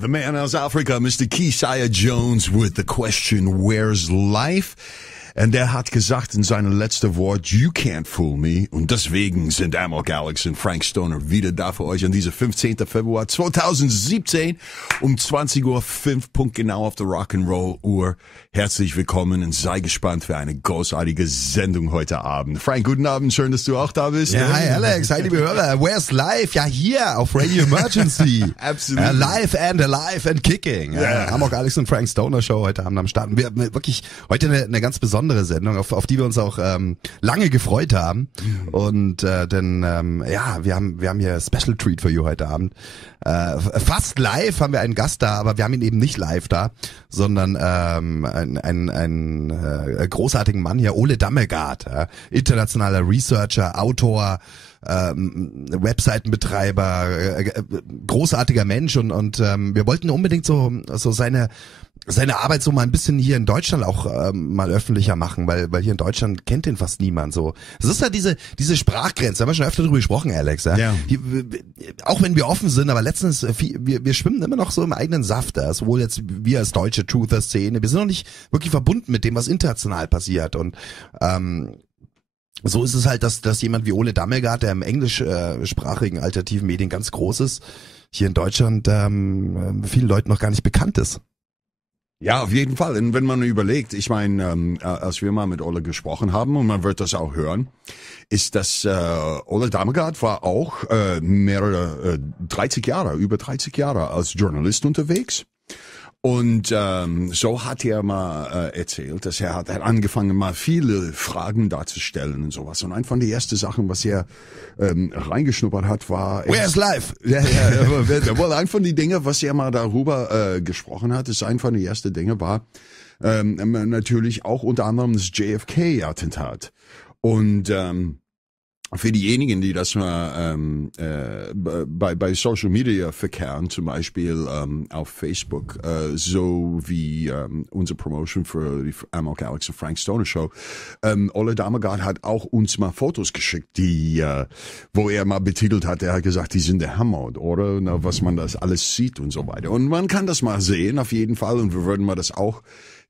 The man out of Africa, Mr. Keisha Jones with the question, where's life? Und der hat gesagt in seinem letzten Wort, you can't fool me. Und deswegen sind Amok, Alex und Frank Stoner wieder da für euch an diesem 15. Februar 2017 um 20:05 Uhr, punktgenau auf der Rock'n'Roll Uhr. Herzlich willkommen und sei gespannt für eine großartige Sendung heute Abend. Frank, guten Abend, schön, dass du auch da bist. Ja, hi Alex, hi liebe Hörer. Where's live? Ja, hier auf Radio Emergency. Absolut. Live and alive and kicking. Amok, Alex und Frank Stoner Show heute Abend am Start. Wir haben wirklich heute eine ganz besondere Sendung, auf die wir uns auch lange gefreut haben. Und denn wir haben hier Special Treat für you heute Abend. Fast live haben wir einen Gast da, aber wir haben ihn eben nicht live da, sondern einen großartigen Mann hier, Ole Dammegard, internationaler Researcher, Autor, Webseitenbetreiber, großartiger Mensch und wir wollten unbedingt so seine Arbeit so mal ein bisschen hier in Deutschland auch mal öffentlicher machen, weil hier in Deutschland kennt den fast niemand so. Es ist ja diese Sprachgrenze, da haben wir schon öfter drüber gesprochen, Alex. Ja? Hier, auch wenn wir offen sind, aber letztens, wir schwimmen immer noch so im eigenen Saft, sowohl jetzt wir als deutsche Truther-Szene, wir sind noch nicht wirklich verbunden mit dem, was international passiert und so ist es halt, dass jemand wie Ole Dammegard, der im englischsprachigen alternativen Medien ganz groß ist, hier in Deutschland vielen Leuten noch gar nicht bekannt ist. Ja, auf jeden Fall. Und wenn man überlegt, ich meine, als wir mal mit Ole gesprochen haben, und man wird das auch hören, ist, dass Ole Dammegard war auch über 30 Jahre als Journalist unterwegs. Und so hat er mal erzählt, dass er hat angefangen, mal viele Fragen darzustellen und sowas. Und eine von den ersten Sachen, was er reingeschnuppert hat, war... Where's life? Ja, wohl ein von den Dingen, was er mal darüber gesprochen hat, ist ein von den ersten Dingen war natürlich auch unter anderem das JFK-Attentat. Und für diejenigen, die das mal bei Social Media verkehren, zum Beispiel auf Facebook, so wie unsere Promotion für die Amok, Alex und Frank Stoner Show, Ole Dammegard hat auch uns mal Fotos geschickt, die wo er mal betitelt hat, er hat gesagt, die sind der Hammer, oder? Na, was man das alles sieht und so weiter. Und man kann das mal sehen, auf jeden Fall, und wir würden mal das auch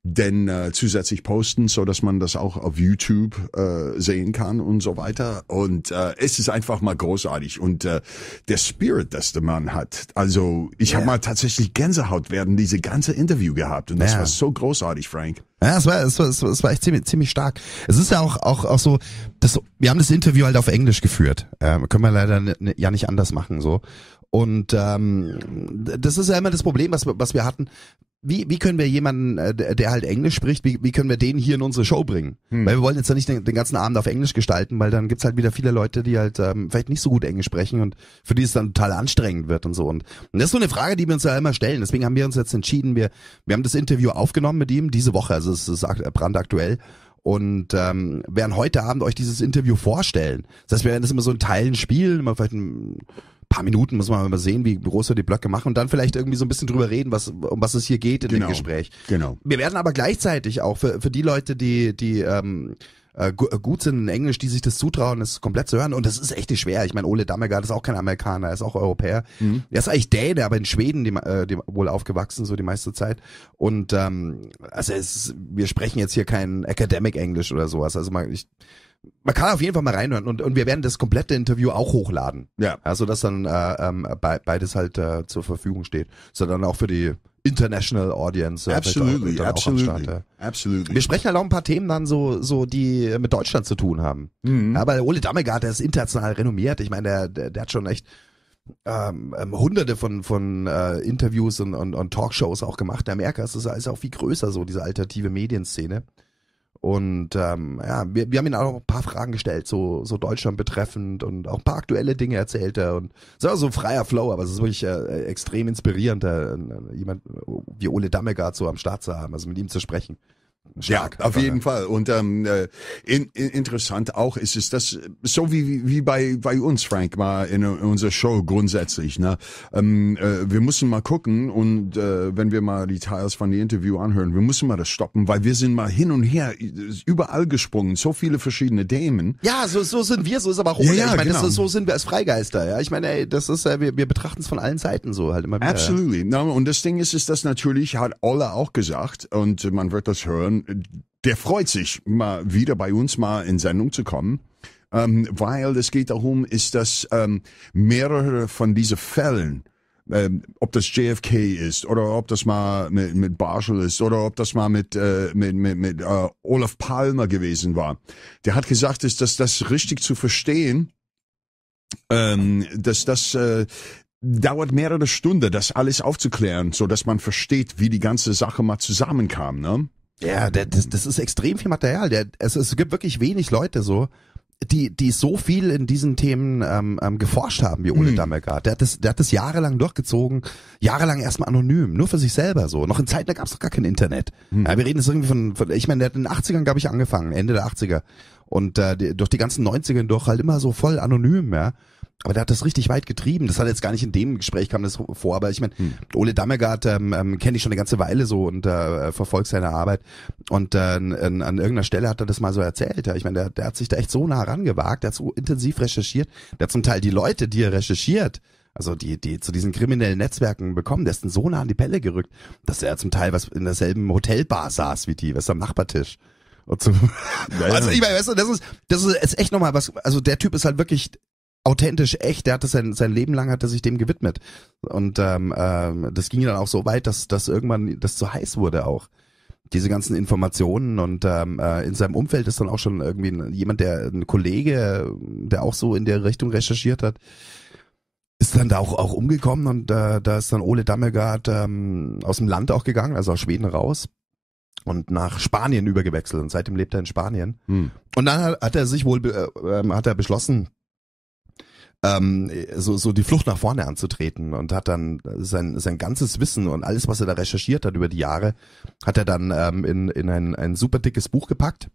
denn zusätzlich posten, so dass man das auch auf YouTube sehen kann und so weiter. Und es ist einfach mal großartig. Und der Spirit, das der Mann hat. Also ich habe mal tatsächlich Gänsehaut während diese ganze Interview gehabt. Und das war so großartig, Frank. Ja, es war echt ziemlich stark. Es ist ja auch so, wir haben das Interview halt auf Englisch geführt. Können wir leider ja nicht anders machen so. Und das ist ja immer das Problem, was wir hatten. Wie können wir jemanden, der halt Englisch spricht, wie können wir den hier in unsere Show bringen? Weil wir wollen jetzt ja nicht den ganzen Abend auf Englisch gestalten, weil dann gibt's halt wieder viele Leute, die halt vielleicht nicht so gut Englisch sprechen und für die es dann total anstrengend wird und so. Und das ist so eine Frage, die wir uns ja immer stellen. Deswegen haben wir uns jetzt entschieden, wir haben das Interview aufgenommen mit ihm diese Woche, also es ist brandaktuell. Und werden heute Abend euch dieses Interview vorstellen. Das heißt, wir werden das immer so in Teilen spielen, immer vielleicht ein paar Minuten muss man mal sehen, wie groß wir die Blöcke machen und dann vielleicht irgendwie so ein bisschen drüber reden, um was es hier geht in dem Gespräch. Genau. Wir werden aber gleichzeitig auch für die Leute, die gut sind in Englisch, die sich das zutrauen, das komplett zu hören. Und das ist echt nicht schwer. Ich meine, Ole Dammegard ist auch kein Amerikaner, er ist auch Europäer. Er ist eigentlich Däne, aber in Schweden die wohl aufgewachsen, so die meiste Zeit. Und also wir sprechen jetzt hier kein Academic Englisch oder sowas. Also man kann auf jeden Fall mal reinhören und wir werden das komplette Interview auch hochladen. Ja. Also dass dann beides halt zur Verfügung steht. So dann auch für die International Audience. Absolutely. Wir sprechen halt auch ein paar Themen dann so die mit Deutschland zu tun haben. Ja, aber Ole Dammegard, der ist international renommiert. Ich meine, der hat schon echt hunderte von Interviews und Talkshows auch gemacht. Der Am0k ist auch viel größer, so diese alternative Medienszene. Und wir haben ihn auch ein paar Fragen gestellt, so Deutschland betreffend und auch ein paar aktuelle Dinge erzählt er und so ein freier Flow, aber es ist wirklich extrem inspirierend, jemand wie Ole Dammegard so am Start zu haben, also mit ihm zu sprechen. Stark. Ja, auf jeden Fall. Und interessant auch ist es, dass so wie bei uns, Frank, mal in unserer Show grundsätzlich. Ne, wir müssen mal gucken und wenn wir mal die Teils von dem Interview anhören, wir müssen mal das stoppen, weil wir sind mal hin und her überall gesprungen, so viele verschiedene Themen. Ja, so sind wir, so ist aber auch Ole. Ja, ich meine, genau. so sind wir als Freigeister. Ja, ich meine, ey, das ist, wir betrachten es von allen Seiten so halt immer wieder. Absolutely. No, und das Ding ist das natürlich, hat Ole auch gesagt, und man wird das hören, der freut sich mal wieder bei uns mal in Sendung zu kommen, weil es geht darum, ist, dass mehrere von diesen Fällen, ob das JFK ist oder ob das mal mit Barschel ist oder ob das mal mit Olaf Palmer gewesen war, der hat gesagt, ist, dass das richtig zu verstehen, dass das dauert mehrere Stunden, das alles aufzuklären, so dass man versteht, wie die ganze Sache mal zusammenkam, ne? Ja, das ist extrem viel Material. Es gibt wirklich wenig Leute so, die so viel in diesen Themen geforscht haben wie Ole Dammegard. Der hat das jahrelang durchgezogen, jahrelang erstmal anonym, nur für sich selber so. Noch in Zeiten, da gab es doch gar kein Internet. Ja, wir reden jetzt irgendwie von ich meine, der hat in den 80ern, glaube ich, angefangen, Ende der 80er. Und durch die ganzen 90er durch halt immer so voll anonym, ja. Aber der hat das richtig weit getrieben. Das hat jetzt gar nicht in dem Gespräch kam das vor, aber ich meine, Ole Dammegard kenne ich schon eine ganze Weile so und verfolgt seine Arbeit. Und an irgendeiner Stelle hat er das mal so erzählt. Ja. Ich meine, der hat sich da echt so nah rangewagt, der hat so intensiv recherchiert. Der hat zum Teil die Leute, die er recherchiert, also die zu diesen kriminellen Netzwerken bekommen, der ist dann so nah an die Pelle gerückt, dass er zum Teil was in derselben Hotelbar saß wie die, was am Nachbartisch. Und so. Ja, ja. Also ich meine, weißt du, das ist echt nochmal was, also der Typ ist halt wirklich authentisch, echt, der hat das sein Leben lang hat er sich dem gewidmet. Und das ging dann auch so weit, dass irgendwann das zu heiß wurde auch. Diese ganzen Informationen und in seinem Umfeld ist dann auch schon irgendwie ein Kollege, der auch so in der Richtung recherchiert hat, ist dann da auch umgekommen und da ist dann Ole Dammegard aus dem Land auch gegangen, also aus Schweden raus und nach Spanien übergewechselt und seitdem lebt er in Spanien. Und dann hat er sich wohl beschlossen, so die Flucht nach vorne anzutreten und hat dann sein ganzes Wissen und alles, was er da recherchiert hat über die Jahre, hat er dann in ein super dickes Buch gepackt.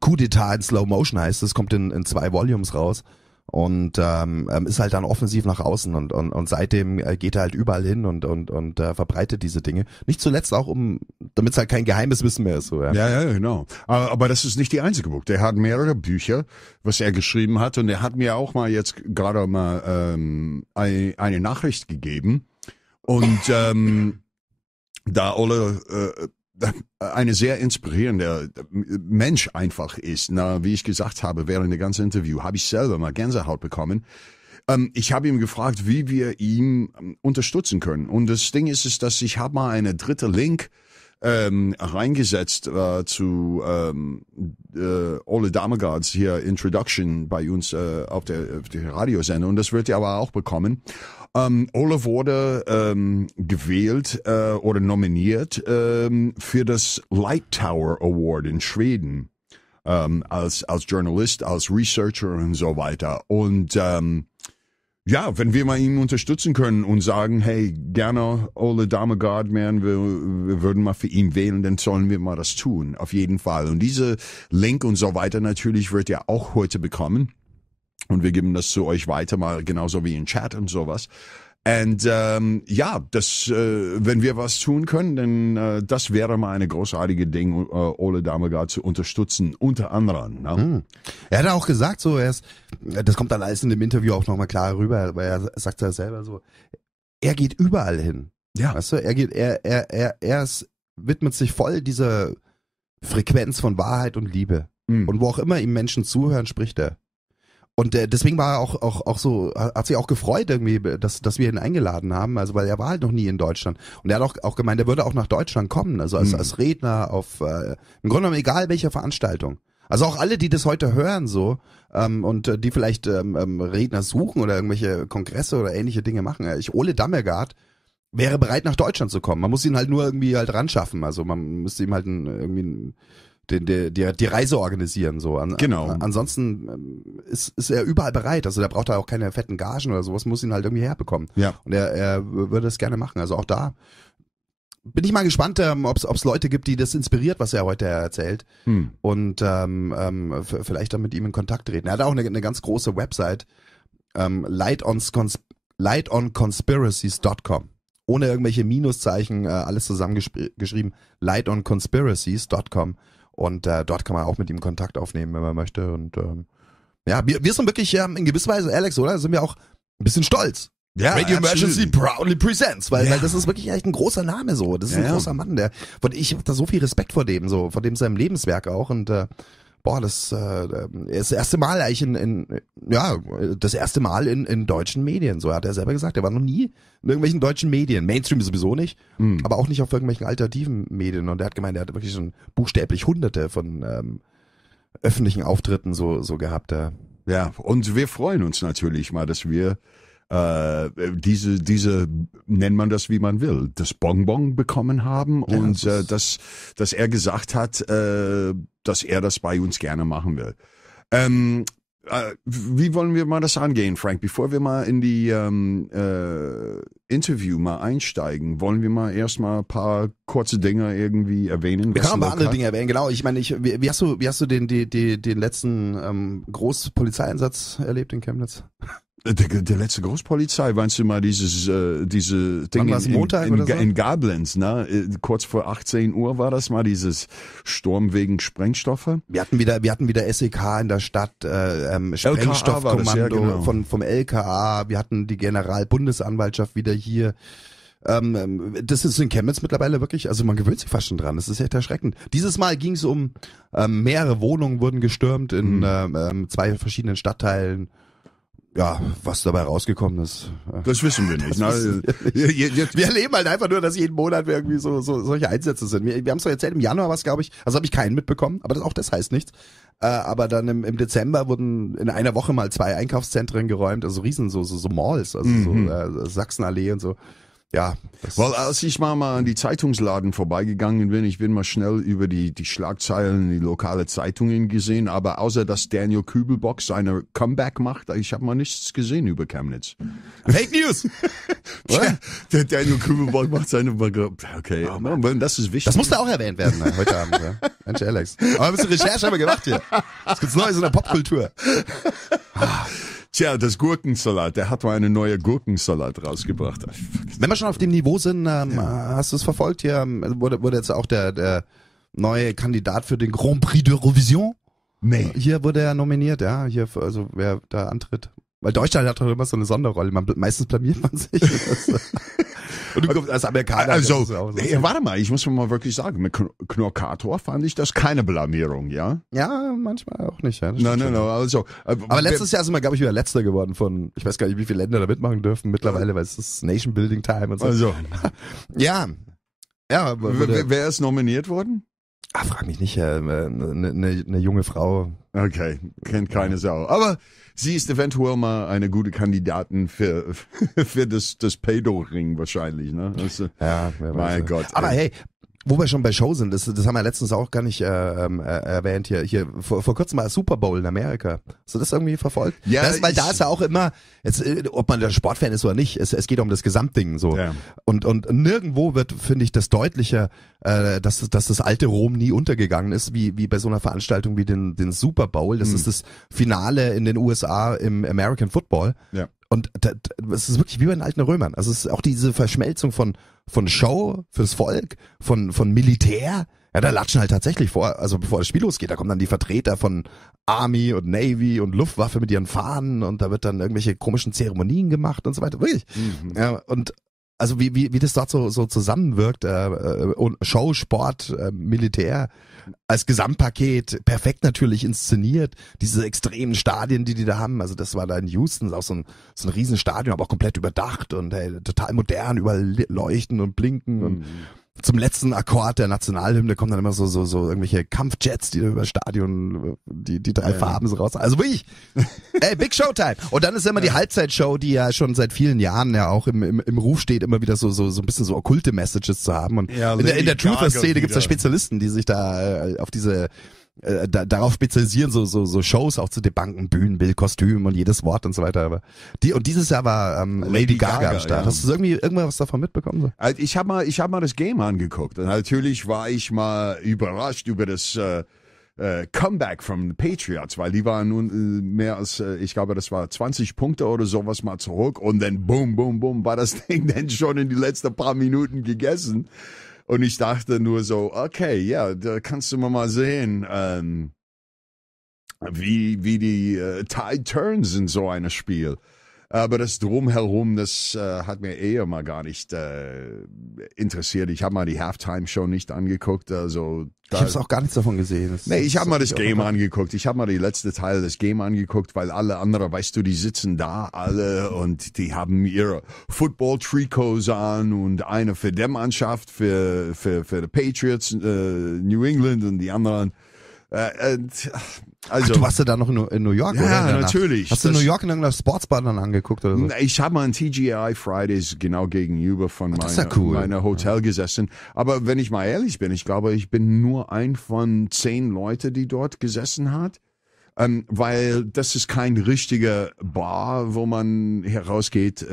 Coup d'État in Slow Motion heißt es, kommt in 2 Volumes raus und ist halt dann offensiv nach außen und seitdem geht er halt überall hin und verbreitet diese Dinge. Nicht zuletzt auch damit es halt kein geheimes Wissen mehr ist. So, ja. Ja, genau. Aber das ist nicht die einzige Buch. Der hat mehrere Bücher, was er geschrieben hat und er hat mir auch mal jetzt gerade mal eine Nachricht gegeben und da Ole eine sehr inspirierende Mensch einfach ist. Na, wie ich gesagt habe, während der ganzen Interview habe ich selber mal Gänsehaut bekommen. Ich habe ihm gefragt, wie wir ihn unterstützen können. Und das Ding ist, dass ich habe mal eine dritte Link reingesetzt zu Ole Dammegards hier Introduction bei uns auf der Radiosendung. Und das wird ihr aber auch bekommen. Ole wurde gewählt oder nominiert für das Light Tower Award in Schweden als Journalist, als Researcher und so weiter. Und ja, wenn wir mal ihn unterstützen können und sagen, hey, gerne Ole Dammegard, man, wir würden mal für ihn wählen, dann sollen wir mal das tun, auf jeden Fall. Und diese Link und so weiter natürlich wird er auch heute bekommen. Und wir geben das zu euch weiter, mal genauso wie in Chat und sowas. Und ja, das, wenn wir was tun können, dann das wäre mal eine großartige Ding, Ole Dammegard zu unterstützen, unter anderem. Ne? Er hat auch gesagt, so das kommt dann alles in dem Interview auch nochmal klar rüber, weil er sagt ja selber so, er geht überall hin. Ja. Weißt du, er widmet sich voll dieser Frequenz von Wahrheit und Liebe. Und wo auch immer ihm Menschen zuhören, spricht er. Und deswegen war er auch so, hat sich auch gefreut irgendwie, dass wir ihn eingeladen haben, also weil er war halt noch nie in Deutschland. Und er hat auch gemeint, er würde auch nach Deutschland kommen, also als Redner auf, im Grunde genommen egal welche Veranstaltung. Also auch alle, die das heute hören so und die vielleicht Redner suchen oder irgendwelche Kongresse oder ähnliche Dinge machen. Ole Dammegard wäre bereit nach Deutschland zu kommen. Man muss ihn halt nur irgendwie halt ran schaffen. Also man müsste ihm halt irgendwie die Reise organisieren so. Genau. Ansonsten ist er überall bereit. Also der braucht da auch keine fetten Gagen oder sowas, muss ihn halt irgendwie herbekommen. Ja. Und er würde es gerne machen. Also auch da bin ich mal gespannt, ob es Leute gibt, die das inspiriert, was er heute erzählt. Und vielleicht dann mit ihm in Kontakt treten. Er hat auch eine ganz große Website, lightonconspiracies.com. Ohne irgendwelche Minuszeichen, alles zusammengeschrieben, lightonconspiracies.com. Und dort kann man auch mit ihm Kontakt aufnehmen, wenn man möchte. Und wir sind wirklich in gewisser Weise, Alex, oder? Sind wir auch ein bisschen stolz. Ja, Radio absolut. Emergency proudly presents, weil das ist wirklich echt ein großer Name so. Das ist ein großer Mann, ich habe da so viel Respekt vor dem, vor dem seinem Lebenswerk auch. Und das ist das erste Mal eigentlich das erste Mal in deutschen Medien. So hat er selber gesagt. Er war noch nie in irgendwelchen deutschen Medien. Mainstream sowieso nicht, aber auch nicht auf irgendwelchen alternativen Medien. Und er hat gemeint, er hat wirklich schon buchstäblich Hunderte von öffentlichen Auftritten so gehabt. Ja, und wir freuen uns natürlich mal, dass wir diese nennt man das, wie man will, das Bonbon bekommen haben und dass er gesagt hat, dass er das bei uns gerne machen will. Wie wollen wir mal das angehen, Frank? Bevor wir mal in die Interview mal einsteigen, wollen wir mal erstmal ein paar kurze Dinge irgendwie erwähnen? Wir können ein paar andere Dinge erwähnen, genau. Ich meine, wie hast du den letzten Großpolizeieinsatz erlebt in Chemnitz? Der letzte Großpolizei, meinst du mal diese Dinge in Gablenz, ne? Kurz vor 18 Uhr war das mal, dieses Sturm wegen Sprengstoffe. Wir hatten wieder SEK in der Stadt, Sprengstoffkommando vom LKA, wir hatten die Generalbundesanwaltschaft wieder hier. Das ist in Chemnitz mittlerweile wirklich, also man gewöhnt sich fast schon dran, das ist echt erschreckend. Dieses Mal ging es um mehrere Wohnungen wurden gestürmt in 2 verschiedenen Stadtteilen. Ja, was dabei rausgekommen ist. Das wissen wir nicht. Wir erleben halt einfach nur, dass jeden Monat irgendwie so solche Einsätze sind. Wir haben es doch erzählt, im Januar was, glaube ich, also habe ich keinen mitbekommen, aber das heißt nichts. Aber dann im Dezember wurden in einer Woche mal 2 Einkaufszentren geräumt, also riesen so Malls, also Sachsenallee und so. Ja. Weil als ich mal an die Zeitungsladen vorbeigegangen bin, ich bin mal schnell über die Schlagzeilen, die lokale Zeitungen gesehen, aber außer dass Daniel Kübelbock seine Comeback macht, ich habe mal nichts gesehen über Chemnitz. Fake News! Der Daniel Kübelbock macht seine, okay, das ist wichtig. Das musste auch erwähnt werden heute Abend, ja. Mensch, Alex. Aber ein bisschen Recherche haben wir gemacht hier. Was gibt's Neues in der Popkultur? Tja, das Gurkensalat, der hat mal eine neue Gurkensalat rausgebracht. Wenn wir schon auf dem Niveau sind, hast du es verfolgt? Hier wurde jetzt auch der neue Kandidat für den Grand Prix d'Eurovision. Nee. Hier wurde er nominiert, ja. Hier, also wer da antritt. Weil Deutschland hat doch immer so eine Sonderrolle. Meistens blamiert man sich. Und du kommst als Amerikaner. Also, warte mal, ich muss mal wirklich sagen, mit Knorkator fand ich das keine Blamierung, ja? Ja, manchmal auch nicht. Ja, nein, also. Aber letztes Jahr sind wir, glaube ich, wieder Letzter geworden von, ich weiß gar nicht, wie viele Länder da mitmachen dürfen mittlerweile, weil es ist Nation Building Time und so. Also. Ja. Wer ist nominiert worden? Frag mich nicht, eine junge Frau. Okay, kennt keine Sau. Aber sie ist eventuell mal eine gute Kandidatin für das Pedo-Ring wahrscheinlich, ne? Also, ja, mein Gott. Aber hey, wo wir schon bei Show sind, das haben wir letztens auch gar nicht erwähnt hier vor kurzem mal Super Bowl in Amerika. Hast du das irgendwie verfolgt? Ja, weil da ist ja auch immer, jetzt, ob man der Sportfan ist oder nicht, es geht um das Gesamtding so. Ja. Und nirgendwo wird, finde ich, das deutlicher, dass das alte Rom nie untergegangen ist, wie bei so einer Veranstaltung wie den Super Bowl. Das ist das Finale in den USA im American Football. Ja. Und es ist wirklich wie bei den alten Römern. Also es ist auch diese Verschmelzung von Show fürs Volk, von Militär. Ja, da latschen halt tatsächlich bevor das Spiel losgeht, da kommen dann die Vertreter von Army und Navy und Luftwaffe mit ihren Fahnen und da wird dann irgendwelche komischen Zeremonien gemacht und so weiter. Wirklich. Ja, und also wie das dort so zusammenwirkt, Show, Sport, Militär als Gesamtpaket, perfekt natürlich inszeniert, diese extremen Stadien, die da haben, also das war da in Houston, auch so ein Riesenstadion, aber auch komplett überdacht und total modern, überall leuchten und blinken und zum letzten Akkord der Nationalhymne kommen dann immer so irgendwelche Kampfjets, die über das Stadion die 3 Farben so raus. Also wirklich, Big Showtime. Und dann ist immer die Halbzeitshow, die ja schon seit vielen Jahren ja auch im Ruf steht, immer wieder so ein bisschen so okkulte Messages zu haben. Und in der Truther-Szene gibt's da Spezialisten, die sich da auf diese darauf spezialisieren, so Shows auch zu debunken, Bühnenbild, Kostüm und jedes Wort und so weiter. Aber dieses Jahr war Lady Gaga am Start. Ja. Hast du irgendwas davon mitbekommen? So? Also ich hab mal das Game angeguckt und natürlich war ich mal überrascht über das Comeback from the Patriots, weil die waren nun mehr als, ich glaube, das war 20 Punkte oder sowas mal zurück und dann boom, boom, boom, war das Ding dann schon in die letzten paar Minuten gegessen. Und ich dachte nur so, okay, ja, da kannst du mal sehen, wie die Tide Turns in so einem Spiel. Aber das Drumherum, das hat mir eher mal gar nicht interessiert. Ich habe mal die Halftime-Show nicht angeguckt. Also ich habe auch gar nichts davon gesehen. Ich habe mal das Game angeguckt. Ich habe mal die letzte Teil des Game angeguckt, weil alle anderen, weißt du, die sitzen da alle und die haben ihre Football-Trikots an und eine für die Mannschaft, für die Patriots, New England und die anderen. Also, du warst ja da noch in New York, oder? Ja, natürlich. Hast du New York in irgendeiner Sportsbar dann angeguckt oder so? Ich habe mal in TGI Fridays genau gegenüber von meiner Hotel gesessen. Aber wenn ich mal ehrlich bin, ich glaube, ich bin nur ein von 10 Leute, die dort gesessen hat. Weil das ist kein richtiger Bar, wo man herausgeht,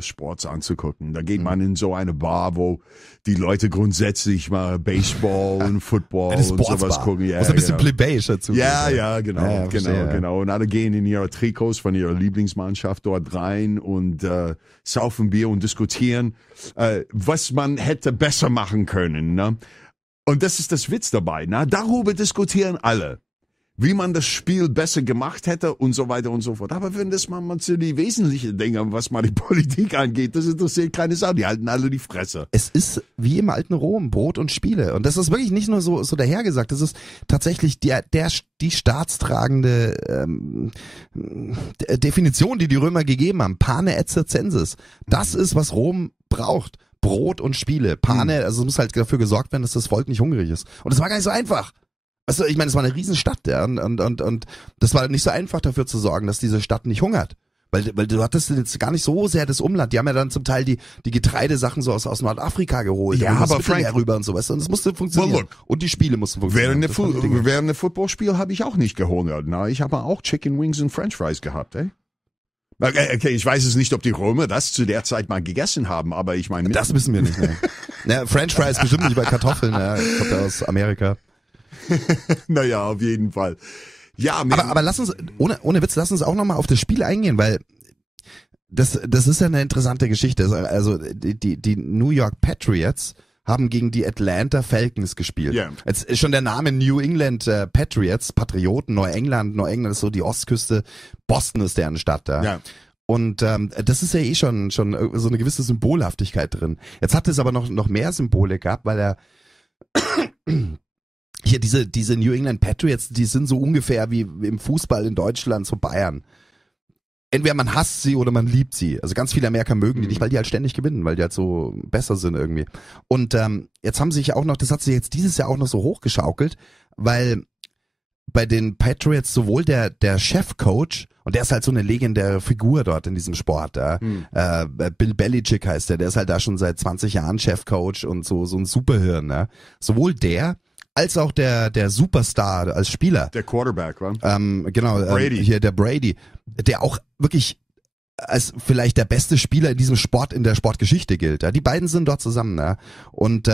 Sports anzugucken. Da geht man in so eine Bar, wo die Leute grundsätzlich mal Baseball und Football und sowas gucken. Ja, ein bisschen plebejisch dazu. Ja, genau. Und alle gehen in ihre Trikots von ihrer Lieblingsmannschaft dort rein und saufen Bier und diskutieren, was man hätte besser machen können. Ne? Und das ist das Witz dabei. Ne? Darüber diskutieren alle, wie man das Spiel besser gemacht hätte und so weiter und so fort. Aber wenn das mal zu die wesentlichen Dinge, was mal die Politik angeht, das interessiert keine Sau, die halten alle die Fresse. Es ist wie im alten Rom, Brot und Spiele. Und das ist wirklich nicht nur so dahergesagt, das ist tatsächlich die staatstragende Definition, die Römer gegeben haben. Pane et circenses. Das ist, was Rom braucht. Brot und Spiele. Pane, also es muss halt dafür gesorgt werden, dass das Volk nicht hungrig ist. Und das war gar nicht so einfach. Also ich meine, es war eine Riesenstadt, ja, und das war nicht so einfach dafür zu sorgen, dass diese Stadt nicht hungert. Weil du hattest jetzt gar nicht so sehr das Umland. Die haben ja dann zum Teil die Getreidesachen so aus Nordafrika geholt. Ja, aber Frank rüber und so, weißt du, und das musste funktionieren. Well, look, und die Spiele mussten funktionieren. Während der Footballspiel habe ich auch nicht gehungert. Na, ich habe auch Chicken Wings und French Fries gehabt, ey. Okay, ich weiß es nicht, ob die Römer das zu der Zeit mal gegessen haben, aber ich meine... Das wissen wir nicht mehr. Ja, French Fries bestimmt nicht bei Kartoffeln, ja, kommt ja aus Amerika. Naja, auf jeden Fall. Ja, aber lass uns, ohne Witz, lass uns auch nochmal auf das Spiel eingehen, weil das ist ja eine interessante Geschichte. Also die New York Patriots haben gegen die Atlanta Falcons gespielt. Yeah. Jetzt ist schon der Name New England Patriots, Patrioten, Neuengland ist so die Ostküste, Boston ist deren Stadt da. Yeah. Und das ist ja eh schon so eine gewisse Symbolhaftigkeit drin. Jetzt hat es aber noch mehr Symbole gehabt, weil er hier diese New England Patriots, die sind so ungefähr wie im Fußball in Deutschland, so Bayern. Entweder man hasst sie oder man liebt sie. Also ganz viele Amerikaner mögen die nicht, weil die halt ständig gewinnen, weil die halt so besser sind irgendwie. Und jetzt haben sich auch noch, das hat sich jetzt dieses Jahr auch noch so hochgeschaukelt, weil bei den Patriots sowohl der Chefcoach, und der ist halt so eine legendäre Figur dort in diesem Sport, Bill Belichick heißt der ist halt da schon seit 20 Jahren Chefcoach und so ein Superhirn, ne? Sowohl der als auch der Superstar als Spieler. Der Quarterback, wa? Genau, Brady. Hier der Brady, der auch wirklich als vielleicht der beste Spieler in diesem Sport, in der Sportgeschichte gilt. Ja? Die beiden sind dort zusammen. Ja? Und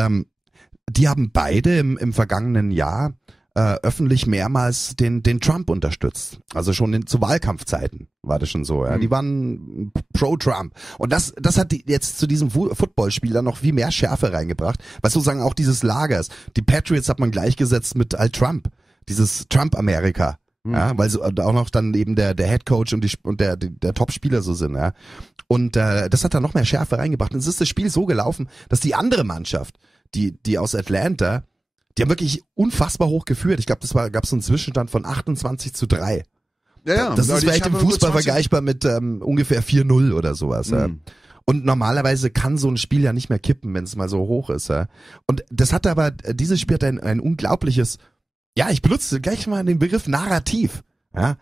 die haben beide im vergangenen Jahr öffentlich mehrmals den Trump unterstützt. Also schon zu Wahlkampfzeiten war das schon so. Ja? Die waren pro-Trump. Und das hat die jetzt zu diesem Footballspiel dann noch viel mehr Schärfe reingebracht, weil sozusagen auch dieses Lagers. Die Patriots hat man gleichgesetzt mit Trump. Dieses Trump-Amerika. Ja, weil so auch noch dann eben der Headcoach und der Top-Spieler so sind. Ja? Und das hat da noch mehr Schärfe reingebracht. Und es ist das Spiel so gelaufen, dass die andere Mannschaft, die aus Atlanta, die haben wirklich unfassbar hoch geführt. Ich glaube, gab so einen Zwischenstand von 28-3. Ja, das ist vielleicht im Fußball vergleichbar mit ungefähr 4-0 oder sowas. Ja. Und normalerweise kann so ein Spiel ja nicht mehr kippen, wenn es mal so hoch ist. Ja. Und das hatte aber, dieses Spiel hat ein unglaubliches, ja, ich benutze gleich mal den Begriff Narrativ. Ja.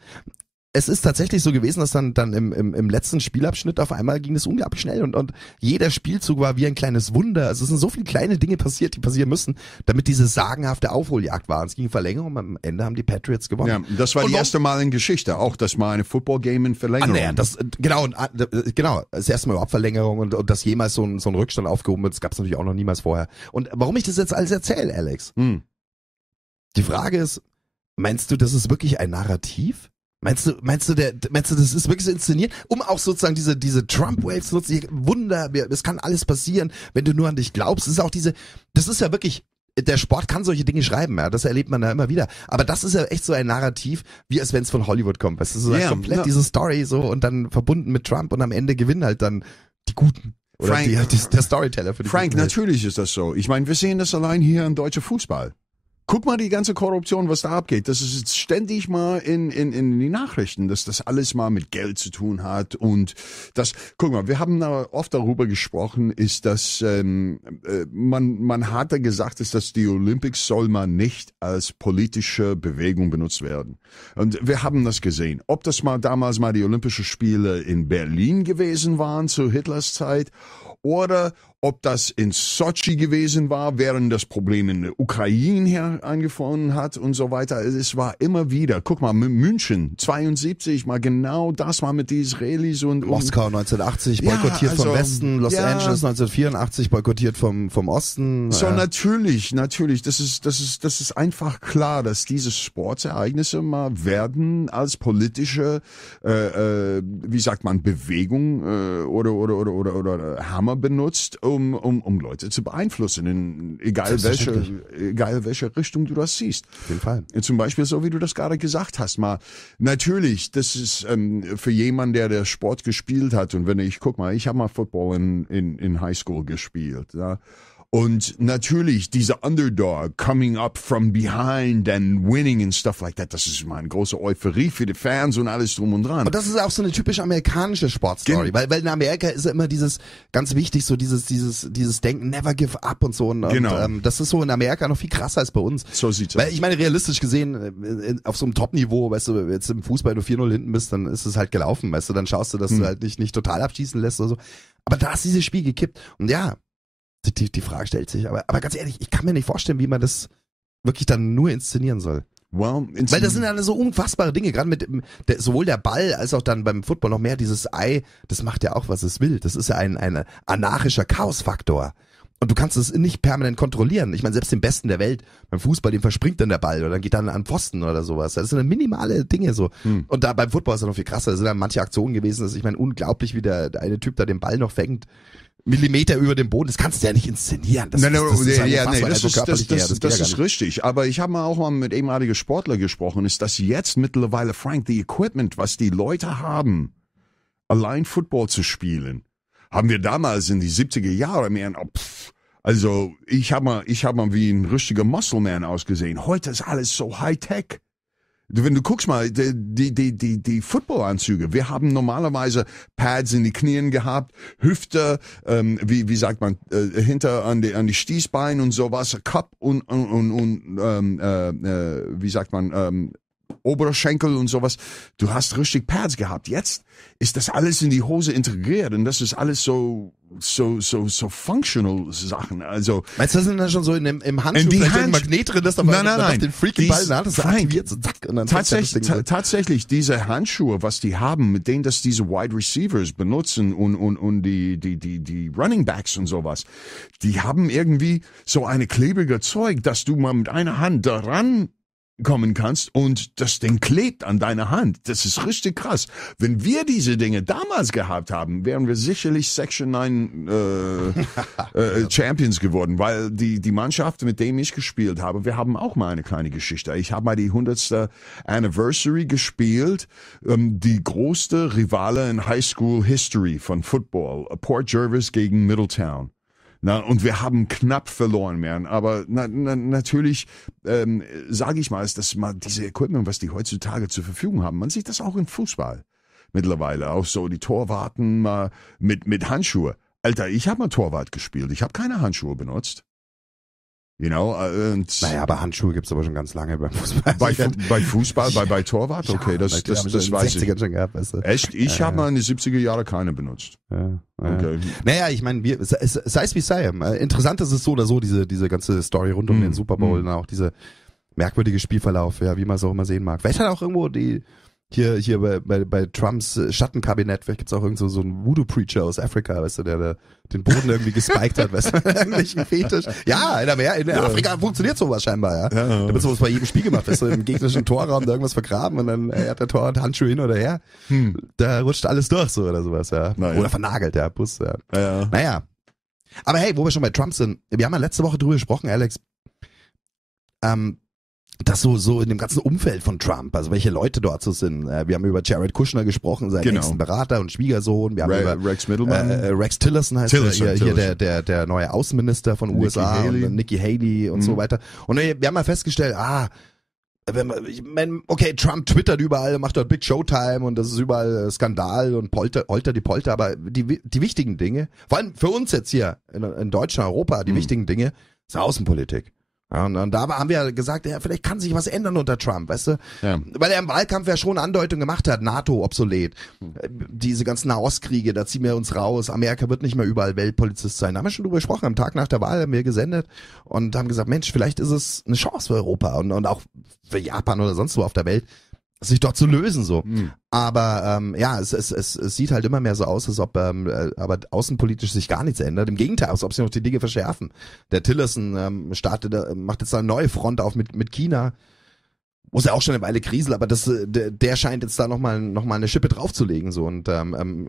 es ist tatsächlich so gewesen, dass dann im letzten Spielabschnitt auf einmal ging es unglaublich schnell und jeder Spielzug war wie ein kleines Wunder. Also es sind so viele kleine Dinge passiert, die passieren müssen, damit diese sagenhafte Aufholjagd war. Es ging in Verlängerung und am Ende haben die Patriots gewonnen. Ja, das war die erste Mal in Geschichte, auch das mal eine Football-Game in Verlängerung. Genau, das erste Mal überhaupt Verlängerung und dass jemals so ein Rückstand aufgehoben wird, das gab es natürlich auch noch niemals vorher. Und warum ich das jetzt alles erzähle, Alex? Die Frage ist, meinst du, das ist wirklich ein Narrativ? Meinst du, das ist wirklich so inszeniert, um auch sozusagen diese Trump-Waves zu nutzen? Wunder, es kann alles passieren, wenn du nur an dich glaubst. Das ist ja wirklich, der Sport kann solche Dinge schreiben, ja, das erlebt man da immer wieder. Aber das ist ja echt so ein Narrativ, wie als wenn es von Hollywood kommt. Das ist so komplett diese Story so und dann verbunden mit Trump und am Ende gewinnen halt dann die Guten. Oder der Storyteller für die Frank, Guten. natürlich ist das so. Ich meine, wir sehen das allein hier im deutschen Fußball. Guck mal die ganze Korruption, was da abgeht. Das ist jetzt ständig mal in die Nachrichten, dass das alles mal mit Geld zu tun hat. Und das, guck mal, wir haben da oft darüber gesprochen, ist, dass man hat da gesagt, ist, dass die Olympics soll man nicht als politische Bewegung benutzt werden. Und wir haben das gesehen. Ob das mal damals mal die Olympischen Spiele in Berlin gewesen waren zu Hitlers Zeit oder ob das in Sochi gewesen war, während das Problem in der Ukraine her angefangen hat und so weiter. Es war immer wieder, guck mal, München 72, mal genau das mal mit den Israelis und Moskau 1980 boykottiert vom Westen, Los Angeles 1984 boykottiert vom Osten. So natürlich, das ist einfach klar, dass diese Sportereignisse mal werden als politische, wie sagt man, Bewegung oder Hammer benutzt, um Leute zu beeinflussen, egal welche Richtung du das siehst. Auf jeden Fall. Zum Beispiel so, wie du das gerade gesagt hast, mal. Natürlich, das ist für jemanden, der Sport gespielt hat und guck mal, ich habe mal Football in Highschool gespielt, ja. Und natürlich, dieser Underdog coming up from behind and winning and stuff like that, das ist immer eine große Euphorie für die Fans und alles drum und dran. Und das ist auch so eine typisch amerikanische Sportstory, weil in Amerika ist ja immer dieses, ganz wichtig, so dieses Denken, never give up und so. Und das ist so in Amerika noch viel krasser als bei uns. So sieht's aus. Weil ich meine, realistisch gesehen, auf so einem Top-Niveau, weißt du, jetzt im Fußball du 4-0 hinten bist, dann ist es halt gelaufen, weißt du, dann schaust du, dass du halt nicht total abschießen lässt oder so. Aber da ist dieses Spiel gekippt. Und ja, die Frage stellt sich, aber ganz ehrlich, ich kann mir nicht vorstellen, wie man das wirklich dann nur inszenieren soll. Well, weil das sind ja so unfassbare Dinge, gerade mit sowohl der Ball als auch dann beim Football noch mehr dieses Ei, das macht ja auch, was es will. Das ist ja ein anarchischer Chaosfaktor. Und du kannst es nicht permanent kontrollieren. Ich meine, selbst den Besten der Welt, beim Fußball, dem verspringt dann der Ball oder dann geht dann an Pfosten oder sowas. Das sind dann minimale Dinge so. Und da beim Football ist es noch viel krasser. Da sind dann manche Aktionen gewesen, ich meine, unglaublich, wie der eine Typ da den Ball noch fängt. Millimeter über dem Boden, das kannst du ja nicht inszenieren. Das ist richtig. Aber ich habe auch mal mit ehemaligen Sportlern gesprochen, ist, dass jetzt mittlerweile, Frank, die Equipment, was die Leute haben, allein Football zu spielen, haben wir damals in die 70er Jahre mehr, also ich hab mal wie ein richtiger Muscle-Man ausgesehen. Heute ist alles so High-Tech. Wenn du guckst mal, die Footballanzüge, wir haben normalerweise Pads in die Knien gehabt, Hüfte, wie sagt man, hinter an die Stießbeine und sowas, Cup und wie sagt man, Oberschenkel und sowas. Du hast richtig Pads gehabt. Jetzt ist das alles in die Hose integriert und das ist alles so functional Sachen. Also meinst du, das sind dann schon so im Handschuh vielleicht ein Magnet drin, das dann auf den freaking Ball nach, das aktiviert so zack und dann tatsächlich diese Handschuhe, was die haben, mit denen das diese Wide Receivers benutzen und die Running Backs und sowas, die haben irgendwie so eine klebrige Zeug, dass du mal mit einer Hand daran kommen kannst und das Ding klebt an deiner Hand. Das ist richtig krass. Wenn wir diese Dinge damals gehabt haben, wären wir sicherlich Section 9 Champions geworden, weil die Mannschaft, mit dem ich gespielt habe, wir haben auch mal eine kleine Geschichte. Ich habe mal die 100. Anniversary gespielt, die größte Rivale in High School History von Football, Port Jervis gegen Middletown. Und wir haben knapp verloren, man. Aber natürlich, sage ich mal, ist das mal diese Equipment, was die heutzutage zur Verfügung haben. Man sieht das auch im Fußball mittlerweile. Auch so die Torwarten mal mit Handschuhe. Alter, ich habe mal Torwart gespielt. Ich habe keine Handschuhe benutzt. You know, und naja, aber Handschuhe gibt's aber schon ganz lange beim Fußball. bei Fußball, bei Torwart, okay, das weiß ich. Schon gehabt, weißt du. Echt? Ich habe mal in den 70er Jahren keine benutzt. Ja. Okay. Naja, ich meine, sei es wie sei. Interessant ist es so oder so, diese ganze Story rund um den Super Bowl und auch diese merkwürdige Spielverlauf, ja, wie man es auch immer sehen mag. Vielleicht hat auch irgendwo hier bei Trumps Schattenkabinett, vielleicht gibt's auch irgend so einen Voodoo-Preacher aus Afrika, weißt du, der den Boden irgendwie gespiked hat, weißt du, irgendwelchen Fetisch. Ja, in Afrika funktioniert sowas scheinbar, ja. Da wird sowas bei jedem Spiel gemacht, weißt du, im gegnerischen Torraum da irgendwas vergraben und dann hat der Torwart Handschuhe hin oder her. Da rutscht alles durch, so oder sowas, ja. Naja. Oder vernagelt, ja, Bus, ja. Naja. Aber hey, wo wir schon bei Trump sind, wir haben ja letzte Woche drüber gesprochen, Alex, das so in dem ganzen Umfeld von Trump, also welche Leute dort so sind. Wir haben über Jared Kushner gesprochen, seinen nächsten Berater und Schwiegersohn. Wir haben über Rex Middleman. Rex Tillerson heißt hier der neue Außenminister von USA und Nikki Haley und so weiter. Und wir haben mal festgestellt, okay, Trump twittert überall, macht dort Big Showtime und das ist überall Skandal und Holter die Polter, aber die wichtigen Dinge, vor allem für uns jetzt hier in Deutschland, Europa, die wichtigen Dinge, ist Außenpolitik. Ja, und da haben wir gesagt, ja, vielleicht kann sich was ändern unter Trump, weißt du? Ja. Weil er im Wahlkampf ja schon Andeutungen gemacht hat, NATO obsolet, diese ganzen Nahostkriege, da ziehen wir uns raus, Amerika wird nicht mehr überall Weltpolizist sein. Da haben wir schon drüber gesprochen, am Tag nach der Wahl haben wir gesendet und haben gesagt, Mensch, vielleicht ist es eine Chance für Europa und auch für Japan oder sonst wo auf der Welt, sich dort zu lösen so. Aber es sieht halt immer mehr so aus, als ob aber außenpolitisch sich gar nichts ändert. Im Gegenteil, als ob sich noch die Dinge verschärfen. Der Tillerson macht jetzt eine neue Front auf mit China, wo es ja auch schon eine Weile kriselt, aber der scheint jetzt da noch mal eine Schippe draufzulegen so. Und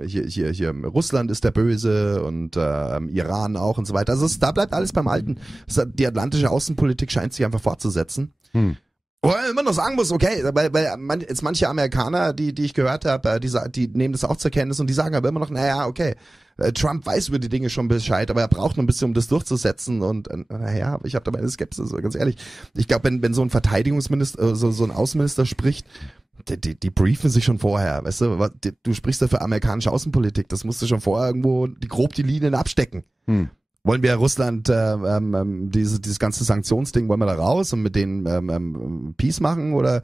hier Russland ist der Böse und Iran auch und so weiter. Also da bleibt alles beim Alten. Die atlantische Außenpolitik scheint sich einfach fortzusetzen. Wo man immer noch sagen muss, okay, weil jetzt manche Amerikaner, die ich gehört habe, die nehmen das auch zur Kenntnis und die sagen aber immer noch, naja, okay, Trump weiß über die Dinge schon Bescheid, aber er braucht noch ein bisschen, um das durchzusetzen und naja, ich habe da meine Skepsis, ganz ehrlich. Ich glaube, wenn so ein Verteidigungsminister, so ein Außenminister spricht, die briefen sich schon vorher, weißt du, du sprichst ja für amerikanische Außenpolitik, das musst du schon vorher irgendwo grob die Linien abstecken. Wollen wir Russland dieses ganze Sanktionsding, wollen wir da raus und mit denen Peace machen oder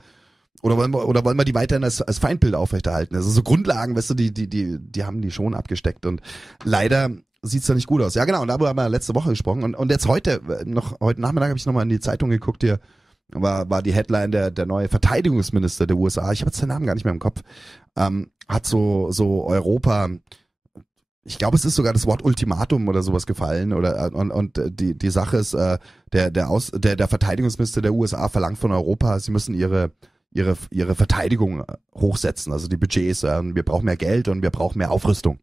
wollen wir die weiterhin als Feindbild aufrechterhalten? Also so Grundlagen, weißt du, die haben die schon abgesteckt und leider sieht's da nicht gut aus. Ja genau, und darüber haben wir letzte Woche gesprochen und jetzt heute Nachmittag habe ich nochmal in die Zeitung geguckt, hier war die Headline der neue Verteidigungsminister der USA, ich habe jetzt den Namen gar nicht mehr im Kopf, hat so Europa, ich glaube, es ist sogar das Wort Ultimatum oder sowas gefallen und die Sache ist, der Verteidigungsminister der USA verlangt von Europa, sie müssen ihre Verteidigung hochsetzen, also die Budgets, wir brauchen mehr Geld und wir brauchen mehr Aufrüstung.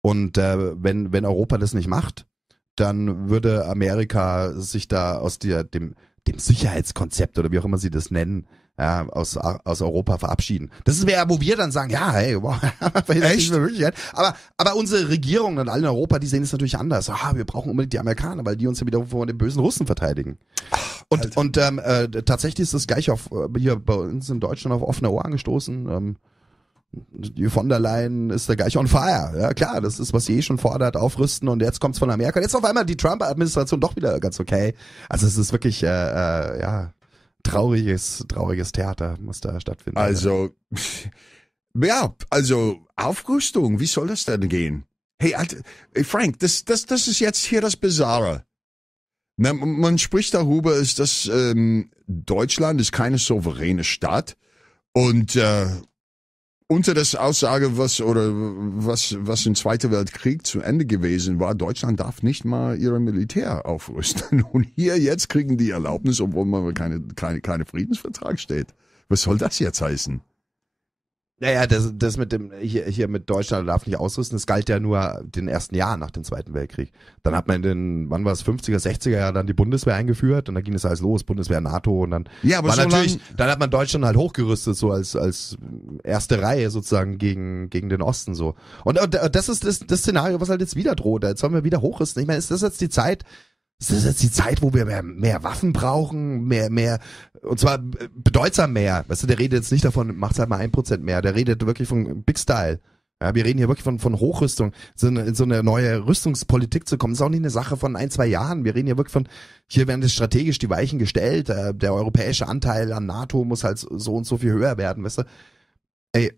Und wenn Europa das nicht macht, dann würde Amerika sich da aus dem Sicherheitskonzept oder wie auch immer sie das nennen, ja, aus Europa verabschieden. Das wäre, wo wir dann sagen, ja, hey, wow, echt? Aber unsere Regierungen in allen Europa, die sehen es natürlich anders. Wir brauchen unbedingt die Amerikaner, weil die uns ja wieder vor den bösen Russen verteidigen. Und tatsächlich ist das gleich hier bei uns in Deutschland auf offene Ohren gestoßen. Die von der Leyen ist da gleich on fire. Ja klar, das ist, was sie schon fordert, aufrüsten und jetzt kommt's von Amerika. Jetzt auf einmal die Trump-Administration doch wieder ganz okay. Also es ist wirklich, trauriges Theater muss da stattfinden. Also, Aufrüstung, wie soll das denn gehen? Hey, Frank, das ist jetzt hier das Bizarre. Man spricht darüber, dass Deutschland ist keine souveräne Stadt und unter das Aussage, was im Zweiten Weltkrieg zu Ende gewesen war, Deutschland darf nicht mal ihre Militär aufrüsten. Und hier jetzt kriegen die Erlaubnis, obwohl man keine Friedensvertrag steht. Was soll das jetzt heißen? Naja, das mit dem hier mit Deutschland darf nicht ausrüsten, das galt ja nur den ersten Jahren nach dem Zweiten Weltkrieg. Dann hat man wann war es, 50er, 60er Jahre dann die Bundeswehr eingeführt und dann ging es alles los, Bundeswehr, NATO und dann dann hat man Deutschland halt hochgerüstet, so als erste Reihe sozusagen gegen den Osten so. Und das ist das Szenario, was halt jetzt wieder droht. Jetzt sollen wir wieder hochrüsten. Ich meine, ist das jetzt die Zeit, wo wir mehr Waffen brauchen, mehr, und zwar bedeutsam mehr. Weißt du, der redet jetzt nicht davon, macht's halt mal 1% mehr. Der redet wirklich von Big Style. Ja, wir reden hier wirklich von Hochrüstung, in so eine neue Rüstungspolitik zu kommen. Das ist auch nicht eine Sache von 1-2 Jahren. Wir reden hier wirklich hier werden strategisch die Weichen gestellt. Der europäische Anteil an NATO muss halt so und so viel höher werden, weißt du? Ey,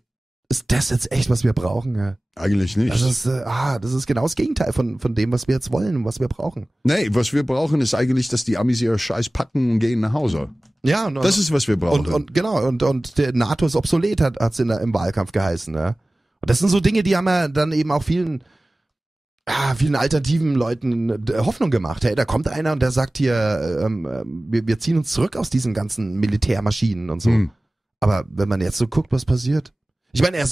ist das jetzt echt, was wir brauchen? Ja? Eigentlich nicht. Das ist genau das Gegenteil von dem, was wir jetzt wollen und was wir brauchen. Nee, was wir brauchen, ist eigentlich, dass die Amis ihre Scheiß packen und gehen nach Hause. Ja, das ist, was wir brauchen. Und genau, und der NATO ist obsolet, hat's im Wahlkampf geheißen, ja. Und das sind so Dinge, die haben ja dann eben auch vielen alternativen Leuten Hoffnung gemacht. Hey, da kommt einer und der sagt hier, wir ziehen uns zurück aus diesen ganzen Militärmaschinen und so. Aber wenn man jetzt so guckt, was passiert. Ich meine,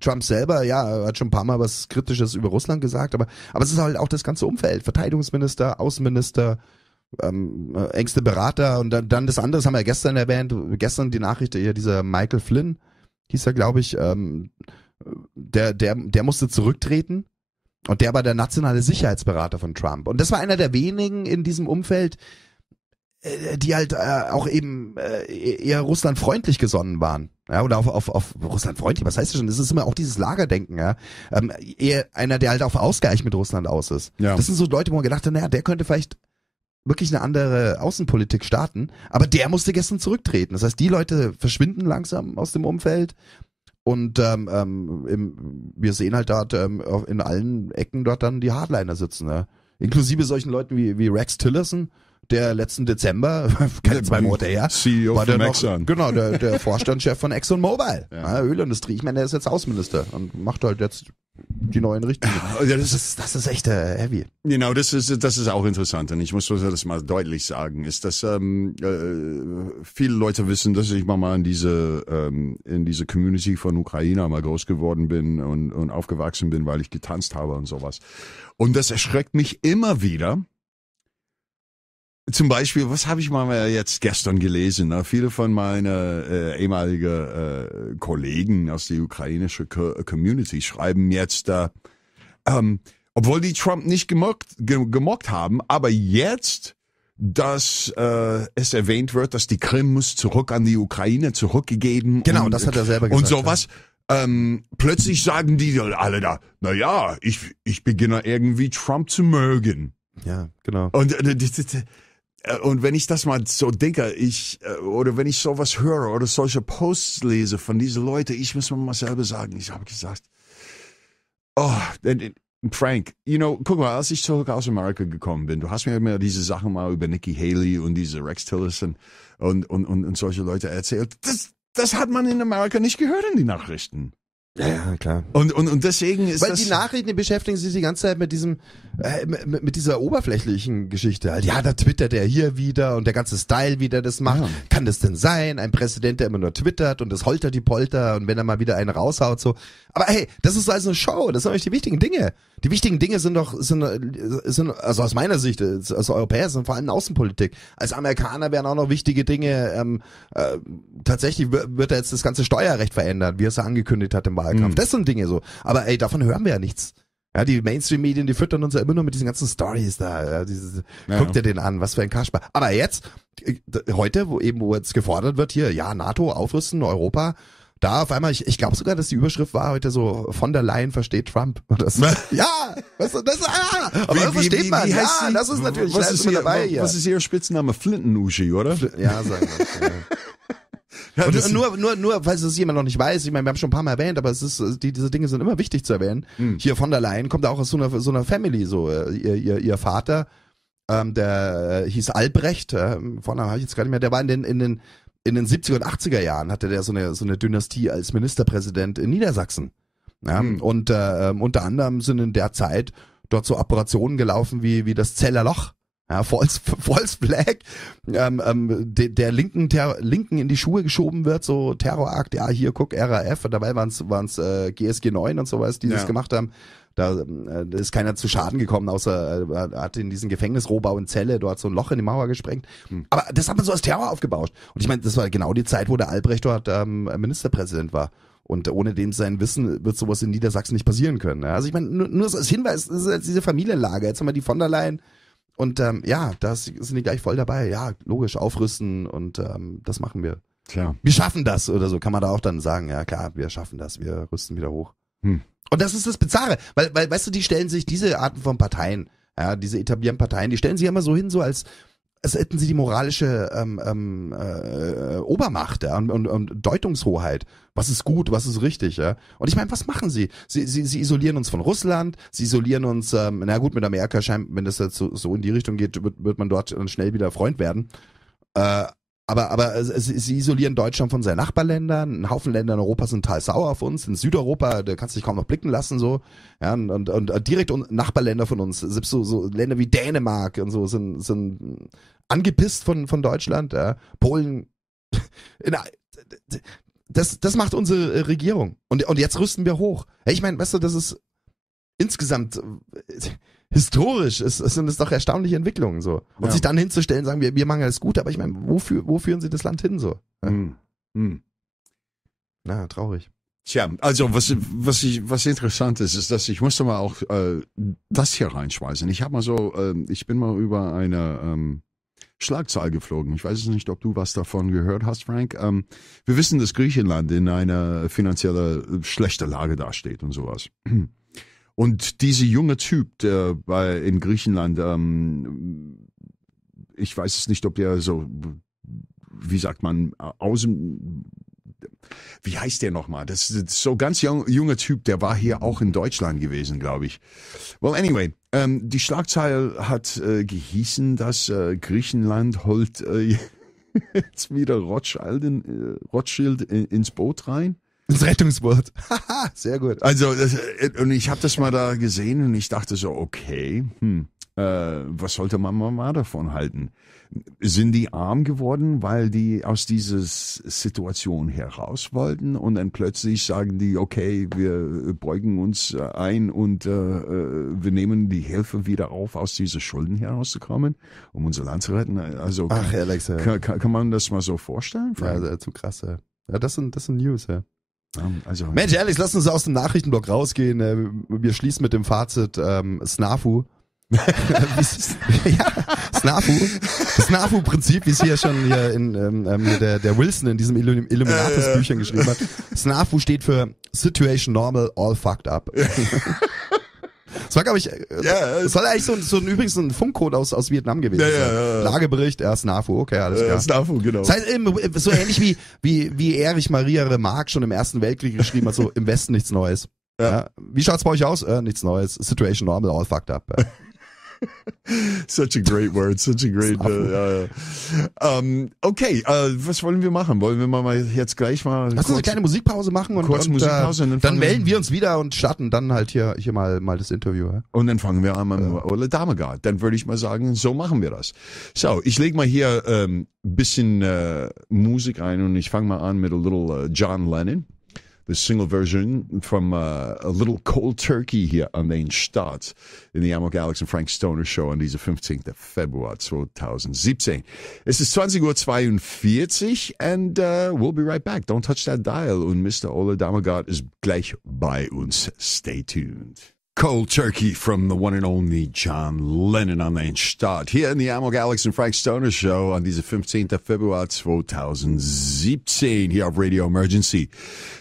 Trump selber, ja, hat schon ein paar Mal was Kritisches über Russland gesagt, aber es ist halt auch das ganze Umfeld. Verteidigungsminister, Außenminister, engste Berater und dann das andere, das haben wir ja gestern erwähnt, gestern die Nachricht, dieser Michael Flynn, hieß er, glaube ich, der musste zurücktreten und der war der nationale Sicherheitsberater von Trump. Und das war einer der wenigen in diesem Umfeld, die halt auch eben eher russlandfreundlich gesonnen waren. Ja, oder auf russlandfreundlich, was heißt das schon? Das ist immer auch dieses Lagerdenken, ja. Eher einer, der halt auf Ausgleich mit Russland aus ist. Ja. Das sind so Leute, wo man gedacht hat, naja, der könnte vielleicht wirklich eine andere Außenpolitik starten, aber der musste gestern zurücktreten. Das heißt, die Leute verschwinden langsam aus dem Umfeld. Und wir sehen halt dort in allen Ecken dort dann die Hardliner sitzen, ne? Inklusive solchen Leuten wie Rex Tillerson, der letzten Dezember, keine 2 Monate her, CEO war der von noch, Exxon. Genau, der Vorstandschef von ExxonMobil, ja. Ölindustrie. Ich meine, der ist jetzt Außenminister und macht halt jetzt die neuen Richtlinien. Das ist echt heavy. Genau, das ist auch interessant und ich muss das mal deutlich sagen, ist, dass viele Leute wissen, dass ich mal in diese Community von Ukrainer mal groß geworden bin und aufgewachsen bin, weil ich getanzt habe und sowas. Und das erschreckt mich immer wieder. Zum Beispiel, was habe ich mal jetzt gestern gelesen? Ne? Viele von meinen ehemaligen Kollegen aus der ukrainischen Community schreiben jetzt, obwohl die Trump nicht gemockt haben, aber jetzt, dass es erwähnt wird, dass die Krim muss zurück an die Ukraine zurückgegeben. Genau, das hat er selber gesagt. Und sowas. Ja. Plötzlich sagen die alle da, naja, ich beginne irgendwie Trump zu mögen. Ja, genau. Und wenn ich das mal so denke, oder wenn ich sowas höre oder solche Posts lese von diesen Leuten, ich muss mir mal selber sagen, ich habe gesagt, Frank, guck mal, als ich zurück aus Amerika gekommen bin, du hast mir immer diese Sachen mal über Nikki Haley und diese Rex Tillerson und solche Leute erzählt. Das hat man in Amerika nicht gehört in die Nachrichten. Ja, klar. Und deswegen ist weil das... die Nachrichten beschäftigen sich die ganze Zeit mit mit dieser oberflächlichen Geschichte halt. Ja, da twittert er hier wieder und der ganze Style, wie der das macht. Ja. Kann das denn sein? Ein Präsident, der immer nur twittert und das holtert die Polter und wenn er mal wieder einen raushaut, so. Aber hey, das ist also eine Show. Das sind euch die wichtigen Dinge. Die wichtigen Dinge sind also aus meiner Sicht, als Europäer, sind vor allem Außenpolitik. Als Amerikaner wären auch noch wichtige Dinge, tatsächlich wird er jetzt das ganze Steuerrecht verändern, wie er es angekündigt hat im Wahlkampf. Das sind Dinge so. Aber ey, davon hören wir ja nichts. Ja, die Mainstream-Medien, die füttern uns ja immer nur mit diesen ganzen Stories da. Ja, guckt ihr den an, was für ein Kasper. Aber jetzt, heute, wo jetzt gefordert wird, hier, ja, NATO, aufrüsten, Europa, da auf einmal, ich glaube sogar, dass die Überschrift war heute so, von der Leyen versteht Trump. Ja, aber das versteht man. Ja, das ist natürlich, was ist dabei hier. Was ist ihr Spitzname? Flinten-Uschi, oder? Ja, sagen wir. Ja, und nur, falls es jemand noch nicht weiß, ich meine, wir haben schon ein paar Mal erwähnt, aber diese Dinge sind immer wichtig zu erwähnen. Hier von der Leyen kommt auch aus so einer Family, so, ihr Vater, der hieß Albrecht, Vornamen habe ich jetzt gar nicht mehr, der war in den 70er und 80er Jahren hatte der so eine Dynastie als Ministerpräsident in Niedersachsen. Ja, und unter anderem sind in der Zeit dort so Operationen gelaufen wie das Zeller Loch. Ja, False Flag, der Linken in die Schuhe geschoben wird, so Terrorakt, ja, hier guck, RAF, und dabei waren's GSG 9 und sowas, die das gemacht haben. Da ist keiner zu Schaden gekommen, außer er hat in diesen Gefängnisrohbau in Celle dort so ein Loch in die Mauer gesprengt. Aber das hat man so als Terror aufgebaut. Und ich meine, das war genau die Zeit, wo der Albrecht dort Ministerpräsident war. Und ohne dem sein Wissen wird sowas in Niedersachsen nicht passieren können. Also ich meine, nur so als Hinweis, das ist jetzt diese Familienlage. Jetzt haben wir die von der Leyen. Und ja, da sind die gleich voll dabei. Ja, logisch, aufrüsten und das machen wir. Klar. Wir schaffen das oder so, kann man da auch dann sagen. Ja klar, wir schaffen das, wir rüsten wieder hoch. Und das ist das Bizarre, weil, weißt du, die stellen sich diese Arten von Parteien, ja, diese etablierten Parteien, die stellen sich immer so hin, so als hätten sie die moralische Obermacht, ja, und Deutungshoheit. Was ist gut, was ist richtig, ja? Und ich meine, was machen sie? Sie isolieren uns von Russland, sie isolieren uns, na gut, mit Amerika scheint, wenn das jetzt so in die Richtung geht, wird man dort schnell wieder Freund werden. Aber sie isolieren Deutschland von seinen Nachbarländern. Ein Haufen Länder in Europa sind total sauer auf uns. In Südeuropa, da kannst du dich kaum noch blicken lassen, so. Ja, und direkt Nachbarländer von uns, selbst so Länder wie Dänemark und so sind angepisst von Deutschland. Ja. Polen, das macht unsere Regierung. Und jetzt rüsten wir hoch. Ja, ich meine, weißt du, das ist insgesamt historisch sind es doch erstaunliche Entwicklungen so. Und sich dann hinzustellen, sagen wir machen alles gut, aber ich meine, wo führen sie das Land hin so? Ja. Na, traurig. Tja, also was interessant ist, dass ich musste mal auch das hier reinschmeißen. Ich bin mal über eine Schlagzeile geflogen. Ich weiß nicht, ob du was davon gehört hast, Frank. Wir wissen, dass Griechenland in einer finanziell schlechten Lage dasteht und sowas. Und dieser junge Typ, der in Griechenland, ich weiß es nicht, ob der so, wie sagt man, wie heißt der nochmal? Das ist so ganz junger Typ, der war hier auch in Deutschland gewesen, glaube ich. Well, anyway, die Schlagzeile hat gehießen, dass Griechenland holt jetzt wieder Rothschild ins Boot rein. Das Rettungsboot. Sehr gut. Also, und ich habe das mal da gesehen und ich dachte so, okay, was sollte man mal davon halten? Sind die arm geworden, weil die aus dieser Situation heraus wollten und dann plötzlich sagen die, okay, wir beugen uns ein und wir nehmen die Hilfe wieder auf, aus dieser Schulden herauszukommen, um unser Land zu retten? Also, ach, Alex, kann man das mal so vorstellen? Ja, zu krass, ja. Ja, das sind News, ja. Also, Mensch, Alex, lass uns aus dem Nachrichtenblock rausgehen. Wir schließen mit dem Fazit Snafu. Ja, Snafu. Das Snafu-Prinzip, wie es hier schon in der Wilson in diesem Illuminatus-Büchern geschrieben hat. Snafu steht für Situation Normal, All Fucked Up. Das war, glaube ich, das soll eigentlich übrigens ein Funkcode aus Vietnam gewesen sein. Ja. Lagebericht, Snafu, okay, alles klar. Snafu, genau. Das heißt, so ähnlich wie Erich Maria Remarque schon im Ersten Weltkrieg geschrieben hat, so im Westen nichts Neues. Ja. Wie schaut's bei euch aus? Nichts Neues. Situation normal, all fucked up. Such a great word, such a great. Okay, was wollen wir machen? Wollen wir mal jetzt gleich mal lass uns eine kleine Musikpause machen und dann melden wir uns wieder und starten dann halt hier mal das Interview. Ja? Und dann fangen wir an mit Ole Dammegard. Dann würde ich mal sagen, so machen wir das. So, ich lege mal hier ein bisschen Musik ein und ich fange mal an mit a little John Lennon. The single version from a little cold turkey here an den Start in the Amok, Alex and Frank Stoner Show an diese 15. Februar 2017. Es ist 20:42 Uhr and we'll be right back. Don't touch that dial. Und Mr. Ole Dammegard ist gleich bei uns. Stay tuned. Cold Turkey from the one and only John Lennon an den Start. Hier in the Amok, Alex and Frank Stoner Show an diese 15. Februar 2017 hier auf Radio Emergency.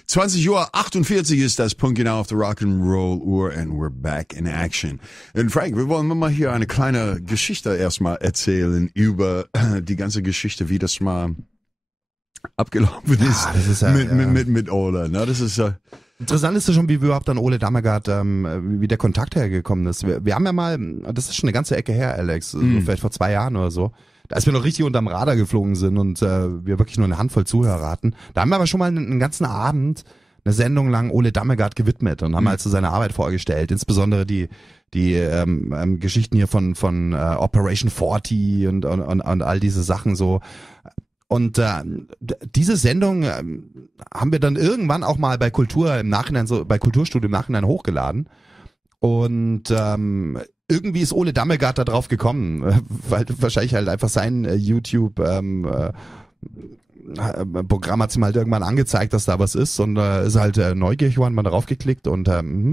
20:48 ist das Punkt genau auf der Rock'n'Roll Uhr and we're back in action. Und Frank, wir wollen mal hier eine kleine Geschichte erstmal erzählen über die ganze Geschichte, wie das mal abgelaufen ist, das ist mit Ole. Ne? Das ist interessant ist ja schon, wie überhaupt an Ole Dammegard, wie der Kontakt hergekommen ist. Wir haben ja mal, das ist schon eine ganze Ecke her, Alex, so vielleicht vor 2 Jahren oder so, als wir noch richtig unterm Radar geflogen sind und wir wirklich nur eine Handvoll Zuhörer hatten. Da haben wir aber schon mal einen ganzen Abend, eine Sendung lang Ole Dammegard gewidmet und haben halt so seine Arbeit vorgestellt, insbesondere die Geschichten hier von Operation 40 und all diese Sachen so. Und diese Sendung haben wir dann irgendwann auch mal bei Kulturstudio im Nachhinein hochgeladen. Und irgendwie ist Ole Dammegard da drauf gekommen, weil wahrscheinlich halt einfach sein YouTube Programm hat ihm halt irgendwann angezeigt, dass da was ist und ist halt neugierig geworden, mal drauf geklickt und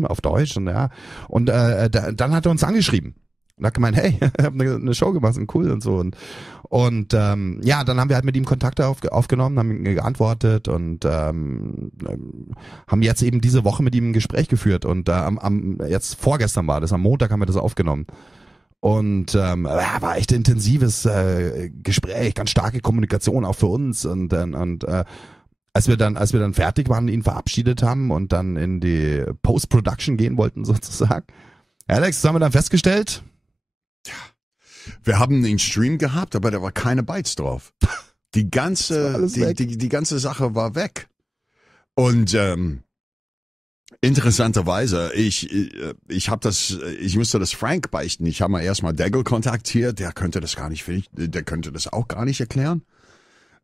auf Deutsch und ja. Und dann hat er uns angeschrieben. Und hat gemeint, hey, ich habe eine Show gemacht, sind cool und so. Und dann haben wir halt mit ihm Kontakte aufgenommen, haben ihm geantwortet und haben jetzt eben diese Woche mit ihm ein Gespräch geführt. Und jetzt vorgestern war das, am Montag haben wir das aufgenommen. Und war echt ein intensives Gespräch, ganz starke Kommunikation auch für uns. Und als wir dann fertig waren, ihn verabschiedet haben und dann in die Post-Production gehen wollten sozusagen, Alex, das haben wir dann festgestellt. Wir haben den Stream gehabt, aber da war keine Bytes drauf. Die ganze Sache war weg. Und interessanterweise, ich musste das Frank beichten. Ich habe mal erstmal Degel kontaktiert, der könnte das auch gar nicht erklären.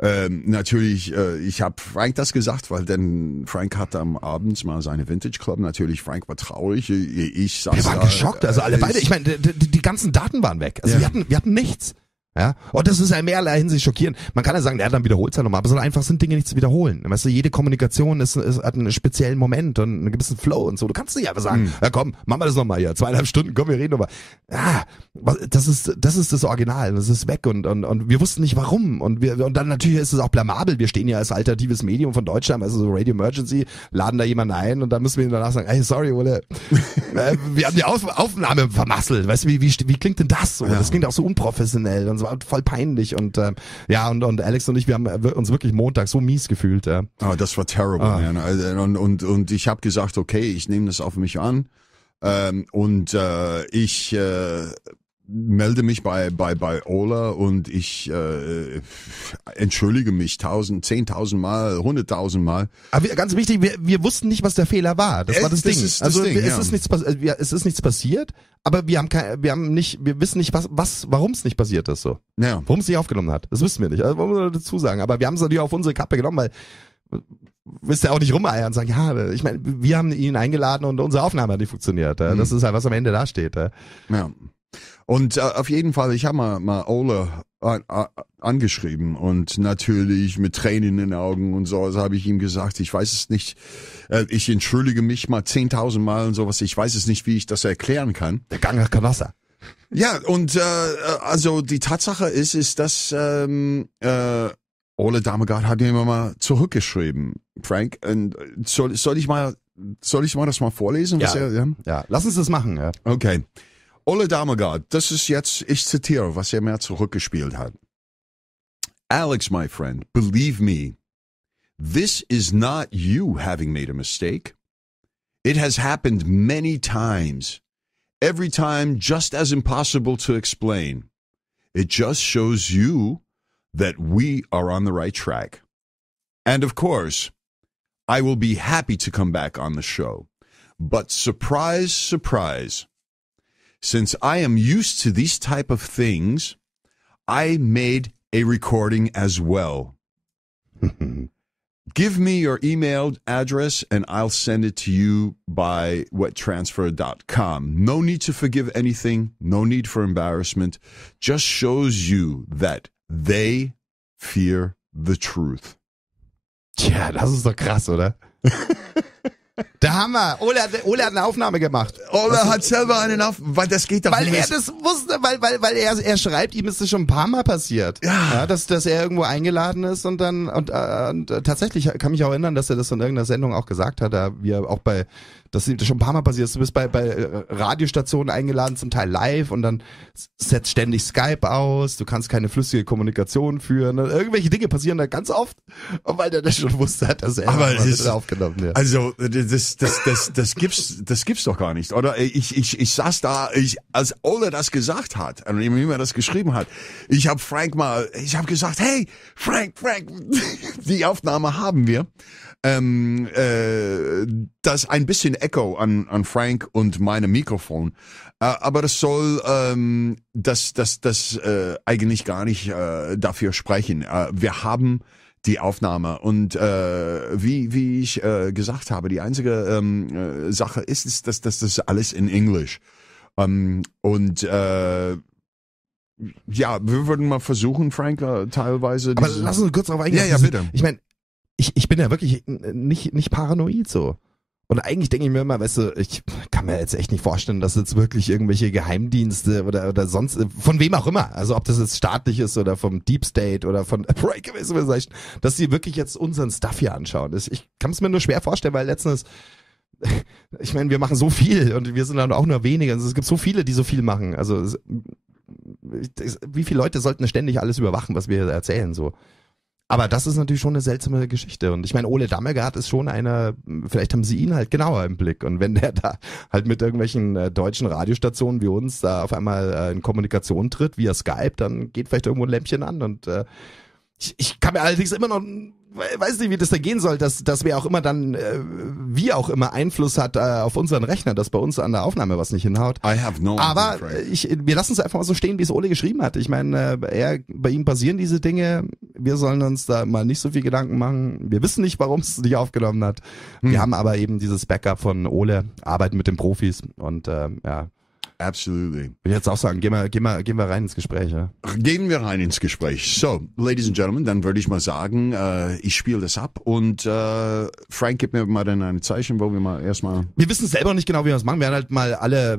Natürlich, ich habe Frank das gesagt, weil denn Frank hatte am Abend mal seine Vintage Club. Natürlich, Frank war traurig. Wir waren geschockt, also alle beide. Ich meine, die ganzen Daten waren weg. Also wir hatten nichts. Ja, und das ist ja in mehrerlei Hinsicht schockierend. Man kann ja sagen, dann wiederholt es ja nochmal, aber so einfach sind Dinge nicht zu wiederholen. Weißt du, jede Kommunikation hat einen speziellen Moment und einen gewissen Flow und so. Du kannst nicht einfach sagen, ja komm, machen wir das nochmal hier, 2,5 Stunden, komm, wir reden nochmal. Ja, das ist das Original, das ist weg und wir wussten nicht warum und dann natürlich ist es auch blamabel. Wir stehen ja als alternatives Medium von Deutschland, also so Radio Emergency, laden da jemanden ein und dann müssen wir ihm danach sagen, hey, sorry, Ole, wir haben die Aufnahme vermasselt. Weißt du, wie klingt denn das so? Ja. Das klingt auch so unprofessionell und so voll peinlich und und Alex und ich, wir haben uns wirklich Montag so mies gefühlt. Ja. Oh, das war terrible, man. Und ich habe gesagt, okay, ich nehme das auf mich an ich melde mich bei Ole und ich entschuldige mich 10.000 Mal, 100.000 Mal. Aber ganz wichtig, wir wussten nicht, was der Fehler war. Das war das Ding. Es ist nichts passiert, aber wir wissen nicht, warum es nicht passiert ist, so. Ja. Warum es nicht aufgenommen hat. Das wissen wir nicht. Also wollen wir dazu sagen. Aber wir haben es natürlich auf unsere Kappe genommen, weil willst ja auch nicht rumeiern und sagen, ja, ich meine, wir haben ihn eingeladen und unsere Aufnahme hat nicht funktioniert. Das ist halt, was am Ende da steht. Ja. Und auf jeden Fall, ich habe mal Ole angeschrieben und natürlich mit Tränen in den Augen und so, also habe ich ihm gesagt, ich weiß es nicht, ich entschuldige mich mal 10.000 Mal und sowas, ich weiß es nicht, wie ich das erklären kann. Der Gang nach Kanassa. Ja, und also die Tatsache ist, dass Ole Dammegard hat mir mal zurückgeschrieben, Frank, und soll ich mal das mal vorlesen? Ja, lass uns das machen. Ja. Okay. Ole Dammegard, das ist jetzt, ich zitiere, was er mir zurückgespielt hat. Alex, my friend, believe me, this is not you having made a mistake. It has happened many times. Every time just as impossible to explain. It just shows you that we are on the right track. And of course, I will be happy to come back on the show. But surprise, surprise. Since I am used to these type of things, I made a recording as well. Give me your email address and I'll send it to you by wettransfer.com. No need to forgive anything. No need for embarrassment. Just shows you that they fear the truth. Tja, das ist doch krass, oder? Der Hammer. Ole hat eine Aufnahme gemacht. Ole hat selber eine Aufnahme, weil das geht doch nicht. Weil er das wusste, weil er schreibt, ihm ist das schon ein paar Mal passiert. Ja, dass er irgendwo eingeladen ist und dann, und tatsächlich kann mich auch erinnern, dass er das in irgendeiner Sendung auch gesagt hat, wie er auch das ist schon ein paar Mal passiert. Du bist bei Radiostationen eingeladen, zum Teil live und dann setzt ständig Skype aus, du kannst keine flüssige Kommunikation führen. Irgendwelche Dinge passieren da ganz oft, weil der das schon wusste hat, dass er aufgenommen wird. Also, das gibt's doch gar nicht, oder? Ich saß da, als Ole das gesagt hat, und wie mir das geschrieben hat, ich habe gesagt, hey, Frank, die Aufnahme haben wir. Das ein bisschen Echo an Frank und meinem Mikrofon, aber das soll das eigentlich gar nicht dafür sprechen. Wir haben die Aufnahme und wie ich gesagt habe, die einzige Sache ist, dass das alles in Englisch und ja, wir würden mal versuchen, Frank, teilweise. Aber lass uns kurz darauf eingehen. Ja, bitte. Ich meine, ich bin ja wirklich nicht paranoid so. Und eigentlich denke ich mir immer, weißt du, ich kann mir jetzt echt nicht vorstellen, dass jetzt wirklich irgendwelche Geheimdienste oder sonst, von wem auch immer, also ob das jetzt staatlich ist oder vom Deep State oder von Breakaway Civilization, dass die wirklich jetzt unseren Stuff hier anschauen. Ich kann es mir nur schwer vorstellen, weil letztens, ich meine, wir machen so viel und wir sind dann auch nur wenige. Also es gibt so viele, die so viel machen. Also wie viele Leute sollten ständig alles überwachen, was wir erzählen, so. Aber das ist natürlich schon eine seltsame Geschichte. Und ich meine, Ole Dammegard ist schon einer, vielleicht haben sie ihn halt genauer im Blick. Und wenn der da halt mit irgendwelchen deutschen Radiostationen wie uns da auf einmal in Kommunikation tritt, via Skype, dann geht vielleicht irgendwo ein Lämpchen an. Und ich kann mir allerdings immer noch, weiß nicht, wie das da gehen soll, dass wer auch immer dann, wie auch immer Einfluss hat auf unseren Rechner, dass bei uns an der Aufnahme was nicht hinhaut. I have no Aber wir lassen es einfach mal so stehen, wie es Ole geschrieben hat. Ich meine, bei ihm passieren diese Dinge. Wir sollen uns da mal nicht so viel Gedanken machen. Wir wissen nicht, warum es nicht aufgenommen hat. Wir haben aber eben dieses Backup von Ole, arbeiten mit den Profis und ja. Absolutely. Ich jetzt auch sagen, gehen wir rein ins Gespräch. Ja? Gehen wir rein ins Gespräch. So, Ladies and Gentlemen, dann würde ich mal sagen, ich spiele das ab und Frank, gib mir mal dann ein Zeichen, wo wir mal erstmal... Wir wissen selber nicht genau, wie wir das machen. Wir werden halt mal alle,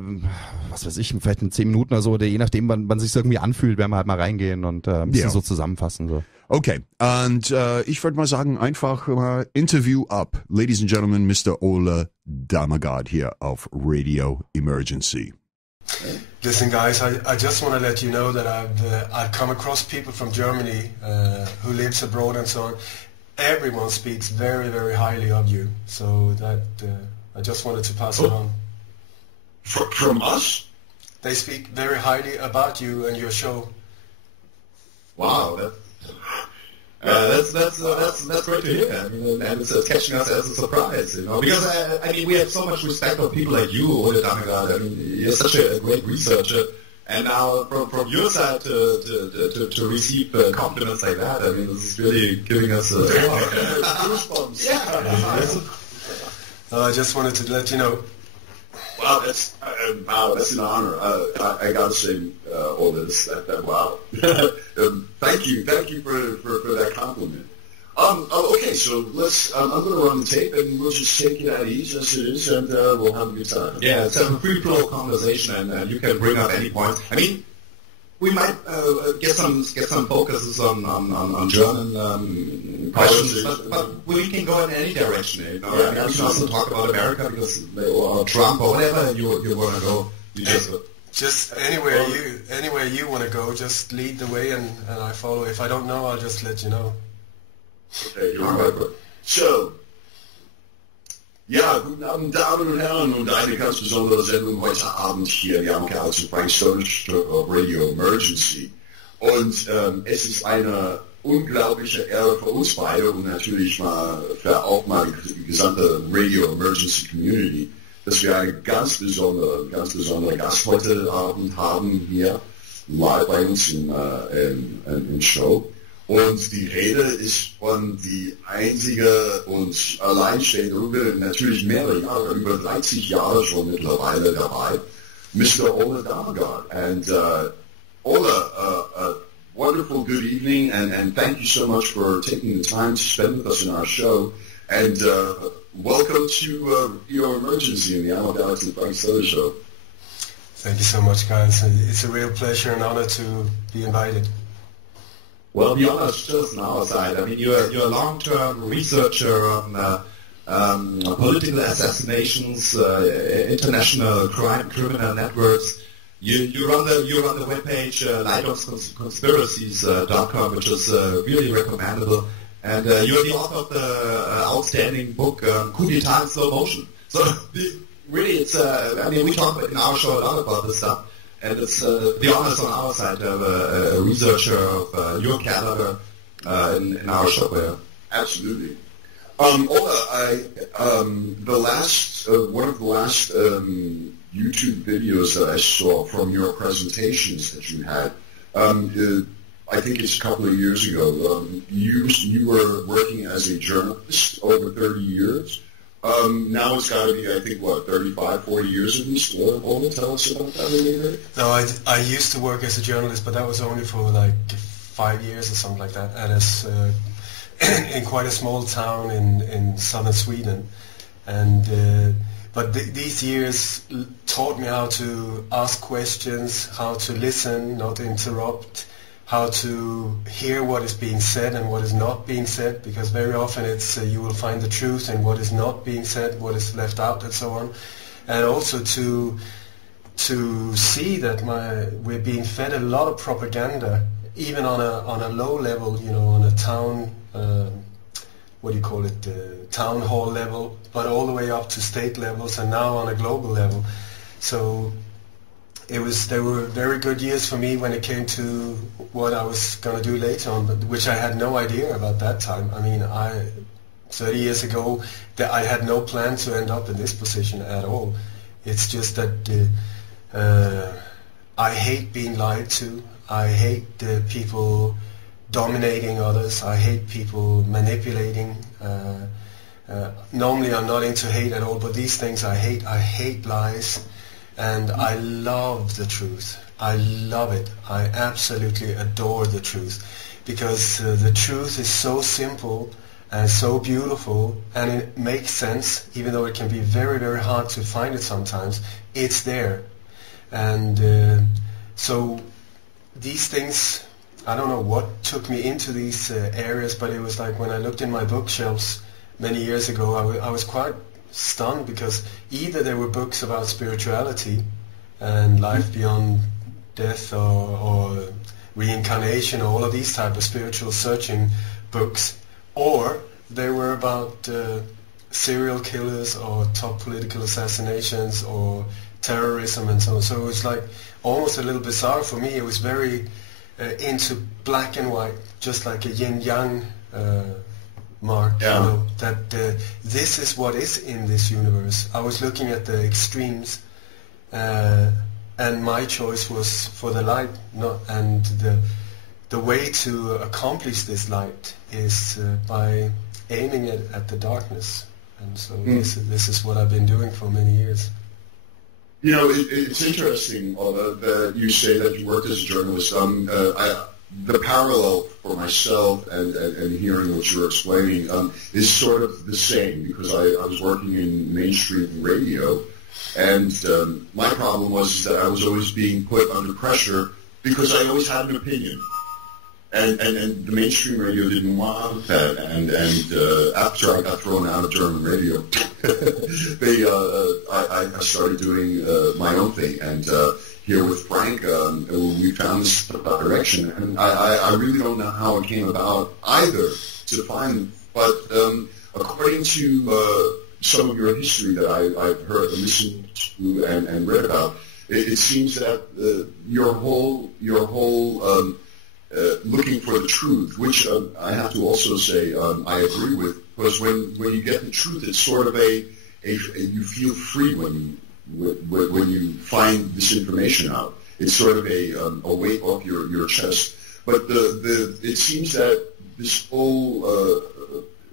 was weiß ich, vielleicht in 10 Minuten oder so, oder je nachdem, wann sich irgendwie anfühlt, werden wir halt mal reingehen und ein bisschen so zusammenfassen. So. Okay, und ich würde mal sagen, einfach Interview up. Ladies and Gentlemen, Mr. Ole Dammegard hier auf Radio Emergency. Listen, guys, I just want to let you know that I've come across people from Germany who lives abroad and so on. Everyone speaks very, very highly of you, so that I just wanted to pass it on. From us? They speak very highly about you and your show. Wow, that's great to hear. I mean, and it's catching us as a surprise, you know, because I mean we have so much respect for people like you, Ole Dammegard. I mean, you're such a great researcher, and now from your side to receive compliments like that, I mean, this is really giving us goosebumps. Yeah. I just wanted to let you know. Wow, that's an honor. I gotta say, all this. Wow. Thank you for that compliment. Okay, so let's. I'm gonna run the tape, and we'll just take it at ease as it is, and we'll have a good time. Yeah, it's a free flow conversation, and you can bring up any points. I mean, we might get some focuses on German questions, but we can go in any direction. You know, I mean, we can also talk about America because or Trump or whatever you want to go. You just anywhere you want to go. Just lead the way, and I follow. If I don't know, I'll just let you know. Okay, you're right. So. Ja, guten Abend, Damen und Herren, und eine ganz besondere Sendung heute Abend hier, die Am0k zu Radio Emergency. Und es ist eine unglaubliche Ehre für uns beide und natürlich auch mal die gesamte Radio Emergency Community, dass wir eine ganz besondere Gast heute Abend haben hier live bei uns im Show. Und die Rede ist von die einzige und alleinstehende, natürlich mehrere Jahre, über 30 Jahre schon mittlerweile dabei, Mr. Ole Dammegard. And Ole, wonderful good evening, and thank you so much for taking the time to spend with us in our show. And welcome to your emergency in the Am0k and Frank Soda Show. Thank you so much, guys. It's a real pleasure and honor to be invited. Well, the honor is just on our side. I mean, you're a long-term researcher on political assassinations, international criminal networks. You run the webpage leiderconspiracies.com, which is really recommendable. And you're the author of the outstanding book Coup d'etat in slow motion. So really, it's I mean, we talk in our show a lot about this stuff. And it's the honor is on our side to have a researcher of your caliber in our show here. Absolutely. Ole, one of the last YouTube videos that I saw from your presentations that you had, I think it's a couple of years ago. You were working as a journalist over 30 years. Now it's got to be, I think, 35, 40 years at least. Ole, tell us about that a little bit. No, I used to work as a journalist, but that was only for like 5 years or something like that, and as in quite a small town in southern Sweden. And but these years taught me how to ask questions, how to listen, not interrupt, how to hear what is being said and what is not being said, because very often it's you will find the truth in what is not being said, what is left out, and so on. And also to see that we're being fed a lot of propaganda, even on a low level, on a town, town hall level, but all the way up to state levels, and now on a global level. So there were very good years for me when it came to what I was going to do later on, but which I had no idea about that time. I mean, 30 years ago, that I had no plan to end up in this position at all. It's just that I hate being lied to. I hate people dominating others. I hate people manipulating. Normally I'm not into hate at all, but these things I hate. I hate lies, and I love the truth. I love it. I absolutely adore the truth, because the truth is so simple and so beautiful, and it makes sense, even though it can be very, very hard to find it sometimes. It's there. And so these things, I don't know what took me into these areas, but it was like when I looked in my bookshelves many years ago, I was quite stunned, because either there were books about spirituality and life beyond death, or reincarnation, or all of these type of spiritual searching books, or they were about serial killers or top political assassinations or terrorism and so on. So it was like almost a little bizarre for me. It was very into black and white, just like a yin-yang mark, Yeah. that this is what is in this universe. I was looking at the extremes, and my choice was for the light, and the way to accomplish this light is by aiming it at the darkness. And so this is what I've been doing for many years. It's interesting that you say that you worked as a journalist. The parallel for myself and hearing what you're explaining is sort of the same, because I was working in mainstream radio, and my problem was that I was always being put under pressure because I always had an opinion. And the mainstream radio didn't want that, and after I got thrown out of German radio, I started doing my own thing, and here with Frank, we found this direction, and I really don't know how it came about either to find, but according to some of your history that I've heard, listened to, and read about, it seems that your whole looking for the truth, which I have to also say I agree with, because when you get the truth, it's sort of you feel free when you find this information out. It's sort of a weight off your chest. But it seems that this whole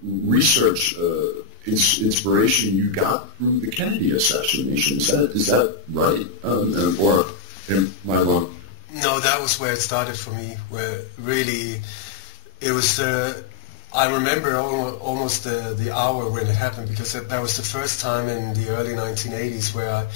research inspiration you got through the Kennedy assassination. Is that right? Or am I wrong? No, that was where it started for me, where really it was, I remember almost the hour when it happened, because that was the first time in the early 1980s where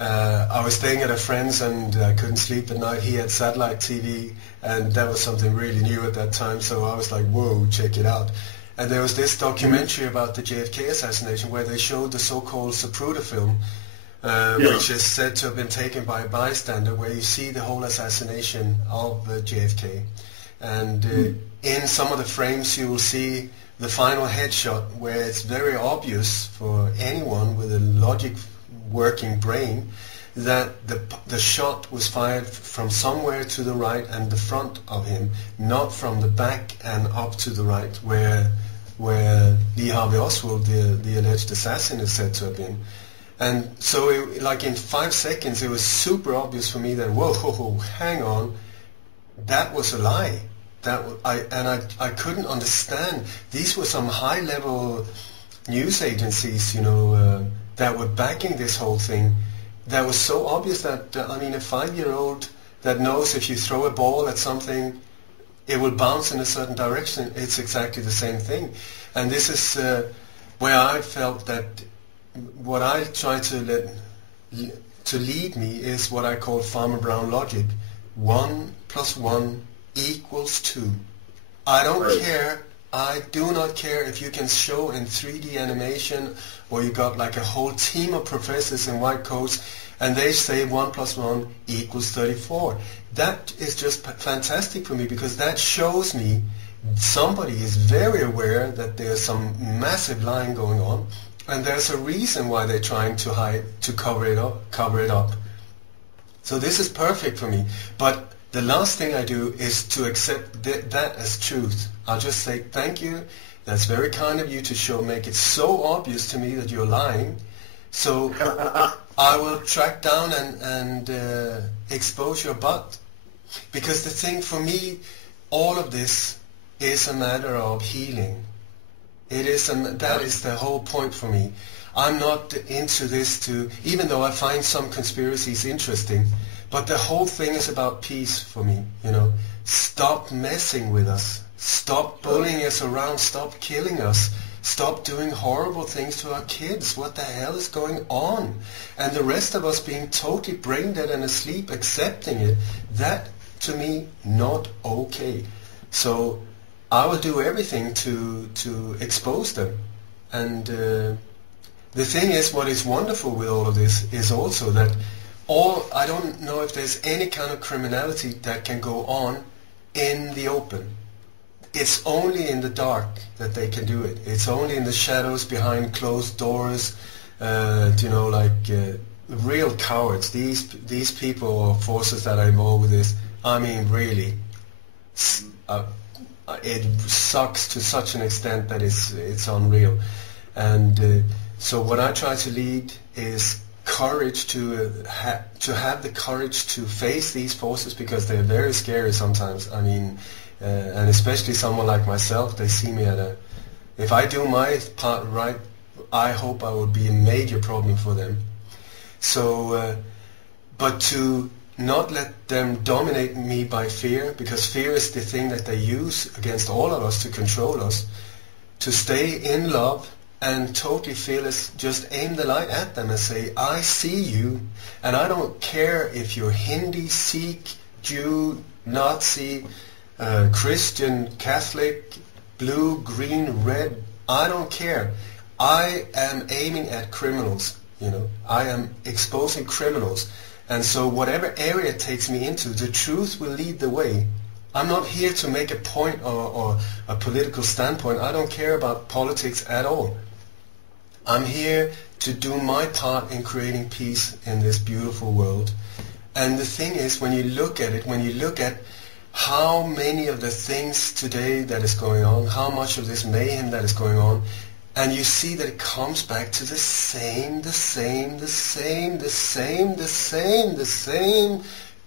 I was staying at a friend's and I couldn't sleep at night. He had satellite TV, and that was something really new at that time, so I was like, whoa, check it out. And there was this documentary about the JFK assassination where they showed the so-called Zapruder film, which is said to have been taken by a bystander, where you see the whole assassination of JFK. And in some of the frames you will see the final headshot, where it's very obvious for anyone with a logic working brain that the shot was fired from somewhere to the right and the front of him, not from the back and up to the right, where Lee Harvey Oswald, the alleged assassin, is said to have been. And so, in 5 seconds, it was super obvious for me that, whoa, hang on, that was a lie. I couldn't understand. These were some high-level news agencies, that were backing this whole thing. That was so obvious that, a 5-year-old that knows if you throw a ball at something, it will bounce in a certain direction. It's exactly the same thing. And this is where I felt that what I try to lead me is what I call Farmer Brown logic. 1 + 1 = 2. I don't care. I do not care if you can show in 3D animation, or you got like a whole team of professors in white coats and they say 1 + 1 = 34. That is just fantastic for me, because that shows me somebody is very aware that there's some massive lying going on, and there's a reason why they're trying to hide, to cover it up. So this is perfect for me. But the last thing I do is to accept that as truth. I'll just say, thank you, that's very kind of you to make it so obvious to me that you're lying. So I will track down and expose your butt. Because the thing for me, all of this is a matter of healing. That is the whole point for me. I'm not into this even though I find some conspiracies interesting, but the whole thing is about peace for me, Stop messing with us. Stop bullying us around. Stop killing us. Stop doing horrible things to our kids. What the hell is going on? And the rest of us being totally brain dead and asleep, accepting it, that, to me, not okay. So I will do everything to expose them. And the thing is, what is wonderful with all of this is also that I don't know if there's any kind of criminality that can go on in the open. It's only in the dark that they can do it. It's only in the shadows behind closed doors, real cowards. These people or forces that are involved with this, I mean, really, it sucks to such an extent that it's unreal. And so what I try to lead is courage to have the courage to face these forces, because they're very scary sometimes. I mean, and especially someone like myself, they see me if I do my part right, I hope I will be a major problem for them. So, but to not let them dominate me by fear, because fear is the thing that they use against all of us to control us, to stay in love and totally fearless, just aim the light at them and say, I see you, and I don't care if you're Hindi, Sikh, Jew, Nazi, Christian, Catholic, blue, green, red, I don't care. I am aiming at criminals, I am exposing criminals. And so whatever area it takes me into, the truth will lead the way. I'm not here to make a point or a political standpoint. I don't care about politics at all. I'm here to do my part in creating peace in this beautiful world. And the thing is, when you look at how many of the things today that is going on, how much of this mayhem that is going on, and you see that it comes back to the same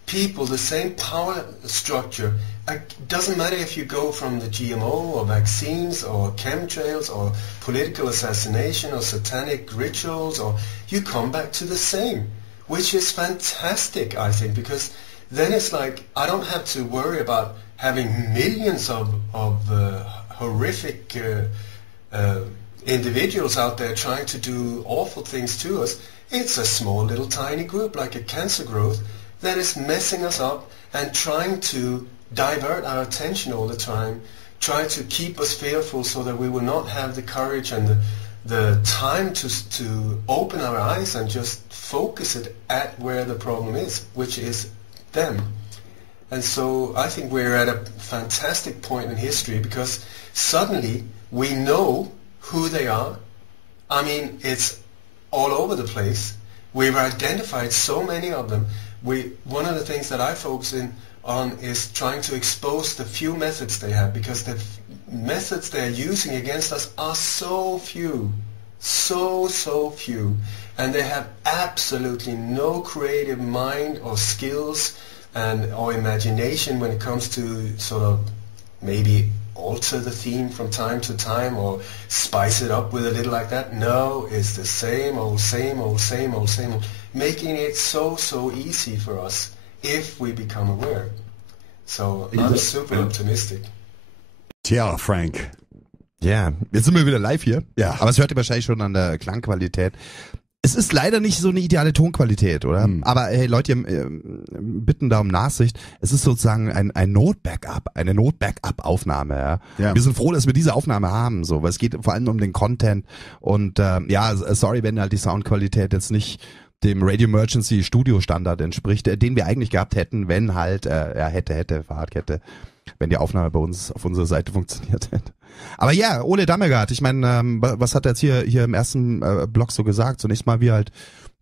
people, the same power structure. It doesn't matter if you go from the GMO or vaccines or chemtrails or political assassination or satanic rituals, or you come back to the same, which is fantastic, I think, because then it's like I don't have to worry about having millions of horrific individuals out there trying to do awful things to us. It's a small little tiny group, like a cancer growth, that is messing us up and trying to divert our attention all the time, trying to keep us fearful so that we will not have the courage and the time to open our eyes and just focus it at where the problem is, which is them. And so I think we're at a fantastic point in history, because suddenly we know who they are. I mean, it's all over the place. We've identified so many of them. One of the things that I focus on is trying to expose the few methods they have, because the methods they're using against us are so few, so few, and they have absolutely no creative mind or skills or imagination when it comes to sort of maybe alter the theme from time to time or spice it up with a little like that. No, it's the same old, making it so easy for us if we become aware. So I'm super optimistic. Tja, Frank, Ja, jetzt sind wir wieder live hier. Ja. Aber es hört ihr wahrscheinlich schon an der Klangqualität. Es ist leider nicht so eine ideale Tonqualität, oder? Aber hey Leute, bitten da um Nachsicht. Es ist sozusagen ein Not-Backup, eine Not-Backup-Aufnahme. Ja? Ja. Wir sind froh, dass wir diese Aufnahme haben, so, weil es geht vor allem um den Content. Und sorry, wenn halt die Soundqualität jetzt nicht dem Radio Emergency Studio Standard entspricht, den wir eigentlich gehabt hätten, wenn halt Fahrradkette, wenn die Aufnahme bei uns auf unserer Seite funktioniert hätte. Aber ja, Ole Dammegard, ich meine, was hat er jetzt hier im ersten Blog so gesagt? Zunächst mal, wie er halt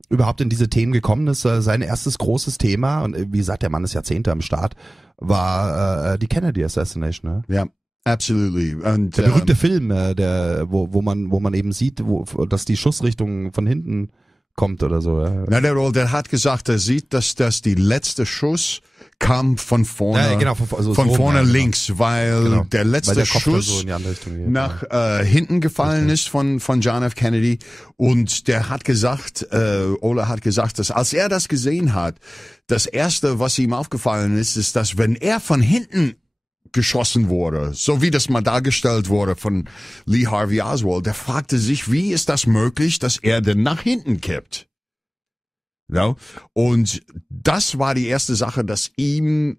überhaupt in diese Themen gekommen ist. Sein erstes großes Thema, und wie gesagt, der Mann ist Jahrzehnte am Start, war die Kennedy Assassination. Ne? Ja. Absolutely. Und, der berühmte Film, wo man eben sieht, dass die Schussrichtung von hinten kommt oder so. Ja. Na, der hat gesagt, er sieht, dass die letzte Schuss kam von vorne, ja, genau, von vorne links, weil der letzte Schuss so geht, nach hinten gefallen ist von John F. Kennedy, und der hat gesagt, Ole hat gesagt, dass als er das gesehen hat, das erste, was ihm aufgefallen ist, dass wenn er von hinten geschossen wurde, so wie das mal dargestellt wurde von Lee Harvey Oswald, der fragte sich, wie ist das möglich, dass er denn nach hinten kippt? No? Und das war die erste Sache, das ihm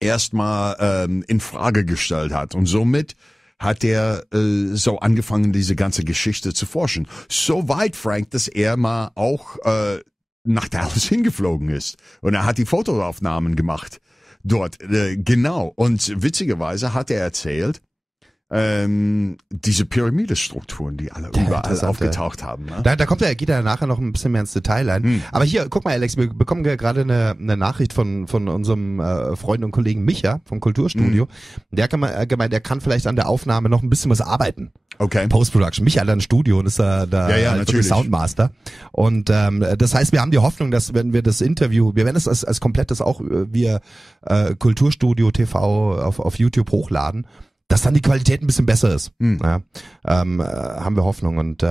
erstmal in Frage gestellt hat. Und somit hat er so angefangen, diese ganze Geschichte zu forschen. So weit, Frank, dass er mal auch nach Dallas hingeflogen ist. Und er hat die Fotoaufnahmen gemacht dort. Genau. Und witzigerweise hat er erzählt, diese Pyramidenstrukturen, die alle überall aufgetaucht haben. Ne? Da geht er nachher noch ein bisschen mehr ins Detail ein. Aber hier, guck mal, Alex, wir bekommen gerade eine Nachricht von unserem Freund und Kollegen Micha vom Kulturstudio. Der hat gemeint, er kann vielleicht an der Aufnahme noch ein bisschen was arbeiten. Okay. Post-Production. Micha hat ein Studio und ist da natürlich Soundmaster. Und das heißt, wir haben die Hoffnung, dass wenn wir das Interview, wir werden es als komplettes auch via Kulturstudio TV auf YouTube hochladen, dass dann die Qualität ein bisschen besser ist. Ja, haben wir Hoffnung. Und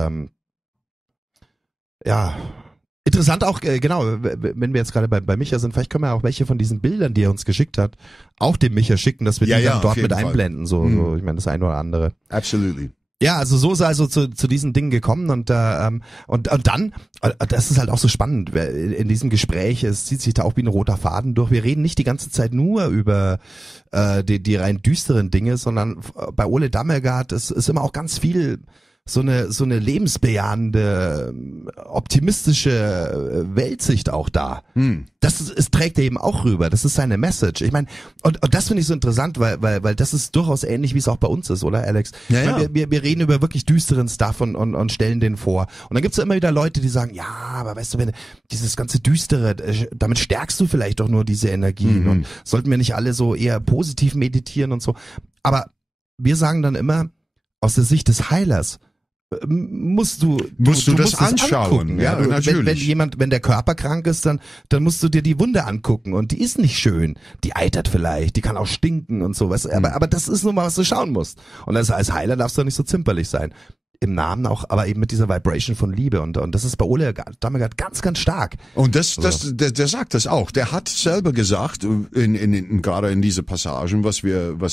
interessant auch, genau, wenn wir jetzt gerade bei Micha sind, vielleicht können wir auch welche von diesen Bildern, die er uns geschickt hat, auch dem Micha schicken, dass wir die dann dort mit einblenden. So, ich meine, das eine oder andere. Absolutely. Ja, also so ist er also zu diesen Dingen gekommen, und dann, das ist halt auch so spannend, in diesem Gespräch, es zieht sich da auch wie ein roter Faden durch. Wir reden nicht die ganze Zeit nur über die rein düsteren Dinge, sondern bei Ole Dammegard ist immer auch ganz viel so eine lebensbejahende, optimistische Weltsicht auch da. Es trägt er eben auch rüber. Das ist seine Message. Ich meine, und das finde ich so interessant, weil das ist durchaus ähnlich, wie es auch bei uns ist, oder Alex? Ja. Wir reden über wirklich düsteren Stuff und stellen den vor. Und dann gibt's ja immer wieder Leute, die sagen, ja, aber weißt du, wenn dieses ganze Düstere, damit stärkst du vielleicht doch nur diese Energien. Und sollten wir nicht alle so eher positiv meditieren und so. Aber wir sagen dann immer, aus der Sicht des Heilers, musst du das anschauen. Angucken, ja, natürlich. Wenn der Körper krank ist, dann musst du dir die Wunde angucken, und die ist nicht schön. Die eitert vielleicht, die kann auch stinken und sowas. Aber das ist nun mal, was du schauen musst. Und als Heiler darfst du nicht so zimperlich sein. Im Namen auch, aber eben mit dieser Vibration von Liebe, und das ist bei Ole Dammegard ganz, ganz stark. Und der sagt das auch. Der hat selber gesagt, gerade in diese Passagen, was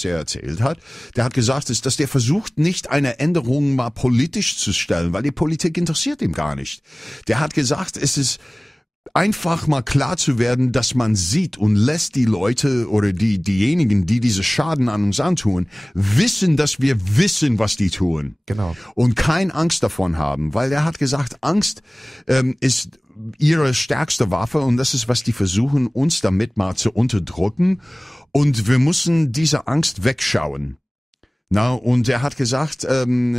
er erzählt hat, der hat gesagt, dass der versucht, nicht eine Änderung mal politisch zu stellen, weil die Politik interessiert ihm gar nicht. Der hat gesagt, es ist einfach mal klar zu werden, dass man sieht und lässt die Leute oder diejenigen, die diese Schaden an uns antun, wissen, dass wir wissen, was die tun. Genau. Und keine Angst davon haben, weil er hat gesagt, Angst ist ihre stärkste Waffe, und das ist, was die versuchen, uns damit mal zu unterdrücken, und wir müssen diese Angst wegschauen. Und er hat gesagt, erwähnt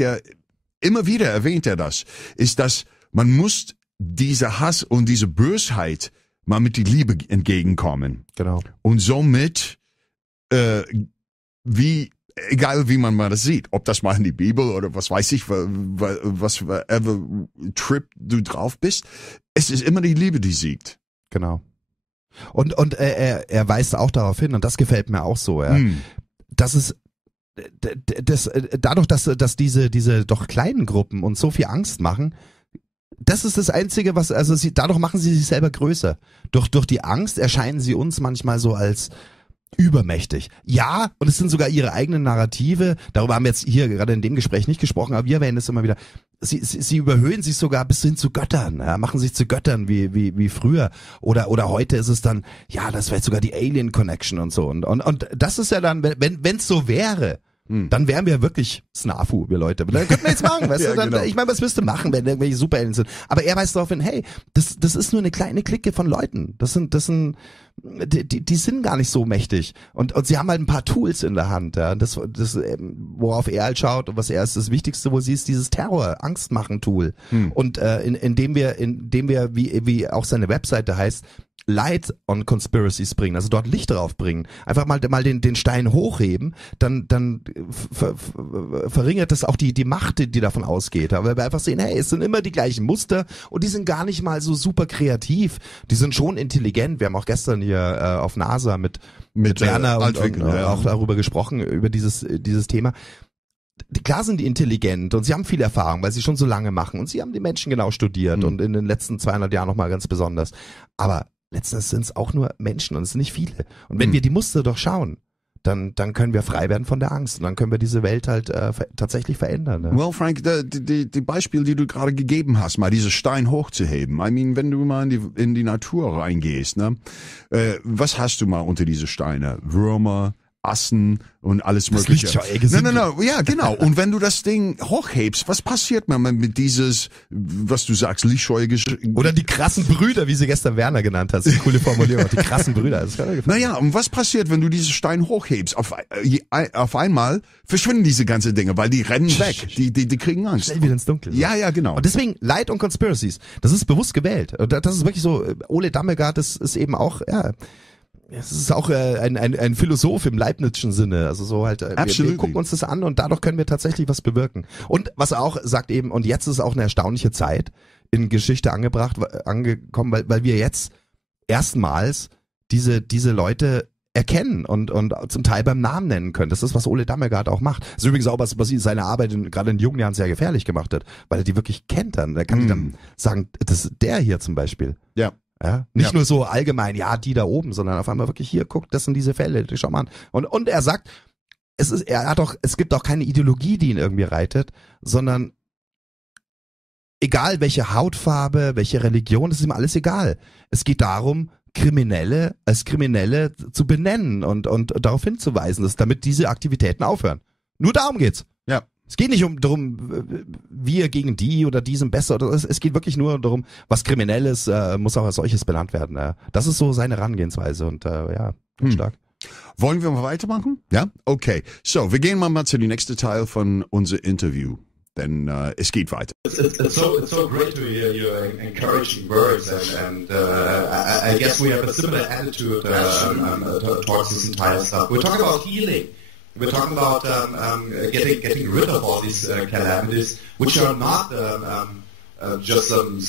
er das, ist, dass man muss dieser Hass und diese Bösheit mal mit die Liebe entgegekommen. Genau. Und somit, egal wie man mal das sieht, ob das mal in die Bibel oder was weiß ich, was Trip du drauf bist, es ist immer die Liebe, die siegt. Genau. Und er weist auch darauf hin, und das gefällt mir auch so, dass es dadurch, dass diese doch kleinen Gruppen uns so viel Angst machen, das ist das Einzige, dadurch machen sie sich selber größer. Durch die Angst erscheinen sie uns manchmal so als übermächtig. Ja, und es sind sogar ihre eigenen Narrative. Darüber haben wir jetzt hier gerade in dem Gespräch nicht gesprochen, aber wir erwähnen es immer wieder. Sie überhöhen sich sogar bis hin zu Göttern, ja, machen sich zu Göttern wie früher. Oder heute ist es dann, ja, das wäre sogar die Alien Connection und so. Und das ist ja dann, wenn's so wäre, dann wären wir wirklich Snafu, wir Leute. Dann könnten wir jetzt machen, weißt ja, du? Dann, genau. Ich meine, was wirst du machen, wenn irgendwelche Superhelden sind? Aber er weist darauf hin, hey, das ist nur eine kleine Clique von Leuten. Die sind gar nicht so mächtig. Und sie haben halt ein paar Tools in der Hand, ja. Das, worauf er halt schaut und was er ist, das Wichtigste, wo sie ist, dieses Terror, Angstmachen-Tool. Und indem wir, wie auch seine Webseite heißt, Light on Conspiracies bringen, also dort Licht drauf bringen. Einfach mal den Stein hochheben, dann verringert das auch die Macht, die davon ausgeht. Aber wir einfach sehen, hey, es sind immer die gleichen Muster und die sind gar nicht mal so super kreativ. Die sind schon intelligent. Wir haben auch gestern hier auf NASA mit Werner und auch darüber gesprochen, über dieses Thema. Klar sind die intelligent und sie haben viel Erfahrung, weil sie schon so lange machen und sie haben die Menschen genau studiert und in den letzten 200 Jahren nochmal ganz besonders. Aber letztens sind es auch nur Menschen und es sind nicht viele. Und wenn wir die Muster doch schauen, dann können wir frei werden von der Angst und dann können wir diese Welt halt tatsächlich verändern. Ne? Well, Frank, die Beispiele, die du gerade gegeben hast, mal diese Stein hochzuheben. I mean, wenn du mal in die Natur reingehst, ne, was hast du mal unter diese Steine? Würmer, Assen und alles Mögliche. No, ja, genau. Und wenn du das Ding hochhebst, was passiert man mit dieses, was du sagst, lichtscheue oder die krassen Brüder, wie sie gestern Werner genannt hast. Eine coole Formulierung. Die krassen Brüder. Das kann mir gefallen. Naja, und was passiert, wenn du diesen Stein hochhebst? Auf einmal verschwinden diese ganzen Dinge, weil die rennen weg. Die kriegen Angst. Schnell wieder ins Dunkel. So. Ja, genau. Und deswegen Light und Conspiracies. Das ist bewusst gewählt. Das ist wirklich so, Ole Dammegard ist eben auch, ja, es ist auch ein Philosoph im Leibnizschen Sinne, also so halt, wir gucken uns das an und dadurch können wir tatsächlich was bewirken. Und was er auch sagt eben, und jetzt ist auch eine erstaunliche Zeit in Geschichte angekommen, weil wir jetzt erstmals diese Leute erkennen und zum Teil beim Namen nennen können. Das ist, was Ole Dammegard auch macht. Das ist übrigens auch was seine Arbeit gerade in jungen Jahren sehr gefährlich gemacht hat, weil er die wirklich kennt dann. Da kann die dann sagen, das ist der hier zum Beispiel. Ja. Ja, nicht nur so allgemein, ja, die da oben, sondern auf einmal wirklich hier, guckt, das sind diese Fälle, schau mal an. Und er sagt, es gibt auch keine Ideologie, die ihn irgendwie reitet, sondern egal welche Hautfarbe, welche Religion, das ist ihm alles egal. Es geht darum, Kriminelle als Kriminelle zu benennen und darauf hinzuweisen, damit diese Aktivitäten aufhören. Nur darum geht's. Ja. Es geht nicht darum, wir gegen die oder die sind besser. Es geht wirklich nur darum, was kriminell ist, muss auch als solches benannt werden. Das ist so seine Herangehensweise und stark. Wollen wir mal weitermachen? Ja? Okay. So, wir gehen mal zu dem nächsten Teil von unser Interview. Denn es geht weiter. It's so great to hear your encouraging words, and I guess we have a similar attitude towards this entire stuff. We're talking about healing. We're talking about getting rid of all these calamities, which are not just some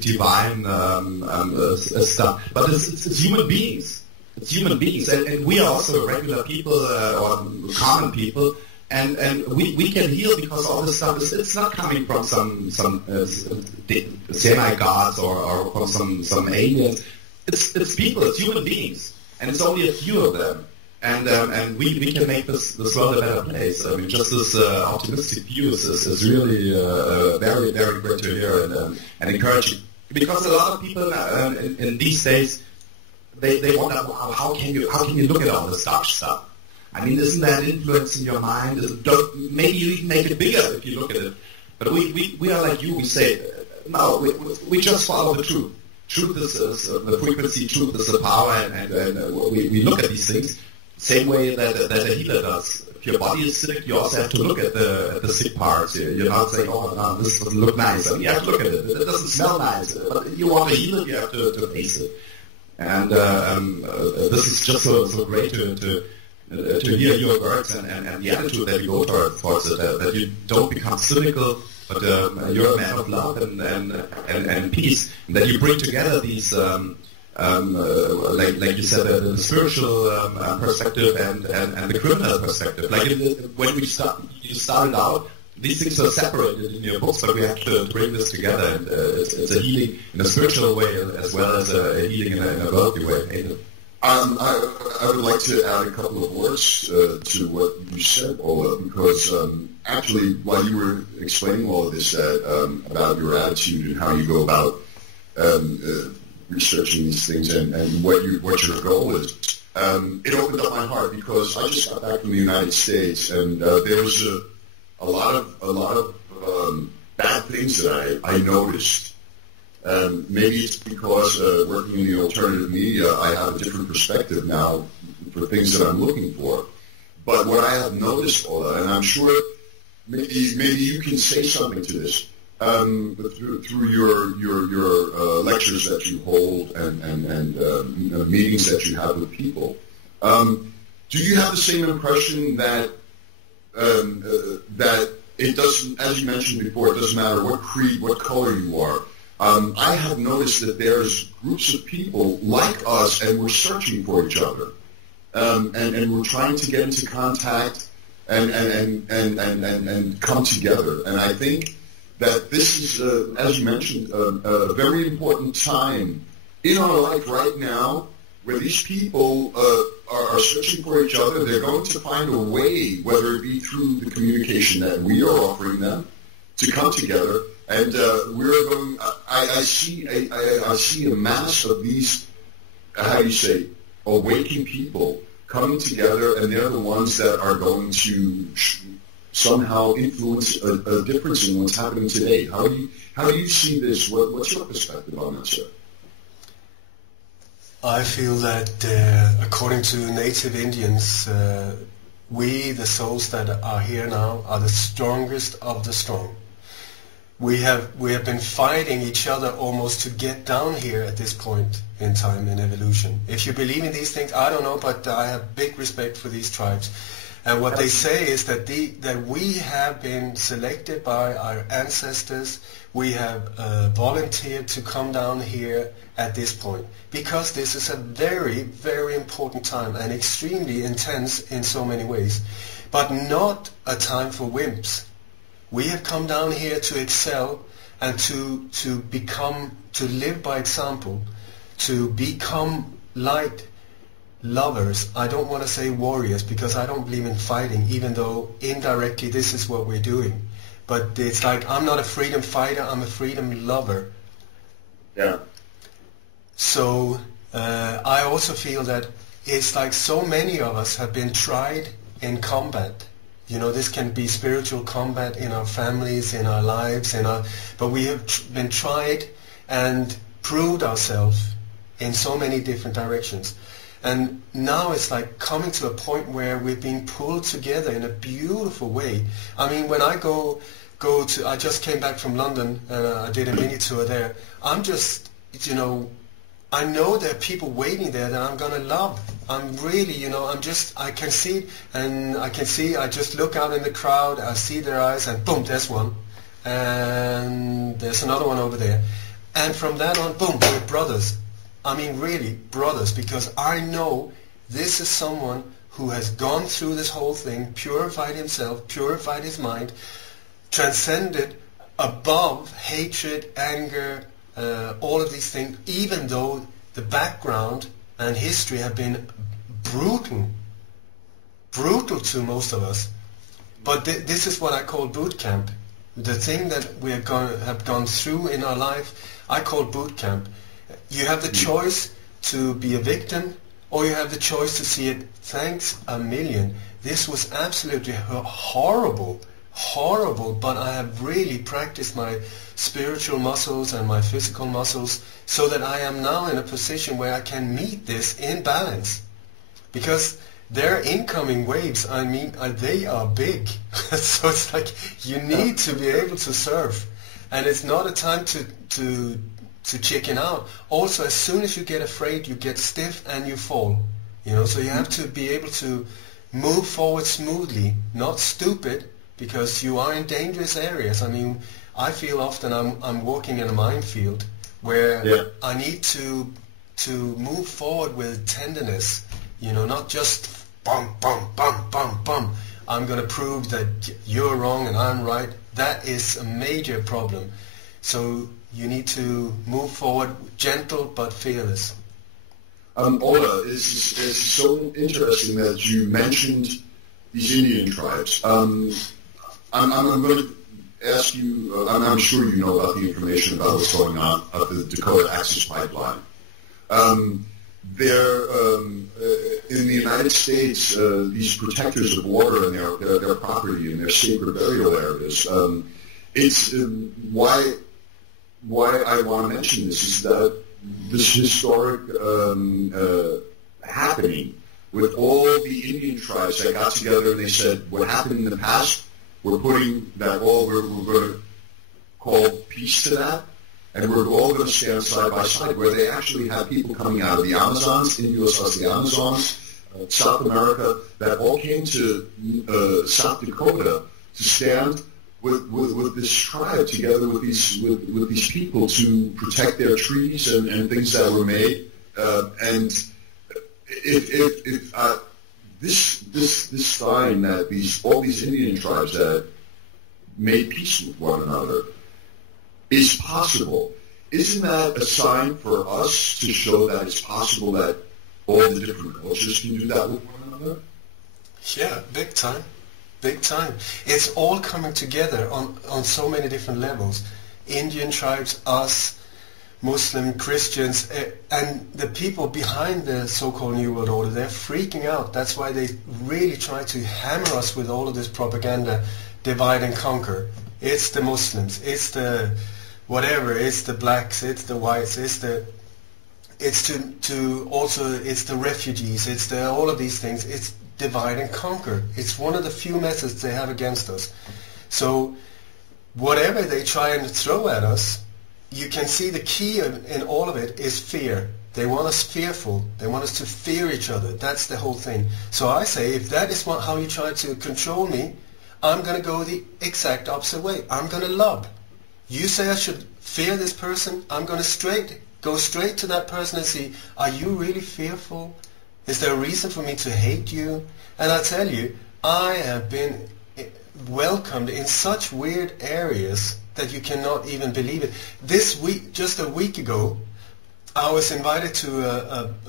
divine stuff, but it's human beings. It's human beings, and we are also regular people or common people, and we can heal because all this stuff it's not coming from some semi-gods or from some aliens. It's people, it's human beings, and it's only a few of them. And we can make this world a better place. I mean, just this optimistic view is really very, very great to hear and encouraging. Because a lot of people in these days, they wonder, how can you look at all this dark stuff? I mean, isn't that influencing your mind? Maybe you even make it bigger if you look at it. But we are like you. We say, no, we just follow the truth. Truth is the frequency. Truth is the power, and we look at these things. Same way that a healer does. If your body is sick, you also have to look at the sick parts. You're not saying, oh, no, this doesn't look nice. I mean, you have to look at it. It doesn't smell nice. But if you want to heal it, you have to face it. And this is just so great to hear your words and the attitude that you go towards it. That you don't become cynical, but you're a man of love and peace. And that you bring together these... like you said, the spiritual perspective and the criminal perspective. Like when you started out, these things are separated in your books, but we have to bring this together. And it's a healing in a spiritual way as well as a healing in a worldly way. I would like to add a couple of words to what you said, Ole, because actually, while you were explaining all of this about your attitude and how you go about researching these things and what your goal is, it opened up my heart because I just got back from the United States and there was a lot of bad things that I noticed. Maybe it's because working in the alternative media, I have a different perspective now for things that I'm looking for. But what I have noticed, Ole, and I'm sure maybe you can say something to this through your lectures that you hold and meetings that you have with people. Do you have the same impression that that it doesn't, as you mentioned before, it doesn't matter what creed, what color you are? I have noticed that there's groups of people like us, and we're searching for each other, and we're trying to get into contact and come together. And I think that this is, as you mentioned, a very important time in our life right now, where these people are searching for each other. They're going to find a way, whether it be through the communication that we are offering them, to come together. And we're going. I see a mass of these, how do you say, awakened people coming together, and they're the ones that are going to somehow influence a difference in what's happening today. How do you see this? What's your perspective on that, sir? I feel that according to native Indians, we, the souls that are here now, are the strongest of the strong. We have been fighting each other almost to get down here at this point in time in evolution. If you believe in these things, I don't know, but I have big respect for these tribes. And what they say is that we have been selected by our ancestors. We have volunteered to come down here at this point because this is a very, very important time and extremely intense in so many ways, but not a time for wimps. We have come down here to excel and to become, to live by example, to become light lovers. I don't want to say warriors because I don't believe in fighting, even though indirectly this is what we're doing. But it's like, I'm not a freedom fighter, I'm a freedom lover. Yeah. So I also feel that it's like so many of us have been tried in combat. You know, this can be spiritual combat in our families, in our lives, but we have been tried and proved ourselves in so many different directions. And now it's like coming to a point where we're being pulled together in a beautiful way. I mean, when I go to, I just came back from London and I did a mini tour there. I'm just, you know, I know there are people waiting there that I'm going to love. I'm really, you know, I can see, and I just look out in the crowd, I see their eyes, and boom, there's one. And there's another one over there. And from that on, boom, we're brothers. I mean, really, brothers, because I know this is someone who has gone through this whole thing, purified himself, purified his mind, transcended above hatred, anger, all of these things, even though the background and history have been brutal to most of us. But this is what I call boot camp. The thing that we have gone through in our life, I call boot camp. You have the choice to be a victim, or you have the choice to see it, thanks a million. This was absolutely horrible, but I have really practiced my spiritual muscles and my physical muscles so that I am now in a position where I can meet this in balance. Because their incoming waves, I mean, they are big. So it's like you need to be able to surf. And it's not a time to chicken out. Also, as soon as you get afraid, you get stiff and you fall. You know, so you have to be able to move forward smoothly, not stupid, because you are in dangerous areas. I mean, I feel often I'm walking in a minefield where I need to move forward with tenderness, you know, not just bum, bum, bum, bum, bum. I'm going to prove that you're wrong and I'm right. That is a major problem. So you need to move forward, gentle but fearless. Ole, it's so interesting that you mentioned these Indian tribes. I'm going to ask you, I'm sure you know about the information about what's going on at the Dakota Access Pipeline. In the United States, these protectors of water and their property and their sacred burial areas, it's why I want to mention this is that this historic happening with all the Indian tribes that got together and they said, what happened in the past, we're putting that we're going to call peace to that, and we're all going to stand side by side, where they actually have people coming out of the Amazons, in U.S. as the Amazons, South America, that all came to South Dakota to stand with this tribe together with these people to protect their trees and things that were made. And if this sign that all these Indian tribes that made peace with one another is possible, isn't that a sign for us to show that it's possible that all the different cultures can do that with one another? Yeah, big time. Big time. It's all coming together on so many different levels. Indian tribes, us, Muslim, Christians, and the people behind the so-called New World Order, they're freaking out. That's why they really try to hammer us with all of this propaganda, divide and conquer. It's the Muslims, it's the whatever, it's the blacks, it's the whites, it's the refugees, it's all of these things. It's divide and conquer. It's one of the few methods they have against us. So whatever they try and throw at us, you can see the key in all of it is fear. They want us fearful. They want us to fear each other. That's the whole thing. So I say, if that is how you try to control me, I'm going to go the exact opposite way. I'm going to love. You say I should fear this person, I'm going to go straight to that person and see, are you really fearful? Is there a reason for me to hate you? And I tell you, I have been welcomed in such weird areas that you cannot even believe it. This week, just a week ago, I was invited to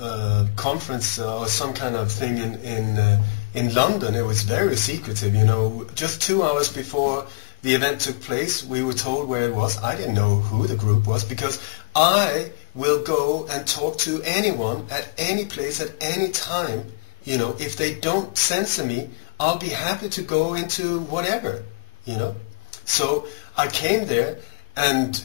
a conference or some kind of thing in London. It was very secretive, you know. Just 2 hours before the event took place, we were told where it was. I didn't know who the group was because I will go and talk to anyone at any place at any time. You know, if they don't censor me, I'll be happy to go into whatever, you know. So I came there, and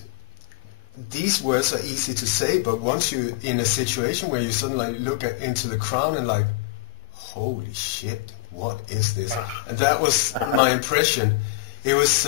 these words are easy to say, but once you're in a situation where you suddenly look into the crowd and like, holy shit, what is this? And that was my impression. It was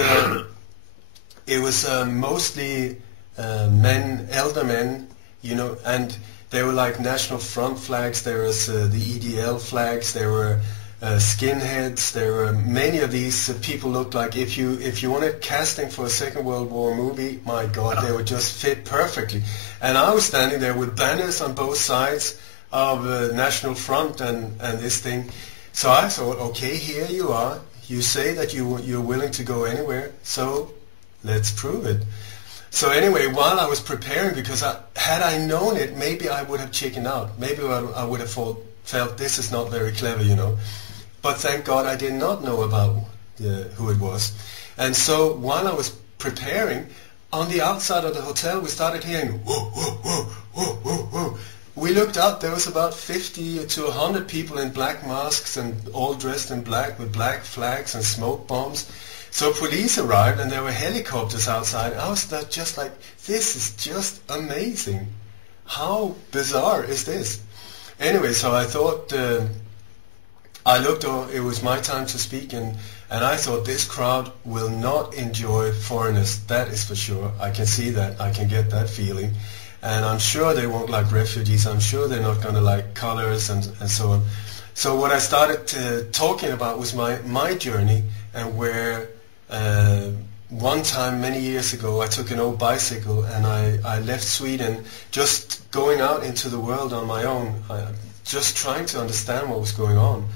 mostly men, elder men, you know, and they were like National Front flags. There was the EDL flags. There were skinheads. There were many of these people looked like if you wanted casting for a Second World War movie, my God, they would just fit perfectly. And I was standing there with banners on both sides of National Front and this thing. So I thought, okay, here you are. You say that you're willing to go anywhere, so let's prove it. So anyway, while I was preparing, because had I known it, maybe I would have chickened out. Maybe I would have felt this is not very clever, you know. But thank God I did not know about who it was. And so while I was preparing, on the outside of the hotel, we started hearing, whoa, whoa, whoa, whoa, whoa, whoa. We looked up, there was about 50 to 100 people in black masks and all dressed in black with black flags and smoke bombs. So police arrived and there were helicopters outside. I was just like, this is just amazing. How bizarre is this? Anyway, so I thought, I looked, it was my time to speak, and I thought this crowd will not enjoy foreigners. That is for sure. I can see that. I can get that feeling. And I'm sure they won't like refugees. I'm sure they're not going to like colors and so on. So what I started talking about was my journey, and where one time many years ago I took an old bicycle and I left Sweden, just going out into the world on my own, just trying to understand what was going on.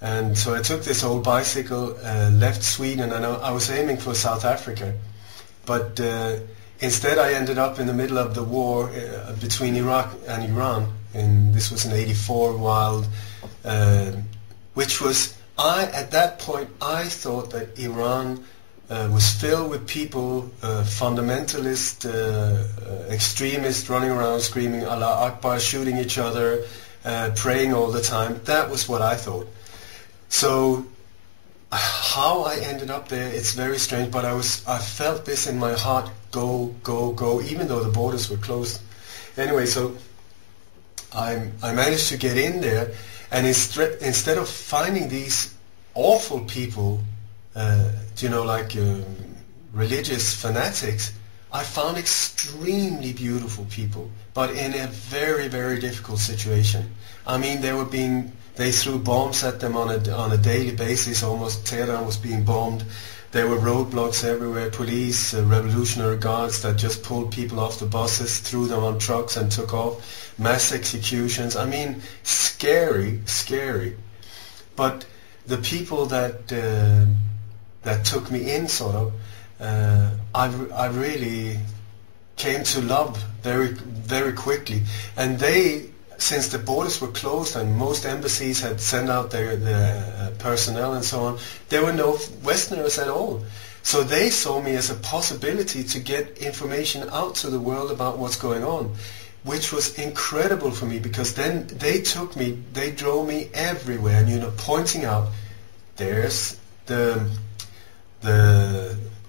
And so I took this old bicycle, left Sweden, and I was aiming for South Africa. But instead I ended up in the middle of the war between Iraq and Iran, and this was in '84, which was, at that point I thought that Iran was filled with people, fundamentalist, extremists running around screaming Allah Akbar, shooting each other, praying all the time. That was what I thought. So how I ended up there, it's very strange, but I felt this in my heart, go, go, go, even though the borders were closed. Anyway, so I managed to get in there, and instead of finding these awful people, religious fanatics, I found extremely beautiful people, but in a very, very difficult situation. I mean, they threw bombs at them on a daily basis. Almost Tehran was being bombed. There were roadblocks everywhere, police, revolutionary guards that just pulled people off the buses, threw them on trucks and took off. Mass executions. I mean, scary, scary. But the people that took me in, sort of, I really came to love very, very quickly. And since the borders were closed and most embassies had sent out their personnel and so on, there were no Westerners at all. So they saw me as a possibility to get information out to the world about what's going on, which was incredible for me, because then they drove me everywhere, and pointing out, there's the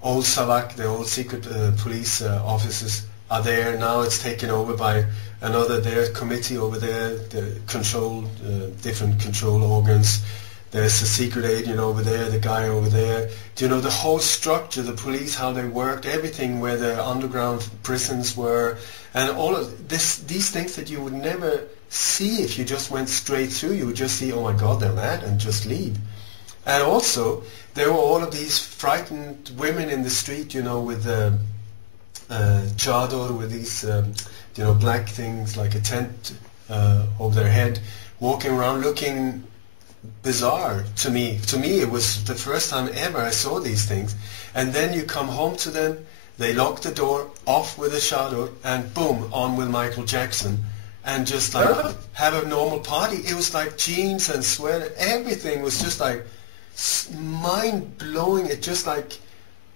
old Savak, the old secret police officers are there. Now it's taken over by their committee over there, the different control organs. There's the secret agent over there, the guy over there. The whole structure, the police, how they worked, everything, where the underground prisons were, and all of these things that you would never see if you just went straight through. You would just see, oh my God, they're mad, and just leave. And also, there were all of these frightened women in the street, with chador, with these, black things like a tent over their head, walking around looking bizarre to me. To me, it was the first time ever I saw these things. And then you come home to them, they lock the door, off with a chador, and boom, on with Michael Jackson. And just like have a normal party. It was like jeans and sweater. Everything was just like mind-blowing. It just like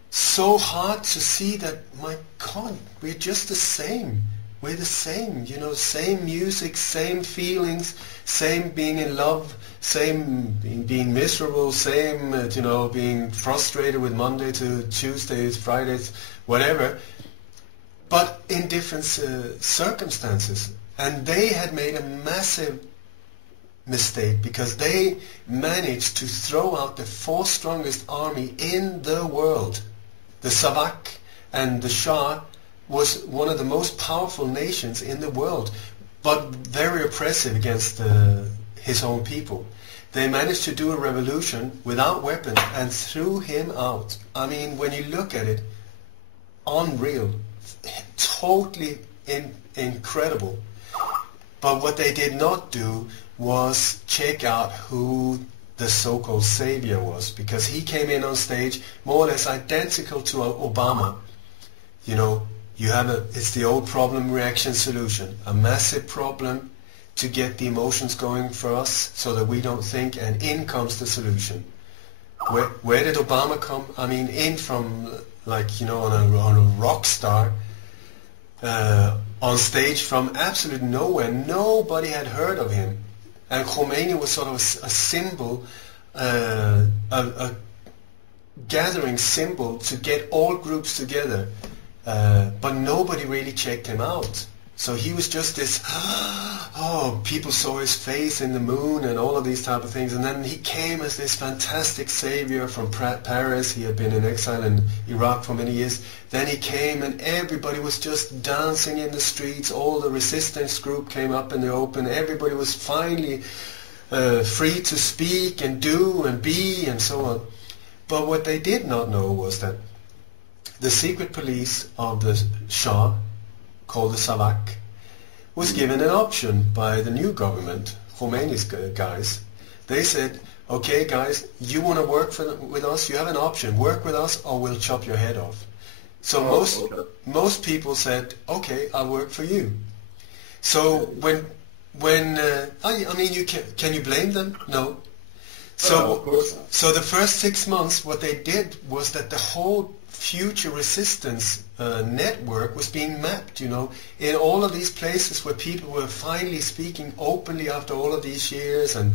so hard to see that, my God, we're just the same. We're the same, same music, same feelings, same being in love, same being miserable, same, being frustrated with Monday to Tuesdays, Fridays, whatever, but in different circumstances. And they had made a massive mistake, because they managed to throw out the fourth strongest army in the world. The Savak and the Shah was one of the most powerful nations in the world, but very oppressive against his own people. They managed to do a revolution without weapons and threw him out. I mean, when you look at it, unreal, totally incredible. But what they did not do was check out who the so-called savior was, because he came in on stage more or less identical to Obama. It's the old problem, reaction, solution. A massive problem to get the emotions going for us so that we don't think, and in comes the solution. Where did Obama come? I mean, in from, on a rock star, on stage from absolutely nowhere. Nobody had heard of him. And Khomeini was sort of a symbol, a gathering symbol to get all groups together. But nobody really checked him out. So he was just this, people saw his face in the moon and all of these type of things. And then he came as this fantastic savior from Paris. He had been in exile in Iraq for many years. Then he came and everybody was just dancing in the streets. All the resistance group came up in the open. Everybody was finally free to speak and do and be and so on. But what they did not know was that the secret police of the Shah, called the Savak, was given an option by the new government, Khomeini's guys. They said, okay guys, you want to work with us, you have an option, work with us or we'll chop your head off. So most people said, okay, I'll work for you. So when when I mean, can you blame them? No. Of course not. So the first 6 months, what they did was that the whole future resistance network was being mapped, you know, in all of these places where people were finally speaking openly after all of these years and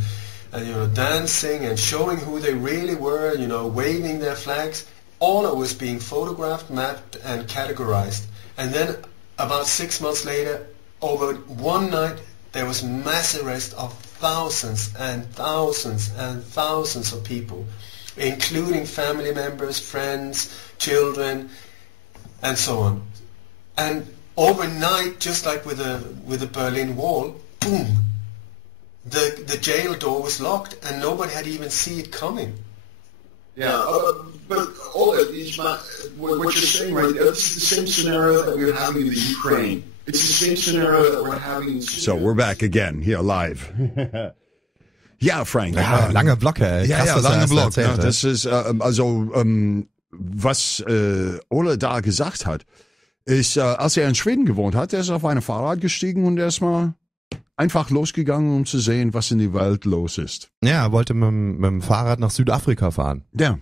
you know, dancing and showing who they really were, you know, waving their flags. All of it was being photographed, mapped, and categorized. And then about 6 months later, over one night, there was mass arrest of thousands and thousands and thousands of people, including family members, friends, children, and so on. And overnight, just like with the Berlin Wall, boom, the jail door was locked, and nobody had even seen it coming. Yeah, but Ole, what you're saying right now, this is the same scenario that we're having in the Ukraine. It's the same scenario that we're having in Syria. So, we're back again, here live. Ja, Frank. Ja, langer Block, ey. Krass, ja, was er langer erst Block. erzählt Ja, hat. das ist, was Ole da gesagt hat, ist, als er in Schweden gewohnt hat, er ist auf ein Fahrrad gestiegen und er ist mal einfach losgegangen, um zu sehen, was in der Welt los ist. Ja, er wollte mit dem Fahrrad nach Südafrika fahren. Ja.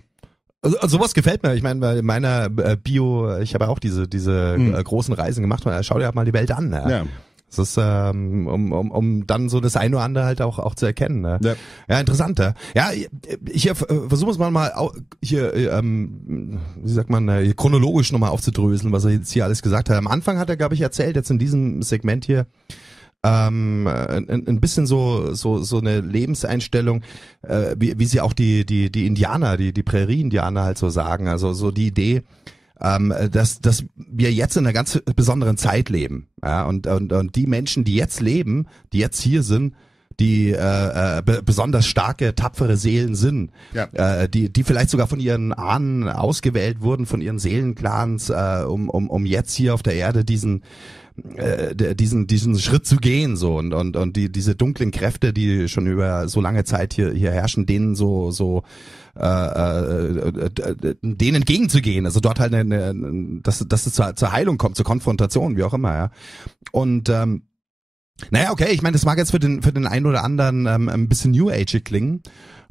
Also, sowas gefällt mir. Ich meine, bei meiner Bio, ich habe ja auch diese großen Reisen gemacht. Schau dir mal die Welt an. Ne? Ja. Das ist, um dann so das eine oder andere halt auch zu erkennen. Ne? Ja. Ja, interessant. Ja, ich versuche es mal hier, wie sagt man, hier chronologisch nochmal aufzudröseln, was er jetzt hier alles gesagt hat. Am Anfang hat er, glaube ich, erzählt, jetzt in diesem Segment hier, ein bisschen so eine Lebenseinstellung, wie sie auch die Indianer, die Prärie-Indianer halt so sagen. Also so die Idee, dass wir jetzt in einer ganz besonderen Zeit leben. Ja, und die Menschen, die jetzt leben, die jetzt hier sind, die besonders starke, tapfere Seelen sind, ja. Die vielleicht sogar von ihren Ahnen ausgewählt wurden, von ihren Seelenclans, um jetzt hier auf der Erde diesen Schritt zu gehen, so und diese dunklen Kräfte, die schon über so lange Zeit hier herrschen, denen denen entgegenzugehen, also dort halt dass es zur Heilung kommt, zur Konfrontation, wie auch immer, ja. Und naja, okay, ich meine, das mag jetzt für den einen oder anderen ein bisschen New Age klingen.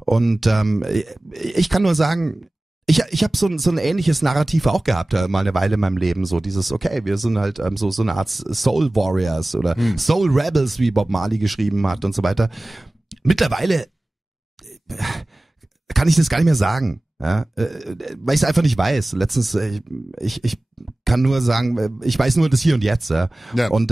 Und ich kann nur sagen, ich habe so ein ähnliches Narrativ auch gehabt, mal eine Weile in meinem Leben, so dieses, okay, wir sind halt so eine Art Soul Warriors oder Soul Rebels, wie Bob Marley geschrieben hat und so weiter. Mittlerweile kann ich das gar nicht mehr sagen, ja, weil ich es einfach nicht weiß. Letztens, ich kann nur sagen, ich weiß nur das Hier und Jetzt, ja. Ja. Und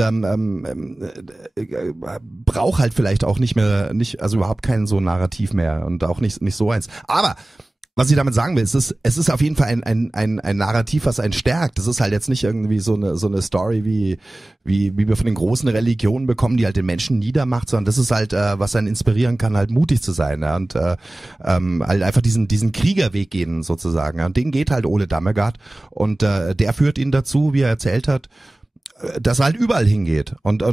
brauche halt vielleicht auch also überhaupt kein so Narrativ mehr und auch nicht so eins. Aber was ich damit sagen will, es ist auf jeden Fall ein Narrativ, was einen stärkt. Das ist halt jetzt nicht irgendwie so eine Story, wie wir von den großen Religionen bekommen, die halt den Menschen niedermacht, sondern das ist halt, was einen inspirieren kann, halt mutig zu sein, ja, und halt einfach diesen Kriegerweg gehen sozusagen. Ja. Und den geht halt Ole Dammegard und der führt ihn dazu, wie er erzählt hat, dass er halt überall hingeht und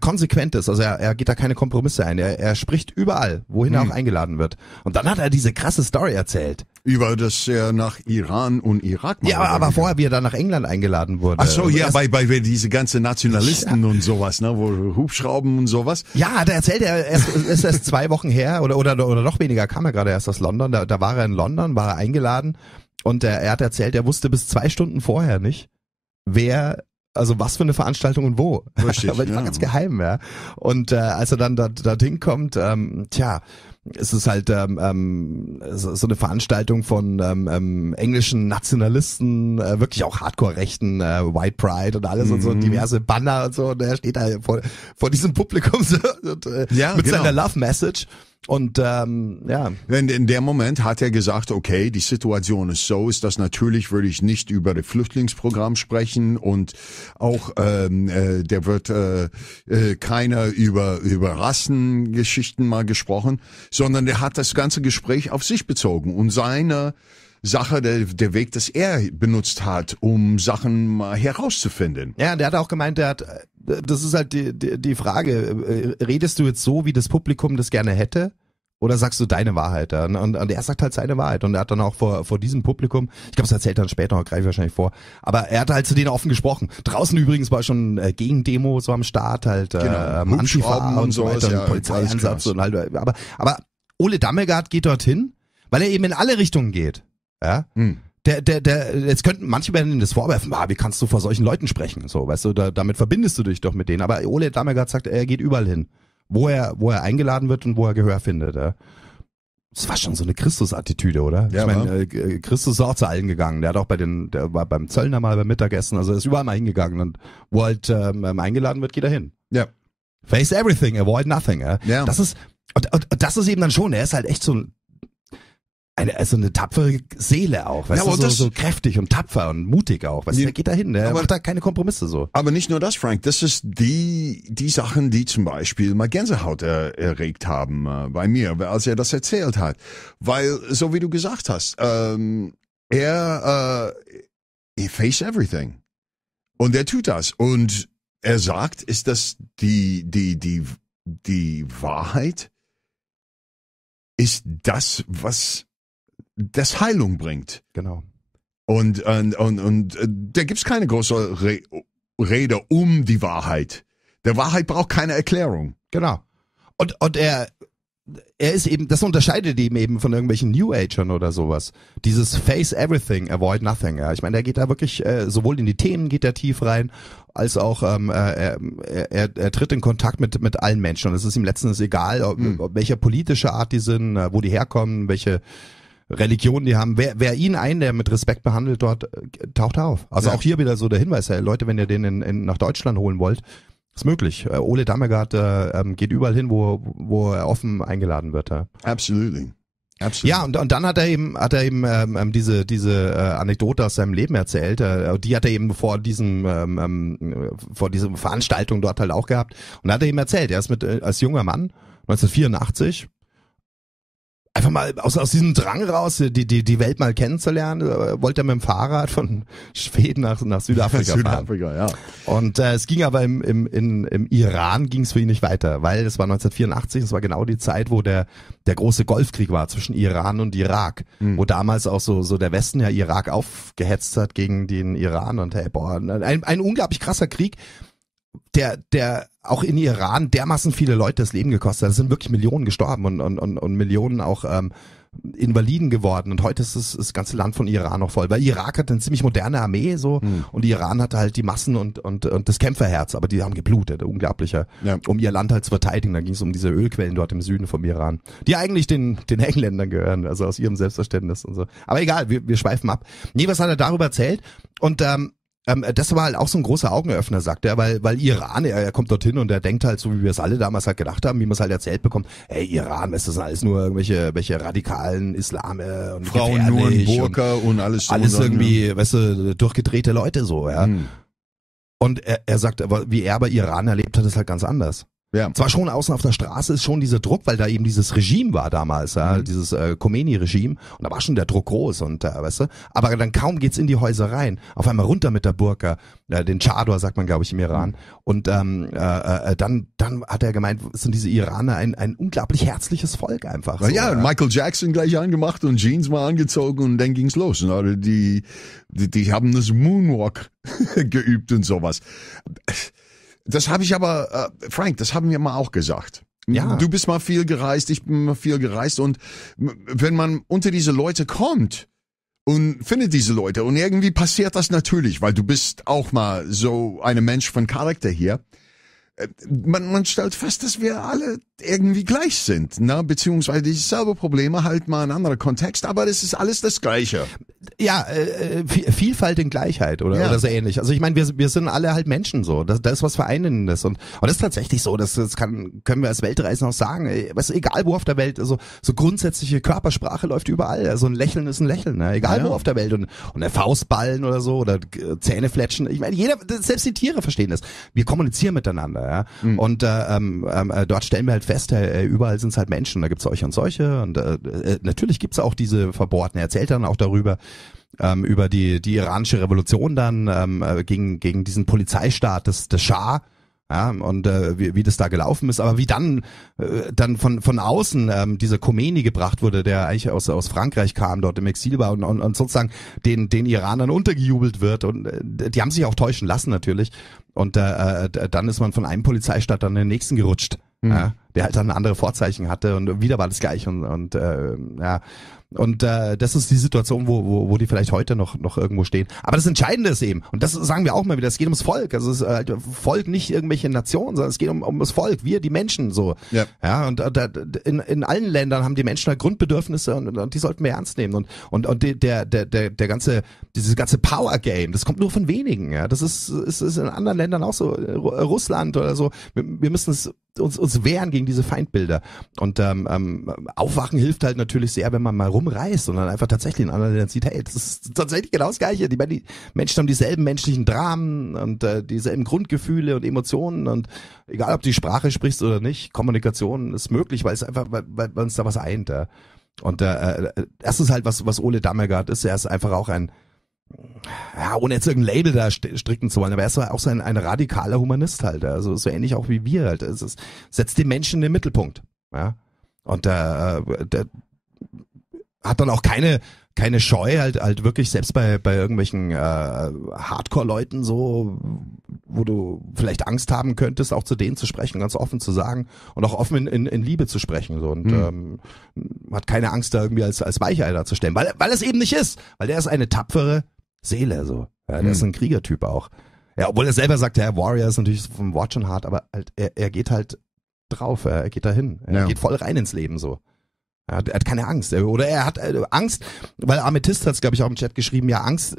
konsequent ist. Also er geht da keine Kompromisse ein. Er spricht überall, wohin er auch eingeladen wird. Und dann hat er diese krasse Story erzählt. Über das er nach Iran und Irak Ja, aber vorher, wie er dann nach England eingeladen wurde. Ach so, ja, bei diese ganzen Nationalisten und sowas, ne, wo Hubschrauben und sowas. Ja, hat er erzählt, er ist erst 2 Wochen her oder noch weniger, kam er gerade erst aus London. Da war er in London, war er eingeladen und er hat erzählt, er wusste bis 2 Stunden vorher nicht, also was für eine Veranstaltung und wo. Richtig, aber die war ganz geheim, ja. Und als er dann dorthin kommt, es ist halt so eine Veranstaltung von englischen Nationalisten, wirklich auch Hardcore-Rechten, White Pride und alles und so diverse Banner und so. Und er steht da vor diesem Publikum so, und, mit seiner Love Message. Und In dem Moment hat er gesagt, okay, die Situation ist so, ist das natürlich, würde ich nicht über das Flüchtlingsprogramm sprechen und auch der wird keiner über Rassengeschichten mal gesprochen, sondern der hat das ganze Gespräch auf sich bezogen und seine Sache, der Weg, das er benutzt hat, um Sachen mal herauszufinden. Ja, der hat auch gemeint, das ist halt die Frage, redest du jetzt so, wie das Publikum das gerne hätte? oder sagst du deine Wahrheit? Ja? Und er sagt halt seine Wahrheit. Und er hat dann auch vor diesem Publikum, ich glaube, das erzählt er dann später noch, greife ich wahrscheinlich vor, aber er hat halt zu denen offen gesprochen. Draußen übrigens war schon Gegendemo so am Start, halt Antifa und so weiter, ja, Polizeieinsatz und halt, aber Ole Dammegard geht dorthin, weil er eben in alle Richtungen geht. Ja? Jetzt könnten manche werden das vorwerfen, wie kannst du vor solchen Leuten sprechen? So, weißt du, damit verbindest du dich doch mit denen. Aber Ole Dammegard sagt, er geht überall hin, wo er eingeladen wird und wo er Gehör findet. Ja? Das war schon so eine Christus-Attitüde, oder? Ja, ich meine, Christus ist auch zu allen gegangen. Der hat auch der war beim Zöllner mal beim Mittagessen, also er ist überall mal hingegangen. Und wo halt eingeladen wird, geht er hin. Ja. Face everything, avoid nothing. Ja? Das ist eben dann schon, er ist halt echt so eine tapfere Seele auch, weißt du, so kräftig und tapfer und mutig auch, weißt du, der geht da hin, der macht da keine Kompromisse so. Aber nicht nur das, Frank, das ist die Sachen, die zum Beispiel mal Gänsehaut erregt haben bei mir, als er das erzählt hat, weil, so wie du gesagt hast, er face everything und er tut das und er sagt, ist das die Wahrheit ist das, was das Heilung bringt. Genau. Und da gibt's keine große Rede um die Wahrheit. Der Wahrheit braucht keine Erklärung. Genau. Und er ist eben, das unterscheidet ihn eben von irgendwelchen New Agern oder sowas. Dieses Face Everything, Avoid Nothing. Ja. Ich meine, der geht da wirklich, sowohl in die Themen geht er tief rein, als auch er tritt in Kontakt mit allen Menschen. Und es ist ihm letztens egal, ob welcher politische Art die sind, wo die herkommen, welche Religion die haben. Wer ihn der mit Respekt behandelt dort, taucht auf. Also auch hier wieder so der Hinweis, Leute, wenn ihr den nach Deutschland holen wollt, ist möglich. Ole Dammegard geht überall hin, wo er offen eingeladen wird. Absolutely. Ja, und dann hat er eben diese Anekdote aus seinem Leben erzählt. Die hat er eben vor dieser Veranstaltung dort halt auch gehabt. Und da hat er eben erzählt, er ist als junger Mann 1984 einfach mal aus diesem Drang raus, die Welt mal kennenzulernen, wollte er mit dem Fahrrad von Schweden nach Südafrika fahren. Ja. Und es ging aber im Iran ging es für ihn nicht weiter, weil es war 1984, es war genau die Zeit, wo der große Golfkrieg war zwischen Iran und Irak, wo damals auch so der Westen ja Irak aufgehetzt hat gegen den Iran und ein unglaublich krasser Krieg, der auch in Iran dermaßen viele Leute das Leben gekostet hat. Es sind wirklich Millionen gestorben und Millionen auch Invaliden geworden. Und heute ist das ganze Land von Iran noch voll. Weil Irak hat eine ziemlich moderne Armee so und Iran hatte halt die Massen und das Kämpferherz. Aber die haben geblutet, unglaublicher, um ihr Land halt zu verteidigen. Da ging es um diese Ölquellen dort im Süden vom Iran, die eigentlich den Engländern gehören, also aus ihrem Selbstverständnis und so. Aber egal, wir schweifen ab. Nee, was hat er darüber erzählt? Und das war halt auch so ein großer Augenöffner, sagt er, weil Iran, er kommt dorthin und er denkt halt so, wie wir es alle damals halt gedacht haben, wie man es halt erzählt bekommt, hey, Iran, das sind alles nur welche radikalen Islame und Frauen nur in Burka und alles so. Alles irgendwie, weißt du, durchgedrehte Leute so, ja. Und er sagt, aber wie er bei Iran erlebt hat, ist halt ganz anders. Ja. Zwar schon außen auf der Straße ist schon dieser Druck, weil da eben dieses Regime war damals, dieses Khomeini-Regime, und da war schon der Druck groß und weißt du, aber dann kaum geht's in die Häuser rein, auf einmal runter mit der Burka, den Chador sagt man, glaube ich, im Iran, und dann hat er gemeint, sind diese Iraner ein unglaublich herzliches Volk einfach. So, ja, Michael Jackson gleich angemacht und Jeans mal angezogen und dann ging's los. Und die haben das Moonwalk geübt und sowas. Das habe ich aber, Frank, das haben wir mal auch gesagt. Ja. Du bist mal viel gereist, ich bin mal viel gereist, und wenn man unter diese Leute kommt und findet diese Leute und irgendwie passiert das natürlich, weil du bist auch mal so ein Mensch von Charakter hier. Man stellt fest, dass wir alle irgendwie gleich sind, ne? Beziehungsweise dieselbe Probleme, halt mal ein anderer Kontext, aber das ist alles das Gleiche. Ja, Vielfalt in Gleichheit oder so ähnlich. Also ich meine, wir sind alle halt Menschen so. Da ist was Vereinendes und das ist tatsächlich so. Können wir als Weltreisender auch sagen. Weißt du, egal wo auf der Welt, so grundsätzliche Körpersprache läuft überall. Also ein Lächeln ist ein Lächeln, ne? Egal wo auf der Welt, und der Faustballen oder so oder Zähne fletschen. Ich meine, selbst die Tiere verstehen das. Wir kommunizieren miteinander. Ja? Und dort stellen wir halt fest, überall sind es halt Menschen, da gibt's Euch und solche, und natürlich gibt's auch diese Verbohrten. Er erzählt dann auch darüber, über die iranische Revolution dann gegen diesen Polizeistaat des Schah, Ja, und wie das da gelaufen ist, aber wie dann von außen dieser Khomeini gebracht wurde, der eigentlich aus Frankreich kam, dort im Exil war und sozusagen den Iranern untergejubelt wird, und die haben sich auch täuschen lassen natürlich, und dann ist man von einem Polizeistaat dann in den nächsten gerutscht, ja, der halt dann andere Vorzeichen hatte, und wieder war das gleich, und das ist die Situation, wo die vielleicht heute noch irgendwo stehen. Aber das Entscheidende ist eben, und das sagen wir auch mal wieder, es geht ums Volk. Also es ist halt Volk, nicht irgendwelche Nationen, sondern es geht um das Volk, wir, die Menschen, so. Ja, und in allen Ländern haben die Menschen halt Grundbedürfnisse, und die sollten wir ernst nehmen. Und dieses ganze Power Game, das kommt nur von wenigen. Ja, das ist in anderen Ländern auch so, Russland oder so. Wir müssen uns wehren gegen diese Feindbilder. Und Aufwachen hilft halt natürlich sehr, wenn man mal rumreist und dann einfach tatsächlich in anderen Ländern sieht, hey, das ist tatsächlich genau das Gleiche. Die Menschen haben dieselben menschlichen Dramen und dieselben Grundgefühle und Emotionen, und egal, ob du die Sprache sprichst oder nicht, Kommunikation ist möglich, weil uns da was eint. Ja. Und das ist halt was Ole Dammegard ist. Er ist einfach auch ohne jetzt irgendein Label da stricken zu wollen, aber er ist auch so ein radikaler Humanist halt, also so ähnlich auch wie wir halt. Es setzt den Menschen in den Mittelpunkt, ja. Und der hat dann auch keine Scheu halt wirklich, selbst bei irgendwelchen Hardcore-Leuten so, wo du vielleicht Angst haben könntest, auch zu denen zu sprechen, ganz offen zu sagen und auch offen in Liebe zu sprechen, so, und hat keine Angst, da irgendwie als Weichei darzustellen, weil es eben nicht ist, weil der ist eine tapfere Seele, so. Ja, der ist ein Kriegertyp auch. Ja, obwohl er selber sagt, ja, Warrior ist natürlich vom Wort schon hart, aber halt, er geht halt drauf, er geht dahin. Er geht voll rein ins Leben, so. Er hat keine Angst. Oder er hat Angst, weil Amethyst hat es, glaube ich, auch im Chat geschrieben, ja, Angst,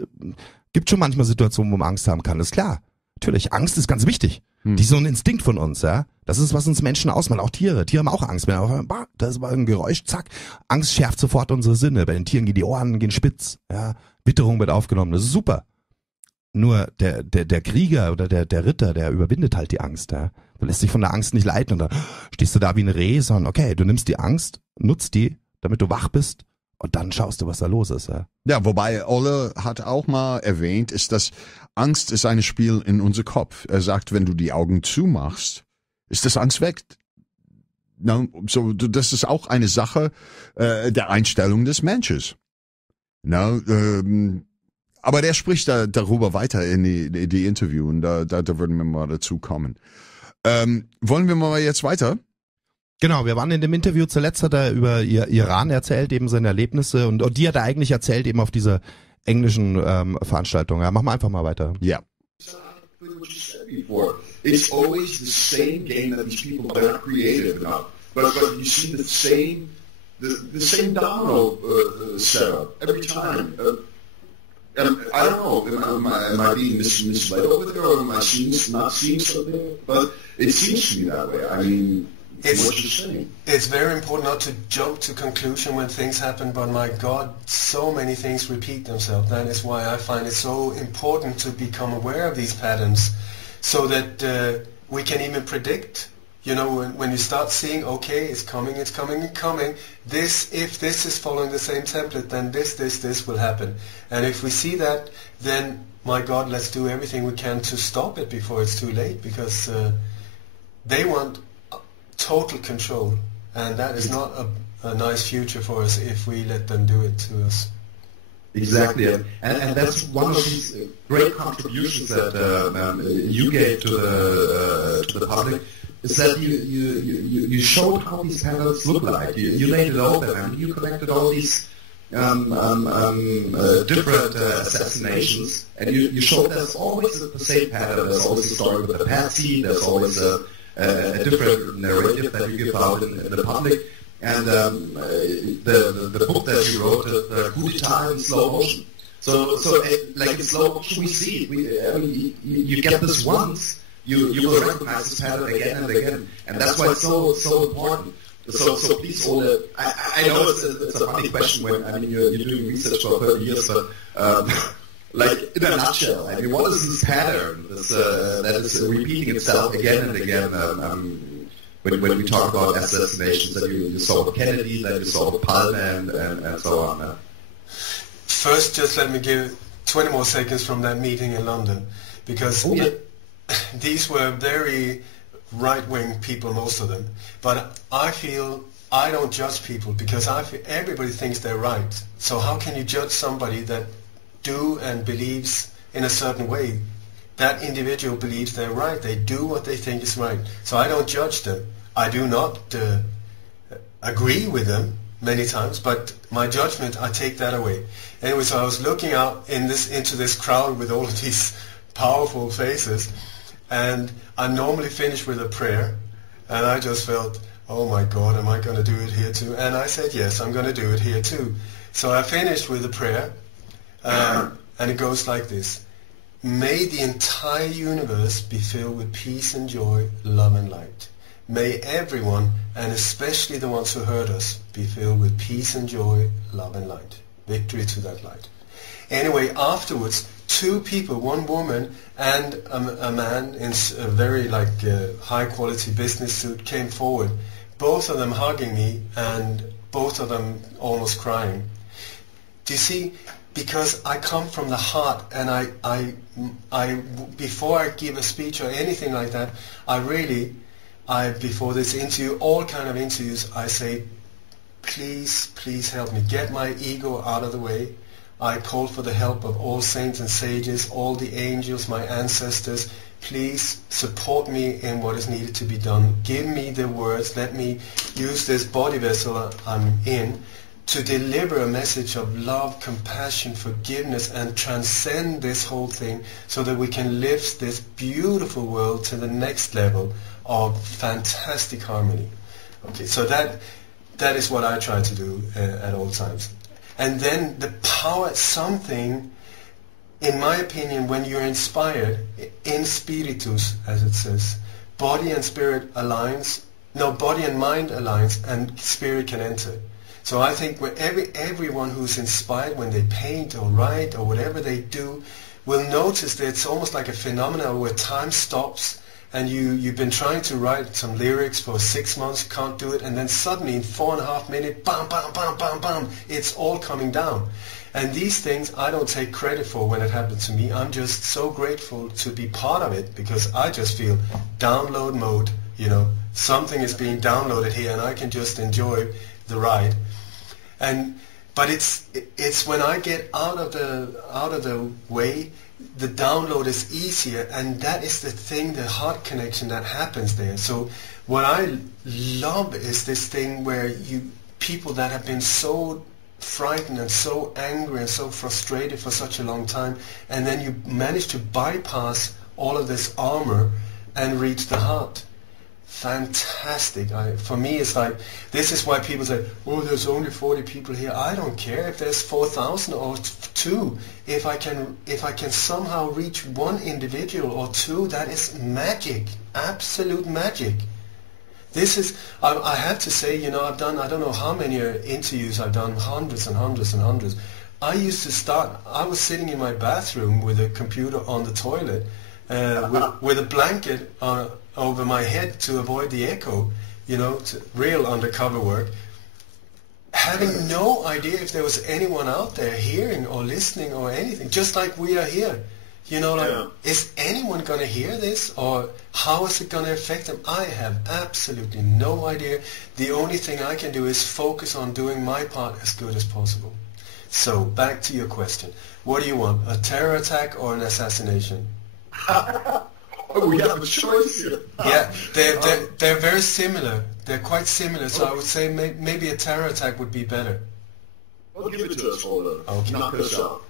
gibt schon manchmal Situationen, wo man Angst haben kann, ist klar. Natürlich, Angst ist ganz wichtig. Die ist so ein Instinkt von uns, ja. Das ist, was uns Menschen ausmacht, auch Tiere. Tiere haben auch Angst. Da ist mal ein Geräusch, zack. Angst schärft sofort unsere Sinne. Bei den Tieren gehen die Ohren, gehen spitz, ja. Witterung wird aufgenommen, das ist super. Nur der Krieger oder der Ritter, der überwindet halt die Angst, ja. Du lässt dich von der Angst nicht leiten, und dann stehst du da wie ein Reh, sondern okay, du nimmst die Angst, nutzt die, damit du wach bist, und dann schaust du, was da los ist, ja. Ja, wobei Ole hat auch mal erwähnt, ist, dass Angst ist ein Spiel in unser Kopf. Er sagt, wenn du die Augen zumachst, ist das Angst weg. No, so, das ist auch eine Sache der Einstellung des Menschen. No, aber der spricht darüber weiter in die Interview, und da würden wir mal dazu kommen. Wollen wir mal jetzt weiter? Genau, wir waren in dem Interview zuletzt, hat er über Iran erzählt, eben seine Erlebnisse, und die hat er eigentlich erzählt eben auf dieser englischen Veranstaltung. Ja, machen wir einfach mal weiter. Ja. It's always the same game that these people are creative about, but you see the same domino setup every time. I don't know, am I being misled over there, or am I not seeing something? But it seems to me that way. I mean, what you're saying. It's very important not to jump to conclusion when things happen, but my God, so many things repeat themselves. That is why I find it so important to become aware of these patterns, so that we can even predict. You know, when you start seeing, okay, it's coming, if this is following the same template, then this will happen. And if we see that, then, my God, let's do everything we can to stop it before it's too late, because they want total control, and that is not a nice future for us if we let them do it to us. Exactly, and that's one of these great contributions that you gave to the public, is that you showed how these patterns look like. You laid it open, and you connected all these different assassinations, and you showed there's always the same pattern. There's always a story with a patsy. There's always a different narrative that you give out in the public. And the book that you wrote, the coup d'etat in slow motion. So like in slow motion, we see it. You get this once. You will recognize this pattern again and again, and that's why it's so important. So please, Ole, I know it's a funny question when you're doing research for 30 years, but like in a nutshell, I mean, what is this pattern that is repeating itself again and again? When we talk about assassinations, that you saw with Kennedy, that you saw with Palme, and so on. First, just let me give 20 more seconds from that meeting in London, because these were very right-wing people, most of them. But I feel I don't judge people because I feel everybody thinks they're right. So how can you judge somebody that do and believes in a certain way? That individual believes they're right. They do what they think is right. So I don't judge them. I do not agree with them many times, but my judgment, I take that away. Anyway, so I was looking out into this crowd with all of these powerful faces, and I normally finish with a prayer, and I just felt, oh my God, am I going to do it here too? And I said, yes, I'm going to do it here too. So I finished with a prayer, and it goes like this. May the entire universe be filled with peace and joy, love and light. May everyone, and especially the ones who hurt us, be filled with peace and joy, love and light. Victory to that light. Anyway, afterwards, two people, one woman and a man in a very high-quality business suit came forward, both of them hugging me and both of them almost crying. Do you see? Because I come from the heart, and I before I give a speech or anything like that, before this interview, all kind of interviews, I say, please help me. Get my ego out of the way. I call for the help of all saints and sages, all the angels, my ancestors. Please support me in what is needed to be done. Give me the words. Let me use this body vessel I'm in to deliver a message of love, compassion, forgiveness, and transcend this whole thing so that we can lift this beautiful world to the next level of fantastic harmony. Okay, so that is what I try to do at all times. And then the power, something, in my opinion, when you're inspired, in spiritus, as it says, body and spirit aligns, body and mind aligns, and spirit can enter. So I think everyone who's inspired when they paint or write or whatever they do will notice that it's almost like a phenomenon where time stops, and you've been trying to write some lyrics for 6 months, can't do it, and then suddenly in 4.5 minutes, bam, bam, bam, bam, bam, it's all coming down. And these things I don't take credit for when it happened to me. I'm just so grateful to be part of it because I just feel download mode, something is being downloaded here and I can just enjoy the ride. But it's when I get out of the way, the download is easier, and that is the thing, the heart connection that happens there. So what I love is this thing where people that have been so frightened and so angry and so frustrated for such a long time, and then you manage to bypass all of this armor and reach the heart. Fantastic. For me, it's like, this is why people say, oh, there's only 40 people here. I don't care if there's 4,000 or 2. If I can somehow reach one individual or 2, that is magic, absolute magic. This is, I have to say, I've done, I don't know how many interviews I've done, hundreds and hundreds and hundreds. I was sitting in my bathroom with a computer on the toilet, with a blanket over my head to avoid the echo, real undercover work, having no idea if there was anyone out there hearing or listening or anything, just like we are here. Is anyone going to hear this, or how is it going to affect them? I have absolutely no idea. The only thing I can do is focus on doing my part as good as possible. So, back to your question. What do you want, a terror attack or an assassination? Oh, we have a choice here. Yeah, they're very similar. They're quite similar, so I would say maybe a terror attack would be better. Well, give it to us, Ole. Okay. Knock us out.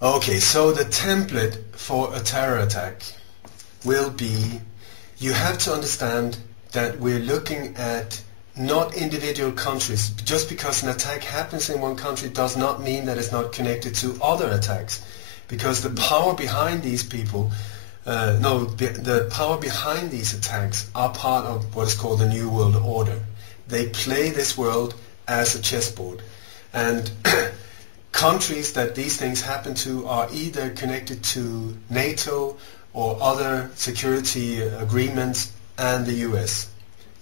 Okay, so the template for a terror attack will be, you have to understand that we're looking at not individual countries. Just because an attack happens in one country does not mean that it's not connected to other attacks. Because the power behind these people, the power behind these attacks are part of what is called the New World Order. They play this world as a chessboard. And countries that these things happen to are either connected to NATO or other security agreements and the US.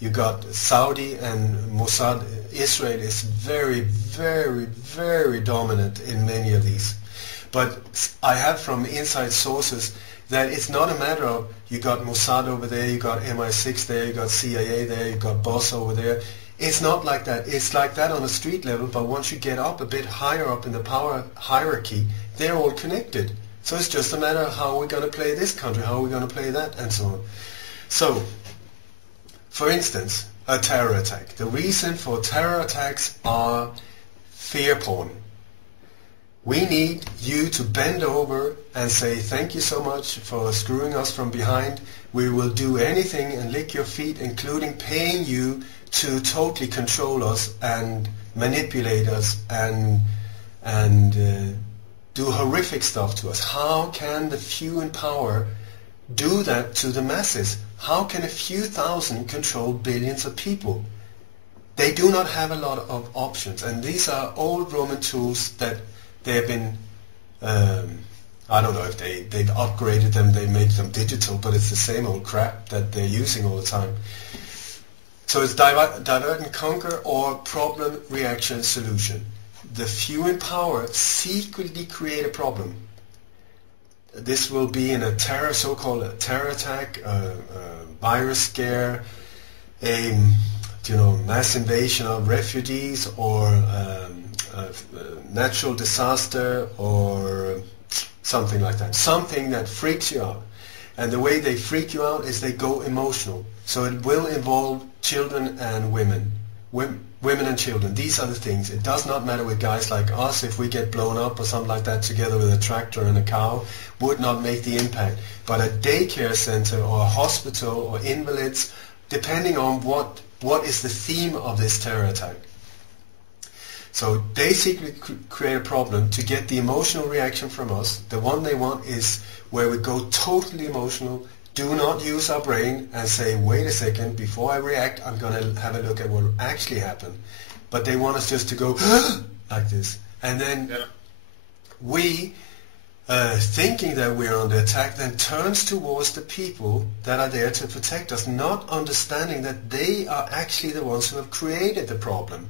You got Saudi and Mossad. Israel is very, very, very dominant in many of these. But I have from inside sources that it's not a matter of you got Mossad over there, you got MI6 there, you got CIA there, you got Boss over there. It's not like that. It's like that on a street level, but once you get up a bit higher up in the power hierarchy, they're all connected. So it's just a matter of how we're going to play this country, how we're going to play that, and so on. So, for instance, a terror attack. The reason for terror attacks are fear porn. We need you to bend over and say, thank you so much for screwing us from behind. We will do anything and lick your feet, including paying you to totally control us and manipulate us and do horrific stuff to us. How can the few in power do that to the masses? How can a few thousand control billions of people? They do not have a lot of options, and these are old Roman tools that they have been, I don't know if they've upgraded them, they made them digital, but it's the same old crap that they're using all the time. So it's divert and conquer or problem, reaction, solution. The few in power secretly create a problem. This will be in a terror, so-called terror attack, a virus scare, a mass invasion of refugees, or a natural disaster, or something like that. Something that freaks you out. And the way they freak you out is they go emotional. So it will involve children and women. Women and children. These are the things. It does not matter with guys like us. If we get blown up or something like that together with a tractor and a cow, would not make the impact. But a daycare center or a hospital or invalids, depending on what is the theme of this terror attack. So they secretly create a problem to get the emotional reaction from us. The one they want is where we go totally emotional, do not use our brain and say, wait a second, before I react, I'm going to have a look at what actually happened. But they want us just to go like this. And then we, thinking that we're under attack, then turns towards the people that are there to protect us, not understanding that they are actually the ones who have created the problem.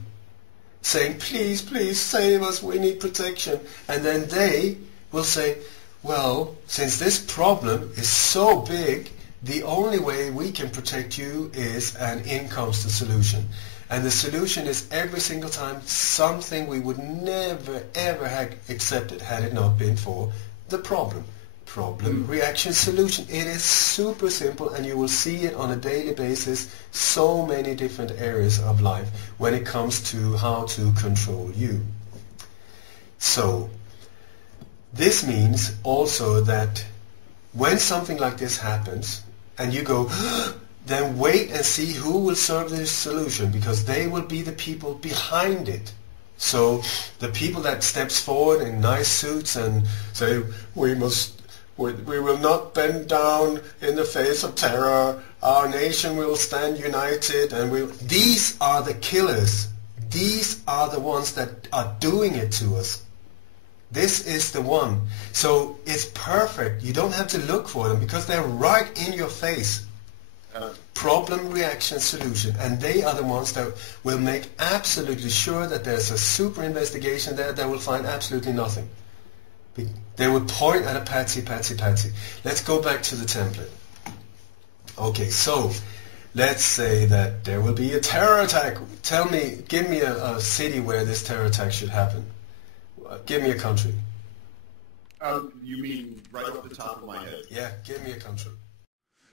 Saying, please, please save us, we need protection. And then they will say, well, since this problem is so big, the only way we can protect you is, and in comes the solution. And the solution is every single time something we would never, ever have accepted had it not been for the problem. Problem, reaction, solution. It is super simple, and you will see it on a daily basis, so many different areas of life when it comes to how to control you. So, this means also that when something like this happens, and you go, then wait and see who will serve this solution, because they will be the people behind it. So the people that steps forward in nice suits and say, we will not bend down in the face of terror, our nation will stand united, and these are the killers. These are the ones that are doing it to us. This is the one. So it's perfect. You don't have to look for them because they're right in your face. Problem, reaction, solution. And they are the ones that will make absolutely sure that there's a super investigation there that will find absolutely nothing. They will point at a patsy. Let's go back to the template. Okay, so let's say that there will be a terror attack. Give me a city where this terror attack should happen. Give me a country. You mean right off the top of my head? Yeah, give me a country.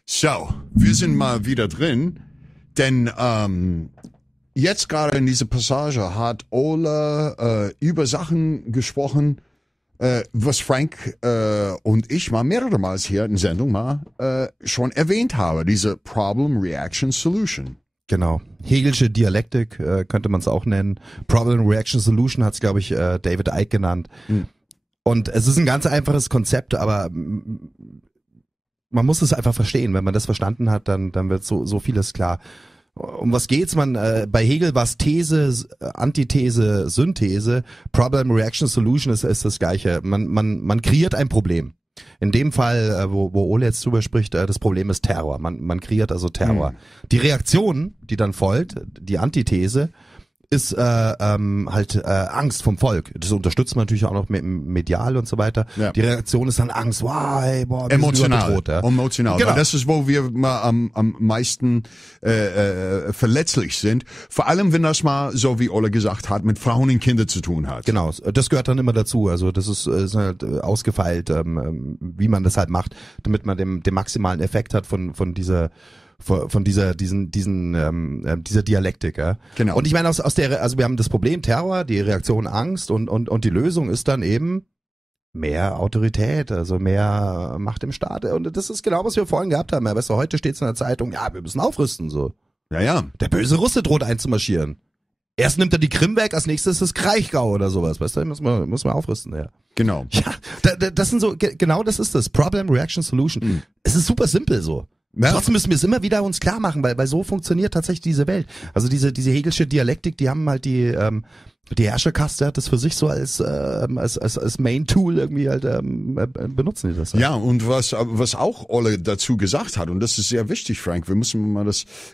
So, wir sind mal wieder drin, denn jetzt gerade in dieser Passage hat Ole über Sachen gesprochen, was Frank und ich mal mehrere Mal hier in Sendung schon erwähnt haben, diese Problem, Reaction, Solution. Genau. Hegelsche Dialektik könnte man es auch nennen. Problem, Reaction, Solution hat es, glaube ich, David Icke genannt. Und es ist ein ganz einfaches Konzept, aber man muss es einfach verstehen. Wenn man das verstanden hat, dann wird so vieles klar. Um was geht's? Bei Hegel war es These, Antithese, Synthese. Problem, Reaction, Solution ist das Gleiche. Man kreiert ein Problem. In dem Fall, wo Ole jetzt drüber spricht, das Problem ist Terror. Man kreiert also Terror. Die Reaktion, die dann folgt, die Antithese, ist Angst vom Volk. Das unterstützt man natürlich auch noch medial und so weiter. Ja. Die Reaktion ist dann Angst. Wow, hey, boah, emotional. Ja. Emotional. Genau. Weil das ist, wo wir mal am meisten verletzlich sind. Vor allem, wenn das mal, so wie Ole gesagt hat, mit Frauen und Kindern zu tun hat. Genau, das gehört dann immer dazu. Also das ist halt ausgefeilt, wie man das halt macht, damit man den maximalen Effekt hat von dieser Dialektik, ja. Genau. Und ich meine, also wir haben das Problem Terror, die Reaktion Angst und die Lösung ist dann eben mehr Autorität, also mehr Macht im Staat. Und das ist genau, was wir vorhin gehabt haben. Ja, weißt du, heute steht es in der Zeitung, ja, wir müssen aufrüsten, so. Ja. Der böse Russe droht einzumarschieren. Erst nimmt er die Krim weg, als nächstes das Kraichgau oder sowas, weißt du, muss man aufrüsten, ja. Genau. Ja, das sind so, genau das ist das. Problem, Reaction, Solution. Es ist super simpel so. Ja. Trotzdem müssen wir es immer wieder uns klar machen, weil so funktioniert tatsächlich diese Welt. Also diese Hegelsche Dialektik, die haben halt die Herrscherkaste hat das für sich so als Main-Tool irgendwie halt benutzen die das. Halt. Ja, und was auch Ole dazu gesagt hat, und das ist sehr wichtig, Frank,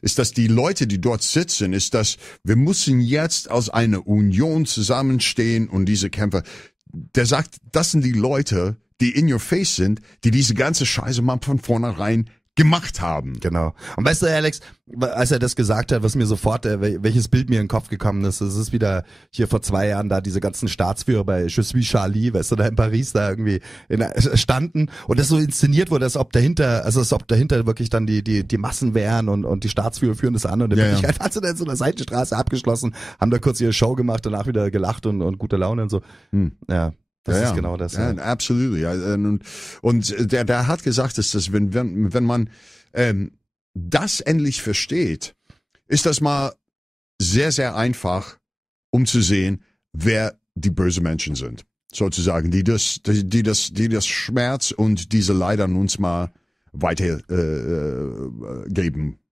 ist, dass die Leute, die dort sitzen, ist, dass wir müssen jetzt aus einer Union zusammenstehen und diese Kämpfer, der sagt, das sind die Leute, die in your face sind, die diese ganze Scheiße mal von vornherein gemacht haben. Genau. Und weißt du, Alex, als er das gesagt hat, was mir sofort, welches Bild mir in den Kopf gekommen ist, das ist wieder hier vor 2 Jahren da diese ganzen Staatsführer bei Je suis Charlie, weißt du, da in Paris da irgendwie standen und das so inszeniert wurde, als ob dahinter wirklich dann die Massen wären und die Staatsführer führen das an und in Wirklichkeit hat sie dann so eine Seitenstraße abgeschlossen, haben da kurz ihre Show gemacht, danach wieder gelacht und gute Laune und so. Ja. Das ist genau das. Ja, absolut. Ja. Und der hat gesagt, dass wenn man das endlich versteht, ist das mal sehr, sehr einfach, um zu sehen, wer die bösen Menschen sind. Sozusagen, die das Schmerz und diese Leid an uns mal weitergeben.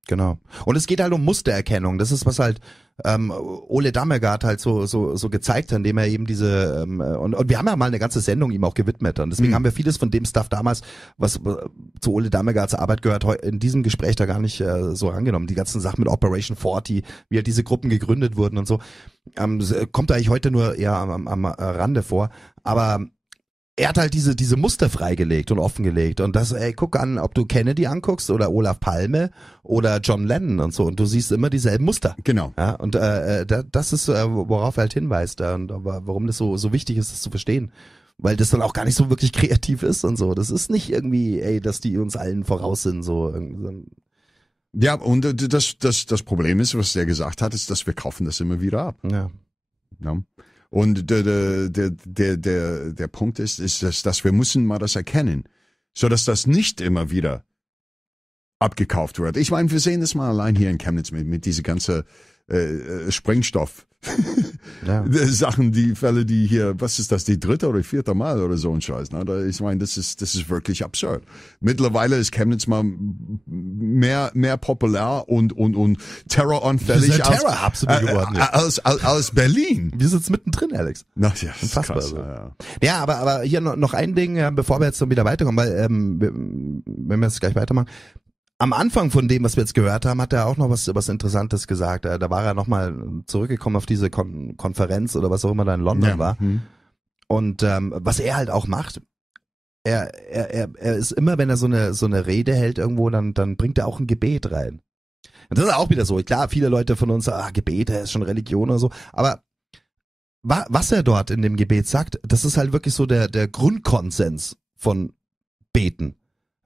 Genau. Und es geht halt um Mustererkennung. Das ist, was halt Ole Dammegard halt so gezeigt hat, indem er eben diese und wir haben ja mal eine ganze Sendung ihm auch gewidmet und deswegen haben wir vieles von dem Stuff damals, was zu Ole Dammegards Arbeit gehört, in diesem Gespräch da gar nicht so rangenommen. Die ganzen Sachen mit Operation 40, wie halt diese Gruppen gegründet wurden und so, kommt eigentlich heute nur eher am Rande vor, aber er hat halt diese Muster freigelegt und offengelegt und das, guck an, ob du Kennedy anguckst oder Olaf Palme oder John Lennon und so und du siehst immer dieselben Muster. Genau. Ja, und das ist, worauf er halt hinweist und warum das so wichtig ist, das zu verstehen. Weil das dann auch gar nicht so wirklich kreativ ist und so. Das ist nicht irgendwie, dass die uns allen voraus sind, so. Ja, und das Problem ist, was der gesagt hat, ist, dass wir kaufen das immer wieder ab. Ja. Und der Punkt ist, dass wir müssen mal das erkennen, so dass das nicht immer wieder abgekauft wird. Ich meine, wir sehen das mal allein hier in Chemnitz mit diese ganze Sprengstoff. Sachen, die Fälle, die hier, was ist das, die 3. oder 4. Mal oder so ein Scheiß. Ne? Ich meine, das ist wirklich absurd. Mittlerweile ist Chemnitz mal mehr populär und terroranfällig als Berlin. Wir sitzen mittendrin, Alex. Na, ja, unfassbar. Krass, so. Ja, aber hier noch ein Ding, bevor wir jetzt wieder weiterkommen, weil wenn wir jetzt gleich weitermachen, am Anfang von dem, was wir jetzt gehört haben, hat er auch noch was Interessantes gesagt. Da war er nochmal zurückgekommen auf diese Konferenz oder was auch immer da in London war. Und was er halt auch macht, er ist immer, wenn er so eine Rede hält irgendwo, dann bringt er auch ein Gebet rein. Und das ist auch wieder so. Klar, viele Leute von uns sagen, Gebet, ist schon Religion oder so. Aber was er dort in dem Gebet sagt, das ist halt wirklich so der Grundkonsens von Beten.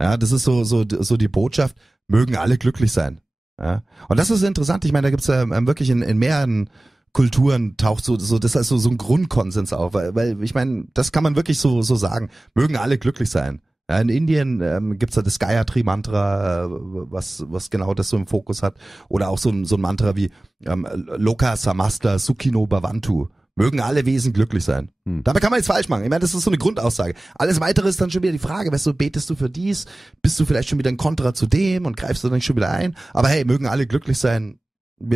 Ja, das ist so die Botschaft, mögen alle glücklich sein. Ja. Und das ist interessant, ich meine, da gibt's ja wirklich in mehreren Kulturen taucht so das heißt so ein Grundkonsens auf, weil ich meine, das kann man wirklich so sagen, mögen alle glücklich sein. Ja, in Indien gibt's da das Gayatri-Mantra, was genau das so im Fokus hat, oder auch so ein Mantra wie Loka Samasta Sukhino Bhavantu. Mögen alle Wesen glücklich sein. Dabei kann man jetzt falsch machen. Ich meine, das ist so eine Grundaussage. Alles Weitere ist dann schon wieder die Frage, weißt du, betest du für dies? Bist du vielleicht schon wieder ein Kontra zu dem und greifst du dann schon wieder ein? Aber hey, mögen alle glücklich sein,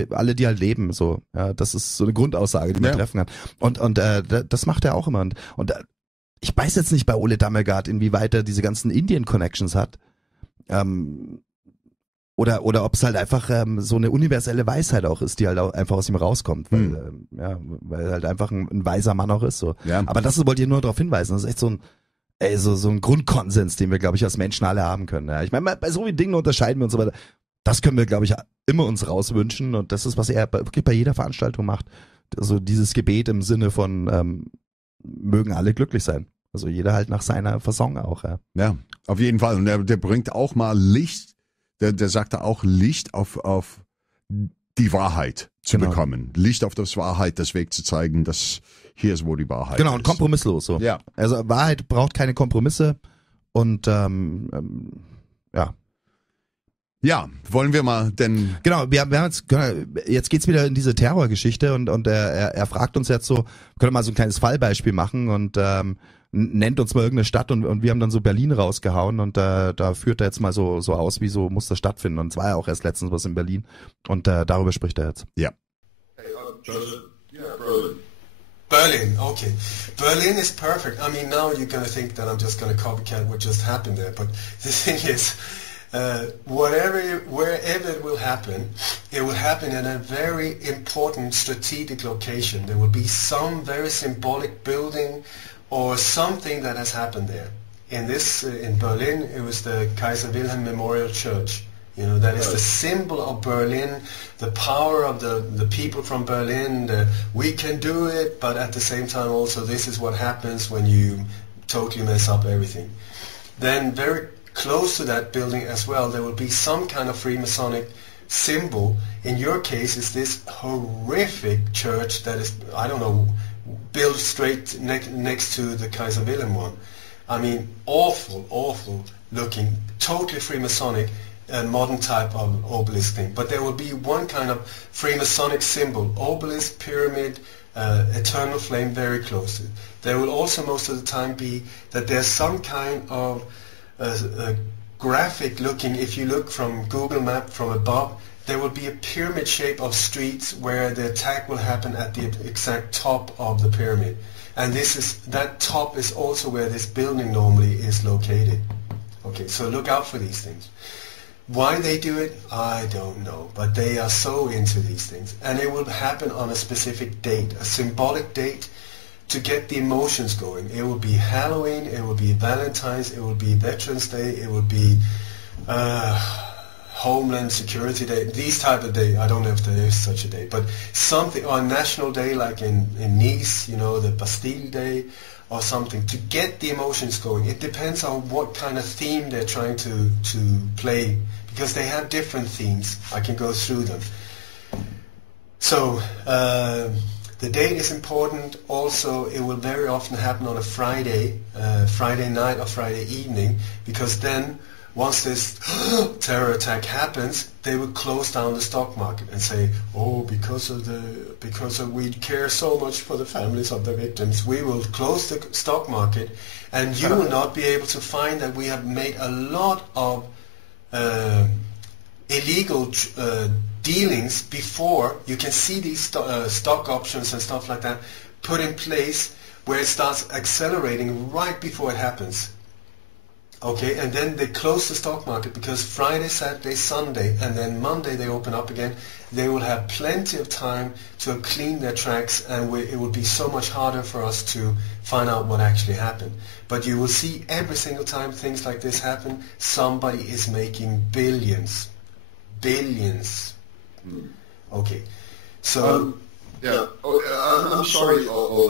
alle, die halt leben, so. Ja, das ist so eine Grundaussage, die man treffen kann. Und das macht er auch immer. Und ich weiß jetzt nicht bei Ole Dammegard, inwieweit er diese ganzen Indien-Connections hat. oder ob es halt einfach so eine universelle Weisheit auch ist, die halt auch einfach aus ihm rauskommt, weil weil er halt einfach ein weiser Mann auch ist. So. Ja. Aber das wollte ich nur darauf hinweisen. Das ist echt so ein Grundkonsens, den wir, glaube ich, als Menschen alle haben können. Ja. Ich meine, bei so vielen Dingen unterscheiden wir uns, aber das können wir, glaube ich, immer uns rauswünschen und das ist, was er wirklich bei jeder Veranstaltung macht. Also dieses Gebet im Sinne von mögen alle glücklich sein. Also jeder halt nach seiner Fasson auch. Ja, auf jeden Fall. Und der bringt auch mal Licht, der sagt da auch Licht auf die Wahrheit zu bekommen. Licht auf das Wahrheit, das Weg zu zeigen, dass hier ist, wo die Wahrheit ist. Genau, und kompromisslos so. Ja. Also Wahrheit braucht keine Kompromisse und Ja, wollen wir mal denn... Genau, wir haben jetzt geht's wieder in diese Terrorgeschichte und er fragt uns jetzt so, können wir mal so ein kleines Fallbeispiel machen und nennt uns mal irgendeine Stadt und wir haben dann so Berlin rausgehauen und da führt er jetzt mal so aus, wie so muss das stattfinden und es war ja auch erst letztens was in Berlin und darüber spricht er jetzt. Ja. Hey, Joseph, Berlin. Berlin, okay. Berlin is perfect. I mean, now you're going to think that I'm just going to copycat what just happened there, but the thing is... wherever it will happen in a very important strategic location. There will be some very symbolic building or something that has happened there. In Berlin, it was the Kaiser Wilhelm Memorial Church. You know, that is the symbol of Berlin, the power of the people from Berlin. We can do it, but at the same time also this is what happens when you totally mess up everything. Then very close to that building as well, there will be some kind of Freemasonic symbol. In your case, it's this horrific church that is, I don't know, built straight next to the Kaiser Wilhelm one. I mean, awful looking, totally Freemasonic, modern type of obelisk thing. But there will be one kind of Freemasonic symbol, obelisk, pyramid, eternal flame very close to it. There will also most of the time be that there's some kind of a graphic looking, if you look from Google Map from above, there will be a pyramid shape of streets where the attack will happen at the exact top of the pyramid. And that top is also where this building normally is located. Okay, so look out for these things. Why they do it, I don't know, but they are so into these things. And it will happen on a specific date, a symbolic date, to get the emotions going. It will be Halloween, it will be Valentine's, it will be Veterans Day, it will be Homeland Security Day, these type of day. I don't know if there is such a day, but something on National Day like in Nice, you know, the Bastille Day or something, to get the emotions going. It depends on what kind of theme they're trying to play, because they have different themes. I can go through them. So, the date is important. Also, it will very often happen on a Friday night or Friday evening, because then, once this terror attack happens, they will close down the stock market and say, "Oh, because of we care so much for the families of the victims, we will close the stock market, and you will not be able to find that we have made a lot of illegal dealings before. You can see these stock options and stuff like that put in place where it starts accelerating right before it happens." Okay, and then they close the stock market because Friday, Saturday, Sunday, and then Monday they open up again. They will have plenty of time to clean their tracks, and it will be so much harder for us to find out what actually happened. But you will see every single time things like this happen, somebody is making billions. Okay, so... Yeah, I'm sorry, Ole.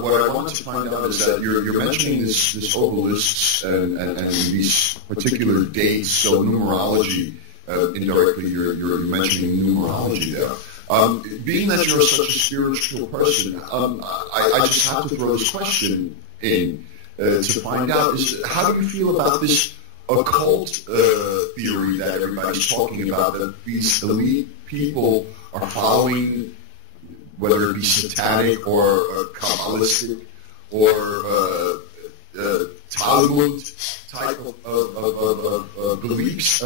What I wanted to find out is that you're mentioning this obelisks and these particular dates, so numerology, indirectly you're mentioning numerology there. Being that you're such a spiritual person, I just have to throw this question in to find out, how do you feel about this occult theory that everybody's talking about, that these elite people are following, whether it be satanic or Kabbalistic or Talmud type of beliefs?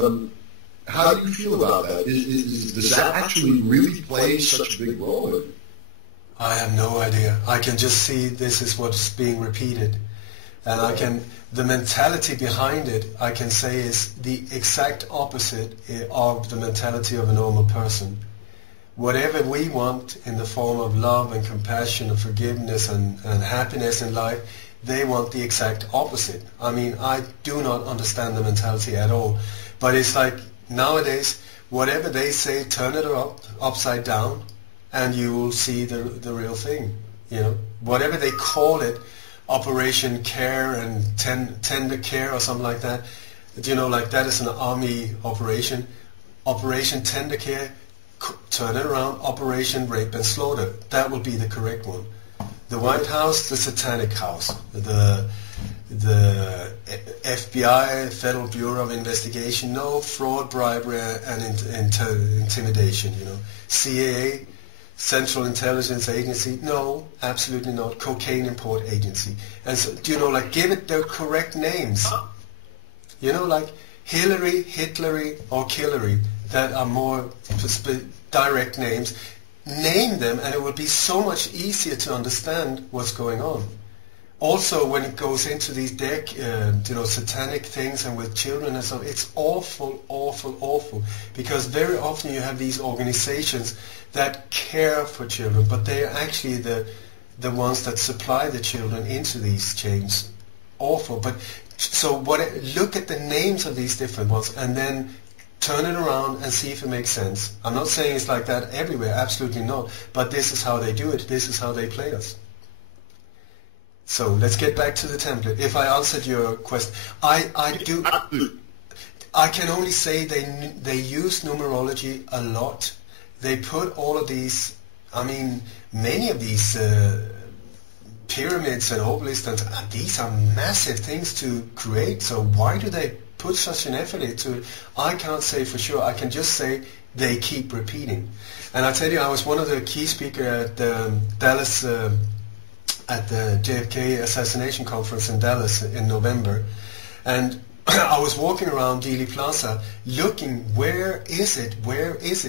How do you feel about that? Does that actually really play such a big role? I have no idea. I can just see this is what's being repeated. And the mentality behind it, I can say, is the exact opposite of the mentality of a normal person. Whatever we want in the form of love and compassion and forgiveness and happiness in life, they want the exact opposite. I mean, I do not understand the mentality at all. But it's like nowadays, whatever they say, turn it upside down, and you will see the real thing. You know, whatever they call it, Operation Care and Tender Care or something like that. You know, like that is an army operation. Operation Tender Care, turn it around, Operation Rape and Slaughter. That would be the correct one. The White House, the Satanic House. The FBI, Federal Bureau of Investigation, no fraud, bribery, and intimidation. You know, CAA, Central Intelligence Agency, no, absolutely not. Cocaine Import Agency. And so, you know, like, give it their correct names. You know, like Hillary, Hitlery, or Killery, that are more direct names. Name them, and it will be so much easier to understand what's going on. Also, when it goes into these satanic things and with children and so, it's awful, awful, awful. Because very often you have these organizations that care for children, but they are actually the ones that supply the children into these chains. Awful. But so look at the names of these different ones, and then turn it around and see if it makes sense. I'm not saying it's like that everywhere, absolutely not. But this is how they do it. This is how they play us. So let's get back to the template. If I answered your question, I can only say they use numerology a lot. They put all of these, I mean, many of these pyramids and obelisks, and these are massive things to create. So why do they put such an effort into it? I can't say for sure. I can just say they keep repeating. And I tell you, I was one of the key speakers at Dallas, at the JFK assassination conference in Dallas in November. And I was walking around Dealey Plaza looking, where is it?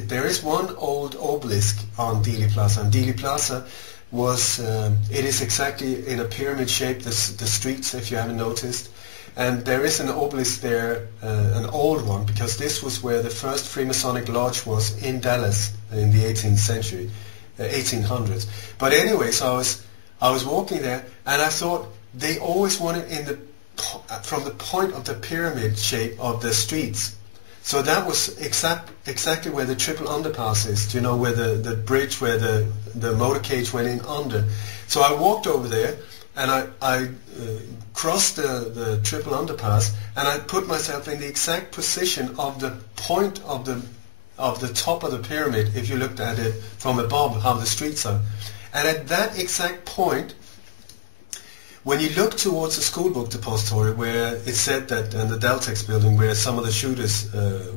There is one old obelisk on Dealey Plaza. And Dealey Plaza was, it is exactly in a pyramid shape, the streets, if you haven't noticed. And there is an obelisk there, an old one, because this was where the first Freemasonic lodge was in Dallas in the 18th century, 1800s. But anyway, so I was walking there, and I thought they always wanted from the point of the pyramid shape of the streets. So that was exactly where the triple underpass is, you know, where the bridge where the motorcade went in under. So I walked over there, and I crossed the triple underpass, and I put myself in the exact position of the point of the top of the pyramid, if you looked at it from above, how the streets are. And at that exact point, when you look towards the school book depository, where it said that, and the Deltex building, where some of the shooters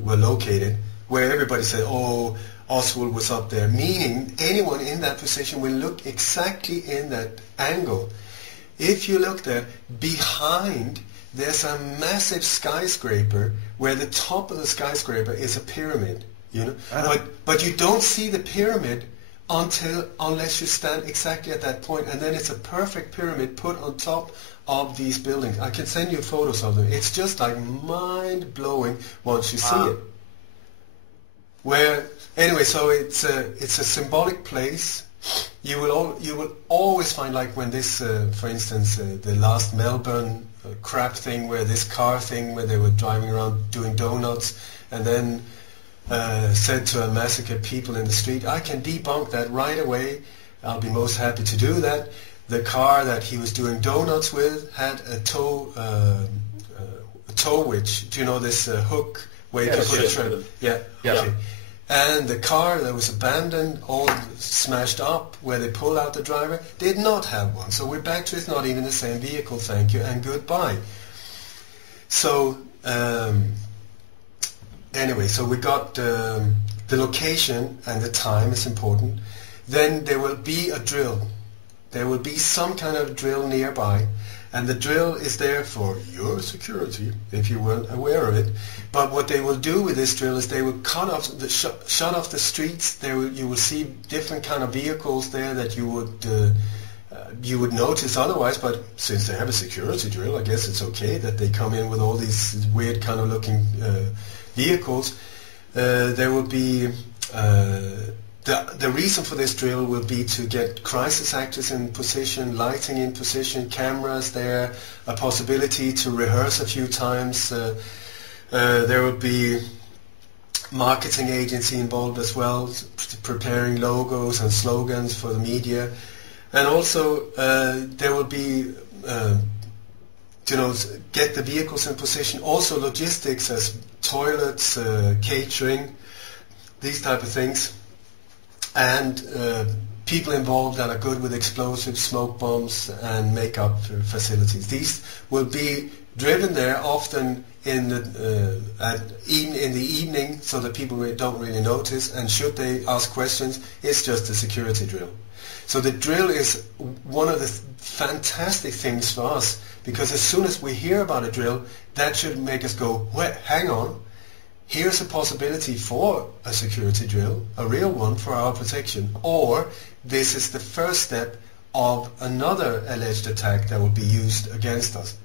were located, where everybody said, oh, Oswald was up there, meaning anyone in that position will look exactly in that angle. If you look there, behind, there's a massive skyscraper, where the top of the skyscraper is a pyramid, you know. But you don't see the pyramid unless you stand exactly at that point, and then it's a perfect pyramid put on top of these buildings. I can send you photos of them. It's just like mind-blowing once you see it. Anyway, so it's a symbolic place. You will always find, like when this, for instance, the last Melbourne crap thing, where this car thing, where they were driving around doing donuts, and then said to massacre people in the street. I can debunk that right away. I'll be most happy to do that. The car that he was doing donuts with had a tow witch. Do you know this hook where you can put a trim? Yeah. Okay. And the car that was abandoned, all smashed up, where they pulled out the driver, did not have one. So we're back to it's not even the same vehicle, thank you, and goodbye. So anyway, so we got the location and the time is important. Then there will be a drill. There will be some kind of drill nearby, and the drill is there for your security, if you weren't aware of it. But what they will do with this drill is they will cut off shut off the streets. You will see different kind of vehicles there that you would you would notice otherwise, but since they have a security drill, I guess it's okay that they come in with all these weird kind of looking vehicles. There will be the reason for this drill will be to get crisis actors in position, lighting in position, cameras there, a possibility to rehearse a few times. There will be marketing agency involved as well, preparing logos and slogans for the media. And also there will be, get the vehicles in position, also logistics as toilets, catering, these type of things. And people involved that are good with explosives, smoke bombs and makeup facilities. These will be driven there often in the evening, so that people don't really notice, and should they ask questions, it's just a security drill. So the drill is one of the fantastic things for us, because as soon as we hear about a drill, that should make us go, wait, hang on, here's a possibility for a security drill, a real one for our protection, or this is the first step of another alleged attack that will be used against us.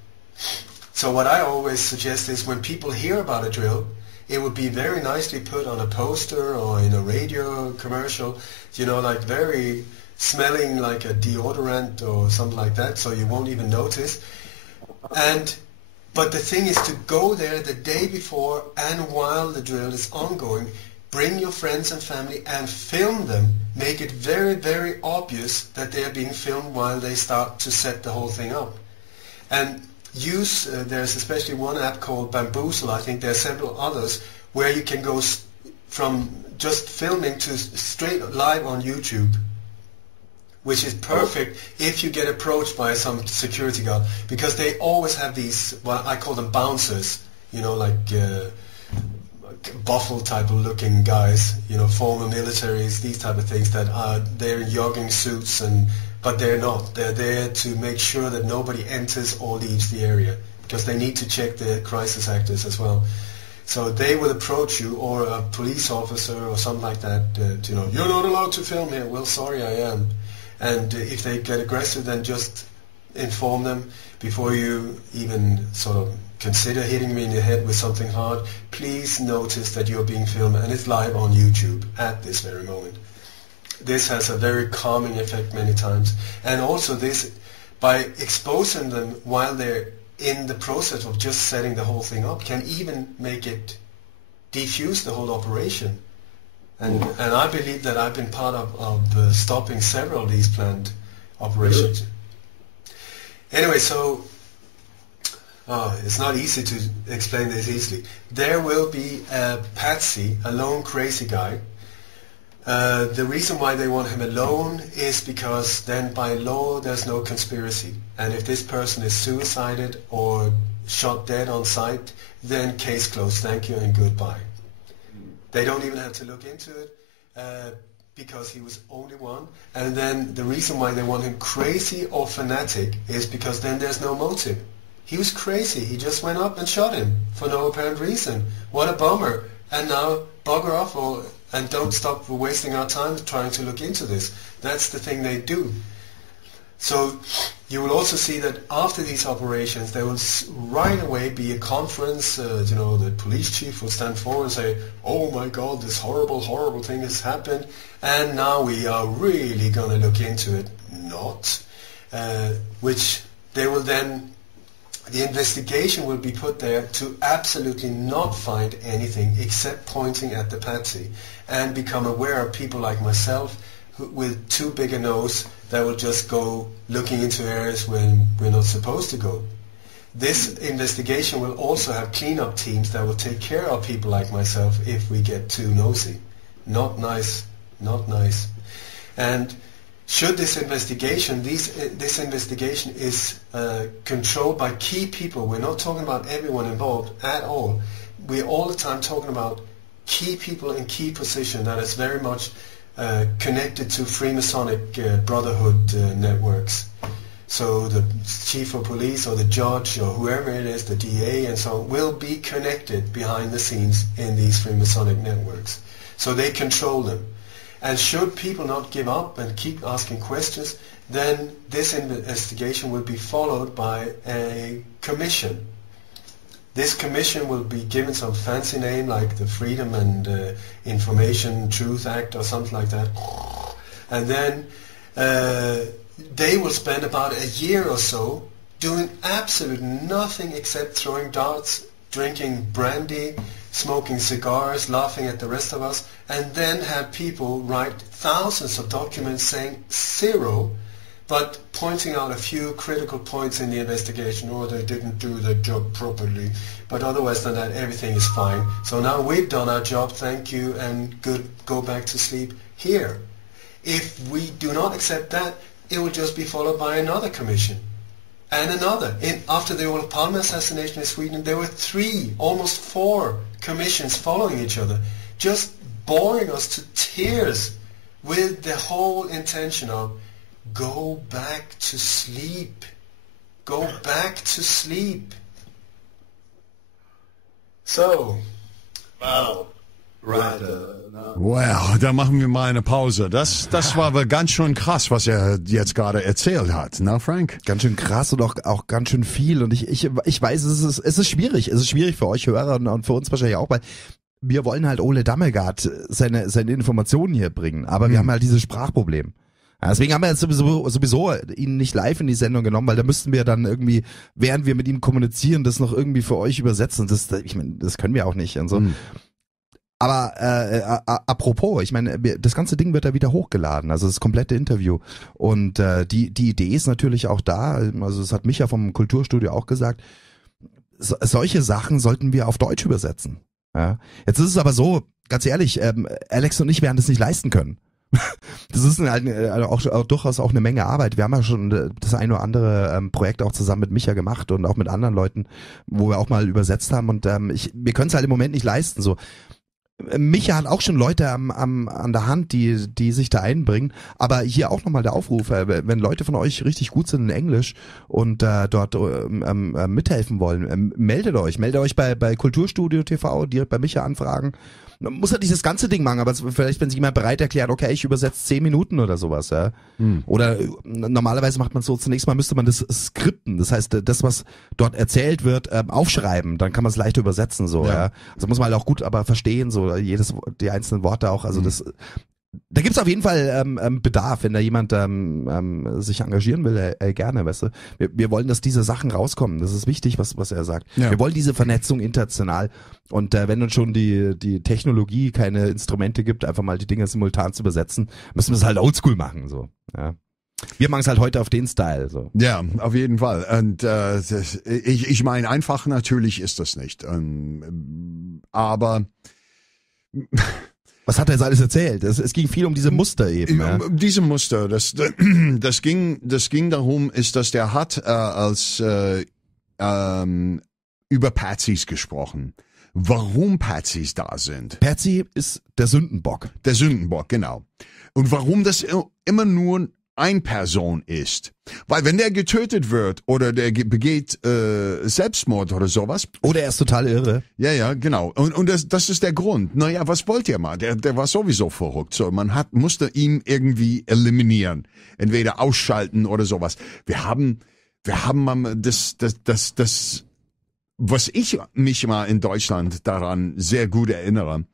So what I always suggest is when people hear about a drill, it would be very nicely put on a poster or in a radio commercial, like very smelling like a deodorant or something like that, so you won't even notice. But the thing is to go there the day before and while the drill is ongoing, bring your friends and family and film them, make it very, very obvious that they are being filmed while they start to set the whole thing up. And there's especially one app called Bamboozle, I think there are several others, where you can go from just filming to straight live on YouTube, which is perfect if you get approached by some security guard, because they always have these, well, I call them bouncers, like buffalo type of looking guys, former militaries, these type of things that are there in jogging suits, but they're not. They're there to make sure that nobody enters or leaves the area, because they need to check the crisis actors as well. So they will approach you, or a police officer or something like that, you're not allowed to film here. Well, sorry, I am. And if they get aggressive, then just inform them before you even sort of consider hitting me in the head with something hard. Please notice that you're being filmed, and it's live on YouTube at this very moment. This has a very calming effect many times. And also this, by exposing them while they're in the process of just setting the whole thing up, can even make it defuse the whole operation. And I believe that I've been part of stopping several of these planned operations. Anyway, so it's not easy to explain this easily. There will be a patsy, a lone crazy guy. The reason why they want him alone is because then by law there's no conspiracy. And if this person is suicided or shot dead on sight, then case closed, thank you and goodbye. They don't even have to look into it because he was only one. And then the reason why they want him crazy or fanatic is because then there's no motive. He was crazy. He just went up and shot him for no apparent reason. What a bummer. And now bugger off and don't stop wasting our time trying to look into this. That's the thing they do. So you will also see that after these operations, there will right away be a conference. The police chief will stand forward and say, "Oh my God, this horrible, horrible thing has happened, and now we are really going to look into it." Not, which they will then. The investigation will be put there to absolutely not find anything except pointing at the patsy, and become aware of people like myself with too big a nose that will just go looking into areas when we're not supposed to go. This investigation will also have cleanup teams that will take care of people like myself if we get too nosy. Not nice, not nice. And should this investigation, this investigation is controlled by key people. We're not talking about everyone involved at all. We're all the time talking about key people in key position that is very much connected to Freemasonic Brotherhood networks. So the chief of police or the judge or whoever it is, the DA and so on, will be connected behind the scenes in these Freemasonic networks. So they control them. And should people not give up and keep asking questions, then this investigation will be followed by a commission. This commission will be given some fancy name like the Freedom and Information Truth Act or something like that. And then they will spend about a year or so doing absolutely nothing except throwing darts, drinking brandy, smoking cigars, laughing at the rest of us, and then have people write thousands of documents saying zero, but pointing out a few critical points in the investigation, or they didn't do their job properly. But otherwise than that, everything is fine. So now we've done our job, thank you, and good, go back to sleep here. If we do not accept that, it will just be followed by another commission. And another. After the Olof Palme assassination in Sweden, there were 3, almost 4 commissions following each other, just boring us to tears with the whole intention of go back to sleep. Go back to sleep. So, wow. Right. Wow, da machen wir mal eine Pause. Das war aber ganz schön krass, was er jetzt gerade erzählt hat, na Frank? Ganz schön krass und auch ganz schön viel. Und ich weiß, es ist schwierig. Es ist schwierig für euch Hörer und für uns wahrscheinlich auch, weil wir wollen halt Ole Dammegard seine Informationen hier bringen. Aber wir haben halt dieses Sprachproblem. Ja, deswegen haben wir jetzt sowieso ihn nicht live in die Sendung genommen, weil da müssten wir dann irgendwie, während wir mit ihm kommunizieren, das noch irgendwie für euch übersetzen. Ich meine, das können wir auch nicht und so. Aber apropos, ich meine, das ganze Ding wird da wieder hochgeladen, also das komplette Interview. Und die Idee ist natürlich auch da, also das hat Micha vom Kulturstudio auch gesagt, solche Sachen sollten wir auf Deutsch übersetzen. Ja. Jetzt ist es aber so, ganz ehrlich, Alex und ich werden das nicht leisten können. Das ist halt auch durchaus auch eine Menge Arbeit. Wir haben ja schon das ein oder andere Projekt auch zusammen mit Micha gemacht und auch mit anderen Leuten, wo wir auch mal übersetzt haben. Und wir können es halt im Moment nicht leisten. So, Micha hat auch schon Leute an der Hand, die sich da einbringen. Aber hier auch nochmal der Aufruf, wenn Leute von euch richtig gut sind in Englisch und dort mithelfen wollen, meldet euch bei Kulturstudio TV, direkt bei Micha anfragen. Man muss halt nicht das ganze Ding machen, aber vielleicht, wenn sich jemand bereit erklärt, okay, ich übersetze 10 Minuten oder sowas, ja. Oder normalerweise macht man so, zunächst mal müsste man das skripten, das heißt, das, was dort erzählt wird, aufschreiben, dann kann man es leichter übersetzen, so, ja. Also muss man halt auch gut aber verstehen, so, die einzelnen Worte auch, also das, da gibt's auf jeden Fall Bedarf, wenn da jemand sich engagieren will, gerne, weißt du. Wir wollen, dass diese Sachen rauskommen. Das ist wichtig, was er sagt. Ja. Wir wollen diese Vernetzung international. Und wenn uns schon die Technologie keine Instrumente gibt, einfach mal die Dinge simultan zu übersetzen, müssen wir es halt oldschool machen. So. Ja. Wir machen es halt heute auf den Style. So. Ja, auf jeden Fall. Und ich meine, einfach natürlich ist das nicht. Aber was hat er jetzt alles erzählt? Es ging viel um diese Muster eben. Ja? Diese Muster, das ging darum, ist, dass der hat über Patsys gesprochen. Warum Patsys da sind. Patsy ist der Sündenbock. Der Sündenbock, genau. Und warum das immer nur eine Person ist. Weil wenn der getötet wird oder der begeht Selbstmord oder sowas. Oder er ist total irre. Ja, genau. Und das ist der Grund. Naja, was wollt ihr mal? Der war sowieso verrückt. So, musste ihn irgendwie eliminieren. Entweder ausschalten oder sowas. Wir haben das, was ich mich mal in Deutschland daran sehr gut erinnere.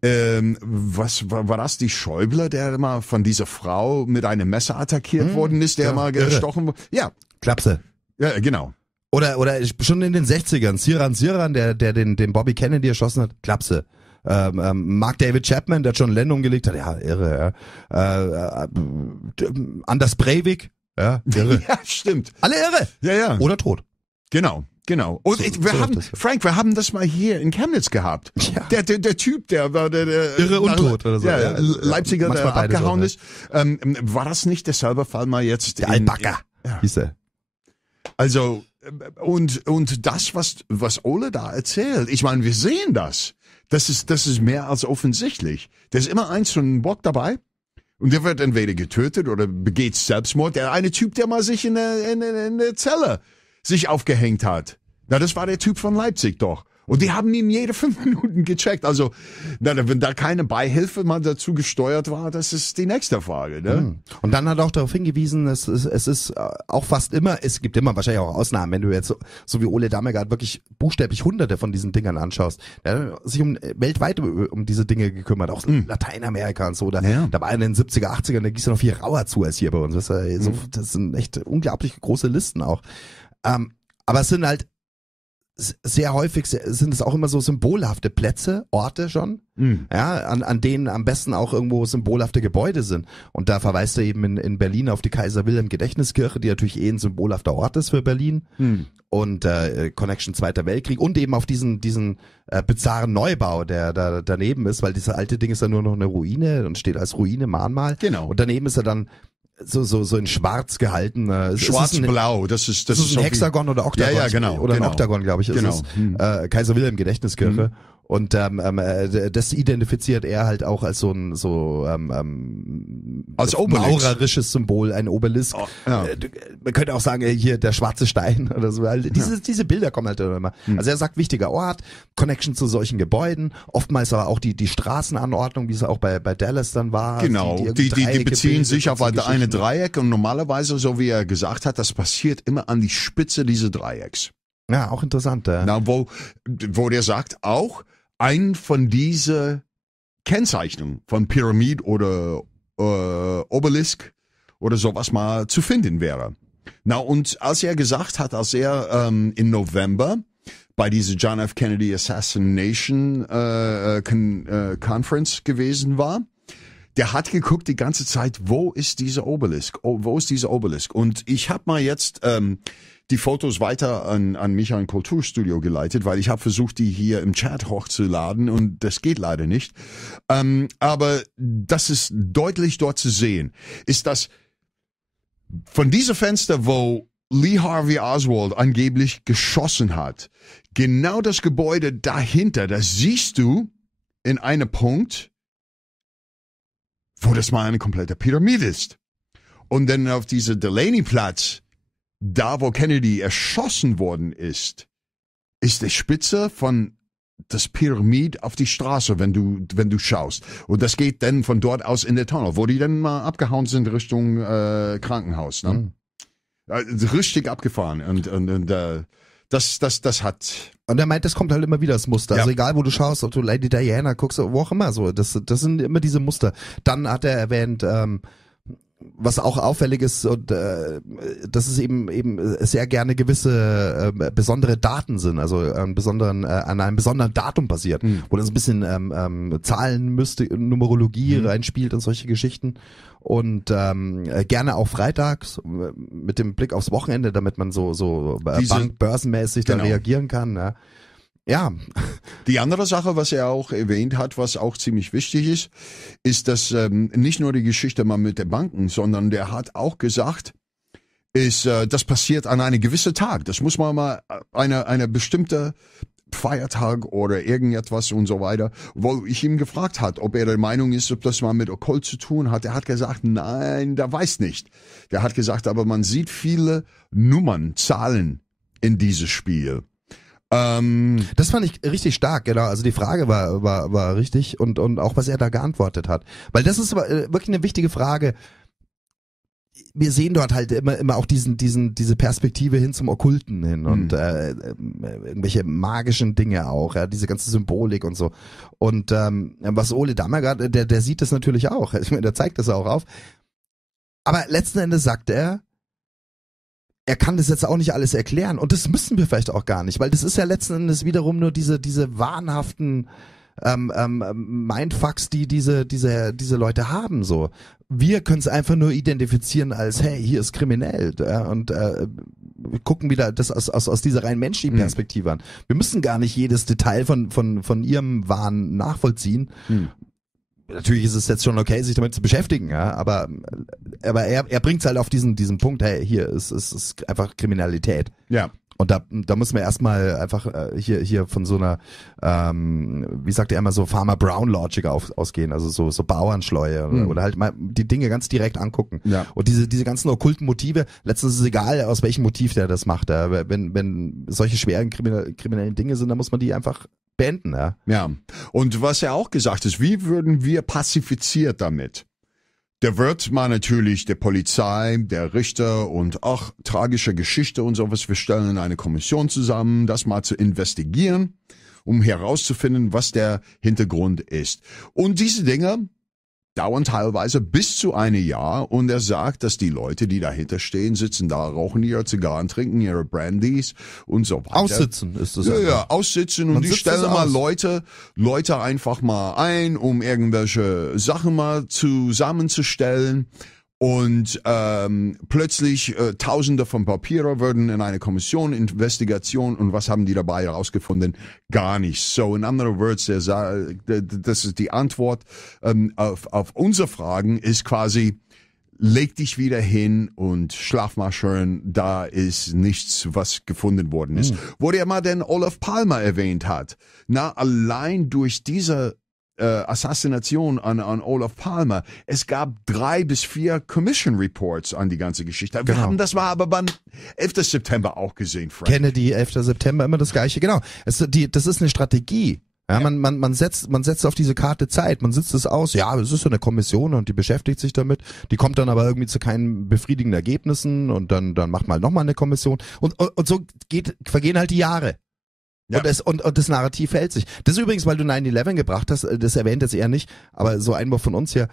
Was war das, die Schäuble, der mal von dieser Frau mit einem Messer attackiert worden ist, der mal gestochen wurde? Ja. Klapse. Ja, genau. Oder schon in den 60ern, Siran, der den Bobby Kennedy erschossen hat, Klapse. Mark David Chapman, der John Lennon umgelegt hat, ja, irre, ja. Anders Breivik, ja, irre. Ja, stimmt. Alle irre. Ja. Oder tot. Genau. Und wir haben das mal hier in Chemnitz gehabt. Ja. Der Typ, der war der irre und tot oder so. Ja, Leipziger, der abgehauen ist. War das nicht derselbe Fall mal jetzt? Der Albacker, hieß er. Also, und das, was Ole da erzählt, ich meine, wir sehen das. Das ist mehr als offensichtlich. Da ist immer so ein Bock dabei. Und der wird entweder getötet oder begeht Selbstmord. Der eine Typ, der mal sich in der Zelle sich aufgehängt hat. Na, das war der Typ von Leipzig doch. Und die haben ihn jede 5 Minuten gecheckt. Also, wenn da keine Beihilfe mal dazu gesteuert war, das ist die nächste Frage. Ne? Und dann hat er auch darauf hingewiesen, es ist auch fast immer, es gibt immer wahrscheinlich auch Ausnahmen, wenn du jetzt so wie Ole Dammegard wirklich buchstäblich hunderte von diesen Dingern anschaust. Der hat sich weltweit um diese Dinge gekümmert, auch Lateinamerika und so. Da war in den 70er, 80ern, da gießt er noch viel rauer zu als hier bei uns. Das sind echt unglaublich große Listen auch. Aber es sind halt sehr häufig sind es auch immer so symbolhafte Plätze, Orte schon, an denen am besten auch irgendwo symbolhafte Gebäude sind. Und da verweist er eben in Berlin auf die Kaiser-Wilhelm-Gedächtniskirche, die natürlich ein symbolhafter Ort ist für Berlin. Und Connection Zweiter Weltkrieg und eben auf diesen bizarren Neubau, der da daneben ist, weil dieses alte Ding ist dann nur noch eine Ruine und steht als Ruine, Mahnmal. Genau. Und daneben ist er dann so in schwarz gehalten. Schwarz-blau, das ist ein Hexagon oder Oktagon. Ja, genau. Oder ein Oktagon, glaube ich, ist genau. es. Kaiser Wilhelm Gedächtniskirche. Und das identifiziert er halt auch als als maurerisches Symbol, ein Obelisk. Oh, ja. Man könnte auch sagen, hier der schwarze Stein oder so. Diese Bilder kommen halt immer. Also er sagt, wichtiger Ort, Connection zu solchen Gebäuden, oftmals aber auch die Straßenanordnung, wie es auch bei Dallas dann war. Genau, die beziehen sich auf eine Dreieck und normalerweise, so wie er gesagt hat, das passiert immer an die Spitze dieses Dreiecks. Ja, auch interessant. Na, wo der sagt auch, ein von diese Kennzeichnungen von Pyramid oder Obelisk oder sowas mal zu finden wäre. Na, und als er gesagt hat, als er im November bei dieser John F. Kennedy Assassination Conference gewesen war, der hat geguckt die ganze Zeit, wo ist dieser Obelisk? Wo ist dieser Obelisk? Und ich habe mal jetzt die Fotos weiter an mich an Kulturstudio geleitet, weil ich habe versucht, die hier im Chat hochzuladen und das geht leider nicht. Aber das ist deutlich dort zu sehen, ist das von diesem Fenster, wo Lee Harvey Oswald angeblich geschossen hat, genau das Gebäude dahinter, das siehst du in einem Punkt, wo das mal eine komplette Pyramide ist. Und dann auf diese Delaney-Platz, da wo Kennedy erschossen worden ist die Spitze von das Pyramid auf die Straße, wenn du schaust. Und das geht dann von dort aus in der Tunnel, wo die dann mal abgehauen sind Richtung Krankenhaus. Ne? Richtig abgefahren. Und das hat... Und er meint, das kommt halt immer wieder, das Muster. Ja. Also egal, wo du schaust, ob du Lady Diana guckst, wo auch immer so. Das sind immer diese Muster. Dann hat er erwähnt, was auch auffällig ist, und dass es eben sehr gerne gewisse besondere Daten sind, also an einem besonderen Datum basiert, wo das ein bisschen Numerologie reinspielt und solche Geschichten. Und gerne auch freitags mit dem Blick aufs Wochenende, damit man so börsenmäßig da reagieren kann. Ja. Die andere Sache, was er auch erwähnt hat, was auch ziemlich wichtig ist, dass nicht nur die Geschichte mal mit den Banken, sondern der hat auch gesagt, das passiert an einem gewissen Tag. Das muss man mal eine bestimmte Feiertag oder irgendetwas und so weiter, wo ich ihm gefragt hat, ob er der Meinung ist, ob das mal mit Okkult zu tun hat. Er hat gesagt, nein, der weiß nicht. Der hat gesagt, aber man sieht viele Nummern, Zahlen in dieses Spiel. Das fand ich richtig stark, genau. Also die Frage war richtig und auch was er da geantwortet hat. Weil das ist wirklich eine wichtige Frage. Wir sehen dort halt immer auch diese Perspektive hin zum Okkulten hin und irgendwelche magischen Dinge auch, ja, diese ganze Symbolik und so. Und was Ole Dammegard, der sieht das natürlich auch. Ich meine, der zeigt das auch auf. Aber letzten Endes sagt er kann das jetzt auch nicht alles erklären und das müssen wir vielleicht auch gar nicht, weil das ist ja letzten Endes wiederum nur diese wahnhaften Mindfucks, die diese Leute haben, so. Wir können es einfach nur identifizieren als, hey, hier ist kriminell, und gucken wieder das aus dieser rein menschlichen Perspektive an. Wir müssen gar nicht jedes Detail von ihrem Wahn nachvollziehen. Natürlich ist es jetzt schon okay, sich damit zu beschäftigen, ja, aber er bringt es halt auf diesen Punkt, hey, hier ist einfach Kriminalität. Ja. Und da muss man erstmal einfach hier von so einer, wie sagt er immer, so Farmer Brown Logic ausgehen, also so Bauernschleue oder halt mal die Dinge ganz direkt angucken. Ja. Und diese ganzen okkulten Motive, letztens ist es egal, aus welchem Motiv der das macht. Wenn solche schweren kriminellen Dinge sind, dann muss man die einfach beenden. Ja. Und was er auch gesagt ist, wie würden wir pazifiziert damit? Der wird mal natürlich der Polizei, der Richter und auch tragische Geschichte und sowas. Wir stellen eine Kommission zusammen, das mal zu investigieren, um herauszufinden, was der Hintergrund ist. Und diese Dinge dauern teilweise bis zu einem Jahr. Und er sagt, dass die Leute, die dahinter stehen, sitzen da, rauchen ihre Zigarren, trinken ihre Brandys und so weiter. Aussitzen ist das. Ja, aussitzen. Und die stellen mal Leute einfach mal ein, um irgendwelche Sachen mal zusammenzustellen. Und plötzlich Tausende von Papiere würden in eine Kommission, Investigation, und was haben die dabei herausgefunden? Gar nichts. So, in other words, das ist die Antwort auf unsere Fragen, ist quasi, leg dich wieder hin und schlaf mal schön, da ist nichts, was gefunden worden ist. Wo der mal den Olof Palme erwähnt hat. Na, allein durch diese Assassination an Olof Palme. Es gab 3 bis 4 Commission Reports an die ganze Geschichte. Wir haben das aber beim 11. September auch gesehen, Frank. Kennedy, 11. September, immer das Gleiche. Genau. Das ist eine Strategie. Ja, man setzt auf diese Karte Zeit, man sitzt es aus, ja, es ist so eine Kommission und die beschäftigt sich damit, die kommt dann aber irgendwie zu keinen befriedigenden Ergebnissen und dann macht man halt nochmal eine Kommission und so vergehen halt die Jahre. Ja. Und das Narrativ hält sich. Das ist übrigens, weil du 9/11 gebracht hast, das erwähnt jetzt eher nicht, aber so Einwurf von uns hier,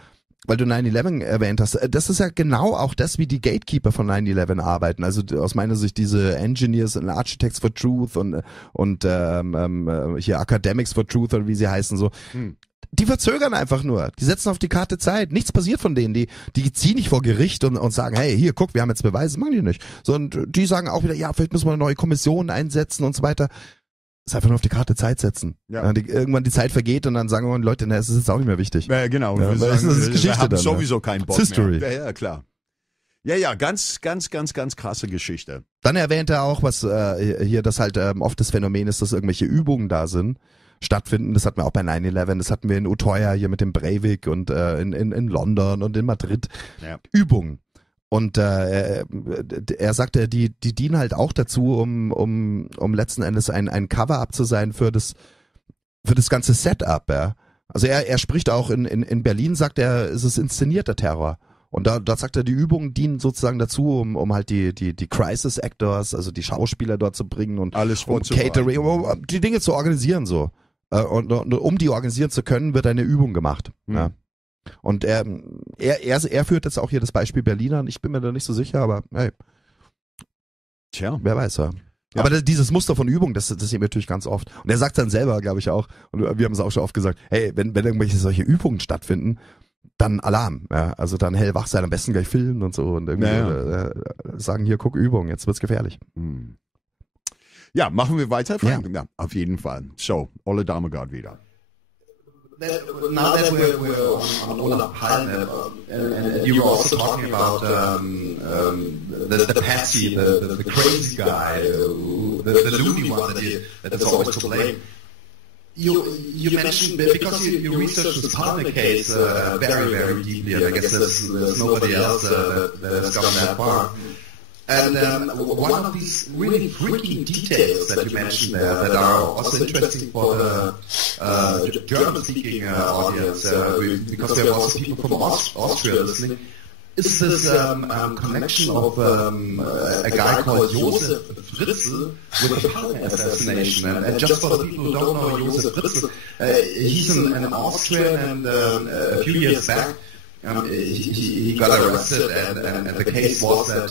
weil du 9/11 erwähnt hast, das ist ja genau auch das, wie die Gatekeeper von 9/11 arbeiten. Also aus meiner Sicht diese Engineers and Architects for Truth und hier Academics for Truth oder wie sie heißen so. Die verzögern einfach nur. Die setzen auf die Karte Zeit. Nichts passiert von denen. Die ziehen nicht vor Gericht und sagen, hey, hier, guck, wir haben jetzt Beweise. Machen die nicht. Sondern die sagen auch wieder, ja, vielleicht müssen wir eine neue Kommission einsetzen und so weiter. Das ist einfach nur auf die Karte Zeit setzen. Ja. Irgendwann die Zeit vergeht und dann sagen wir, Leute, es ist jetzt auch nicht mehr wichtig. Ja, genau. Ja, das ist Geschichte wir haben dann, sowieso keinen Bock History. mehr. Ja, klar. Ja, ganz krasse Geschichte. Dann erwähnt er auch, was hier das halt oft das Phänomen ist, dass irgendwelche Übungen da stattfinden. Das hatten wir auch bei 9/11, das hatten wir in Autor hier mit dem Breivik und in London und in Madrid. Ja. Übungen. Und er sagte, die dienen halt auch dazu, um letzten Endes ein Cover-up zu sein für das ganze Setup. Ja. Also er spricht auch in Berlin, sagt er, ist es inszenierter Terror. Und da sagt er, die Übungen dienen sozusagen dazu, um halt die Crisis Actors, also die Schauspieler dort zu bringen und alles um Catering, um die Dinge zu organisieren so. Und um die organisieren zu können, wird eine Übung gemacht. Ja. Und er führt jetzt auch hier das Beispiel Berlin an. Ich bin mir da nicht so sicher, aber hey. Tja. Wer weiß, ja. Aber dieses Muster von Übung, das sehen wir natürlich ganz oft. Und er sagt dann selber, glaube ich auch, und wir haben es auch schon oft gesagt, hey, wenn irgendwelche solche Übungen stattfinden, dann Alarm. Ja? Also dann hellwach sein, am besten gleich filmen und so und irgendwie sagen, hier, guck, Übung, jetzt wird's gefährlich. Ja, machen wir weiter, Frank? Ja, auf jeden Fall. So, Ole Dammegard wieder. Now that we're on Ole Palme, and you were also talking about the patsy, the crazy guy, the loony one that is always to blame. You mentioned, because you researched this Palme case very, very deeply, and I guess there's nobody else that has gone that far. And one of these really freaky details that you mentioned there that are also interesting for the German-speaking audience, because there are also people from Austria listening, is this connection of a guy called Josef Fritzl with the Palme assassination. And just for the people who don't know Josef Fritzl, he's an Austrian, and a few years back, he got arrested, and the case was that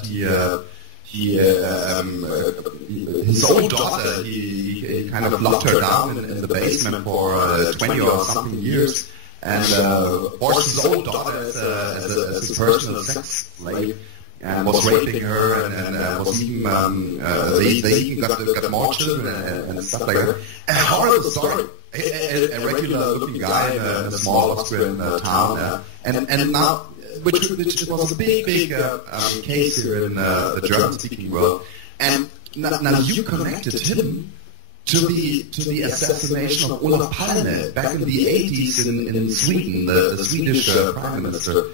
his own daughter, he kind of locked her down in the basement for 20 or something years, and forced his own daughter as a personal sex slave, and was raping her, and was even they even got more children and stuff like that. A horrible story. A regular-looking guy in a small Austrian town, and now, which was a big case here in the German-speaking world. And now you connected him to the assassination of Olof Palme back in the 80s in Sweden, the Swedish Prime Minister.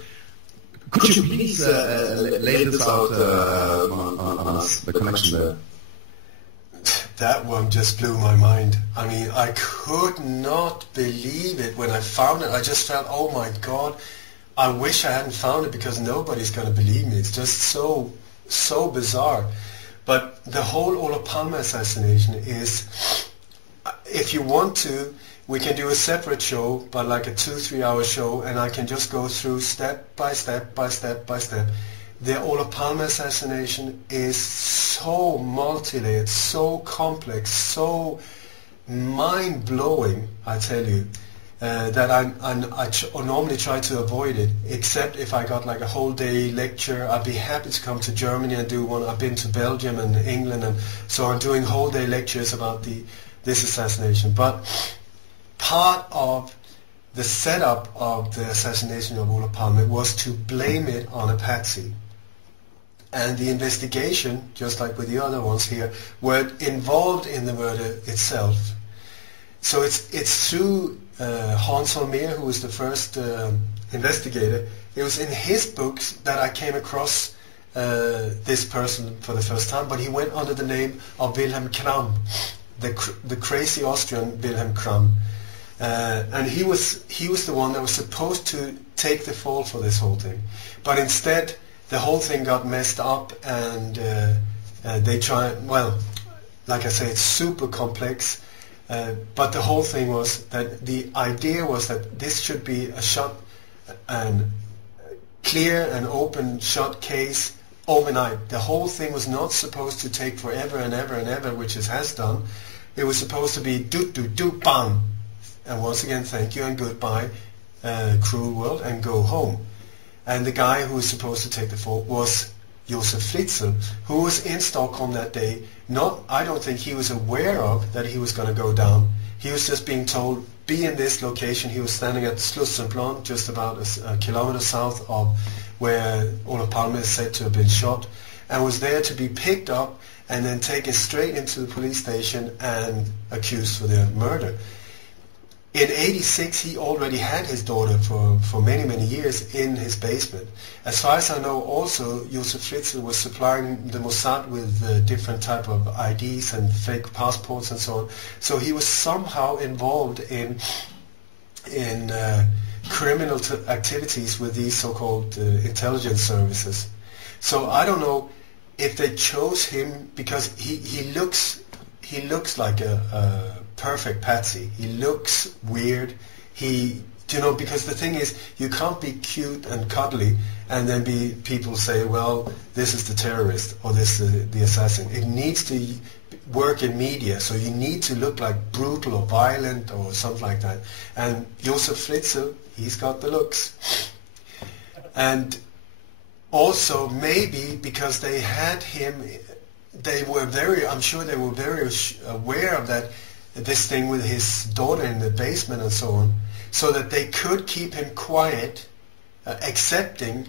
Could you please lay this out on us, the connection there? That one just blew my mind. I mean, I could not believe it when I found it. I just felt, oh my God, I wish I hadn't found it because nobody's going to believe me. It's just so bizarre. But the whole Olof Palme assassination is, if you want to, we can do a separate show, but like a 2-3 hour show, and I can just go through step by step by step by step. The Olof Palme assassination is so multi-layered, so complex, so mind-blowing, I tell you, that I normally try to avoid it, except if I got like a whole day lecture. I'd be happy to come to Germany and do one. I've been to Belgium and England, and so I'm doing whole day lectures about this assassination. But part of the setup of the assassination of Olof Palme was to blame it on a patsy. And the investigation, just like with the other ones here, were involved in the murder itself. So it's through Hans Holmér, who was the first investigator. It was in his books that I came across this person for the first time, but he went under the name of Wilhelm Kram, the crazy Austrian Wilhelm Kram. And he was the one that was supposed to take the fall for this whole thing. But instead, the whole thing got messed up, and they tried, well, like I say, it's super complex, but the whole thing was that the idea was that this should be a shot, and clear and open shot case overnight. The whole thing was not supposed to take forever and ever and ever, which it has done. It was supposed to be do, bang, and once again, thank you and goodbye, cruel world, and go home. And the guy who was supposed to take the fall was Josef Fritzl, who was in Stockholm that day. I don't think he was aware of that he was going to go down. He was just being told, be in this location. He was standing at Slussenplan, just about a kilometer south of where Olof Palme is said to have been shot, and was there to be picked up and then taken straight into the police station and accused for the murder. In '86, he already had his daughter for many, many years in his basement. As far as I know, also, Josef Fritzl was supplying the Mossad with different type of IDs and fake passports and so on. So he was somehow involved in criminal activities with these so-called intelligence services. So I don't know if they chose him because he looks like a perfect patsy. He looks weird. Because the thing is, you can't be cute and cuddly and then people say, well, this is the terrorist or this is the assassin. It needs to work in media, so you need to look like brutal or violent or something like that. And Josef Fritzl, he's got the looks. And also maybe because they had him, I'm sure they were very aware of that, this thing with his daughter in the basement and so on, so that they could keep him quiet, accepting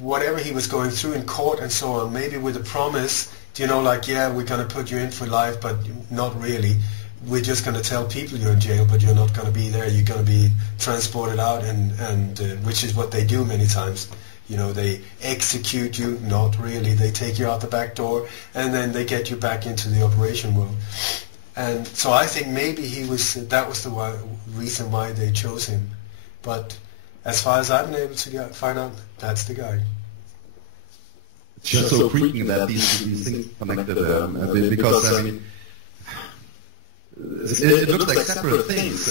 whatever he was going through in court and so on, maybe with a promise, yeah, we're going to put you in for life, but not really. We're just going to tell people you're in jail, but you're not going to be there. You're going to be transported out, and which is what they do many times. They execute you, not really. They take you out the back door, and then they get you back into the operation world. And so I think maybe that was the reason why they chose him. But as far as I've been able to find out, that's the guy. It's just so freaking that these things connected, because, I mean, it looks like separate things.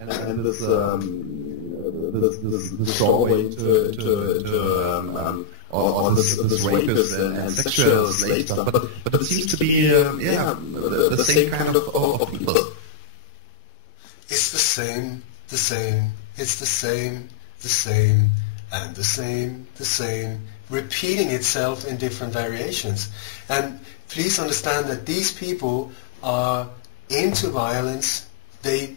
And this doorway to all this rapist and sexual slave stuff, but it seems to be the same kind of people. It's the same. It's the same, and the same, repeating itself in different variations. And please understand that these people are into violence. They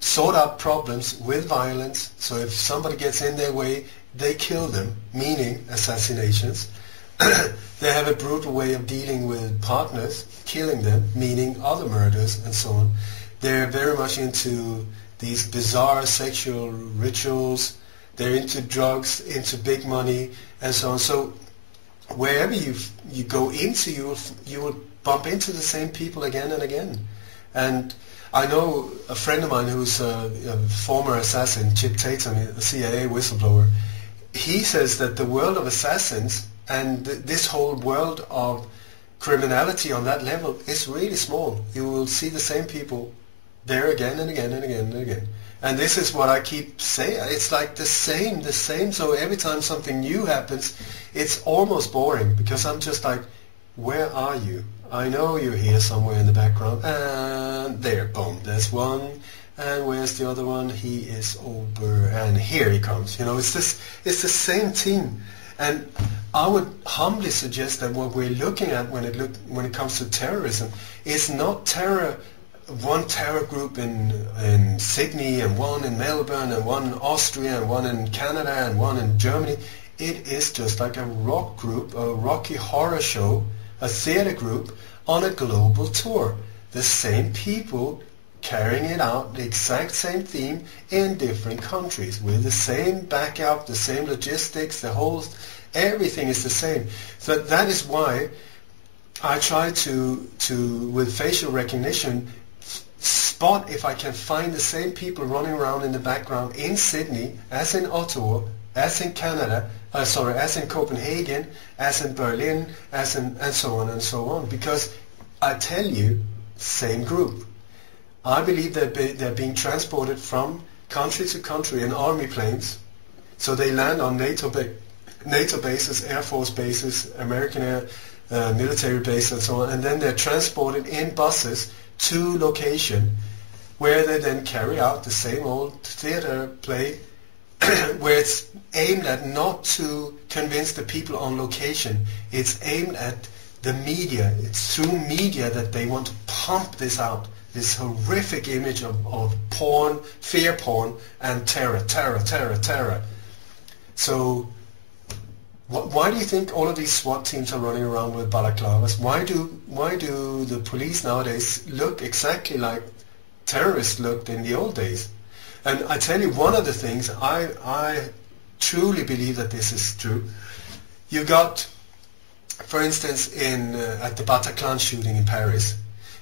sort out problems with violence. So if somebody gets in their way, they kill them, meaning assassinations. they have a brutal way of dealing with partners, killing them, meaning other murders and so on. They're very much into these bizarre sexual rituals. They're into drugs, into big money, and so on. So wherever you go into, you will bump into the same people again and again. And I know a friend of mine who's a former assassin, Chip Tatum, a CIA whistleblower. He says that the world of assassins and this whole world of criminality on that level is really small. You will see the same people there again and again and again and again. And this is what I keep saying. It's like the same. So every time something new happens, it's almost boring because I'm just like, where are you? I know you're here somewhere in the background. And there, boom, there's one. And where's the other one? He is over. And here he comes. You know, it's the same team. And I would humbly suggest that what we're looking at when it comes to terrorism is not terror. One terror group in Sydney and one in Melbourne and one in Austria and one in Canada and one in Germany. It is just like a rock group, a Rocky Horror Show, a theater group on a global tour. The same people carrying it out, the exact same theme in different countries with the same backup, the same logistics, everything is the same. So that is why I try to with facial recognition, spot if I can find the same people running around in the background in Sydney, as in Ottawa, as in Canada, as in Copenhagen, as in Berlin, and so on and so on. Because I tell you, same group. I believe they're being transported from country to country in army planes. So they land on NATO bases, Air Force bases, American air military bases, and so on. And then they're transported in buses to location where they then carry out the same old theater play where it's aimed at not to convince the people on location. It's aimed at the media. It's through media that they want to pump this out, this horrific image of porn, fear porn, and terror. So why do you think all of these SWAT teams are running around with balaclavas? Why do the police nowadays look exactly like terrorists looked in the old days? And I tell you, one of the things, I truly believe that this is true. You got, for instance, at the Bataclan shooting in Paris,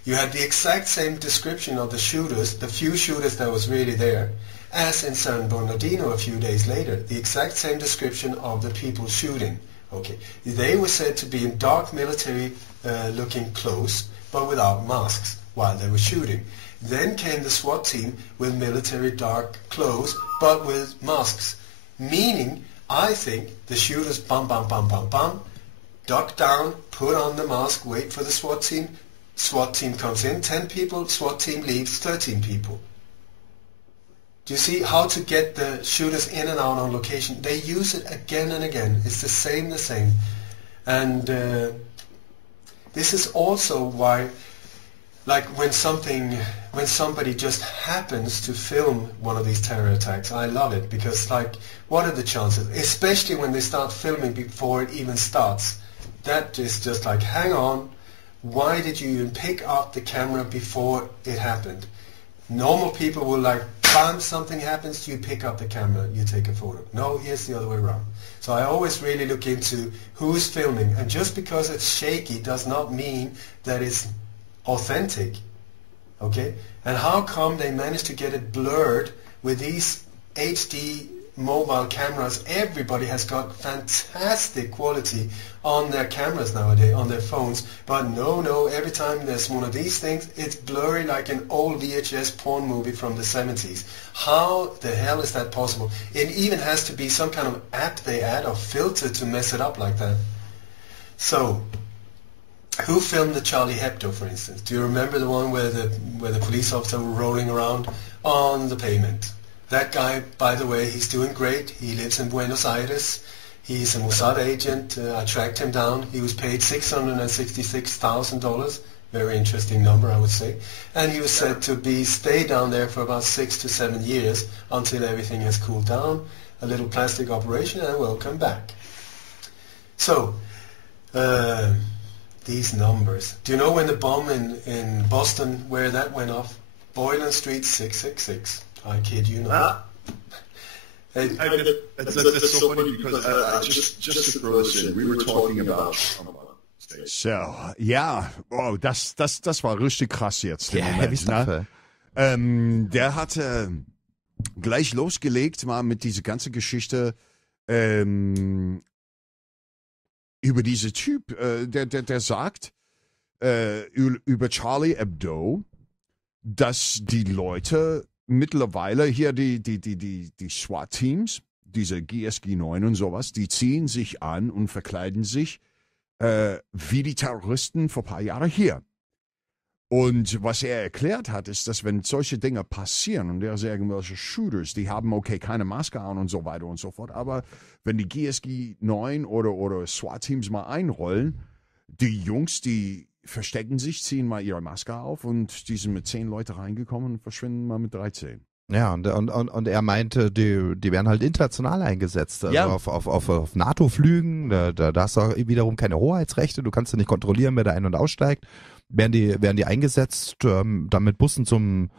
you had the exact same description of the shooters, the few shooters that was really there, as in San Bernardino a few days later, the exact same description of the people shooting. Okay, they were said to be in dark military-looking clothes, but without masks while they were shooting. Then came the SWAT team with military dark clothes, but with masks. Meaning, I think the shooters bam, duck down, put on the mask, wait for the SWAT team. SWAT team comes in, 10 people, SWAT team leaves, 13 people. Do you see how to get the shooters in and out on location? They use it again and again. It's the same. And this is also why, like when somebody just happens to film one of these terror attacks, I love it because, like, what are the chances? Especially when they start filming before it even starts. That is just like, hang on, why did you even pick up the camera before it happened? Normal people will like, bam, something happens, you pick up the camera, you take a photo. No, here's the other way around. So I always really look into who's filming, and just because it's shaky does not mean that it's authentic. Okay? And how come they managed to get it blurred with these HD mobile cameras? Everybody has got fantastic quality on their cameras nowadays, on their phones, but no, every time there's one of these things, it's blurry like an old VHS porn movie from the 70s. How the hell is that possible? It even has to be some kind of app they add or filter to mess it up like that. So, who filmed the Charlie Hebdo, for instance? Do you remember the one where the police officer were rolling around on the pavement? That guy, by the way, he's doing great. He lives in Buenos Aires. He's a Mossad agent. I tracked him down. He was paid $666,000. Very interesting number, I would say. And he was said to stay down there for about 6 to 7 years until everything has cooled down. A little plastic operation, and welcome back. So, These numbers. Do you know when the bomb in Boston, where that went off? Boylan Street 666. I kid you not. That's so funny because just to throw this in, we were talking about. So, ja, oh, das war richtig krass jetzt. Ja, Heavy Stuff. Ne? Der hat gleich losgelegt mal mit dieser ganzen Geschichte über diese Typ, der sagt über Charlie Hebdo, dass die Leute mittlerweile hier die SWAT-Teams, diese GSG 9 und sowas, die ziehen sich an und verkleiden sich wie die Terroristen vor ein paar Jahren hier. Und was er erklärt hat, ist, dass wenn solche Dinge passieren und da sind irgendwelche Shooters, die haben okay keine Maske an und so weiter und so fort, aber wenn die GSG 9 oder SWAT-Teams mal einrollen, die Jungs, die verstecken sich, ziehen mal ihre Maske auf und die sind mit 10 Leuten reingekommen und verschwinden mal mit 13. Ja, und er meinte, die werden halt international eingesetzt, also ja. auf NATO-Flügen, da hast du wiederum keine Hoheitsrechte, du kannst ja nicht kontrollieren, wer da ein- und aussteigt, werden die eingesetzt, dann mit Bussen zum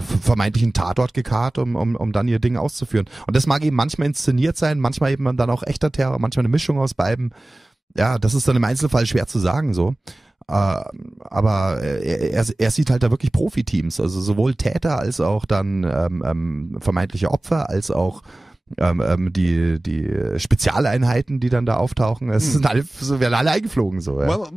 vermeintlichen Tatort gekarrt, um dann ihr Ding auszuführen. Und das mag eben manchmal inszeniert sein, manchmal eben dann auch echter Terror, manchmal eine Mischung aus beiden. Ja, das ist dann im Einzelfall schwer zu sagen so. Aber er sieht halt da wirklich Profiteams, also sowohl Täter als auch dann vermeintliche Opfer, als auch die Spezialeinheiten, die dann da auftauchen. Es sind alle, werden alle eingeflogen so. Ja. Well,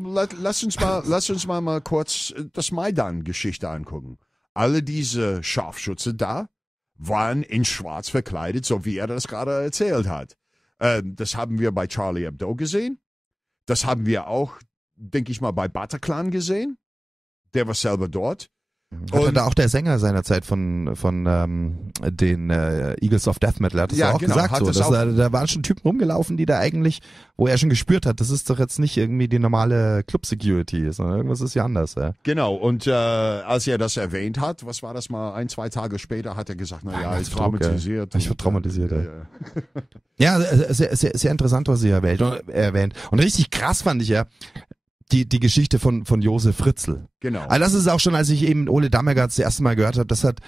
lass uns mal kurz das Maidan-Geschichte angucken. Alle diese Scharfschütze da waren in Schwarz verkleidet, so wie er das gerade erzählt hat. Das haben wir bei Charlie Hebdo gesehen. Das haben wir auch, denke ich mal, bei Bataclan gesehen. Der war selber dort. Hatte da auch der Sänger seinerzeit von den Eagles of Death Metal, hat das ja auch genau, gesagt. So, da waren schon Typen rumgelaufen, die da eigentlich, wo er schon gespürt hat, das ist doch jetzt nicht irgendwie die normale Club-Security, sondern irgendwas ist ja anders. Ja. Genau, und als er das erwähnt hat, was war das mal, 1-2 Tage später, hat er gesagt, naja, ich traumatisiert. Ich war traumatisiert, ja. Sehr interessant, was sie erwähnt. Und richtig krass fand ich ja, die Geschichte von Josef Fritzl. Genau. Also das ist auch schon, als ich eben Ole Dammegard das erste Mal gehört habe, das hat,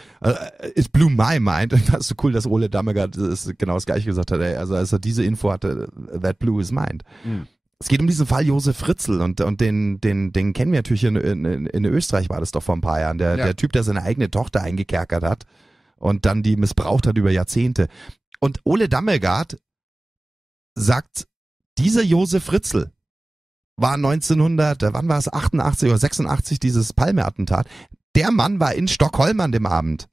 it blew my mind. Und das ist so cool, dass Ole Dammegard genau das Gleiche gesagt hat. Also als er diese Info hatte, that blew his mind. Mhm. Es geht um diesen Fall Josef Fritzl und den kennen wir natürlich in Österreich, war das doch vor ein paar Jahren. Der Typ, der seine eigene Tochter eingekerkert hat und dann die missbraucht hat über Jahrzehnte. Und Ole Dammegard sagt, dieser Josef Fritzl war 88 oder 86 dieses Palme-Attentat. Der Mann war in Stockholm an dem Abend.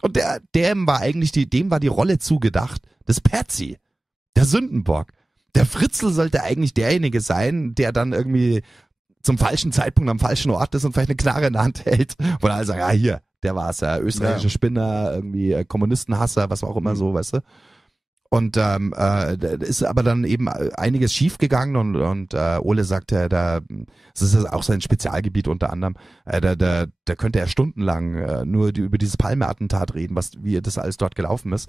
Und dem war eigentlich dem war die Rolle zugedacht des Patsy, der Sündenbock. Der Fritzl sollte eigentlich derjenige sein, der dann irgendwie zum falschen Zeitpunkt am falschen Ort ist und vielleicht eine Knarre in der Hand hält. Und alle sagen, ja hier, der war's ja, österreichische Spinner, irgendwie Kommunistenhasser, was auch immer so, weißt du. Und ist aber dann eben einiges schief gegangen und Ole sagte, das ist auch sein Spezialgebiet unter anderem, da könnte er stundenlang nur über dieses Palme-Attentat reden, wie das alles dort gelaufen ist.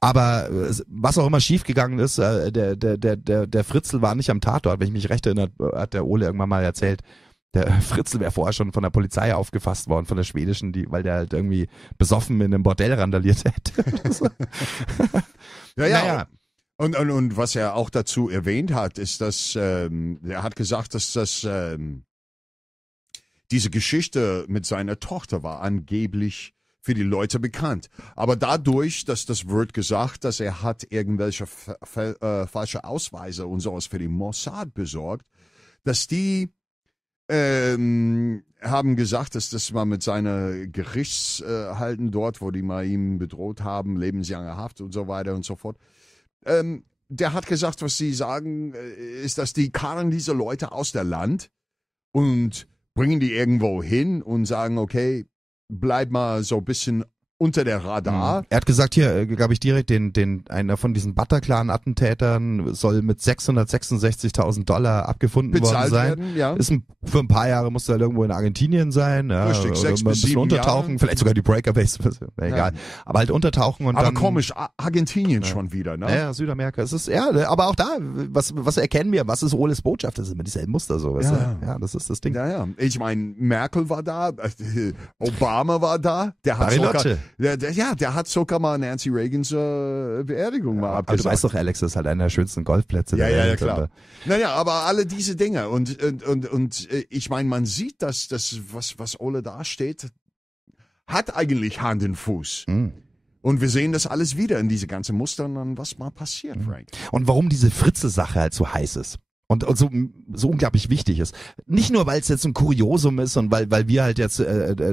Aber was auch immer schief gegangen ist, der Fritzl war nicht am Tatort, wenn ich mich recht erinnere, hat der Ole irgendwann mal erzählt, der Fritzl wäre vorher schon von der Polizei aufgefasst worden, von der schwedischen, weil der halt irgendwie besoffen in einem Bordell randaliert hätte. Ja. Naja. Und was er auch dazu erwähnt hat, ist, dass er hat gesagt, dass diese Geschichte mit seiner Tochter war angeblich für die Leute bekannt. Aber dadurch, dass das wird gesagt, dass er hat irgendwelche falsche Ausweise und sowas für die Mossad besorgt, dass die haben gesagt, dass das mal mit seiner Gerichtshalten dort, wo die mal ihm bedroht haben, lebenslange Haft und so weiter und so fort. Der hat gesagt, was sie sagen, ist, dass die karren diese Leute aus der Land und bringen die irgendwo hin und sagen, okay, bleib mal so ein bisschen unter der Radar. Er hat gesagt, hier, glaube ich, direkt, einer von diesen Bataclan-Attentätern soll mit $666.000 abgefunden Bezahlt worden sein. werden, ja. Für ein paar Jahre musste er irgendwo in Argentinien sein. Ja, Richtig, 6 oder bis ein bisschen 7 untertauchen, Jahre. vielleicht sogar die Breaker-Base, egal. Aber halt untertauchen und Aber dann... komisch, Argentinien schon wieder, ne? Ja, Südamerika. Es ist, aber auch da, was erkennen wir? Was ist Oles Botschaft? Das ist immer dieselben Muster, so, weißt du? Ja, das ist das Ding. Ja. Ich meine, Merkel war da, Obama war da, der hat sogar mal Nancy Reagans Beerdigung mal Aber du abgesagt. weißt doch, Alex, das ist halt einer der schönsten Golfplätze der Ja, Welt. klar. Naja, aber alle diese Dinge und ich meine, man sieht, dass das, was Ole da steht, hat eigentlich Hand und Fuß. Und wir sehen das alles wieder in diese ganzen Muster und dann, was mal passiert, Frank. Und warum diese Fritzel-Sache halt so heiß ist. Und so unglaublich wichtig ist. Nicht nur, weil es jetzt ein Kuriosum ist und weil wir halt jetzt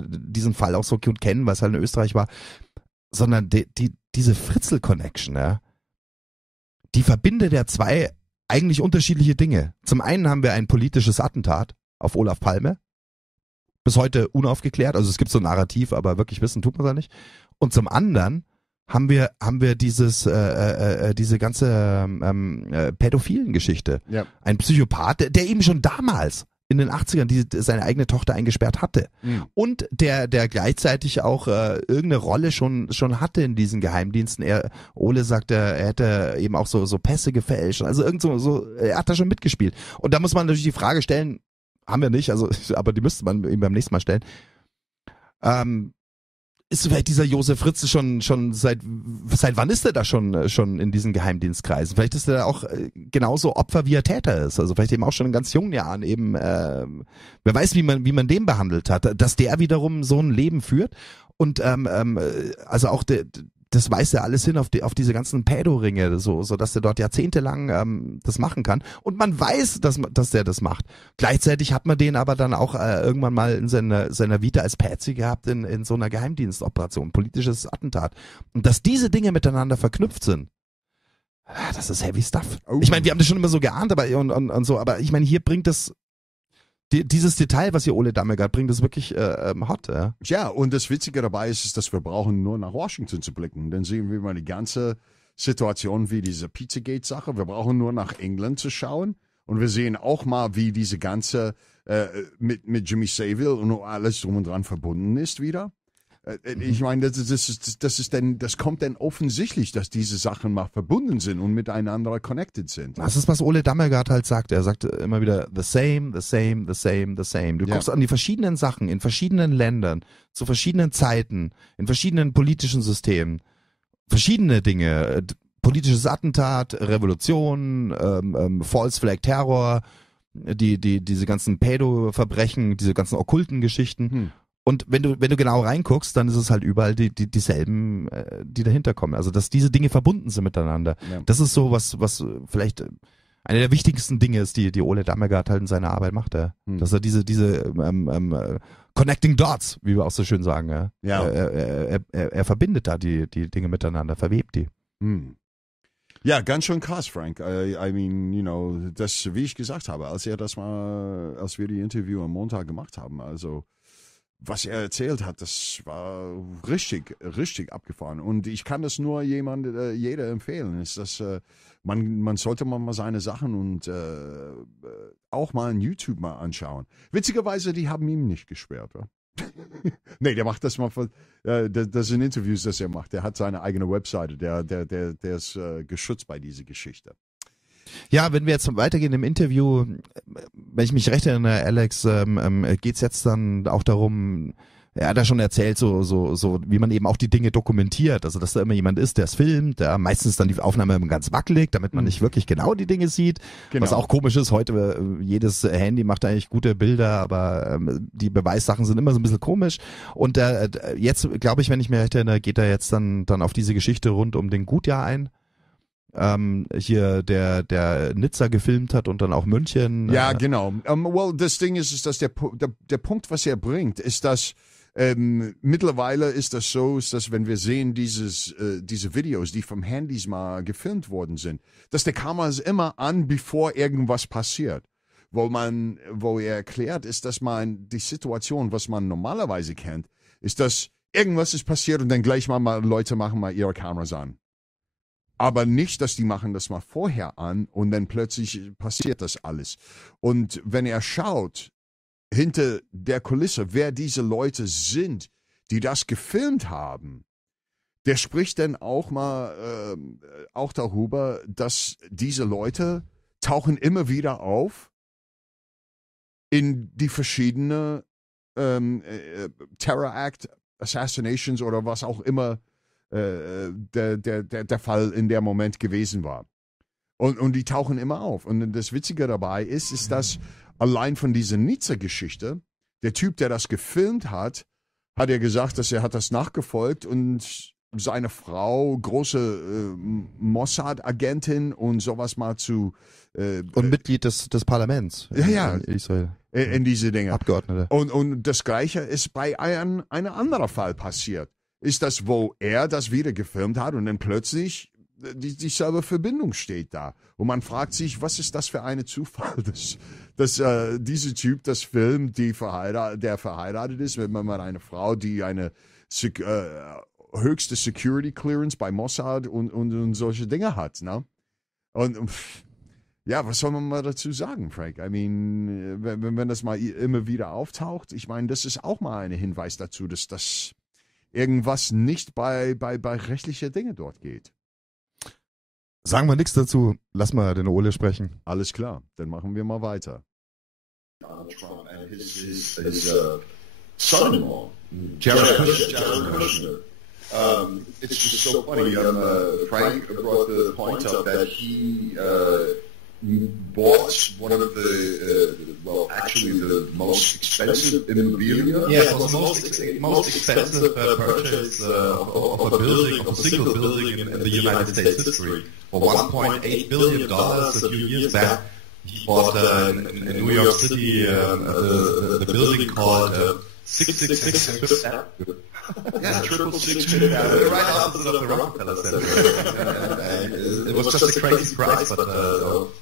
diesen Fall auch so gut kennen, weil es halt in Österreich war, sondern diese Fritzel-Connection, ja, die verbindet ja zwei eigentlich unterschiedliche Dinge. Zum einen haben wir ein politisches Attentat auf Olaf Palme, bis heute unaufgeklärt, also es gibt so ein Narrativ, aber wirklich wissen tut man es nicht. Und zum anderen haben wir diese ganze pädophilen Geschichte. Ja. Ein Psychopath, der eben schon damals in den 80ern seine eigene Tochter eingesperrt hatte. Und der gleichzeitig auch irgendeine Rolle schon hatte in diesen Geheimdiensten. Ole sagte, er hätte eben auch so Pässe gefälscht. Also er hat da schon mitgespielt. Und da muss man natürlich die Frage stellen, haben wir nicht, aber die müsste man ihm beim nächsten Mal stellen. Ist vielleicht dieser Josef Fritzl schon seit wann ist er da schon in diesen Geheimdienstkreisen? Vielleicht ist er da auch genauso Opfer, wie er Täter ist. Also vielleicht eben auch schon in ganz jungen Jahren eben, wer weiß, wie man den behandelt hat, dass der wiederum so ein Leben führt. Und also auch das weist ja alles hin auf diese ganzen Pädo-Ringe, so dass er dort jahrzehntelang das machen kann. Und man weiß, dass der das macht. Gleichzeitig hat man den aber dann auch irgendwann mal in seiner Vita als Patsy gehabt in so einer Geheimdienstoperation, politisches Attentat. Und dass diese Dinge miteinander verknüpft sind, das ist heavy stuff. Ich meine, wir haben das schon immer so geahnt, aber ich meine, hier bringt das dieses Detail, was hier Ole Dammegard bringt, ist wirklich hot. Ja, und das Witzige dabei ist, dass wir brauchen nur nach Washington zu blicken. Dann sehen wir mal die ganze Situation wie diese Pizzagate-Sache. Wir brauchen nur nach England zu schauen. Und wir sehen auch mal, wie diese ganze mit Jimmy Savile und alles drum und dran verbunden ist wieder. Ich meine, das kommt dann offensichtlich, dass diese Sachen mal verbunden sind und miteinander connected sind. Das ist, was Ole Dammegard halt sagt. Er sagt immer wieder, the same, the same, the same, the same. Du guckst an die verschiedenen Sachen in verschiedenen Ländern, zu verschiedenen Zeiten, in verschiedenen politischen Systemen, verschiedene Dinge, politisches Attentat, Revolution, False Flag Terror, diese ganzen Pädo-Verbrechen, diese ganzen okkulten Geschichten. Und wenn du genau reinguckst, dann ist es halt überall dieselben, die dahinter kommen. Also, dass diese Dinge verbunden sind miteinander. Ja. Das ist so, was vielleicht eine der wichtigsten Dinge ist, die Ole Dammegard halt in seiner Arbeit macht. Ja. Dass er diese Connecting Dots, wie wir auch so schön sagen, ja. Er verbindet da die Dinge miteinander, verwebt die. Ja, ganz schön krass, Frank. I mean, das, wie ich gesagt habe, als wir die Interview am Montag gemacht haben, also was er erzählt hat, das war richtig, richtig abgefahren. Und ich kann das nur jeder empfehlen. Ist, dass man sollte mal seine Sachen und auch mal in YouTube mal anschauen. Witzigerweise, die haben ihm nicht gesperrt. Oder? Nee, der macht das mal. Das sind Interviews, das er macht. Der hat seine eigene Webseite. Der ist geschützt bei dieser Geschichte. Ja, wenn wir jetzt weitergehen im Interview, wenn ich mich recht erinnere, Alex, geht's jetzt dann auch darum, er hat ja schon erzählt, so wie man eben auch die Dinge dokumentiert, also dass da immer jemand ist, der es filmt, meistens dann die Aufnahme immer ganz wackelig, damit man nicht wirklich genau die Dinge sieht, was auch komisch ist, heute jedes Handy macht eigentlich gute Bilder, aber die Beweissachen sind immer so ein bisschen komisch und jetzt, glaube ich, wenn ich mich recht erinnere, geht er jetzt dann auf diese Geschichte rund um den Gutjahr ein. Hier der Nizza gefilmt hat und dann auch München. Ja, genau. Das Ding ist, dass der Punkt, was er bringt, ist, dass mittlerweile ist das so, dass wenn wir sehen diese Videos, die vom Handys mal gefilmt worden sind, dass der Kamera ist immer an, bevor irgendwas passiert. Wo er erklärt, ist, dass man die Situation, was man normalerweise kennt, ist, dass irgendwas ist passiert und dann gleich mal Leute machen mal ihre Kameras an. Aber nicht, dass die machen das mal vorher an und dann plötzlich passiert das alles. Und wenn er schaut, hinter der Kulisse, wer diese Leute sind, die das gefilmt haben, der spricht dann auch mal auch darüber, dass diese Leute tauchen immer wieder auf in die verschiedenen Terror Act, Assassinations oder was auch immer der Fall in der Moment gewesen war. Und die tauchen immer auf. Und das Witzige dabei ist, dass allein von dieser Nizza-Geschichte, der Typ, der das gefilmt hat ja gesagt, dass er hat das nachgefolgt und seine Frau, große Mossad-Agentin und sowas mal zu... und Mitglied des Parlaments. In Israel. In diese Dinge. Abgeordnete. Und das Gleiche ist bei einem anderen Fall passiert. Ist das, wo er das wieder gefilmt hat und dann plötzlich dieselbe Verbindung steht da. Und man fragt sich, was ist das für ein Zufall, dass dieser Typ das filmt, der verheiratet ist mit einer Frau, die eine höchste Security Clearance bei Mossad und solche Dinge hat. Ne? Und ja, was soll man mal dazu sagen, Frank? I mean, wenn das mal immer wieder auftaucht, ich meine, das ist auch mal ein Hinweis dazu, dass das irgendwas nicht bei rechtlicher Dinge dort geht. Sagen wir nichts dazu, lass mal den Ole sprechen. Alles klar, dann machen wir mal weiter. Donald Trump and his son-in-law, Jared Kushner. It's just so funny. Frank brought the point up that he bought one of actually the most expensive memorabilia. Yeah, it was the most expensive purchase of a building, of a single building in the United States history. For $1.8 billion a few years back, he bought in New York City the building called 666 Fifth Avenue. Yeah, 666 Fifth Avenue, right opposite of the Rockefeller Center. It was just a crazy price, but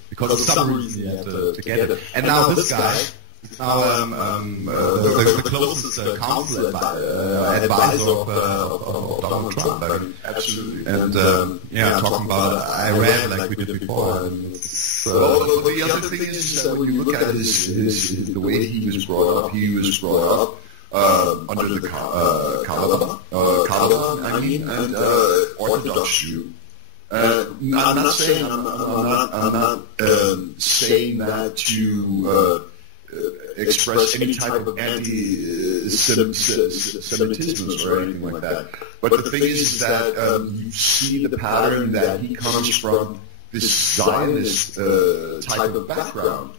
because of some reason he had to get it. And now this guy is now the closest counsel advisor of Donald Trump. I mean, absolutely. And talking about Iran like we did before. And well, the other thing is that when you look at the way he was brought up under the Taliban, and Orthodox Jew. I'm not saying that to express any type of anti-Semitism or anything like that. But the thing is that you see the pattern that he comes from this Zionist type of background.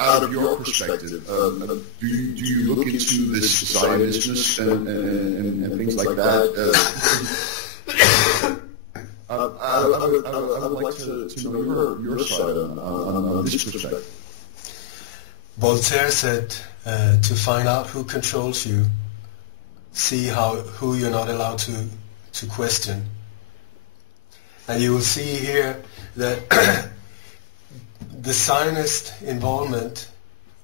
Out of your perspective, do you look into this Zionism and things like that? I would like to know your side on this perspective. Voltaire said, to find out who controls you, see who you're not allowed to question. And you will see here that the Zionist involvement,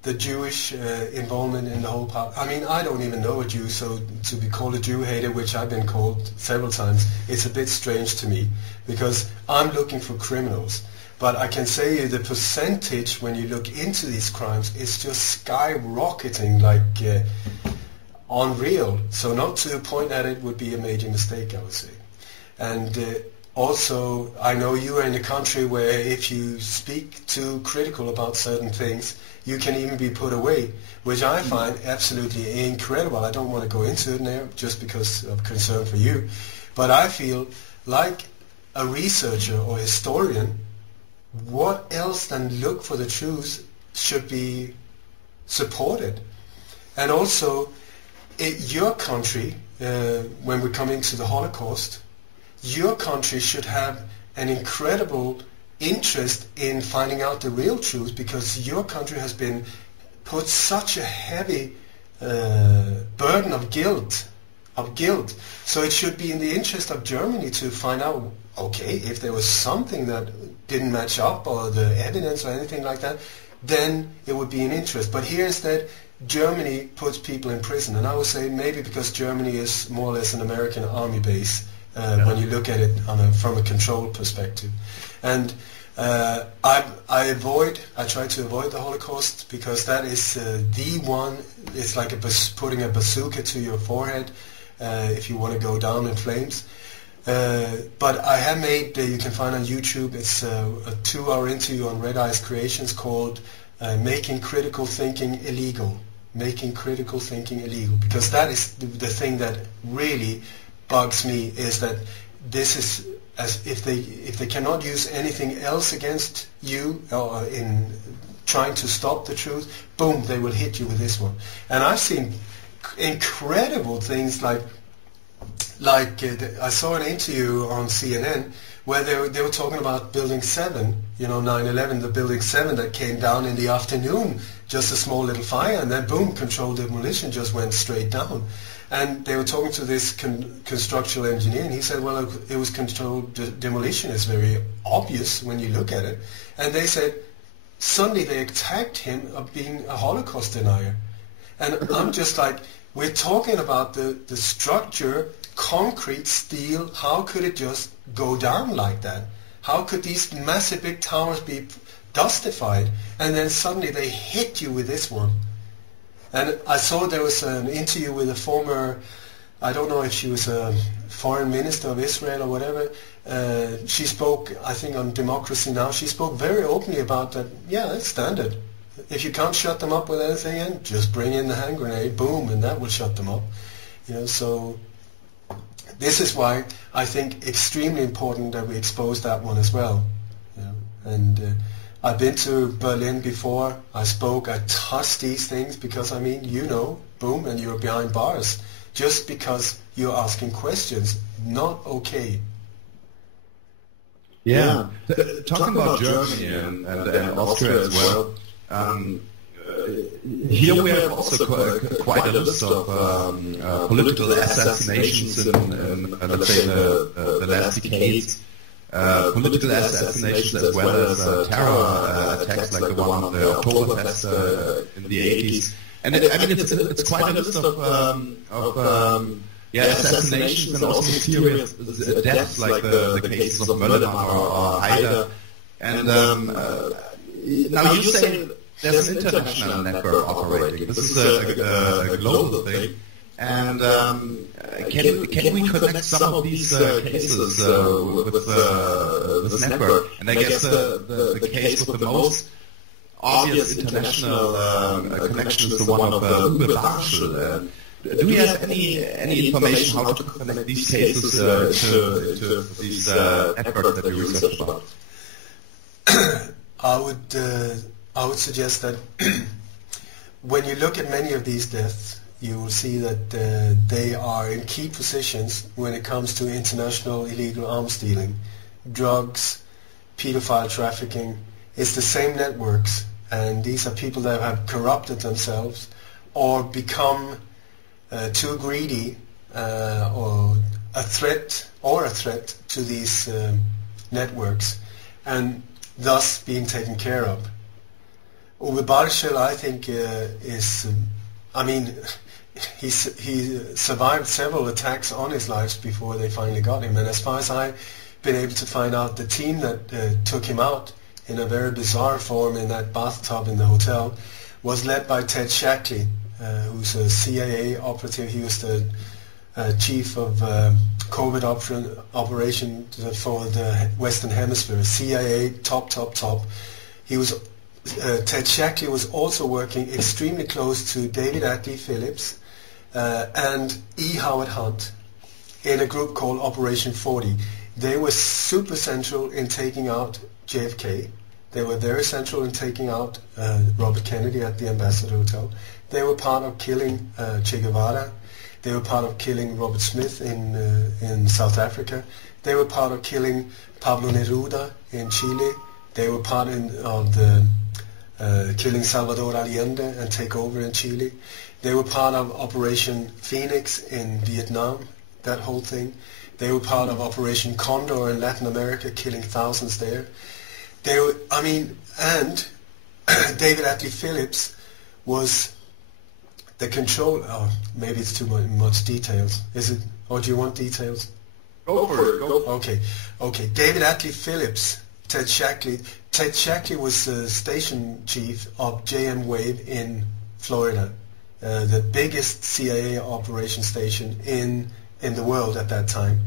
the Jewish involvement in the whole part. I mean, I don't even know a Jew, so to be called a Jew hater, which I've been called several times, it's a bit strange to me, because I'm looking for criminals. But I can say the percentage when you look into these crimes is just skyrocketing, like unreal. So not to point at it would be a major mistake, I would say. And also, I know you are in a country where if you speak too critical about certain things, you can even be put away, which I find absolutely incredible. I don't want to go into it now just because of concern for you, but I feel like a researcher or historian, what else than look for the truth should be supported. And also, your country, when we come into the Holocaust, your country should have an incredible interest in finding out the real truth, because your country has been put such a heavy burden of guilt. So it should be in the interest of Germany to find out, okay, if there was something that didn't match up or the evidence or anything like that, then it would be an interest. But here is that Germany puts people in prison, and I would say maybe because Germany is more or less an American army base when you look at it from a control perspective. And I try to avoid the Holocaust because that is the one. It's like putting a bazooka to your forehead if you want to go down in flames. But I have made, you can find on YouTube, it's a 2-hour interview on Red Eyes Creations called Making Critical Thinking Illegal. Making critical thinking illegal. Because that is the thing that really bugs me, is that this is, as if they cannot use anything else against you or in trying to stop the truth, boom, they will hit you with this one. And I've seen incredible things like I saw an interview on CNN where they were talking about Building 7, 9/11, the Building 7 that came down in the afternoon, just a small little fire, and then boom, controlled demolition just went straight down. And they were talking to this constructional engineer, and he said, well, it was controlled demolition. It's very obvious when you look at it. And they said, suddenly they attacked him of being a Holocaust denier. And I'm just like, we're talking about the structure, concrete, steel. How could it just go down like that? How could these massive big towers be dustified? And then suddenly they hit you with this one. And I saw there was an interview with a former, I don't know if she was a foreign minister of Israel or whatever. She spoke, I think, on Democracy Now! She spoke very openly about that. Yeah, it's standard. If you can't shut them up with anything in, just bring in the hand grenade, boom, and that will shut them up. So this is why I think extremely important that we expose that one as well. And I've been to Berlin before. I touched these things because, boom, and you're behind bars just because you're asking questions. Not okay. Yeah. Talking about Germany and Austria as well, here we have also quite a list of political assassinations in let's say, the last decades. Political assassinations as well as terror attacks like the one on the Oktoberfest in the 80s. And it's quite a list of assassinations and also mysterious deaths like the cases of Möllermann or Haider. And now you say there's an international network operating. This is a global thing. And can we connect some of these cases with this network? And I guess the case with the most obvious international connection is the one of Uwe Barschel. Do we have any information how to connect these cases to these networks that you researched about? I would suggest that when you look at many of these deaths, you will see that they are in key positions when it comes to international illegal arms dealing, drugs, pedophile trafficking. It's the same networks, and these are people that have corrupted themselves or become too greedy or a threat to these networks, and thus being taken care of. Uwe Barschel, I think, he survived several attacks on his life before they finally got him. And as far as I've been able to find out, the team that took him out in a very bizarre form in that bathtub in the hotel was led by Ted Shackley, who's a CIA operative. He was the chief of COVID operation for the Western Hemisphere, CIA top. He was Ted Shackley was also working extremely close to David Atlee Phillips and E. Howard Hunt in a group called Operation 40. They were super central in taking out JFK. They were very central in taking out Robert Kennedy at the Ambassador Hotel. They were part of killing Che Guevara. They were part of killing Robert Smith in South Africa. They were part of killing Pablo Neruda in Chile. They were part of the killing Salvador Allende and take over in Chile. They were part of Operation Phoenix in Vietnam, that whole thing. They were part of Operation Condor in Latin America, killing thousands there. And David Atlee Phillips was The control, maybe it's too much details. Is it, or do you want details? Go for it. Go for it. Okay. David Atlee Phillips, Ted Shackley. Ted Shackley was the station chief of JM Wave in Florida, the biggest CIA operation station in the world at that time.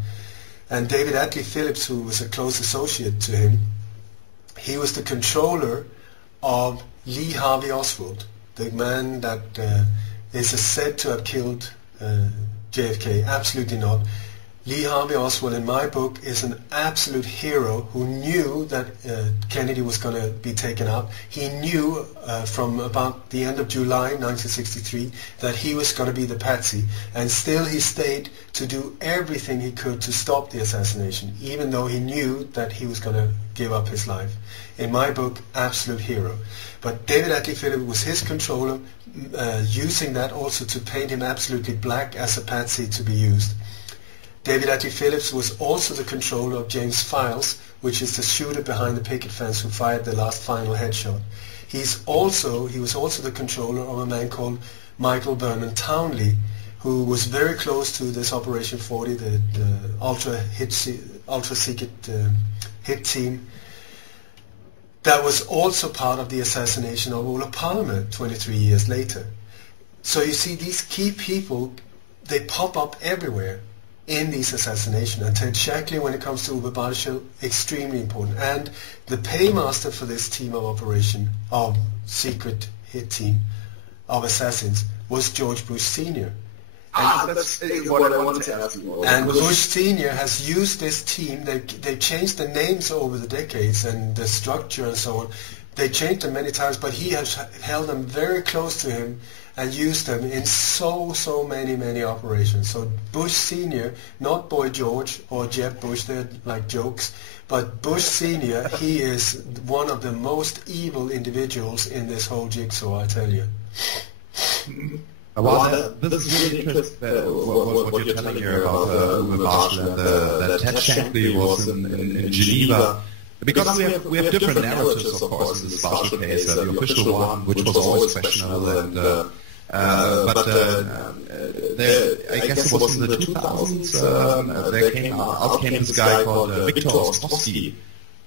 And David Atlee Phillips, who was a close associate to him, he was the controller of Lee Harvey Oswald, the man that is said to have killed JFK. Absolutely not. Lee Harvey Oswald, in my book, is an absolute hero who knew that Kennedy was going to be taken out. He knew from about the end of July 1963 that he was going to be the patsy, and still he stayed to do everything he could to stop the assassination, even though he knew that he was going to give up his life. In my book, absolute hero. But David Atlee Phillips was his controller, using that also to paint him absolutely black as a patsy to be used. David Atlee Phillips was also the controller of James Files, which is the shooter behind the picket fence who fired the last final headshot. He was also the controller of a man called Michael Vernon Townley, who was very close to this Operation 40, the ultra secret hit team. That was also part of the assassination of Olof Palme 23 years later. So you see, these key people, they pop up everywhere in these assassinations. And Ted Shackley, when it comes to Uwe Barschel, extremely important. And the paymaster for this team of operation, of secret hit team of assassins, was George Bush Sr. That's what I wanted to ask you. And Bush Sr. has used this team. They changed the names over the decades and the structure and so on. They changed them many times, but he has held them very close to him and used them in so many operations. So Bush Sr., not Boy George or Jeb Bush, they're like jokes, but Bush Sr., he is one of the most evil individuals in this whole jigsaw, I tell you. Well, this is really interesting, what you're telling here about Uwe Barschel and that Ted Shackley was in Geneva. Because we have different narratives, of course, in this Barschel case. The official one, which was always questionable, and I guess it was in the 2000s. There came this guy called Viktor Ostrovsky,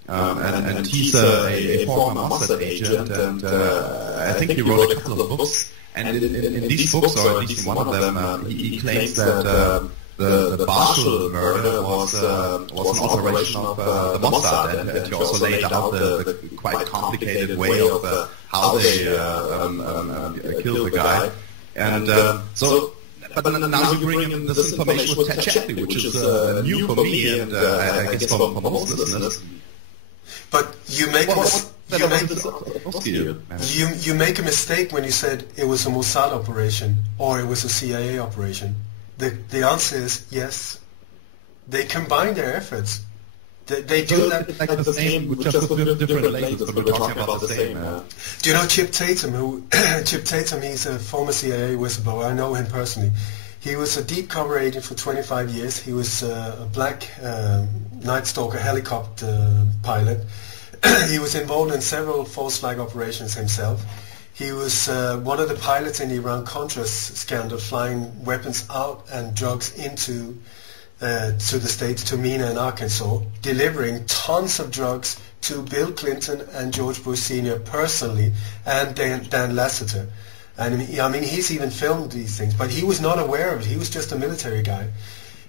and he's a former Mossad agent, and I think he wrote a couple of books. And in these books, or at least in one of them, he claims that the Barschel murder was an alteration of the Mossad, and he also laid out the quite complicated way of how they killed the guy. And but now you bring in this information with Ted Shackley, which is new for me, and I guess for most listeners. But you make a mistake when you said it was a Mossad operation or it was a CIA operation. The answer is yes. They combine their efforts. They do that. Like the same, just with different labels, but we're talking about the same. Do you know Chip Tatum? Chip Tatum, he's a former CIA whistleblower. I know him personally. He was a deep cover agent for 25 years. He was a black Night Stalker helicopter pilot. He was involved in several false flag operations himself. He was one of the pilots in the Iran-Contra scandal, flying weapons out and drugs into to the States, to Mena and Arkansas, delivering tons of drugs to Bill Clinton and George Bush Sr. personally, and Dan Lasseter. And I mean, he's even filmed these things, but he was not aware of it. He was just a military guy.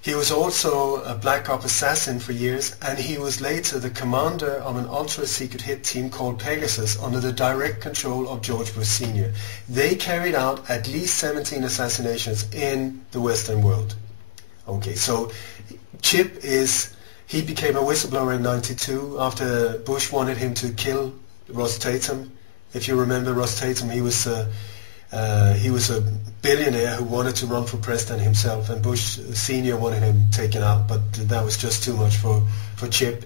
He was also a black op assassin for years, and he was later the commander of an ultra-secret hit team called Pegasus under the direct control of George Bush Sr. They carried out at least 17 assassinations in the Western world. Okay, so Chip he became a whistleblower in '92 after Bush wanted him to kill Ross Tatum. If you remember Ross Tatum, he was a billionaire who wanted to run for president himself, and Bush Sr. wanted him taken out, but that was just too much for Chip.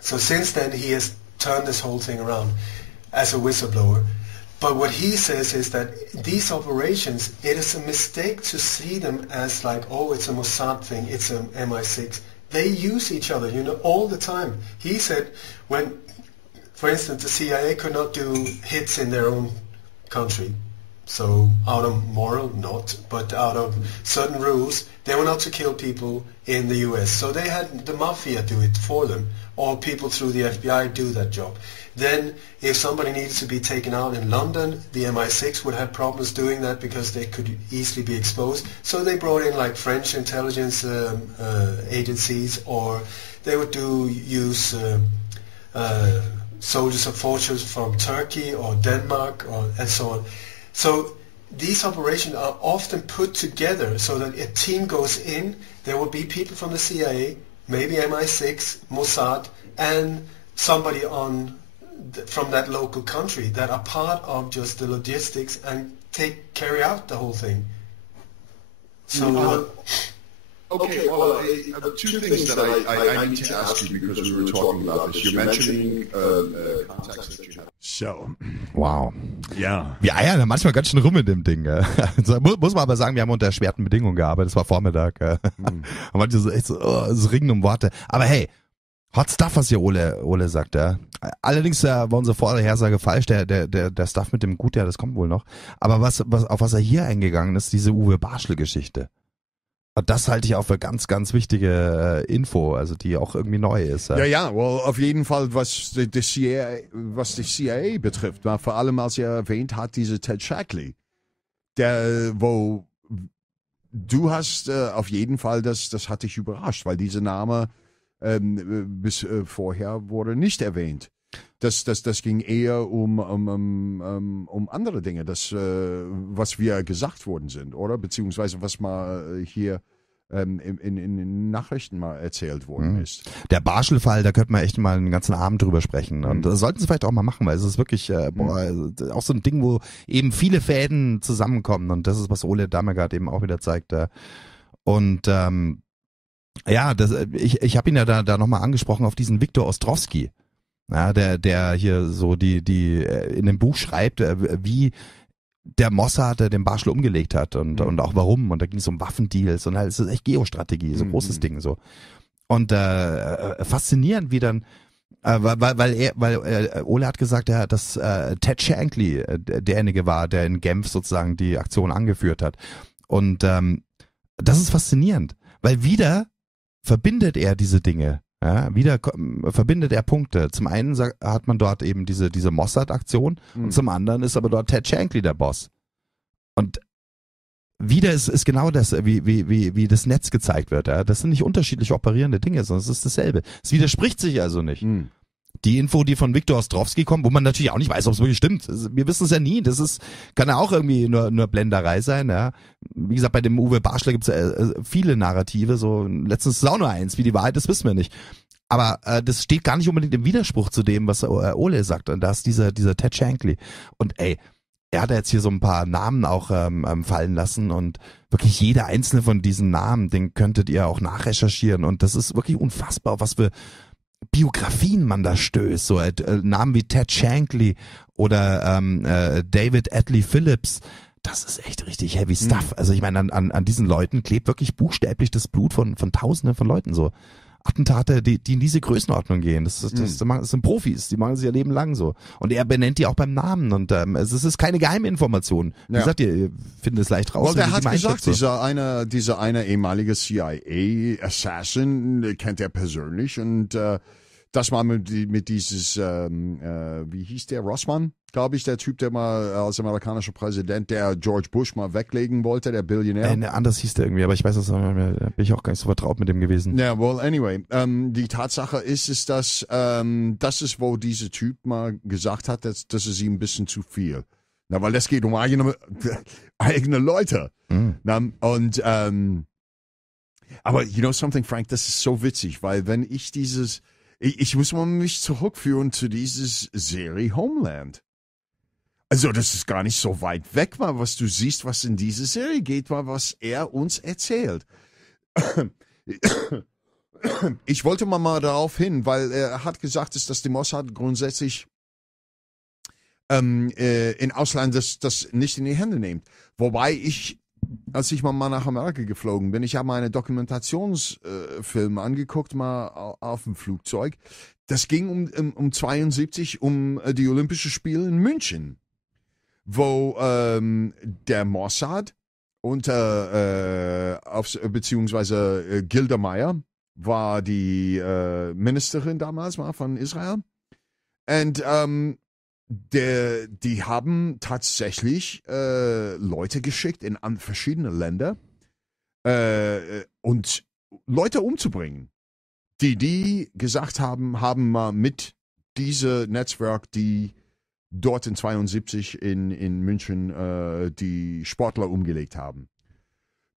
So since then, he has turned this whole thing around as a whistleblower. But what he says is that these operations, it is a mistake to see them as like, oh, it's a Mossad thing, it's an MI6. They use each other, all the time. He said when, for instance, the CIA could not do hits in their own country, So out of moral, not, but out of certain rules, they were not to kill people in the US. So they had the mafia do it for them, or people through the FBI do that job. Then if somebody needed to be taken out in London, the MI6 would have problems doing that because they could easily be exposed. So they brought in like French intelligence agencies, or they would use soldiers of fortune from Turkey or Denmark, and so on. So these operations are often put together so that a team goes in, there will be people from the CIA, maybe MI6, Mossad, and somebody from that local country that are part of just the logistics and carry out the whole thing. So okay, well, two things that I need to ask you because we were talking about this. You're mentioning contacts that you have. So. Wow. Ja. Wir eiern ja manchmal ganz schön rum in dem Ding. Also, muss man aber sagen, wir haben unter erschwerten Bedingungen gearbeitet. Es war Vormittag. Und manche so echt so ringen um Worte. Aber hey, Hot Stuff, was hier Ole sagt. Allerdings war unsere Vorhersage falsch. Der Stuff mit dem Gut, ja, das kommt wohl noch. Aber auf was er hier eingegangen ist, diese Uwe Barschel-Geschichte. Und das halte ich auch für ganz, ganz wichtige Info, also die auch irgendwie neu ist. Ja, well, auf jeden Fall, was die CIA betrifft, war vor allem, als er erwähnt hat, diese Ted Shackley, wo du hast auf jeden Fall, das hat dich überrascht, weil dieser Name bis vorher wurde nicht erwähnt. Das ging eher um andere Dinge, was wir gesagt worden sind, oder? Beziehungsweise was mal hier in Nachrichten mal erzählt worden ist. Der Barschel-Fall, da könnte man echt mal einen ganzen Abend drüber sprechen. Und das sollten sie vielleicht auch mal machen, weil es ist wirklich auch so ein Ding, wo eben viele Fäden zusammenkommen. Und das ist, was Ole Dammegard eben auch wieder zeigt. Und ja, ich habe ihn ja da nochmal angesprochen auf diesen Viktor Ostrowski. Ja, der hier so die in dem Buch schreibt, wie der Mossad den Barschel umgelegt hat und auch warum. Und da ging es um Waffendeals und halt, es ist echt Geostrategie, so ein großes Ding so. Und faszinierend, wie dann, weil Ole hat gesagt, dass Ted Shankly derjenige war, der in Genf sozusagen die Aktion angeführt hat. Und das ist faszinierend, weil wieder verbindet er diese Dinge. Ja, wieder verbindet er Punkte. Zum einen hat man dort eben diese Mossad-Aktion und zum anderen ist aber dort Ted Shankly der Boss. Und wieder ist genau das, wie das Netz gezeigt wird. Ja. Das sind nicht unterschiedlich operierende Dinge, sondern es ist dasselbe. Es widerspricht sich also nicht. Die Info, die von Viktor Ostrowski kommt, wo man natürlich auch nicht weiß, ob es wirklich stimmt. Wir wissen es ja nie. Kann ja auch irgendwie nur Blenderei sein. Ja. Wie gesagt, bei dem Uwe Barschler gibt es viele Narrative. So letztens ist es auch nur eins. Wie die Wahrheit ist, wissen wir nicht. Aber das steht gar nicht unbedingt im Widerspruch zu dem, was Ole sagt. Und da ist dieser Ted Shankly. Und er hat jetzt hier so ein paar Namen auch fallen lassen und wirklich jeder einzelne von diesen Namen, den könntet ihr auch nachrecherchieren. Und das ist wirklich unfassbar, auf was für Biografien man da stößt, so Namen wie Ted Shankly oder David Adley Phillips, das ist echt richtig heavy stuff. Also ich meine, an diesen Leuten klebt wirklich buchstäblich das Blut von Tausenden von Leuten so. Attentate, die in diese Größenordnung gehen. Das sind Profis, die machen sie ihr Leben lang so. Und er benennt die auch beim Namen und es ist keine Geheiminformation. Wie gesagt, ihr findet es leicht raus. Weil der hat gesagt, dieser eine ehemalige CIA-Assassin kennt er persönlich und das war mit dieses, wie hieß der, Rossmann, glaube ich, der Typ, der mal als amerikanischer Präsident, der George Bush mal weglegen wollte, der Billionär. Anders hieß der irgendwie, aber ich weiß das, da bin ich auch gar nicht so vertraut mit dem gewesen. Ja, well, anyway, die Tatsache ist, dass das ist, wo dieser Typ mal gesagt hat, dass es ihm ein bisschen zu viel. Na, weil das geht um eigene Leute. Na, und aber you know something, Frank, das ist so witzig, weil wenn ich ich muss mal mich zurückführen zu dieses Serie Homeland. Also das ist gar nicht so weit weg, mal was du siehst, was in diese Serie geht, mal was er uns erzählt. Ich wollte mal darauf hin, weil er hat gesagt, dass die Mossad grundsätzlich in Ausland das nicht in die Hände nimmt. Wobei als ich mal nach Amerika geflogen bin, ich habe meine Dokumentationsfilme angeguckt, mal auf dem Flugzeug. Das ging um 72 um die Olympischen Spiele in München, wo der Mossad beziehungsweise Gilda Meir war die Ministerin damals von Israel. Und die haben tatsächlich Leute geschickt in verschiedene Länder und Leute umzubringen, die gesagt haben mal mit diesem Netzwerk, die dort in 72 in München die Sportler umgelegt haben.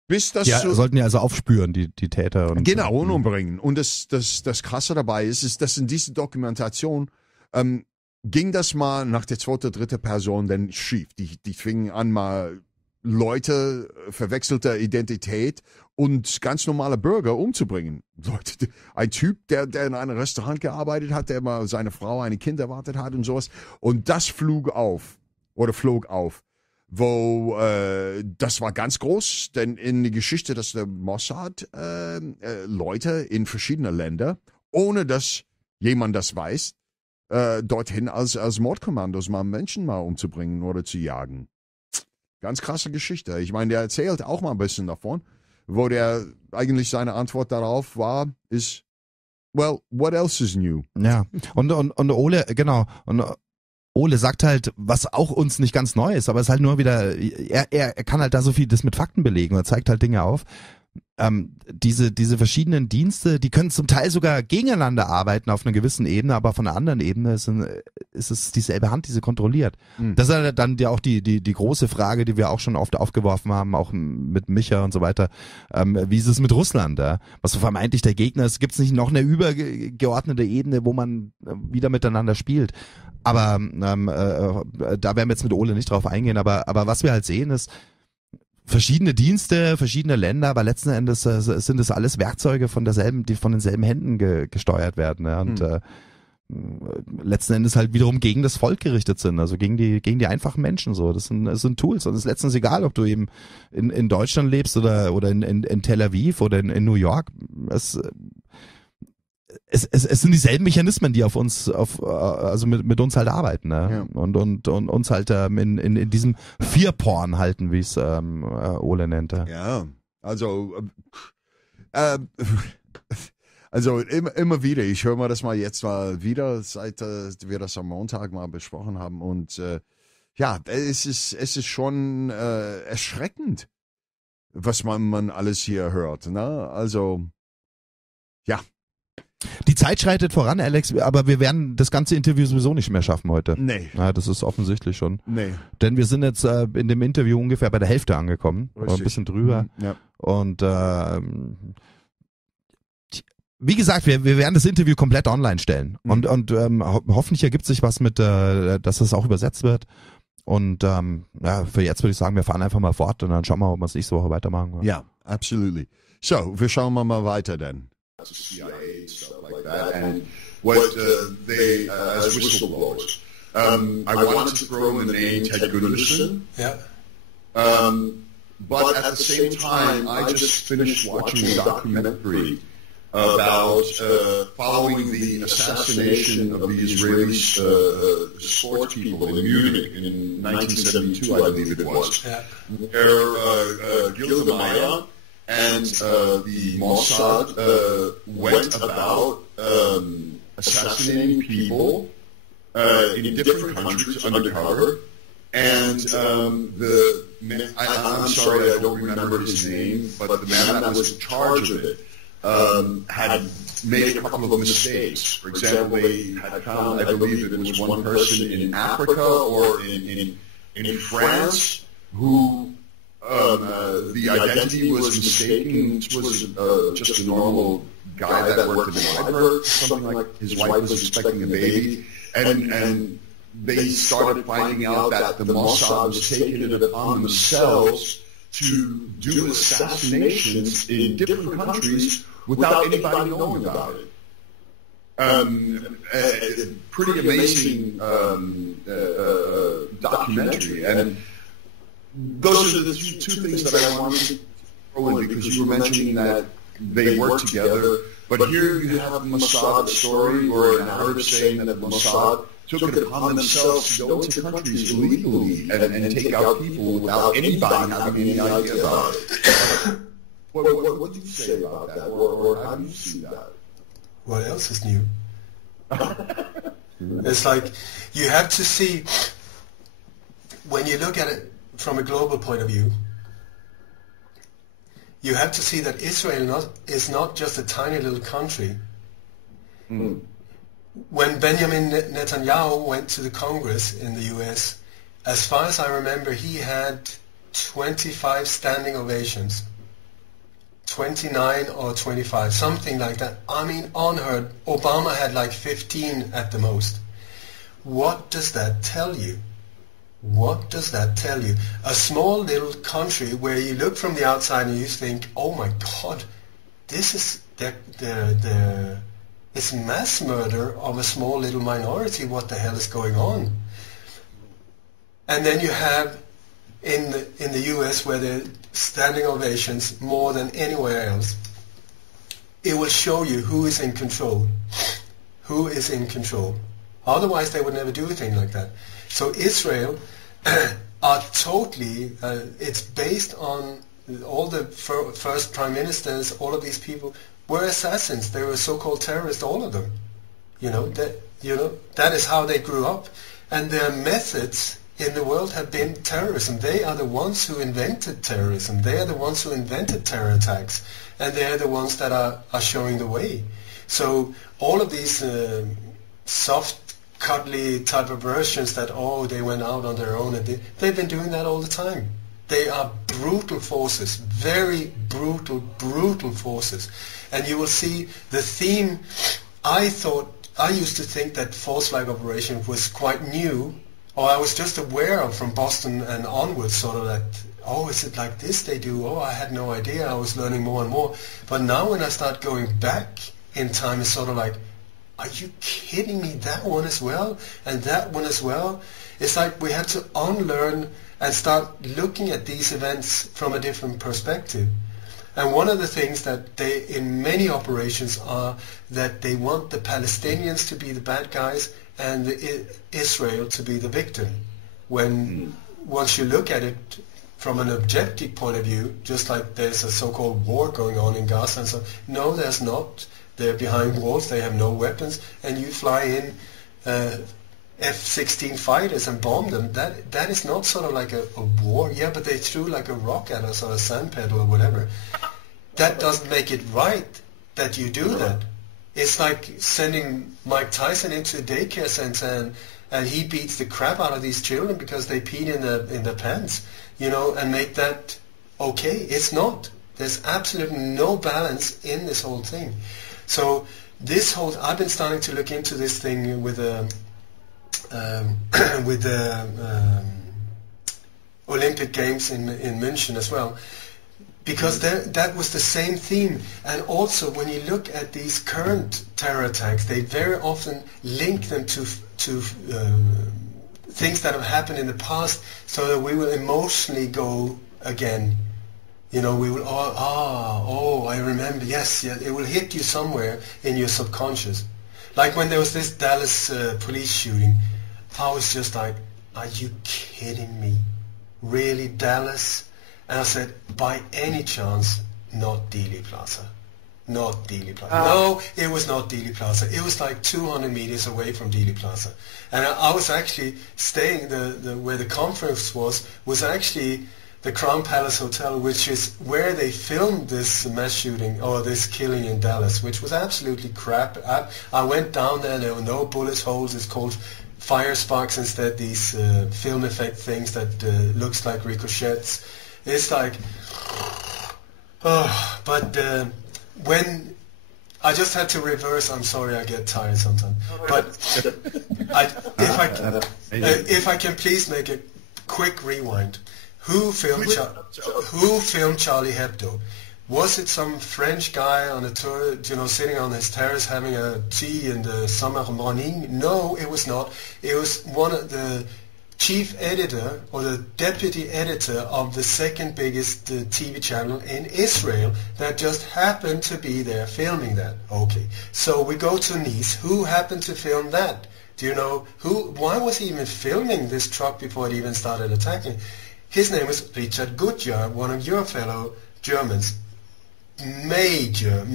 Bis das sollten ja also aufspüren, die Täter. Und genau, und umbringen. Und das Krasse dabei ist, dass in dieser Dokumentation ging das mal nach der zweiten, dritten Person dann schief. Die fingen an, mal Leute verwechselter Identität und ganz normale Bürger umzubringen. Leute, ein Typ, der in einem Restaurant gearbeitet hat, der mal seine Frau, eine Kind erwartet hat und sowas. Und das flog auf. Wo das war ganz groß, denn in der Geschichte, dass der Mossad Leute in verschiedene Länder, ohne dass jemand das weiß, dorthin als Mordkommandos mal Menschen mal umzubringen oder zu jagen. Ganz krasse Geschichte. Ich meine, der erzählt auch mal ein bisschen davon, wo der eigentlich seine Antwort darauf ist, well, what else is new? Ja, und Ole, genau, und Ole sagt halt, was auch uns nicht ganz neu ist, aber es ist halt nur wieder, er kann halt da so viel das mit Fakten belegen und zeigt halt Dinge auf. Diese verschiedenen Dienste, die können zum Teil sogar gegeneinander arbeiten auf einer gewissen Ebene, aber von einer anderen Ebene ist es dieselbe Hand, die sie kontrolliert. Mhm. Das ist dann ja auch die große Frage, die wir auch schon oft aufgeworfen haben, auch mit Micha und so weiter. Wie ist es mit Russland? Was so vermeintlich der Gegner ist, gibt es nicht noch eine übergeordnete Ebene, wo man wieder miteinander spielt? Aber da werden wir jetzt mit Ole nicht drauf eingehen, aber was wir halt sehen ist, verschiedene Dienste, verschiedene Länder, aber letzten Endes sind es alles Werkzeuge die von denselben Händen gesteuert werden. Ja? Und letzten Endes halt wiederum gegen das Volk gerichtet sind, also gegen die einfachen Menschen. So, das sind Tools. Und es ist letztens egal, ob du eben in Deutschland lebst oder in Tel Aviv oder in New York. Es sind dieselben Mechanismen, die also mit uns halt arbeiten, ne? Ja. Und uns halt in diesem Fear-Porn halten, wie es Ole nennt. Ja, also immer wieder. Ich höre mir das jetzt mal wieder, seit wir das am Montag mal besprochen haben. Und es ist schon erschreckend, was man alles hier hört. Ne? Also ja. Die Zeit schreitet voran, Alex, aber wir werden das ganze Interview sowieso nicht mehr schaffen heute. Nee. Ja, das ist offensichtlich schon. Nee. Denn wir sind jetzt in dem Interview ungefähr bei der Hälfte angekommen. Oder ein bisschen drüber. Ja. Und wie gesagt, wir werden das Interview komplett online stellen. Und hoffentlich ergibt sich was mit, dass es auch übersetzt wird. Und für jetzt würde ich sagen, wir fahren einfach mal fort und dann schauen wir mal, ob wir es nächste Woche weitermachen. Ja, absolutely. So, wir schauen mal weiter dann. CIA and stuff like that, and what they as whistleblowers. I wanted to throw in the name Ted Gunderson. Yeah. But at the same time, I just finished watching a documentary about following the assassination of the Israeli sports people in Munich in 1972, I believe it was, where Gilda Meir and the Mossad went about assassinating people in different countries undercover. And I'm sorry, I don't remember his name, but the man that was in charge of it had made a couple of mistakes. For example, they had found, I believe it was one person in Africa or in France who the identity was mistaken. It was just a normal guy that worked in the library, something like his wife was expecting a baby, and they started finding out that the Mossad was taking it upon themselves to do assassinations in different countries without anybody knowing about it. Pretty amazing documentary, and those are the two things that I wanted to throw in, because you were mentioning that they work together, but here you have the Mossad story, or an Arab saying that the Mossad took it upon themselves to go into countries illegally and take out people without anybody having any idea about it. What do you say about that, or how do you see that? What else is new? It's like you have to see, when you look at it from a global point of view, you have to see that Israel is not just a tiny little country. When Benjamin Netanyahu went to the Congress in the US, as far as I remember, he had 25 standing ovations. 29 or 25, something like that. I mean, unheard. Obama had like 15 at the most. What does that tell you? What does that tell you? A small little country where you look from the outside and you think, oh my God, this is it's mass murder of a small little minority. What the hell is going on? And then you have in the US where the standing ovations more than anywhere else, it will show you who is in control. Who is in control. Otherwise they would never do a thing like that. So Israel are totally, it's based on all the first prime ministers, all of these people were assassins. They were so-called terrorists, all of them. That is how they grew up. And their methods in the world have been terrorism. They are the ones who invented terrorism. They are the ones who invented terror attacks. And they are the ones that are showing the way. So all of these soft, cuddly type of versions that, they went out on their own, and they've been doing that all the time. They are brutal forces, very brutal forces. And you will see the theme. I used to think that false flag operation was quite new, or I was just aware of from Boston and onwards, sort of that, is it like this they do? I had no idea. I was learning more and more. But now when I start going back in time, it's sort of like, are you kidding me? That one as well? And that one as well? It's like we have to unlearn and start looking at these events from a different perspective. And one of the things that they, in many operations, are that they want the Palestinians to be the bad guys and Israel to be the victim. When once you look at it from an objective point of view, just like there's a so-called war going on in Gaza and so, no, there's not. They're behind walls, they have no weapons, and you fly in F-16 fighters and bomb them. That is not sort of like a war. Yeah, but they threw like a rock at us or a sand pedal or whatever. That doesn't make it right that you do that. It's like sending Mike Tyson into a daycare center and he beats the crap out of these children because they peed in the pants, and make that okay. It's not. There's absolutely no balance in this whole thing. So I've been starting to look into this thing with the Olympic Games in München as well, because that was the same theme. And also when you look at these current terror attacks, they very often link them to things that have happened in the past, so that we will emotionally go again. We will, I remember, yes, it will hit you somewhere in your subconscious. Like when there was this Dallas police shooting, I was just like, are you kidding me? Really, Dallas? And I said, by any chance, not Dealey Plaza. Not Dealey Plaza. No, it was not Dealey Plaza. It was like 200 meters away from Dealey Plaza. And I was actually staying, where the conference was actually the Crown Palace Hotel, which is where they filmed this mass shooting or this killing in Dallas, which was absolutely crap. I went down there, there were no bullet holes. It's called fire sparks instead, these film effect things that looks like ricochets. It's like, when I just had to reverse. I'm sorry, I get tired sometimes. But if I can please make a quick rewind. Who filmed Charlie Hebdo? Was it some French guy on a tour, sitting on his terrace having a tea in the summer morning? No, it was not. It was one of the chief editor or the deputy editor of the second biggest TV channel in Israel that just happened to be there filming that. Okay, so we go to Nice. Who happened to film that? Do you know why was he even filming this truck before it even started attacking? His name was Richard Gutjahr, one of your fellow Germans. Major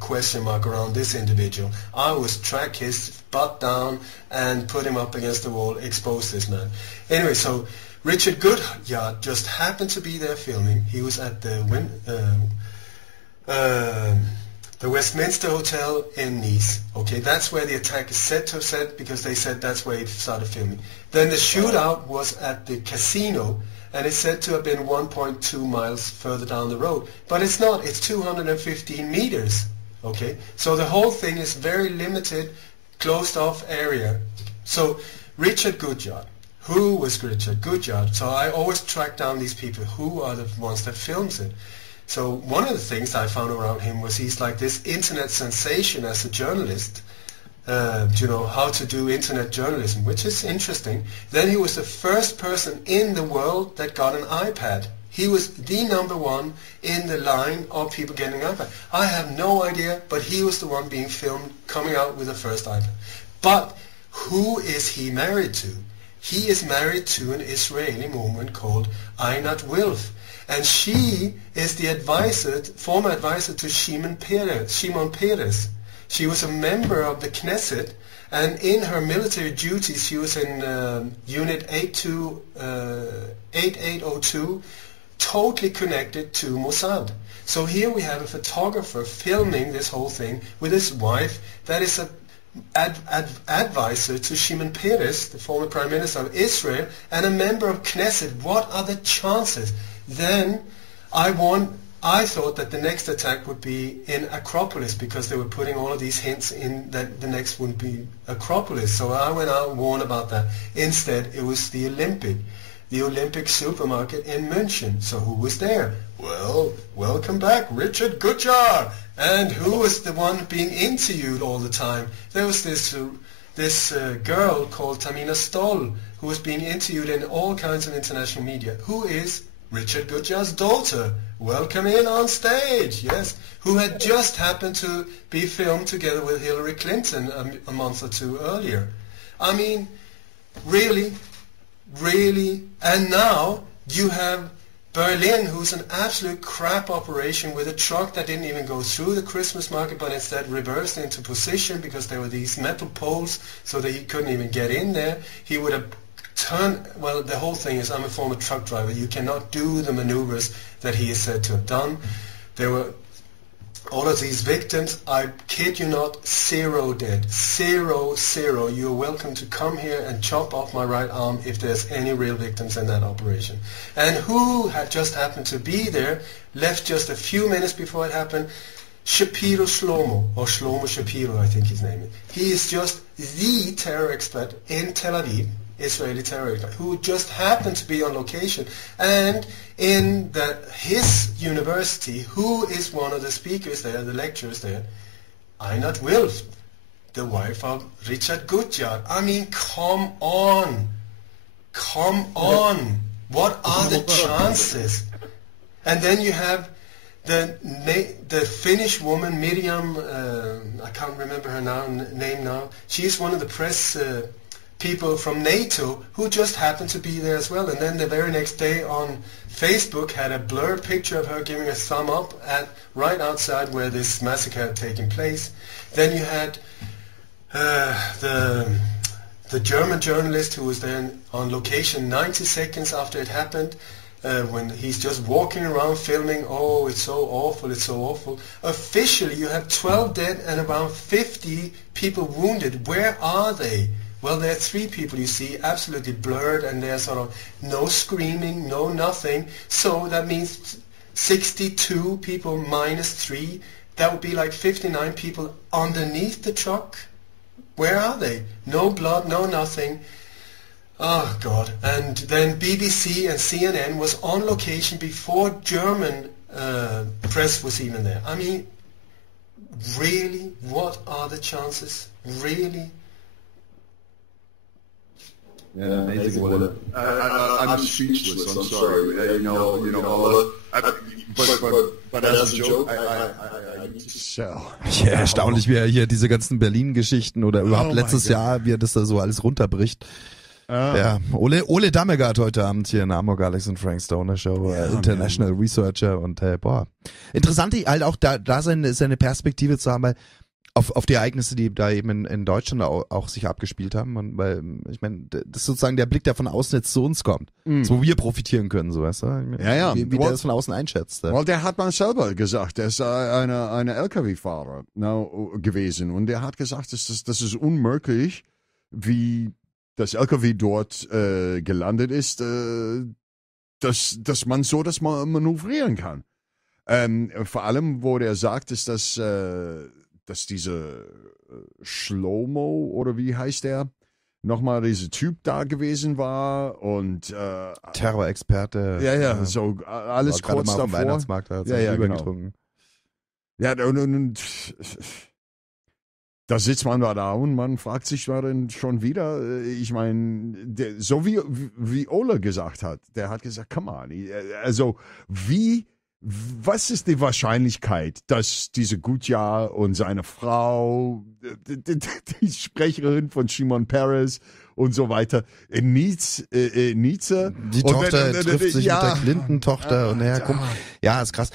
question mark around this individual. I was track his butt down and put him up against the wall, expose this man. Anyway, so Richard Gutjahr just happened to be there filming. He was at the Westminster Hotel in Nice. Okay, that's where the attack is said to have said, because they said that's where he started filming. Then the shootout was at the casino, and it's said to have been 1.2 miles further down the road. But it's not. It's 215 meters. Okay, so the whole thing is very limited, closed-off area. So Richard Gutjahr. Who was Richard Gutjahr? So I always track down these people. Who are the ones that films it? So one of the things I found around him was he's like this internet sensation as a journalist. You know, how to do internet journalism, which is interesting. Then he was the first person in the world that got an iPad. He was the number one in the line of people getting an iPad. I have no idea, but he was the one being filmed coming out with the first iPad. But who is he married to? He is married to an Israeli woman called Einat Wilf. And she is the former advisor to Shimon Peres. She was a member of the Knesset, and in her military duties, she was in Unit 8802, totally connected to Mossad. So here we have a photographer filming this whole thing with his wife that is an advisor to Shimon Peres, the former Prime Minister of Israel, and a member of Knesset. What are the chances? Then I thought that the next attack would be in Acropolis, because they were putting all of these hints in that the next would be Acropolis. So I went out and warned about that. Instead, it was the Olympic supermarket in München. So who was there? Well, welcome back, Richard Gutjahr. And who was the one being interviewed all the time? There was this girl called Tamina Stoll, who was being interviewed in all kinds of international media. Who is Richard Gutjahr's daughter? Welcome in on stage, yes, who had just happened to be filmed together with Hillary Clinton a month or two earlier. I mean, really, and now you have Berlin, who's an absolute crap operation with a truck that didn't even go through the Christmas market, but instead reversed into position because there were these metal poles so that he couldn't even get in there. He would have well, the whole thing is, I'm a former truck driver. You cannot do the maneuvers that he is said to have done. There were all of these victims. I kid you not, 0 dead. 0. You're welcome to come here and chop off my right arm if there's any real victims in that operation. And who had just happened to be there, left just a few minutes before it happened? Shapiro Shlomo, or Shlomo Shapiro, I think his name is. He is just the terror expert in Tel Aviv, Israeli terror expert, who just happened to be on location. And in his university, who is one of the speakers there, the lecturers there? Einat Wilf, the wife of Richard Gutjahr. I mean, come on. What are the chances? And then you have the Finnish woman, Miriam, I can't remember her name now. She's one of the press people from NATO who just happened to be there as well. And then the very next day on Facebook had a blurred picture of her giving a thumb up right outside where this massacre had taken place. Then you had the German journalist who was then on location 90 seconds after it happened, when he's just walking around filming. Oh, it's so awful. Officially, you have 12 dead and around 50 people wounded. Where are they? Well, there are 3 people you see, absolutely blurred, and there's sort of no screaming, no nothing. So that means 62 people minus 3. That would be like 59 people underneath the truck. Where are they? No blood, no nothing. Oh, God. And then BBC and CNN was on location before German press was even there. I mean, really? What are the chances? Really? Yeah, amazing. I'm speechless. I'm sorry. But as a joke, I need to. So. Ja, erstaunlich, wie er hier diese ganzen Berlin-Geschichten oder überhaupt letztes Jahr, wie er das da so alles runterbricht. Ja, Ole Dammegard heute Abend hier in der Amok, Alex und Frank Stoner Show, International Researcher und interessant halt auch da seine Perspektive zu haben, weil auf die Ereignisse, die da eben in Deutschland auch sich abgespielt haben, und weil ich meine, das ist sozusagen der Blick, der von außen jetzt zu uns kommt, wo wir profitieren können, so weißt du? Wie der das von außen einschätzt. Weil der hat mal selber gesagt, er ist eine LKW-Fahrer gewesen und der hat gesagt, das ist unmöglich, wie das LKW dort gelandet ist, dass man so das mal manövrieren kann. Vor allem, wo der sagt, ist, dass diese Schlomo, oder wie heißt der, nochmal dieser Typ da gewesen war und Terrorexperte. Ja, so alles kurz mal auf dem davor. Weihnachtsmarkt hat getrunken. Ja, und da sitzt man da und man fragt sich dann schon wieder, ich meine, so wie Ole gesagt hat, der hat gesagt, come on, also was ist die Wahrscheinlichkeit, dass diese Gutjahr und seine Frau, die Sprecherin von Shimon Peres und so weiter, Nietzsche, die Tochter trifft sich mit der Clinton-Tochter und ist krass.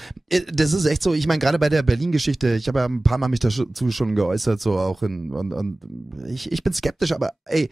Das ist echt so, ich meine, gerade bei der Berlin-Geschichte, ich habe ja ein paar Mal mich dazu schon geäußert, so auch und ich bin skeptisch, aber ey,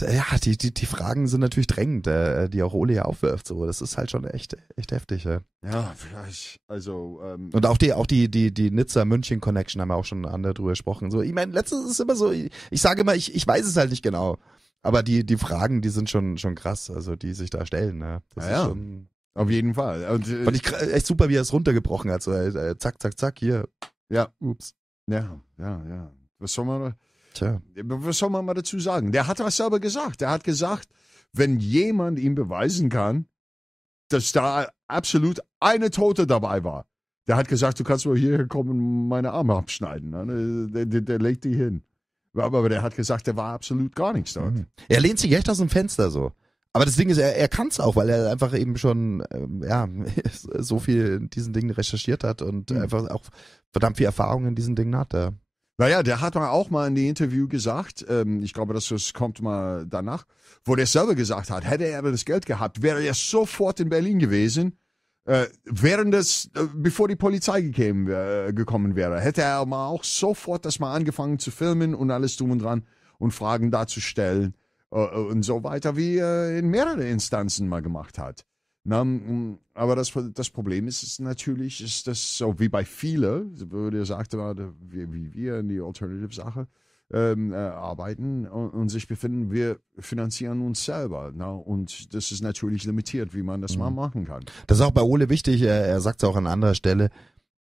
ja, die Fragen sind natürlich drängend, die auch Ole ja aufwirft, so, das ist halt schon echt heftig, ja. Ja, vielleicht, also, und auch die Nizza-München-Connection haben wir auch schon andere drüber gesprochen, so, ich meine, letztens ist es immer so, ich sage immer, ich weiß es halt nicht genau, aber die Fragen, die sind schon krass, also, die sich da stellen, ne, das ist schon, auf jeden Fall. Und ich echt super, wie er es runtergebrochen hat, so, zack, zack, zack, hier, ups. Ja, was soll man mal dazu sagen? Der hat was selber gesagt. Der hat gesagt, wenn jemand ihm beweisen kann, dass da absolut eine Tote dabei war. Der hat gesagt, du kannst mal hierher kommen und meine Arme abschneiden. Ne? Der legt die hin. Aber der hat gesagt, der war absolut gar nichts dort. Er lehnt sich echt aus dem Fenster so. Aber das Ding ist, er kann es auch, weil er einfach eben schon so viel in diesen Dingen recherchiert hat und einfach auch verdammt viel Erfahrung in diesen Dingen hat. Naja, der hat auch mal in dem Interview gesagt, ich glaube, das kommt mal danach, wo der selber gesagt hat, hätte er das Geld gehabt, wäre er sofort in Berlin gewesen, bevor die Polizei gekommen wäre, hätte er mal auch sofort das mal angefangen zu filmen und alles drum und dran und Fragen darzustellen und so weiter, wie er in mehreren Instanzen mal gemacht hat. Aber das Problem ist natürlich, ist das so wie bei vielen, wo der sagte, wie wir in die Alternative-Sache arbeiten und sich befinden, wir finanzieren uns selber. Und das ist natürlich limitiert, wie man das mal machen kann. Das ist auch bei Ole wichtig, er sagt es auch an anderer Stelle,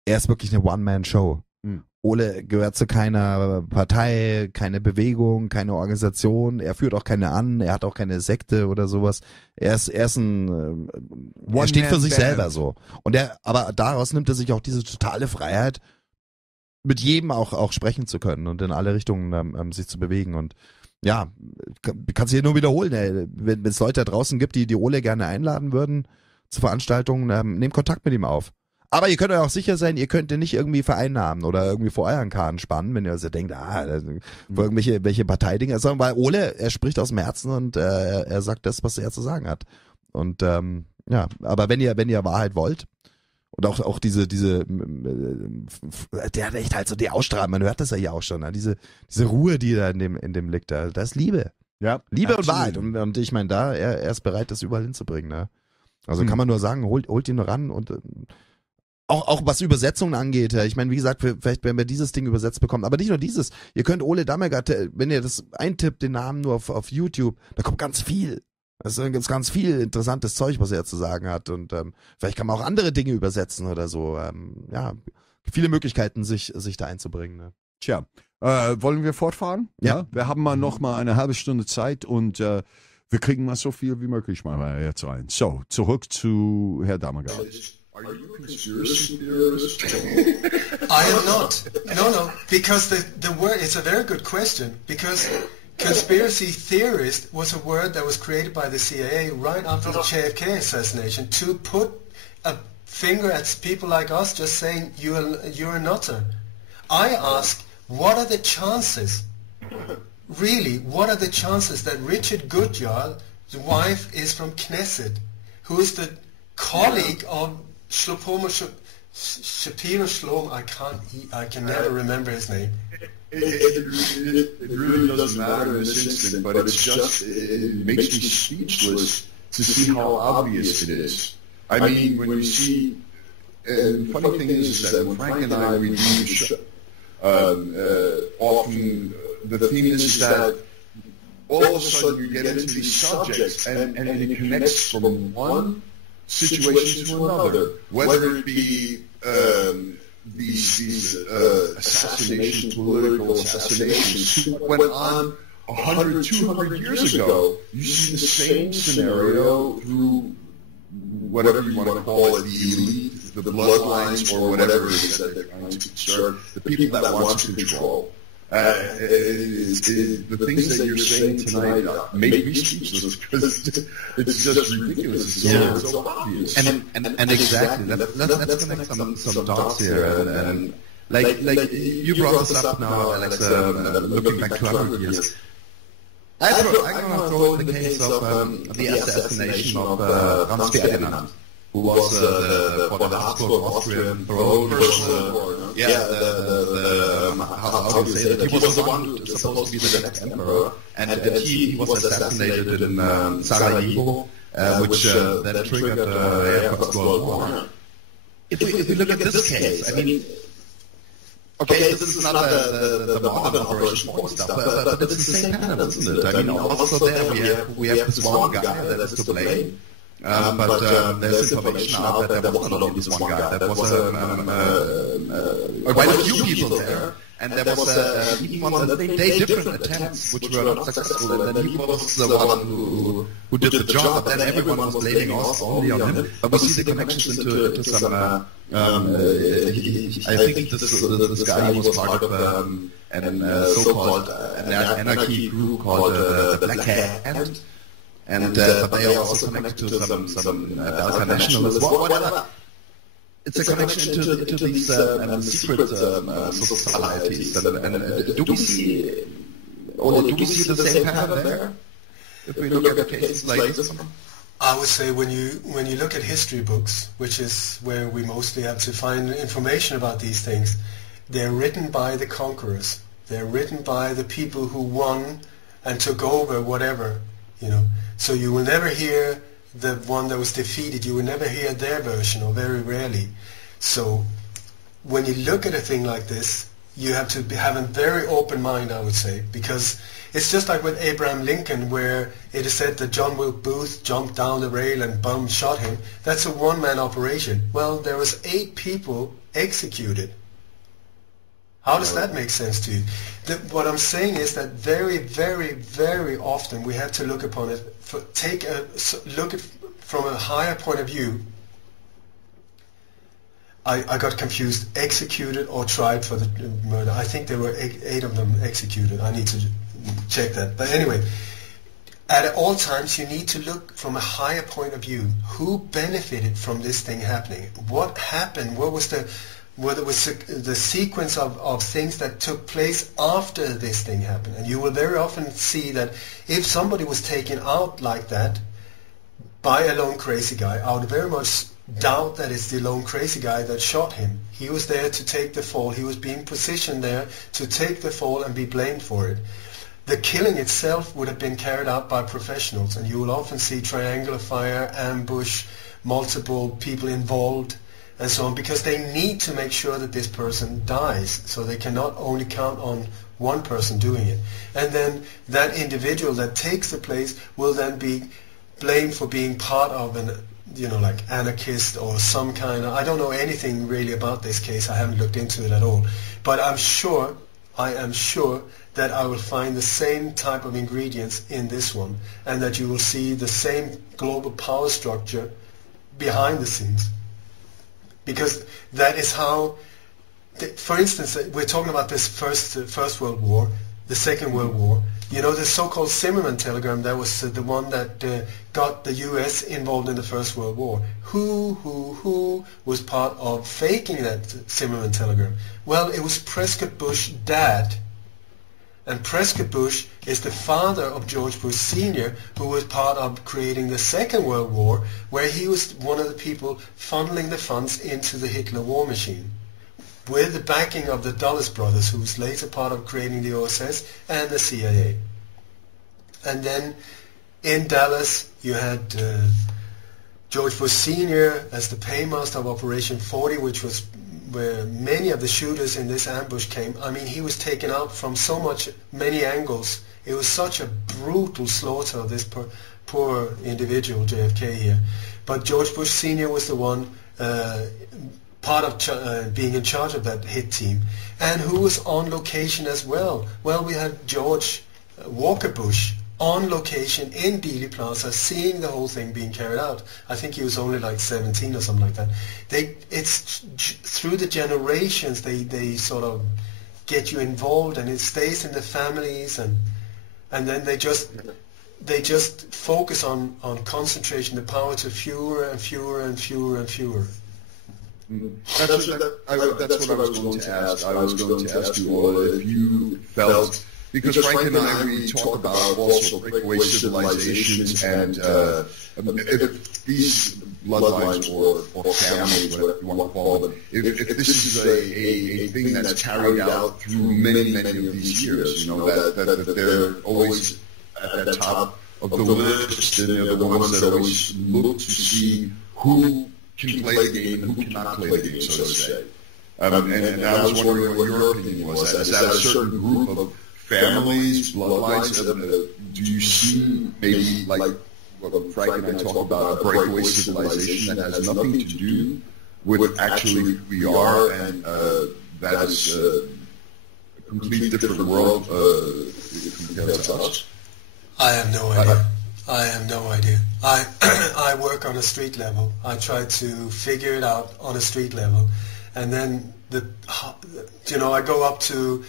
er ist wirklich eine One-Man-Show. Ole gehört zu keiner Partei, keine Bewegung, keine Organisation, er führt auch keine an, er hat auch keine Sekte oder sowas. Er steht für sich selber so. Und aber daraus nimmt er sich auch diese totale Freiheit, mit jedem auch sprechen zu können und in alle Richtungen sich zu bewegen. Und ja, kannst du hier nur wiederholen, wenn es Leute da draußen gibt, die Ole gerne einladen würden zu Veranstaltungen, nehmt Kontakt mit ihm auf. Aber ihr könnt euch auch sicher sein, ihr könnt ihn nicht irgendwie vereinnahmen oder irgendwie vor euren Karten spannen, wenn ihr also denkt, welche Parteidinge, sondern weil Ole, er spricht aus dem Herzen und er sagt das, was er zu sagen hat. Und aber wenn ihr Wahrheit wollt und auch diese der hat echt halt so die Ausstrahlung, man hört das ja hier auch schon, ne? Diese Ruhe, die da in dem liegt, da ist Liebe. Ja, Liebe und Wahrheit. Und ich meine, er ist bereit, das überall hinzubringen. Ne? Also kann man nur sagen, holt ihn ran und auch was Übersetzungen angeht, ich meine, wie gesagt, vielleicht werden wir dieses Ding übersetzt bekommen, aber nicht nur dieses, ihr könnt Ole Dammegard, wenn ihr das eintippt, den Namen nur auf YouTube, da kommt ganz viel. Also da gibt's ganz viel interessantes Zeug, was er zu sagen hat und vielleicht kann man auch andere Dinge übersetzen oder so. Viele Möglichkeiten, sich da einzubringen. Ne? Tja, wollen wir fortfahren? Ja. Wir haben noch mal eine halbe Stunde Zeit und wir kriegen mal so viel wie möglich mal jetzt rein. So, zurück zu Herr Dammegard. Are you a conspiracy theorist? I am not. No, because the word, it's a very good question, because Conspiracy theorist was a word that was created by the CIA right after the JFK assassination to put a finger at people like us just saying, you're a nutter. I ask, what are the chances, really, what are the chances that Richard Goodjarl's wife is from Knesset, who is the colleague of Shlomo Shapiro, I can never remember his name. It really doesn't matter in this instant, but it's just, it makes me speechless to see how obvious it is. I mean, when you see, and the funny thing is that when Frank and I review the show, often the theme is that all of a sudden you get into these subjects and it connects from one situation to another, whether it be these assassinations, political assassinations, went on 100, 200 years ago. You see the same scenario through whatever you want to call it, the elite, the bloodlines, or whatever it is that they're trying to serve, the people that want to control. The things that you're saying tonight make me speechless because it's just ridiculous. It's so obvious. And exactly. Let's connect some dots here. And like you brought this up now, Alex, looking back 200 years. I'm going to throw in the case of the assassination of Franz Ferdinand, who was for the Habsburg Austrian throne. How do you say that? He was the one who was supposed to be the next emperor, and he was assassinated in Sarajevo, which then triggered the First World War. If we look at this case, I mean, okay, this is not the modern Operation Point stuff, but it's the same pattern, isn't it? I mean, also there we have this one guy that is to blame. But there's information out that there was not only this one guy. There was quite a few people there, and there was even one day different attempts which were not successful. And then he was the one who did the job. But then everyone was blaming us only on him. But we see the connections into some. I think this guy was part of a so-called anarchy group called the Black Hand. And but they are also connected to some Balkan nationalists. Whatever. It's a connection to these secret societies. And do we see the same pattern there? If we look at cases like this one? I would say when you look at history books, which is where we mostly have to find information about these things, they're written by the conquerors. They're written by the people who won and took over whatever, you know. So you will never hear the one that was defeated. You will never hear their version, or very rarely. So when you look at a thing like this, you have to have a very open mind, I would say, because it's just like with Abraham Lincoln, where it is said that John Wilkes Booth jumped down the rail and shot him. That's a one-man operation. Well, there was 8 people executed. How does that make sense to you? What I'm saying is that very, very, very often we have to look upon it, look at from a higher point of view. I got confused, executed or tried for the murder. I think there were 8 of them executed. I need to check that. But anyway, at all times you need to look from a higher point of view. Who benefited from this thing happening? What happened? What was the sequence of things that took place after this thing happened? And you will very often see that if somebody was taken out like that by a lone crazy guy, I would very much doubt that it's the lone crazy guy that shot him. He was there to take the fall. He was being positioned there to take the fall and be blamed for it. The killing itself would have been carried out by professionals, and you will often see triangular fire, ambush, multiple people involved, and so on, because they need to make sure that this person dies, so they cannot only count on one person doing it. And then that individual that takes the place will then be blamed for being part of an, like anarchist or some kind of, I don't know anything really about this case, I haven't looked into it at all, but I am sure that I will find the same type of ingredients in this one, and that you will see the same global power structure behind the scenes. Because that is how, for instance, we're talking about this First World War. the Second World War. You know, the so-called Zimmerman telegram, that was the one that got the U.S. involved in the First World War. Who was part of faking that Zimmerman telegram? Well, it was Prescott Bush's dad. And Prescott Bush is the father of George Bush Sr., who was part of creating the Second World War, where he was one of the people funneling the funds into the Hitler war machine, with the backing of the Dulles brothers, who was later part of creating the OSS and the CIA. And then in Dallas, you had George Bush Sr. as the paymaster of Operation 40, which was where many of the shooters in this ambush came. I mean, he was taken out from many angles. It was such a brutal slaughter of this poor individual, JFK here. But George Bush Sr. was the one part of being in charge of that hit team, and who was on location as well. Well, we had George Walker Bush on location in Dealey Plaza, seeing the whole thing being carried out. I think he was only like 17 or something like that. It's through the generations they sort of get you involved, and it stays in the families, and then they just focus on concentration, the power to fewer and fewer and fewer and fewer. That's what I was going to ask. I was going to ask you, Ole, if you felt, because Frank and I, we talk about also breakaway civilizations, and if these bloodlines or families, whatever you want to call them, if this is a thing that's carried out through many of these years, you know, that they're always at the top of the list, and they're the ones that always look to see who can play the game and who cannot play the game, so to say. And I was wondering what your opinion was. Is that a certain group of families, bloodlines? Do you see maybe like what Frank and I talk about, a breakaway civilization that has nothing to do with actually who we are, and that is a completely different world compared to us? I have no idea. I have no idea. I work on a street level. I try to figure it out on a street level, and then I go up to,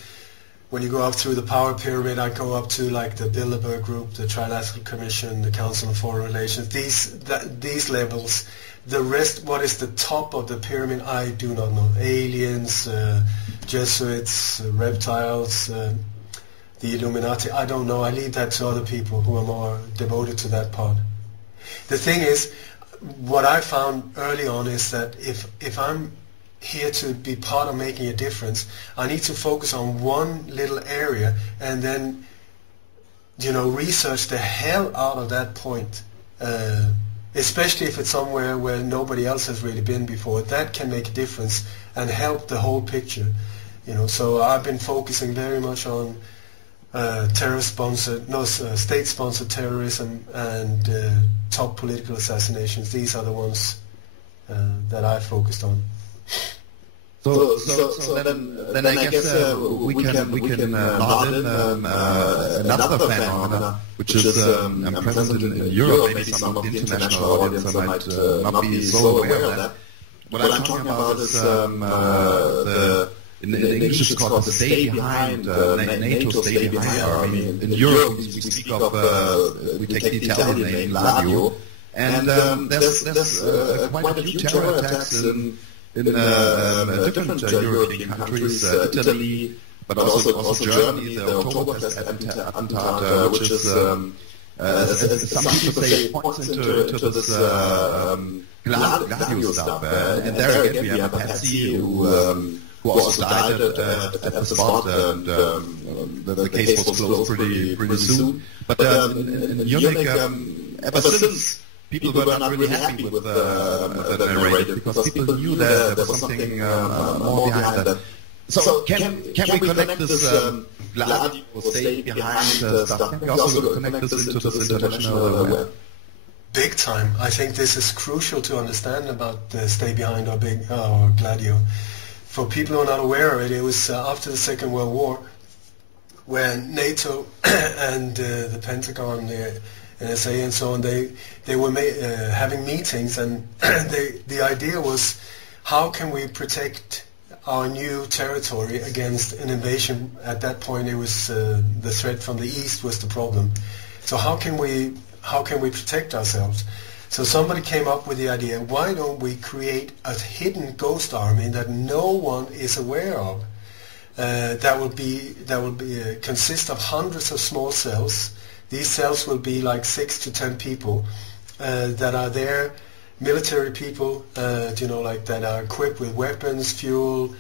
when you go up through the power pyramid, I go up to like the Bilderberg Group, the Trilateral Commission, the Council on Foreign Relations. These levels. The rest, what is the top of the pyramid, I do not know. Aliens, Jesuits, reptiles. The Illuminati, I don't know. I leave that to other people who are more devoted to that part. The thing is, what I found early on is that if I'm here to be part of making a difference, I need to focus on one little area and then, research the hell out of that point. Especially if it's somewhere where nobody else has really been before. That can make a difference and help the whole picture. So I've been focusing very much on state-sponsored terrorism and top political assassinations. These are the ones that I focused on. So then I guess we can nod in another phenomenon, which is present in Europe. Maybe some of the international audience might not be so aware of that. What I'm talking about is in English it's called the stay behind, NATO stay behind. I mean, in Europe we speak of, we take the Italian name Gladio, and there's quite a few terror attacks in different European countries, Italy, but also Germany, the Oktoberfest attentat, which is, as some people say, points into this Gladio stuff. And there again we have a Patsy who also died at the spot, and the case was closed pretty soon. But in Munich, ever since, people were not really happy with the narrative, because people knew that there was something more behind that. So can we connect this Gladio stay behind stuff? Can we also connect this into this international web? Big time. I think this is crucial to understand about the stay behind or Gladio. For people who are not aware of it, it was after the Second World War, when NATO and the Pentagon, the NSA and so on, they were having meetings, and the idea was, how can we protect our new territory against an invasion. At that point, it was the threat from the east was the problem. So how can we protect ourselves? So somebody came up with the idea: why don't we create a hidden ghost army that no one is aware of? That will consist of hundreds of small cells. These cells will be like 6 to 10 people that are there, military people, like that are equipped with weapons, fuel,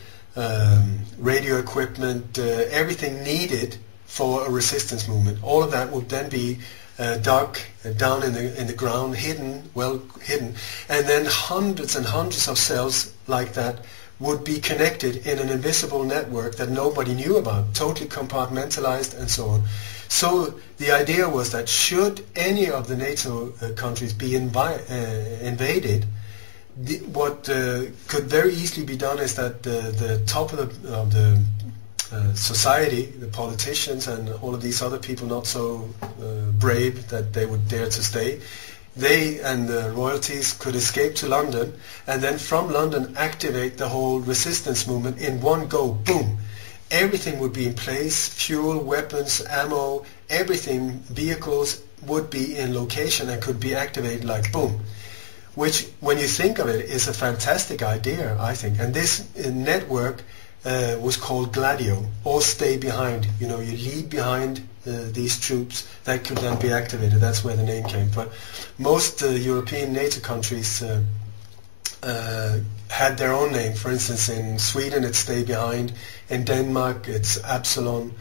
radio equipment, everything needed for a resistance movement. All of that will then be dug down in the ground, well hidden, and then hundreds and hundreds of cells like that would be connected in an invisible network that nobody knew about, totally compartmentalized and so on. So the idea was that should any of the NATO countries be invaded, what could very easily be done is that the top of the society, the politicians and all of these other people not so brave that they would dare to stay, they and the royalties could escape to London, and then from London activate the whole resistance movement in one go. Boom! Everything would be in place, fuel, weapons, ammo, everything, vehicles would be in location and could be activated like boom. Which, when you think of it, is a fantastic idea, I think. And this network was called Gladio, or stay behind. You lead behind these troops that could then be activated. That's where the name came. But most European NATO countries had their own name. For instance, in Sweden it's stay behind. In Denmark it's Absalon.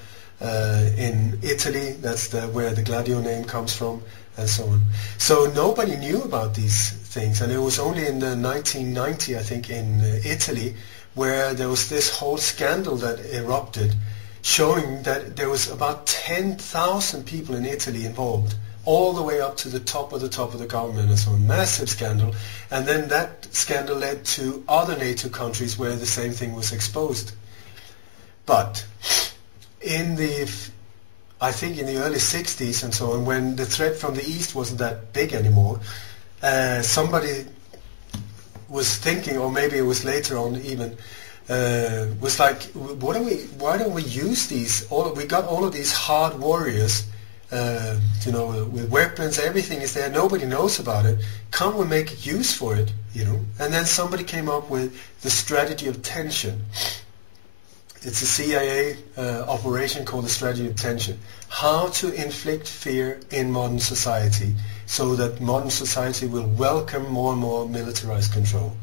In Italy, that's where the Gladio name comes from, and so on. So nobody knew about these things, and it was only in the 1990, I think, in Italy, where there was this whole scandal that erupted, showing that there was about 10,000 people in Italy involved, all the way up to the top of the government and so on. Massive scandal. And then that scandal led to other NATO countries where the same thing was exposed. But I think in the early 60s and so on, when the threat from the east wasn't that big anymore, somebody was thinking, or maybe it was later on even, was like, why don't we use these? We got all of these hard warriors, with weapons, everything is there, nobody knows about it. Can't we make use for it, And then somebody came up with the strategy of tension. It's a CIA operation called the strategy of tension. How to inflict fear in modern society so that modern society will welcome more and more militarized control.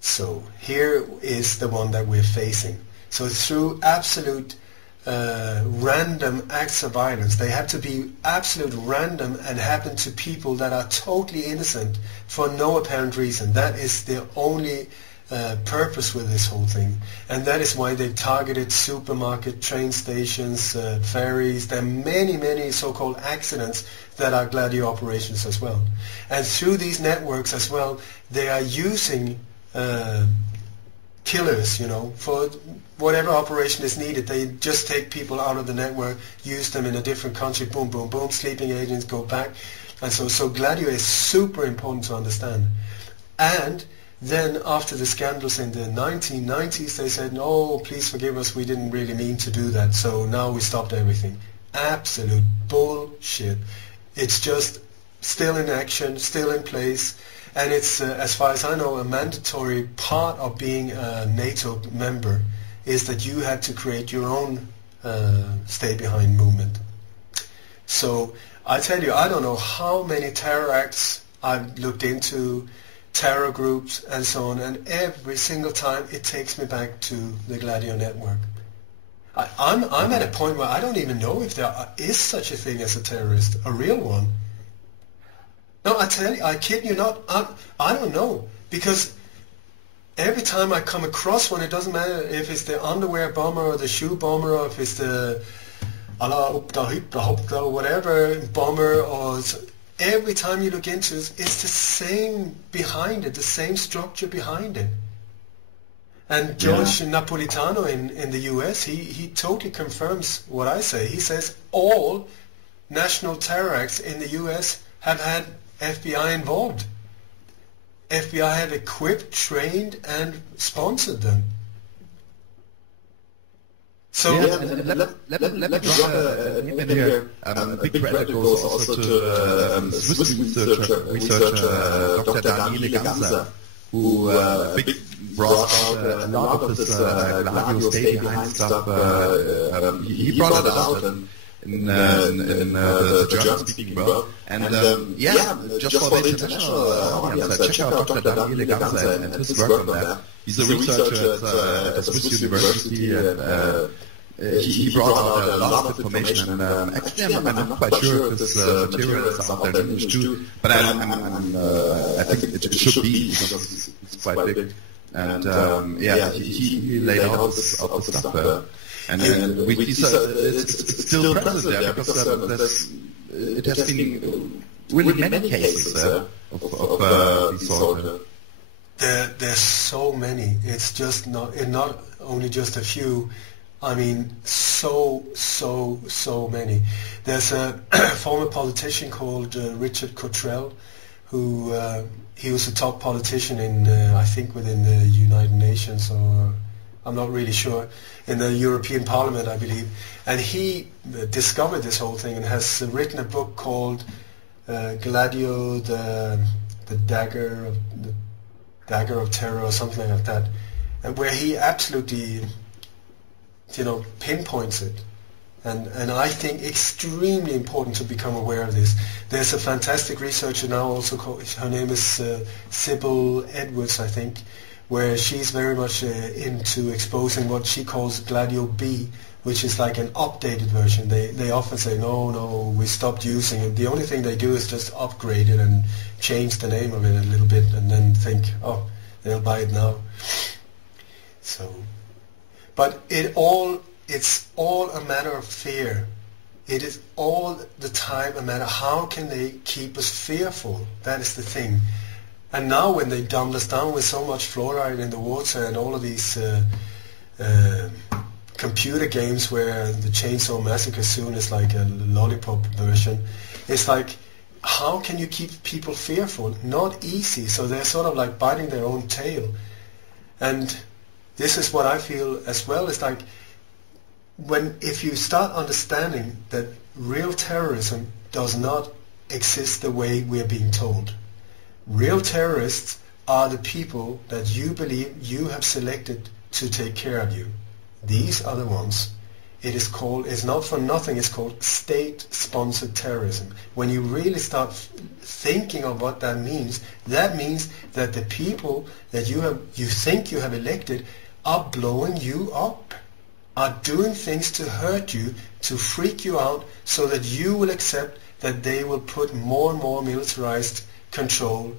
So here is the one that we're facing. So through absolute random acts of violence, they have to be absolute random and happen to people that are totally innocent for no apparent reason. That is the only purpose with this whole thing, and that is why they've targeted supermarket, train stations, ferries. There are many so-called accidents that are Gladio operations as well. And through these networks as well, they are using killers, for whatever operation is needed. They just take people out of the network, use them in a different country, boom, boom, boom, sleeping agents go back. And so Gladio is super important to understand. And then after the scandals in the 1990s, they said, no, please forgive us, we didn't really mean to do that, so now we stopped everything. Absolute bullshit. It's just still in action, still in place, and it's, as far as I know, a mandatory part of being a NATO member is that you have to create your own stay-behind movement. So I tell you, I don't know how many terror acts I've looked into, terror groups and so on, and every single time it takes me back to the Gladio network. I'm at a point where I don't even know if there is such a thing as a terrorist, a real one. No, I tell you, I kid you not, I don't know, because every time I come across one, it doesn't matter if it's the underwear bomber or the shoe bomber, or if it's the whatever bomber, or every time you look into it, it's the same behind it, the same structure behind it. And George Napolitano in the US, he totally confirms what I say. He says all national terror acts in the US have had FBI involved. FBI have equipped, trained, and sponsored them. So and let me drop a name in here. Big credit goes also to Swiss researcher Dr. Dammegard, who brought out a lot of this Gladio stay behind stuff. He brought it out in the German-speaking world. And just for the international audience, check out Dr. Dammegard and his work on that. He's a researcher at the Swiss University. He brought out a lot of information, and actually I'm not quite sure if this material is out there in English too, but I think it should be, because it's quite big. And he laid out all this stuff there. And it's still present there, because it has been really many cases of these sort of... There's so many. It's just not only just a few. I mean, so many. There's a former politician called Richard Cottrell, who he was a top politician in, I think, within the United Nations, or I'm not really sure, in the European Parliament, I believe. And he discovered this whole thing and has written a book called Gladio, the Dagger of Terror, or something like that, and where he absolutely, pinpoints it, and I think extremely important to become aware of this. There's a fantastic researcher now also called, her name is Sybil Edwards, I think, where she's very much into exposing what she calls Gladio B, which is like an updated version. They often say, no, we stopped using it. The only thing they do is just upgrade it and change the name of it a little bit, and then think, oh, they'll buy it now. So, but it's all a matter of fear. It is all the time a matter, how can they keep us fearful? That is the thing. And now when they dumbed us down with so much fluoride in the water and all of these computer games where the Chainsaw Massacre soon is like a lollipop version, it's like, how can you keep people fearful? Not easy. So they're sort of like biting their own tail. And this is what I feel as well. It's like, if you start understanding that real terrorism does not exist the way we're being told. Real terrorists are the people that you believe you have selected to take care of you. These are the ones. It's not for nothing, it's called state-sponsored terrorism. When you really start thinking of what that means that the people that you think you have elected are blowing you up, are doing things to hurt you, to freak you out, so that you will accept that they will put more and more militarized control,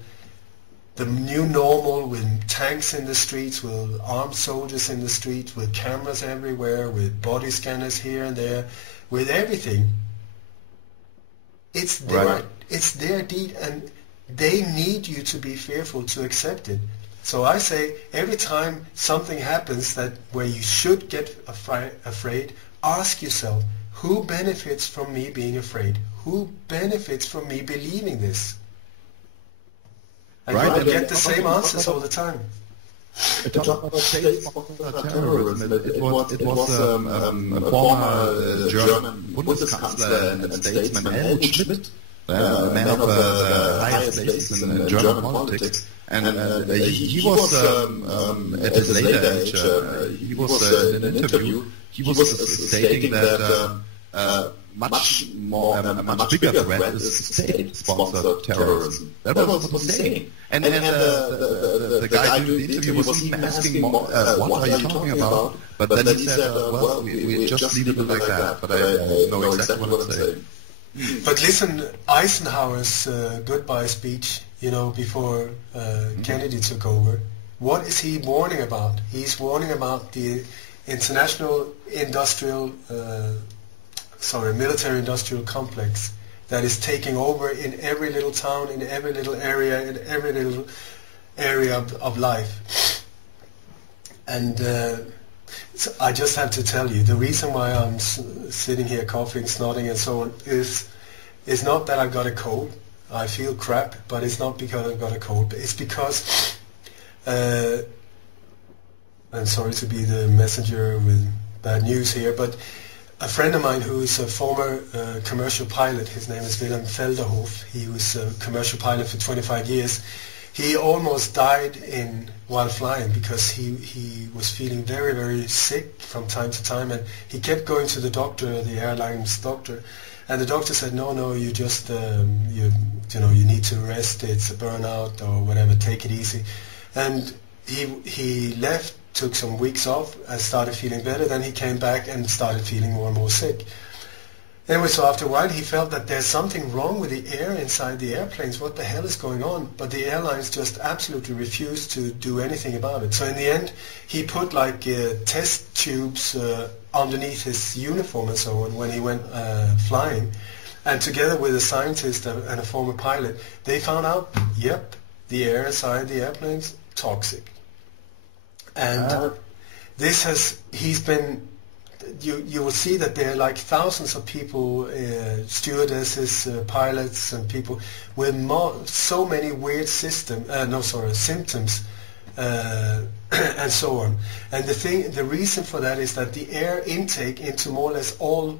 the new normal, with tanks in the streets, with armed soldiers in the streets, with cameras everywhere, with body scanners here and there, with everything. It's their deed, and they need you to be fearful to accept it. So I say, every time something happens where you should get afraid, ask yourself, who benefits from me being afraid? Who benefits from me believing this? And you will get the same answers all the time. Terrorism. It was a former German Bundeskanzler and statesman, Helmut Schmidt, a man of the highest places in German politics. And he was, at his later age, he was in an interview, he was stating that much bigger threat is state-sponsored terrorism. That was what he was saying. And the guy doing the interview was even asking, what are you talking about? But then he said, well, we just leave it like that. But I know exactly what I'm saying. But listen, Eisenhower's goodbye speech, before Kennedy took over, what is he warning about? He's warning about the military-industrial complex that is taking over in every little town, in every little area, in every little area of life. And so I just have to tell you, the reason why I'm sitting here coughing, snorting and so on is not that I've got a cold. I feel crap, but it's not because I've got a cold. It's because, I'm sorry to be the messenger with bad news here, but a friend of mine who is a former commercial pilot, his name is Willem Felderhof, he was a commercial pilot for 25 years. He almost died while flying because he was feeling very, very sick from time to time, and he kept going to the doctor, the airline's doctor, and the doctor said, no, you just you need to rest, it's a burnout or whatever, take it easy. And he left, took some weeks off and started feeling better, then he came back and started feeling more and more sick. Anyway, so after a while he felt that there's something wrong with the air inside the airplanes. What the hell is going on? But the airlines just absolutely refused to do anything about it. So in the end, he put like test tubes underneath his uniform and so on when he went flying. And together with a scientist and a former pilot, they found out, yep, the air inside the airplanes, toxic. And he's been... You will see that there are like thousands of people, stewardesses, pilots, and people with so many weird symptoms, and so on. And the reason for that is that the air intake into more or less all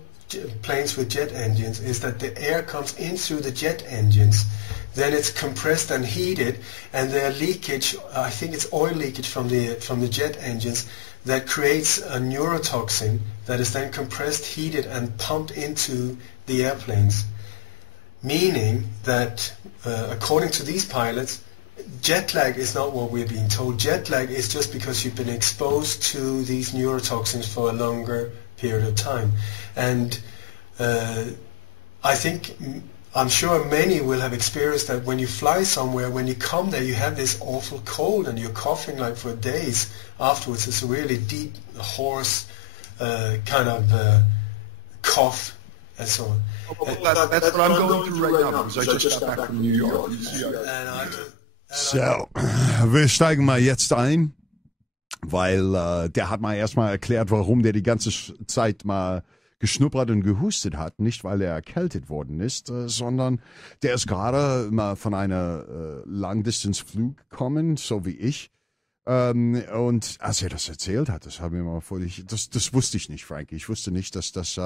planes with jet engines is that the air comes in through the jet engines, then it's compressed and heated, and the leakage, I think it's oil leakage from the jet engines, that creates a neurotoxin that is then compressed, heated, and pumped into the airplanes. Meaning that, according to these pilots, jet lag is not what we're being told. Jet lag is just because you've been exposed to these neurotoxins for a longer period of time. And I'm sure many will have experienced that when you fly somewhere, when you come there, you have this awful cold and you're coughing like for days afterwards. It's a really deep, hoarse kind of cough and so on. That's what I'm going through right now, because I just got back from New York. So, wir steigen mal jetzt ein, weil der hat mal erstmal erklärt, warum der die ganze Zeit mal geschnuppert und gehustet hat, nicht weil er erkältet worden ist, sondern der ist gerade mal von einer Long-Distance-Flug gekommen, so wie ich. Und als er das erzählt hat, das wusste ich nicht, Frankie. Ich wusste nicht, dass das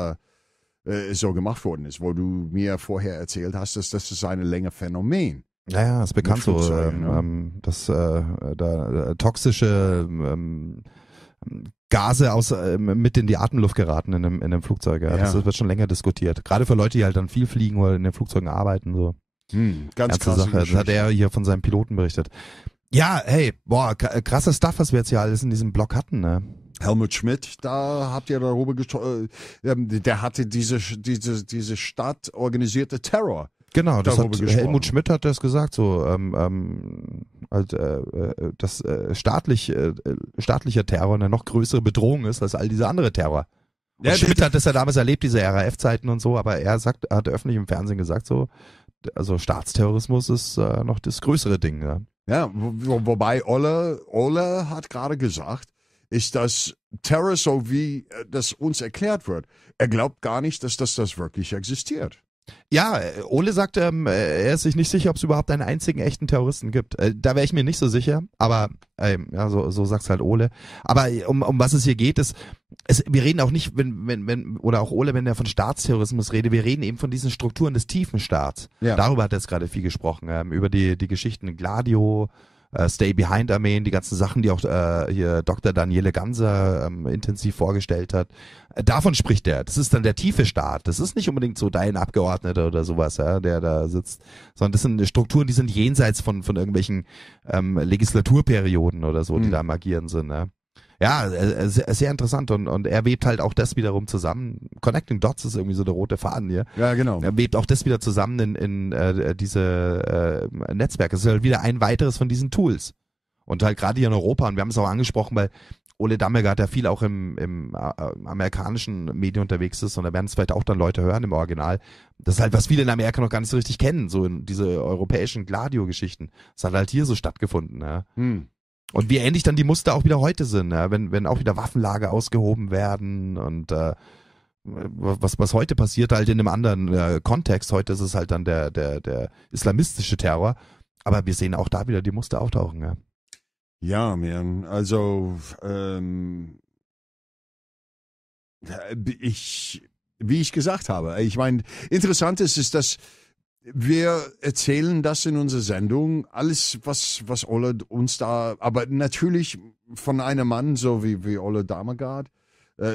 so gemacht worden ist, wo du mir vorher erzählt hast, dass das ist eine längere Phänomen. Ja, ist bekannt so, dass toxische Gase mit in die Atemluft geraten in einem Flugzeug. Ja. Das wird schon länger diskutiert. Gerade für Leute, die halt dann viel fliegen oder in den Flugzeugen arbeiten. So. Ganz krasse Sache. Das hat er hier von seinem Piloten berichtet. Ja, hey, krasser Stuff, was wir jetzt hier alles in diesem Blog hatten. Ne? Helmut Schmidt, da habt ihr darüber gesprochen, der hatte diese Stadt organisierte Terror. Genau, Helmut Schmidt hat das gesagt, so, dass staatlicher Terror eine noch größere Bedrohung ist als all diese andere Terror. Ja, Schmidt hat das ja damals erlebt, diese RAF-Zeiten und so, aber er hat öffentlich im Fernsehen gesagt, so, also Staatsterrorismus ist noch das größere Ding. Ja, ja, wobei Ole hat gerade gesagt, ist das Terror, so wie das uns erklärt wird. Er glaubt gar nicht, dass das wirklich existiert. Ja, Ole sagt, er ist sich nicht sicher, ob es überhaupt einen einzigen echten Terroristen gibt. Da wäre ich mir nicht so sicher, aber ja, so sagt's halt Ole. Aber um was es hier geht, wir reden auch nicht, wenn oder auch Ole, wenn er von Staatsterrorismus redet, wir reden eben von diesen Strukturen des tiefen Staats. Ja. Darüber hat er jetzt gerade viel gesprochen, über die Geschichten Gladio, Stay Behind Armeen, die ganzen Sachen, die auch hier Dr. Daniele Ganser intensiv vorgestellt hat. Davon spricht er. Das ist dann der tiefe Staat. Das ist nicht unbedingt so dein Abgeordneter oder sowas, ja, der da sitzt, sondern das sind Strukturen, die sind jenseits von irgendwelchen Legislaturperioden oder so, die da am Agieren sind. Ja. Ja, sehr interessant und er webt halt auch das wiederum zusammen. Connecting Dots ist irgendwie so der rote Faden hier. Ja, genau. Er webt auch das wieder zusammen in diese Netzwerke. Das ist halt wieder ein weiteres von diesen Tools. Und halt gerade hier in Europa, und wir haben es auch angesprochen, weil Ole Dammegard ja viel auch im amerikanischen Medien unterwegs ist und da werden es vielleicht auch dann Leute hören im Original. Das ist halt, was viele in Amerika noch gar nicht so richtig kennen, so in diese europäischen Gladio-Geschichten. Das hat halt hier so stattgefunden, ja. Und wie ähnlich dann die Muster auch wieder heute sind, ja? wenn auch wieder Waffenlager ausgehoben werden und was heute passiert halt in einem anderen Kontext. Heute ist es halt dann der islamistische Terror, aber wir sehen auch da wieder die Muster auftauchen. Ja, ja, man, also wie ich gesagt habe, ich meine, interessant ist, dass wir erzählen das in unserer Sendung, alles, was Ole uns da, aber natürlich von einem Mann, so wie Ole Dammegard,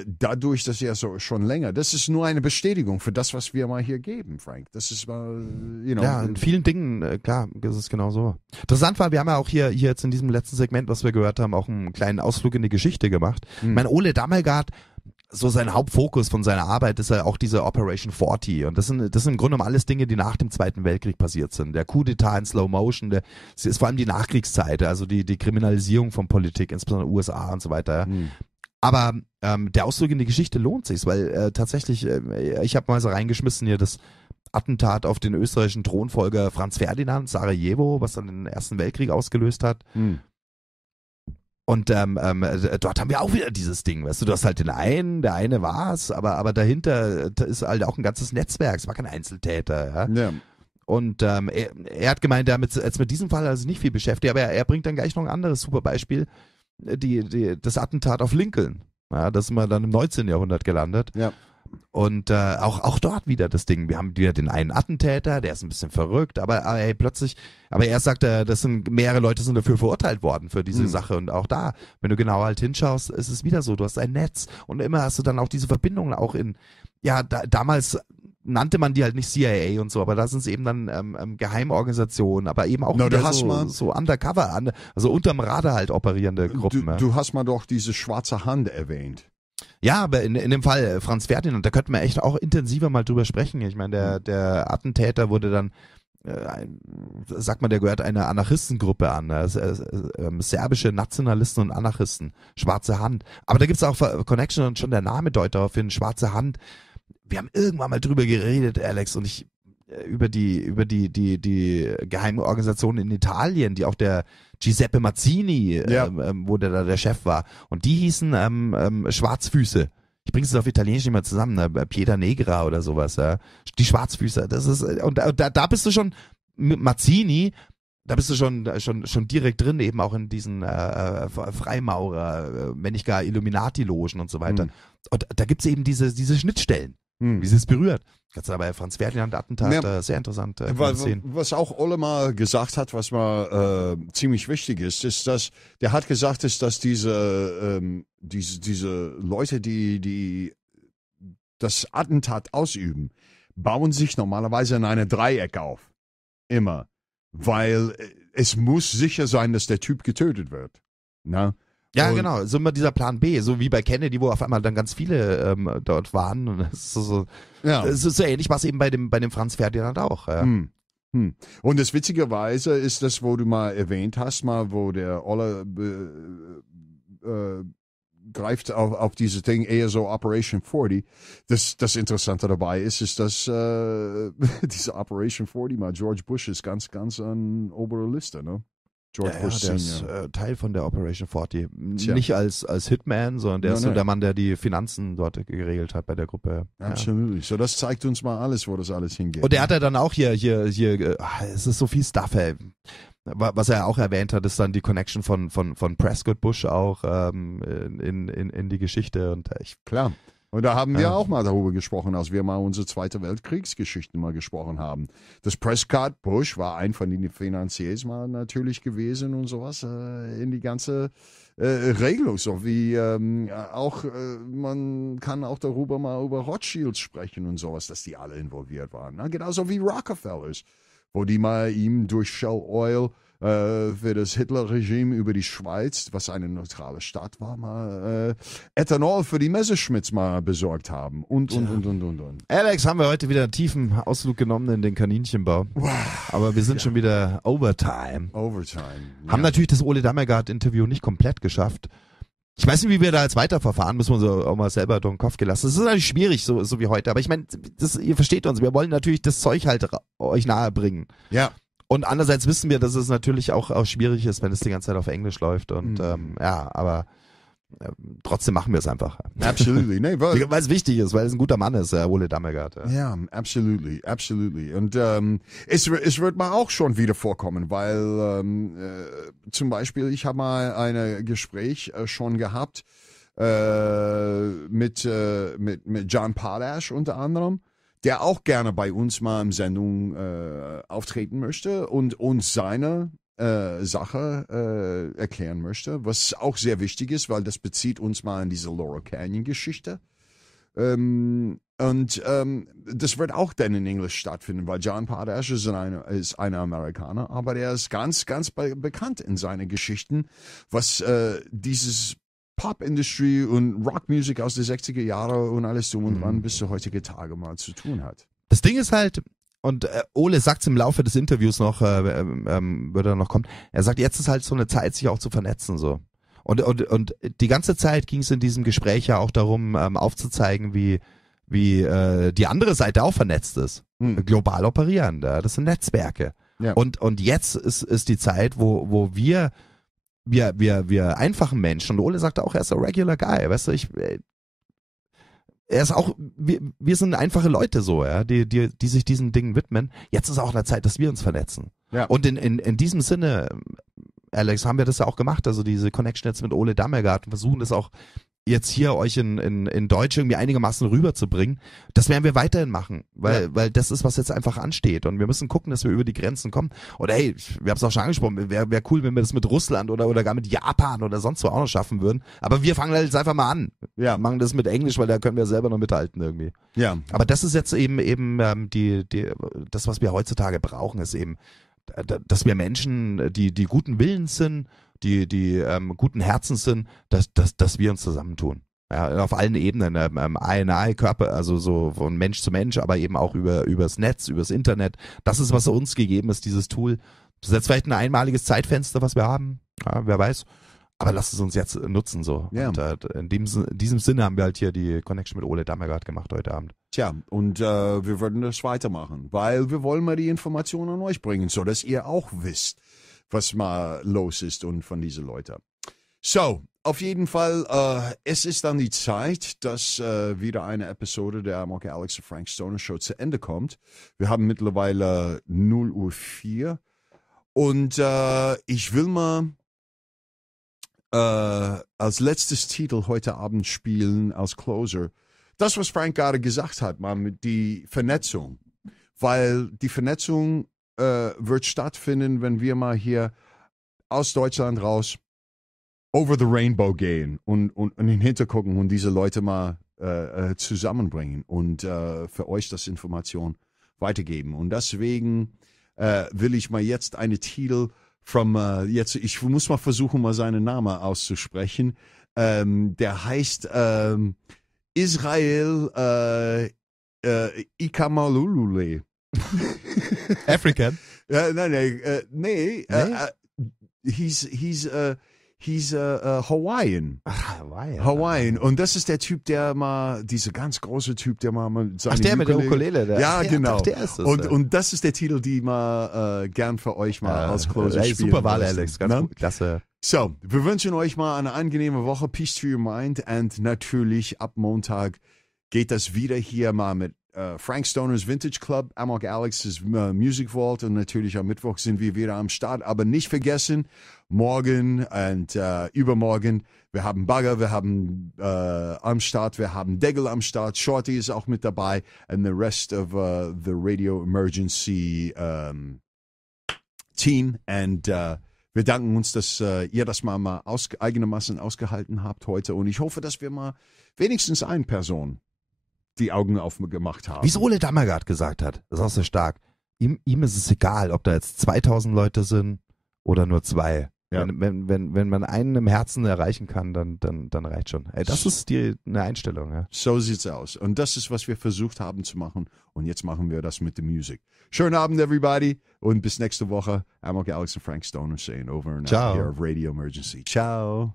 dadurch, dass er so schon länger, das ist nur eine Bestätigung für das, was wir mal hier geben, Frank. Das ist mal, Ja, in vielen Dingen, klar, ist es genau so. Interessant war, wir haben ja auch hier jetzt in diesem letzten Segment, was wir gehört haben, auch einen kleinen Ausflug in die Geschichte gemacht. Mein Ole Dammegard, so sein Hauptfokus von seiner Arbeit ist ja auch diese Operation 40. Und das sind im Grunde genommen alles Dinge, die nach dem Zweiten Weltkrieg passiert sind. Der Coup d'etat in Slow Motion, das ist vor allem die Nachkriegszeit, also die Kriminalisierung von Politik, insbesondere USA und so weiter. Aber der Ausflug in die Geschichte lohnt sich, weil tatsächlich, ich habe mal so reingeschmissen hier das Attentat auf den österreichischen Thronfolger Franz Ferdinand, Sarajevo, was dann den Ersten Weltkrieg ausgelöst hat. Und dort haben wir auch wieder dieses Ding, weißt du, du hast halt der eine war's, aber dahinter ist halt auch ein ganzes Netzwerk, es war kein Einzeltäter. Ja. Und er hat gemeint, er hat jetzt mit diesem Fall also nicht viel beschäftigt, aber er bringt dann gleich noch ein anderes super Beispiel, das Attentat auf Lincoln. Ja, das ist mal dann im 19. Jahrhundert gelandet. Ja. Und auch dort wieder das Ding. Wir haben wieder den einen Attentäter, der ist ein bisschen verrückt, aber er sagt, das sind mehrere Leute sind dafür verurteilt worden für diese Sache. Und auch da, wenn du genau halt hinschaust, ist es wieder so, du hast ein Netz und immer hast du dann auch diese Verbindungen auch damals nannte man die halt nicht CIA und so, aber da sind es eben dann Geheimorganisationen, aber eben auch wieder so undercover, also unterm Radar halt operierende Gruppen. Du hast mal doch diese schwarze Hand erwähnt. Ja, aber in dem Fall Franz Ferdinand, da könnten wir echt auch intensiver mal drüber sprechen. Ich meine, der Attentäter wurde dann, sagt man, der gehört einer Anarchistengruppe an, serbische Nationalisten und Anarchisten, schwarze Hand. Aber da gibt's auch Connection und schon der Name deutet darauf hin, schwarze Hand. Wir haben irgendwann mal drüber geredet, Alex, und ich über die geheime Organisation in Italien, die auch der Giuseppe Mazzini, wo der Chef war. Und die hießen Schwarzfüße. Ich bringe es auf Italienisch nicht mal zusammen, ne? Pieta Negra oder sowas. Ja? Die Schwarzfüße. Das ist und da bist du schon mit Mazzini. Da bist du schon direkt drin, eben auch in diesen Freimaurer, wenn nicht gar Illuminati-Logen und so weiter. Und da gibt's eben diese Schnittstellen, wie sie es berührt. Kannst du aber Franz Ferdinand Attentat sehr interessant sehen. Was auch Ole mal gesagt hat, was mal ziemlich wichtig ist, dass der hat gesagt, dass diese Leute, die das Attentat ausüben, bauen sich normalerweise in eine Dreieck auf. Immer. Weil es muss sicher sein, dass der Typ getötet wird. Na? Ja, genau. So immer dieser Plan B, so wie bei Kennedy, wo auf einmal dann ganz viele dort waren. Und das ist das ist so ähnlich, was eben bei dem Franz Ferdinand auch. Ja. Und das Witzigerweise ist das, wo du mal erwähnt hast, wo der Ole greift auf dieses Ding, eher so Operation 40. Das Interessante dabei ist, dass diese Operation 40 mal George Bush ist ganz an oberer Liste, ne? George Bush der ist Teil von der Operation 40. Nicht als Hitman, sondern der ist so der Mann, der die Finanzen dort geregelt hat bei der Gruppe. Absolut. So, das zeigt uns mal alles, wo das alles hingeht. Und der hat ja dann auch hier, es ist so viel Stuff, ey. Was er auch erwähnt hat, ist dann die Connection von Prescott Bush auch in die Geschichte. Und klar. Und da haben wir auch mal darüber gesprochen, als wir mal unsere Zweite Weltkriegsgeschichten mal gesprochen haben. Das Prescott Bush war ein von den Finanziers mal natürlich gewesen und sowas in die ganze Regelung. So wie auch, man kann auch darüber mal über Rothschilds sprechen und sowas, dass die alle involviert waren. Ne? Genauso wie Rockefellers, wo die mal ihm durch Shell Oil für das Hitler-Regime über die Schweiz, was eine neutrale Stadt war, mal Ethanol für die Messerschmitts mal besorgt haben und. Alex, haben wir heute wieder einen tiefen Ausflug genommen in den Kaninchenbau. Wow. Aber wir sind schon wieder Overtime. Haben natürlich das Ole Dammegard-Interview nicht komplett geschafft. Ich weiß nicht, wie wir da jetzt weiterverfahren, müssen wir uns auch mal selber durch den Kopf gelassen. Das ist natürlich schwierig, so wie heute. Aber ich meine, ihr versteht uns. Wir wollen natürlich das Zeug halt euch nahe bringen. Ja. Und andererseits wissen wir, dass es natürlich auch schwierig ist, wenn es die ganze Zeit auf Englisch läuft. Und aber trotzdem machen wir es einfach. Absolutely. Nee, weil es wichtig ist, weil es ein guter Mann ist, Ole Dammegard. Ja, absolutely. Und es wird mal auch schon wieder vorkommen, weil zum Beispiel ich habe mal ein Gespräch schon gehabt mit John Pardash unter anderem, der auch gerne bei uns mal im Sendung auftreten möchte und uns seine Sache erklären möchte, was auch sehr wichtig ist, weil das bezieht uns mal in diese Laurel Canyon Geschichte. Das wird auch dann in Englisch stattfinden, weil John Pardash ist ein Amerikaner, aber der ist ganz, ganz bekannt in seinen Geschichten, was dieses Pop-Industrie und Rockmusik aus den 60er Jahren und alles drum und dran bis zu heutige Tage mal zu tun hat. Das Ding ist halt, und Ole sagt es im Laufe des Interviews noch, würde er noch kommen, er sagt, jetzt ist halt so eine Zeit, sich auch zu vernetzen, so. Und die ganze Zeit ging es in diesem Gespräch ja auch darum, aufzuzeigen, wie die andere Seite auch vernetzt ist. Global operierend, das sind Netzwerke. Ja. Und jetzt ist die Zeit, wo wir einfachen Menschen, und Ole sagt auch, er ist ein regular guy, weißt du, er ist auch, wir sind einfache Leute so, ja, die sich diesen Dingen widmen. Jetzt ist auch eine Zeit, dass wir uns vernetzen. Ja. Und in diesem Sinne, Alex, haben wir das ja auch gemacht, also diese Connection jetzt mit Ole Dammegard und versuchen das auch jetzt hier euch in Deutsch irgendwie einigermaßen rüberzubringen. Das werden wir weiterhin machen, weil das ist, was jetzt einfach ansteht und wir müssen gucken, dass wir über die Grenzen kommen. Oder hey, wir haben es auch schon angesprochen, wäre cool, wenn wir das mit Russland oder gar mit Japan oder sonst wo auch noch schaffen würden. Aber wir fangen halt jetzt einfach mal an. Ja. Machen das mit Englisch, weil da können wir selber noch mithalten irgendwie. Ja. Aber das ist jetzt eben das, was wir heutzutage brauchen, ist eben, dass wir Menschen, die guten Willens sind, die guten Herzens sind, dass wir uns zusammentun. Ja, auf allen Ebenen, eine, Körper, also so von Mensch zu Mensch, aber eben auch übers Netz, übers Internet. Das ist, was uns gegeben ist, dieses Tool. Das ist jetzt vielleicht ein einmaliges Zeitfenster, was wir haben. Ja, wer weiß. Aber lasst es uns jetzt nutzen so. Ja. Und in diesem Sinne haben wir halt hier die Connection mit Ole Dammegard gemacht heute Abend. Tja, und wir würden das weitermachen, weil wir wollen mal die Informationen an euch bringen, so dass ihr auch wisst, was mal los ist und von diesen Leuten. So, auf jeden Fall, es ist dann die Zeit, dass wieder eine Episode der Amok, Alex und Frank Stoner Show zu Ende kommt. Wir haben mittlerweile 0:04 Uhr und ich will mal als letztes Titel heute Abend spielen, als Closer, das, was Frank gerade gesagt hat, mal mit die Vernetzung. Weil die Vernetzung wird stattfinden, wenn wir mal hier aus Deutschland raus over the rainbow gehen und hintergucken und diese Leute mal zusammenbringen und für euch das Information weitergeben. Und deswegen will ich mal jetzt eine Titel ich muss mal versuchen, mal seinen Namen auszusprechen. Der heißt Israel Ikamalulule. African? Nee. He's Hawaiian. Ach, Hawaiian. Und das ist der Typ, der mal, dieser ganz große Typ, der mal seine Ach, der mit der Ukulele. Ja, genau. Ach, der ist es, und das ist der Titel, die mal gern für euch mal als Closer spielen. Super Wahl, Alex. Ganz gut. Klasse. So, wir wünschen euch mal eine angenehme Woche. Peace to your mind. Und natürlich ab Montag geht das wieder hier mal mit Frank Stoner's Vintage Club, Amok Alex's Music Vault und natürlich am Mittwoch sind wir wieder am Start. Aber nicht vergessen, morgen und übermorgen, wir haben Bagger, wir haben am Start, wir haben Degel am Start, Shorty ist auch mit dabei and the rest of the Radio Emergency Team. Und wir danken uns, dass ihr das mal eigenermaßen ausgehalten habt heute und ich hoffe, dass wir mal wenigstens eine Person die Augen aufgemacht haben. Wie es Ole Dammegard gesagt hat, das ist auch sehr stark. Ihm ist es egal, ob da jetzt 2000 Leute sind oder nur 2. Ja. Wenn man einen im Herzen erreichen kann, dann reicht schon. Ey, das ist eine Einstellung. Ja. So sieht's aus. Und das ist, was wir versucht haben zu machen. Und jetzt machen wir das mit der Musik. Schönen Abend, everybody. Und bis nächste Woche. Amok, Alex und Frank Stoner saying over and out here of Radio Emergency. Ciao.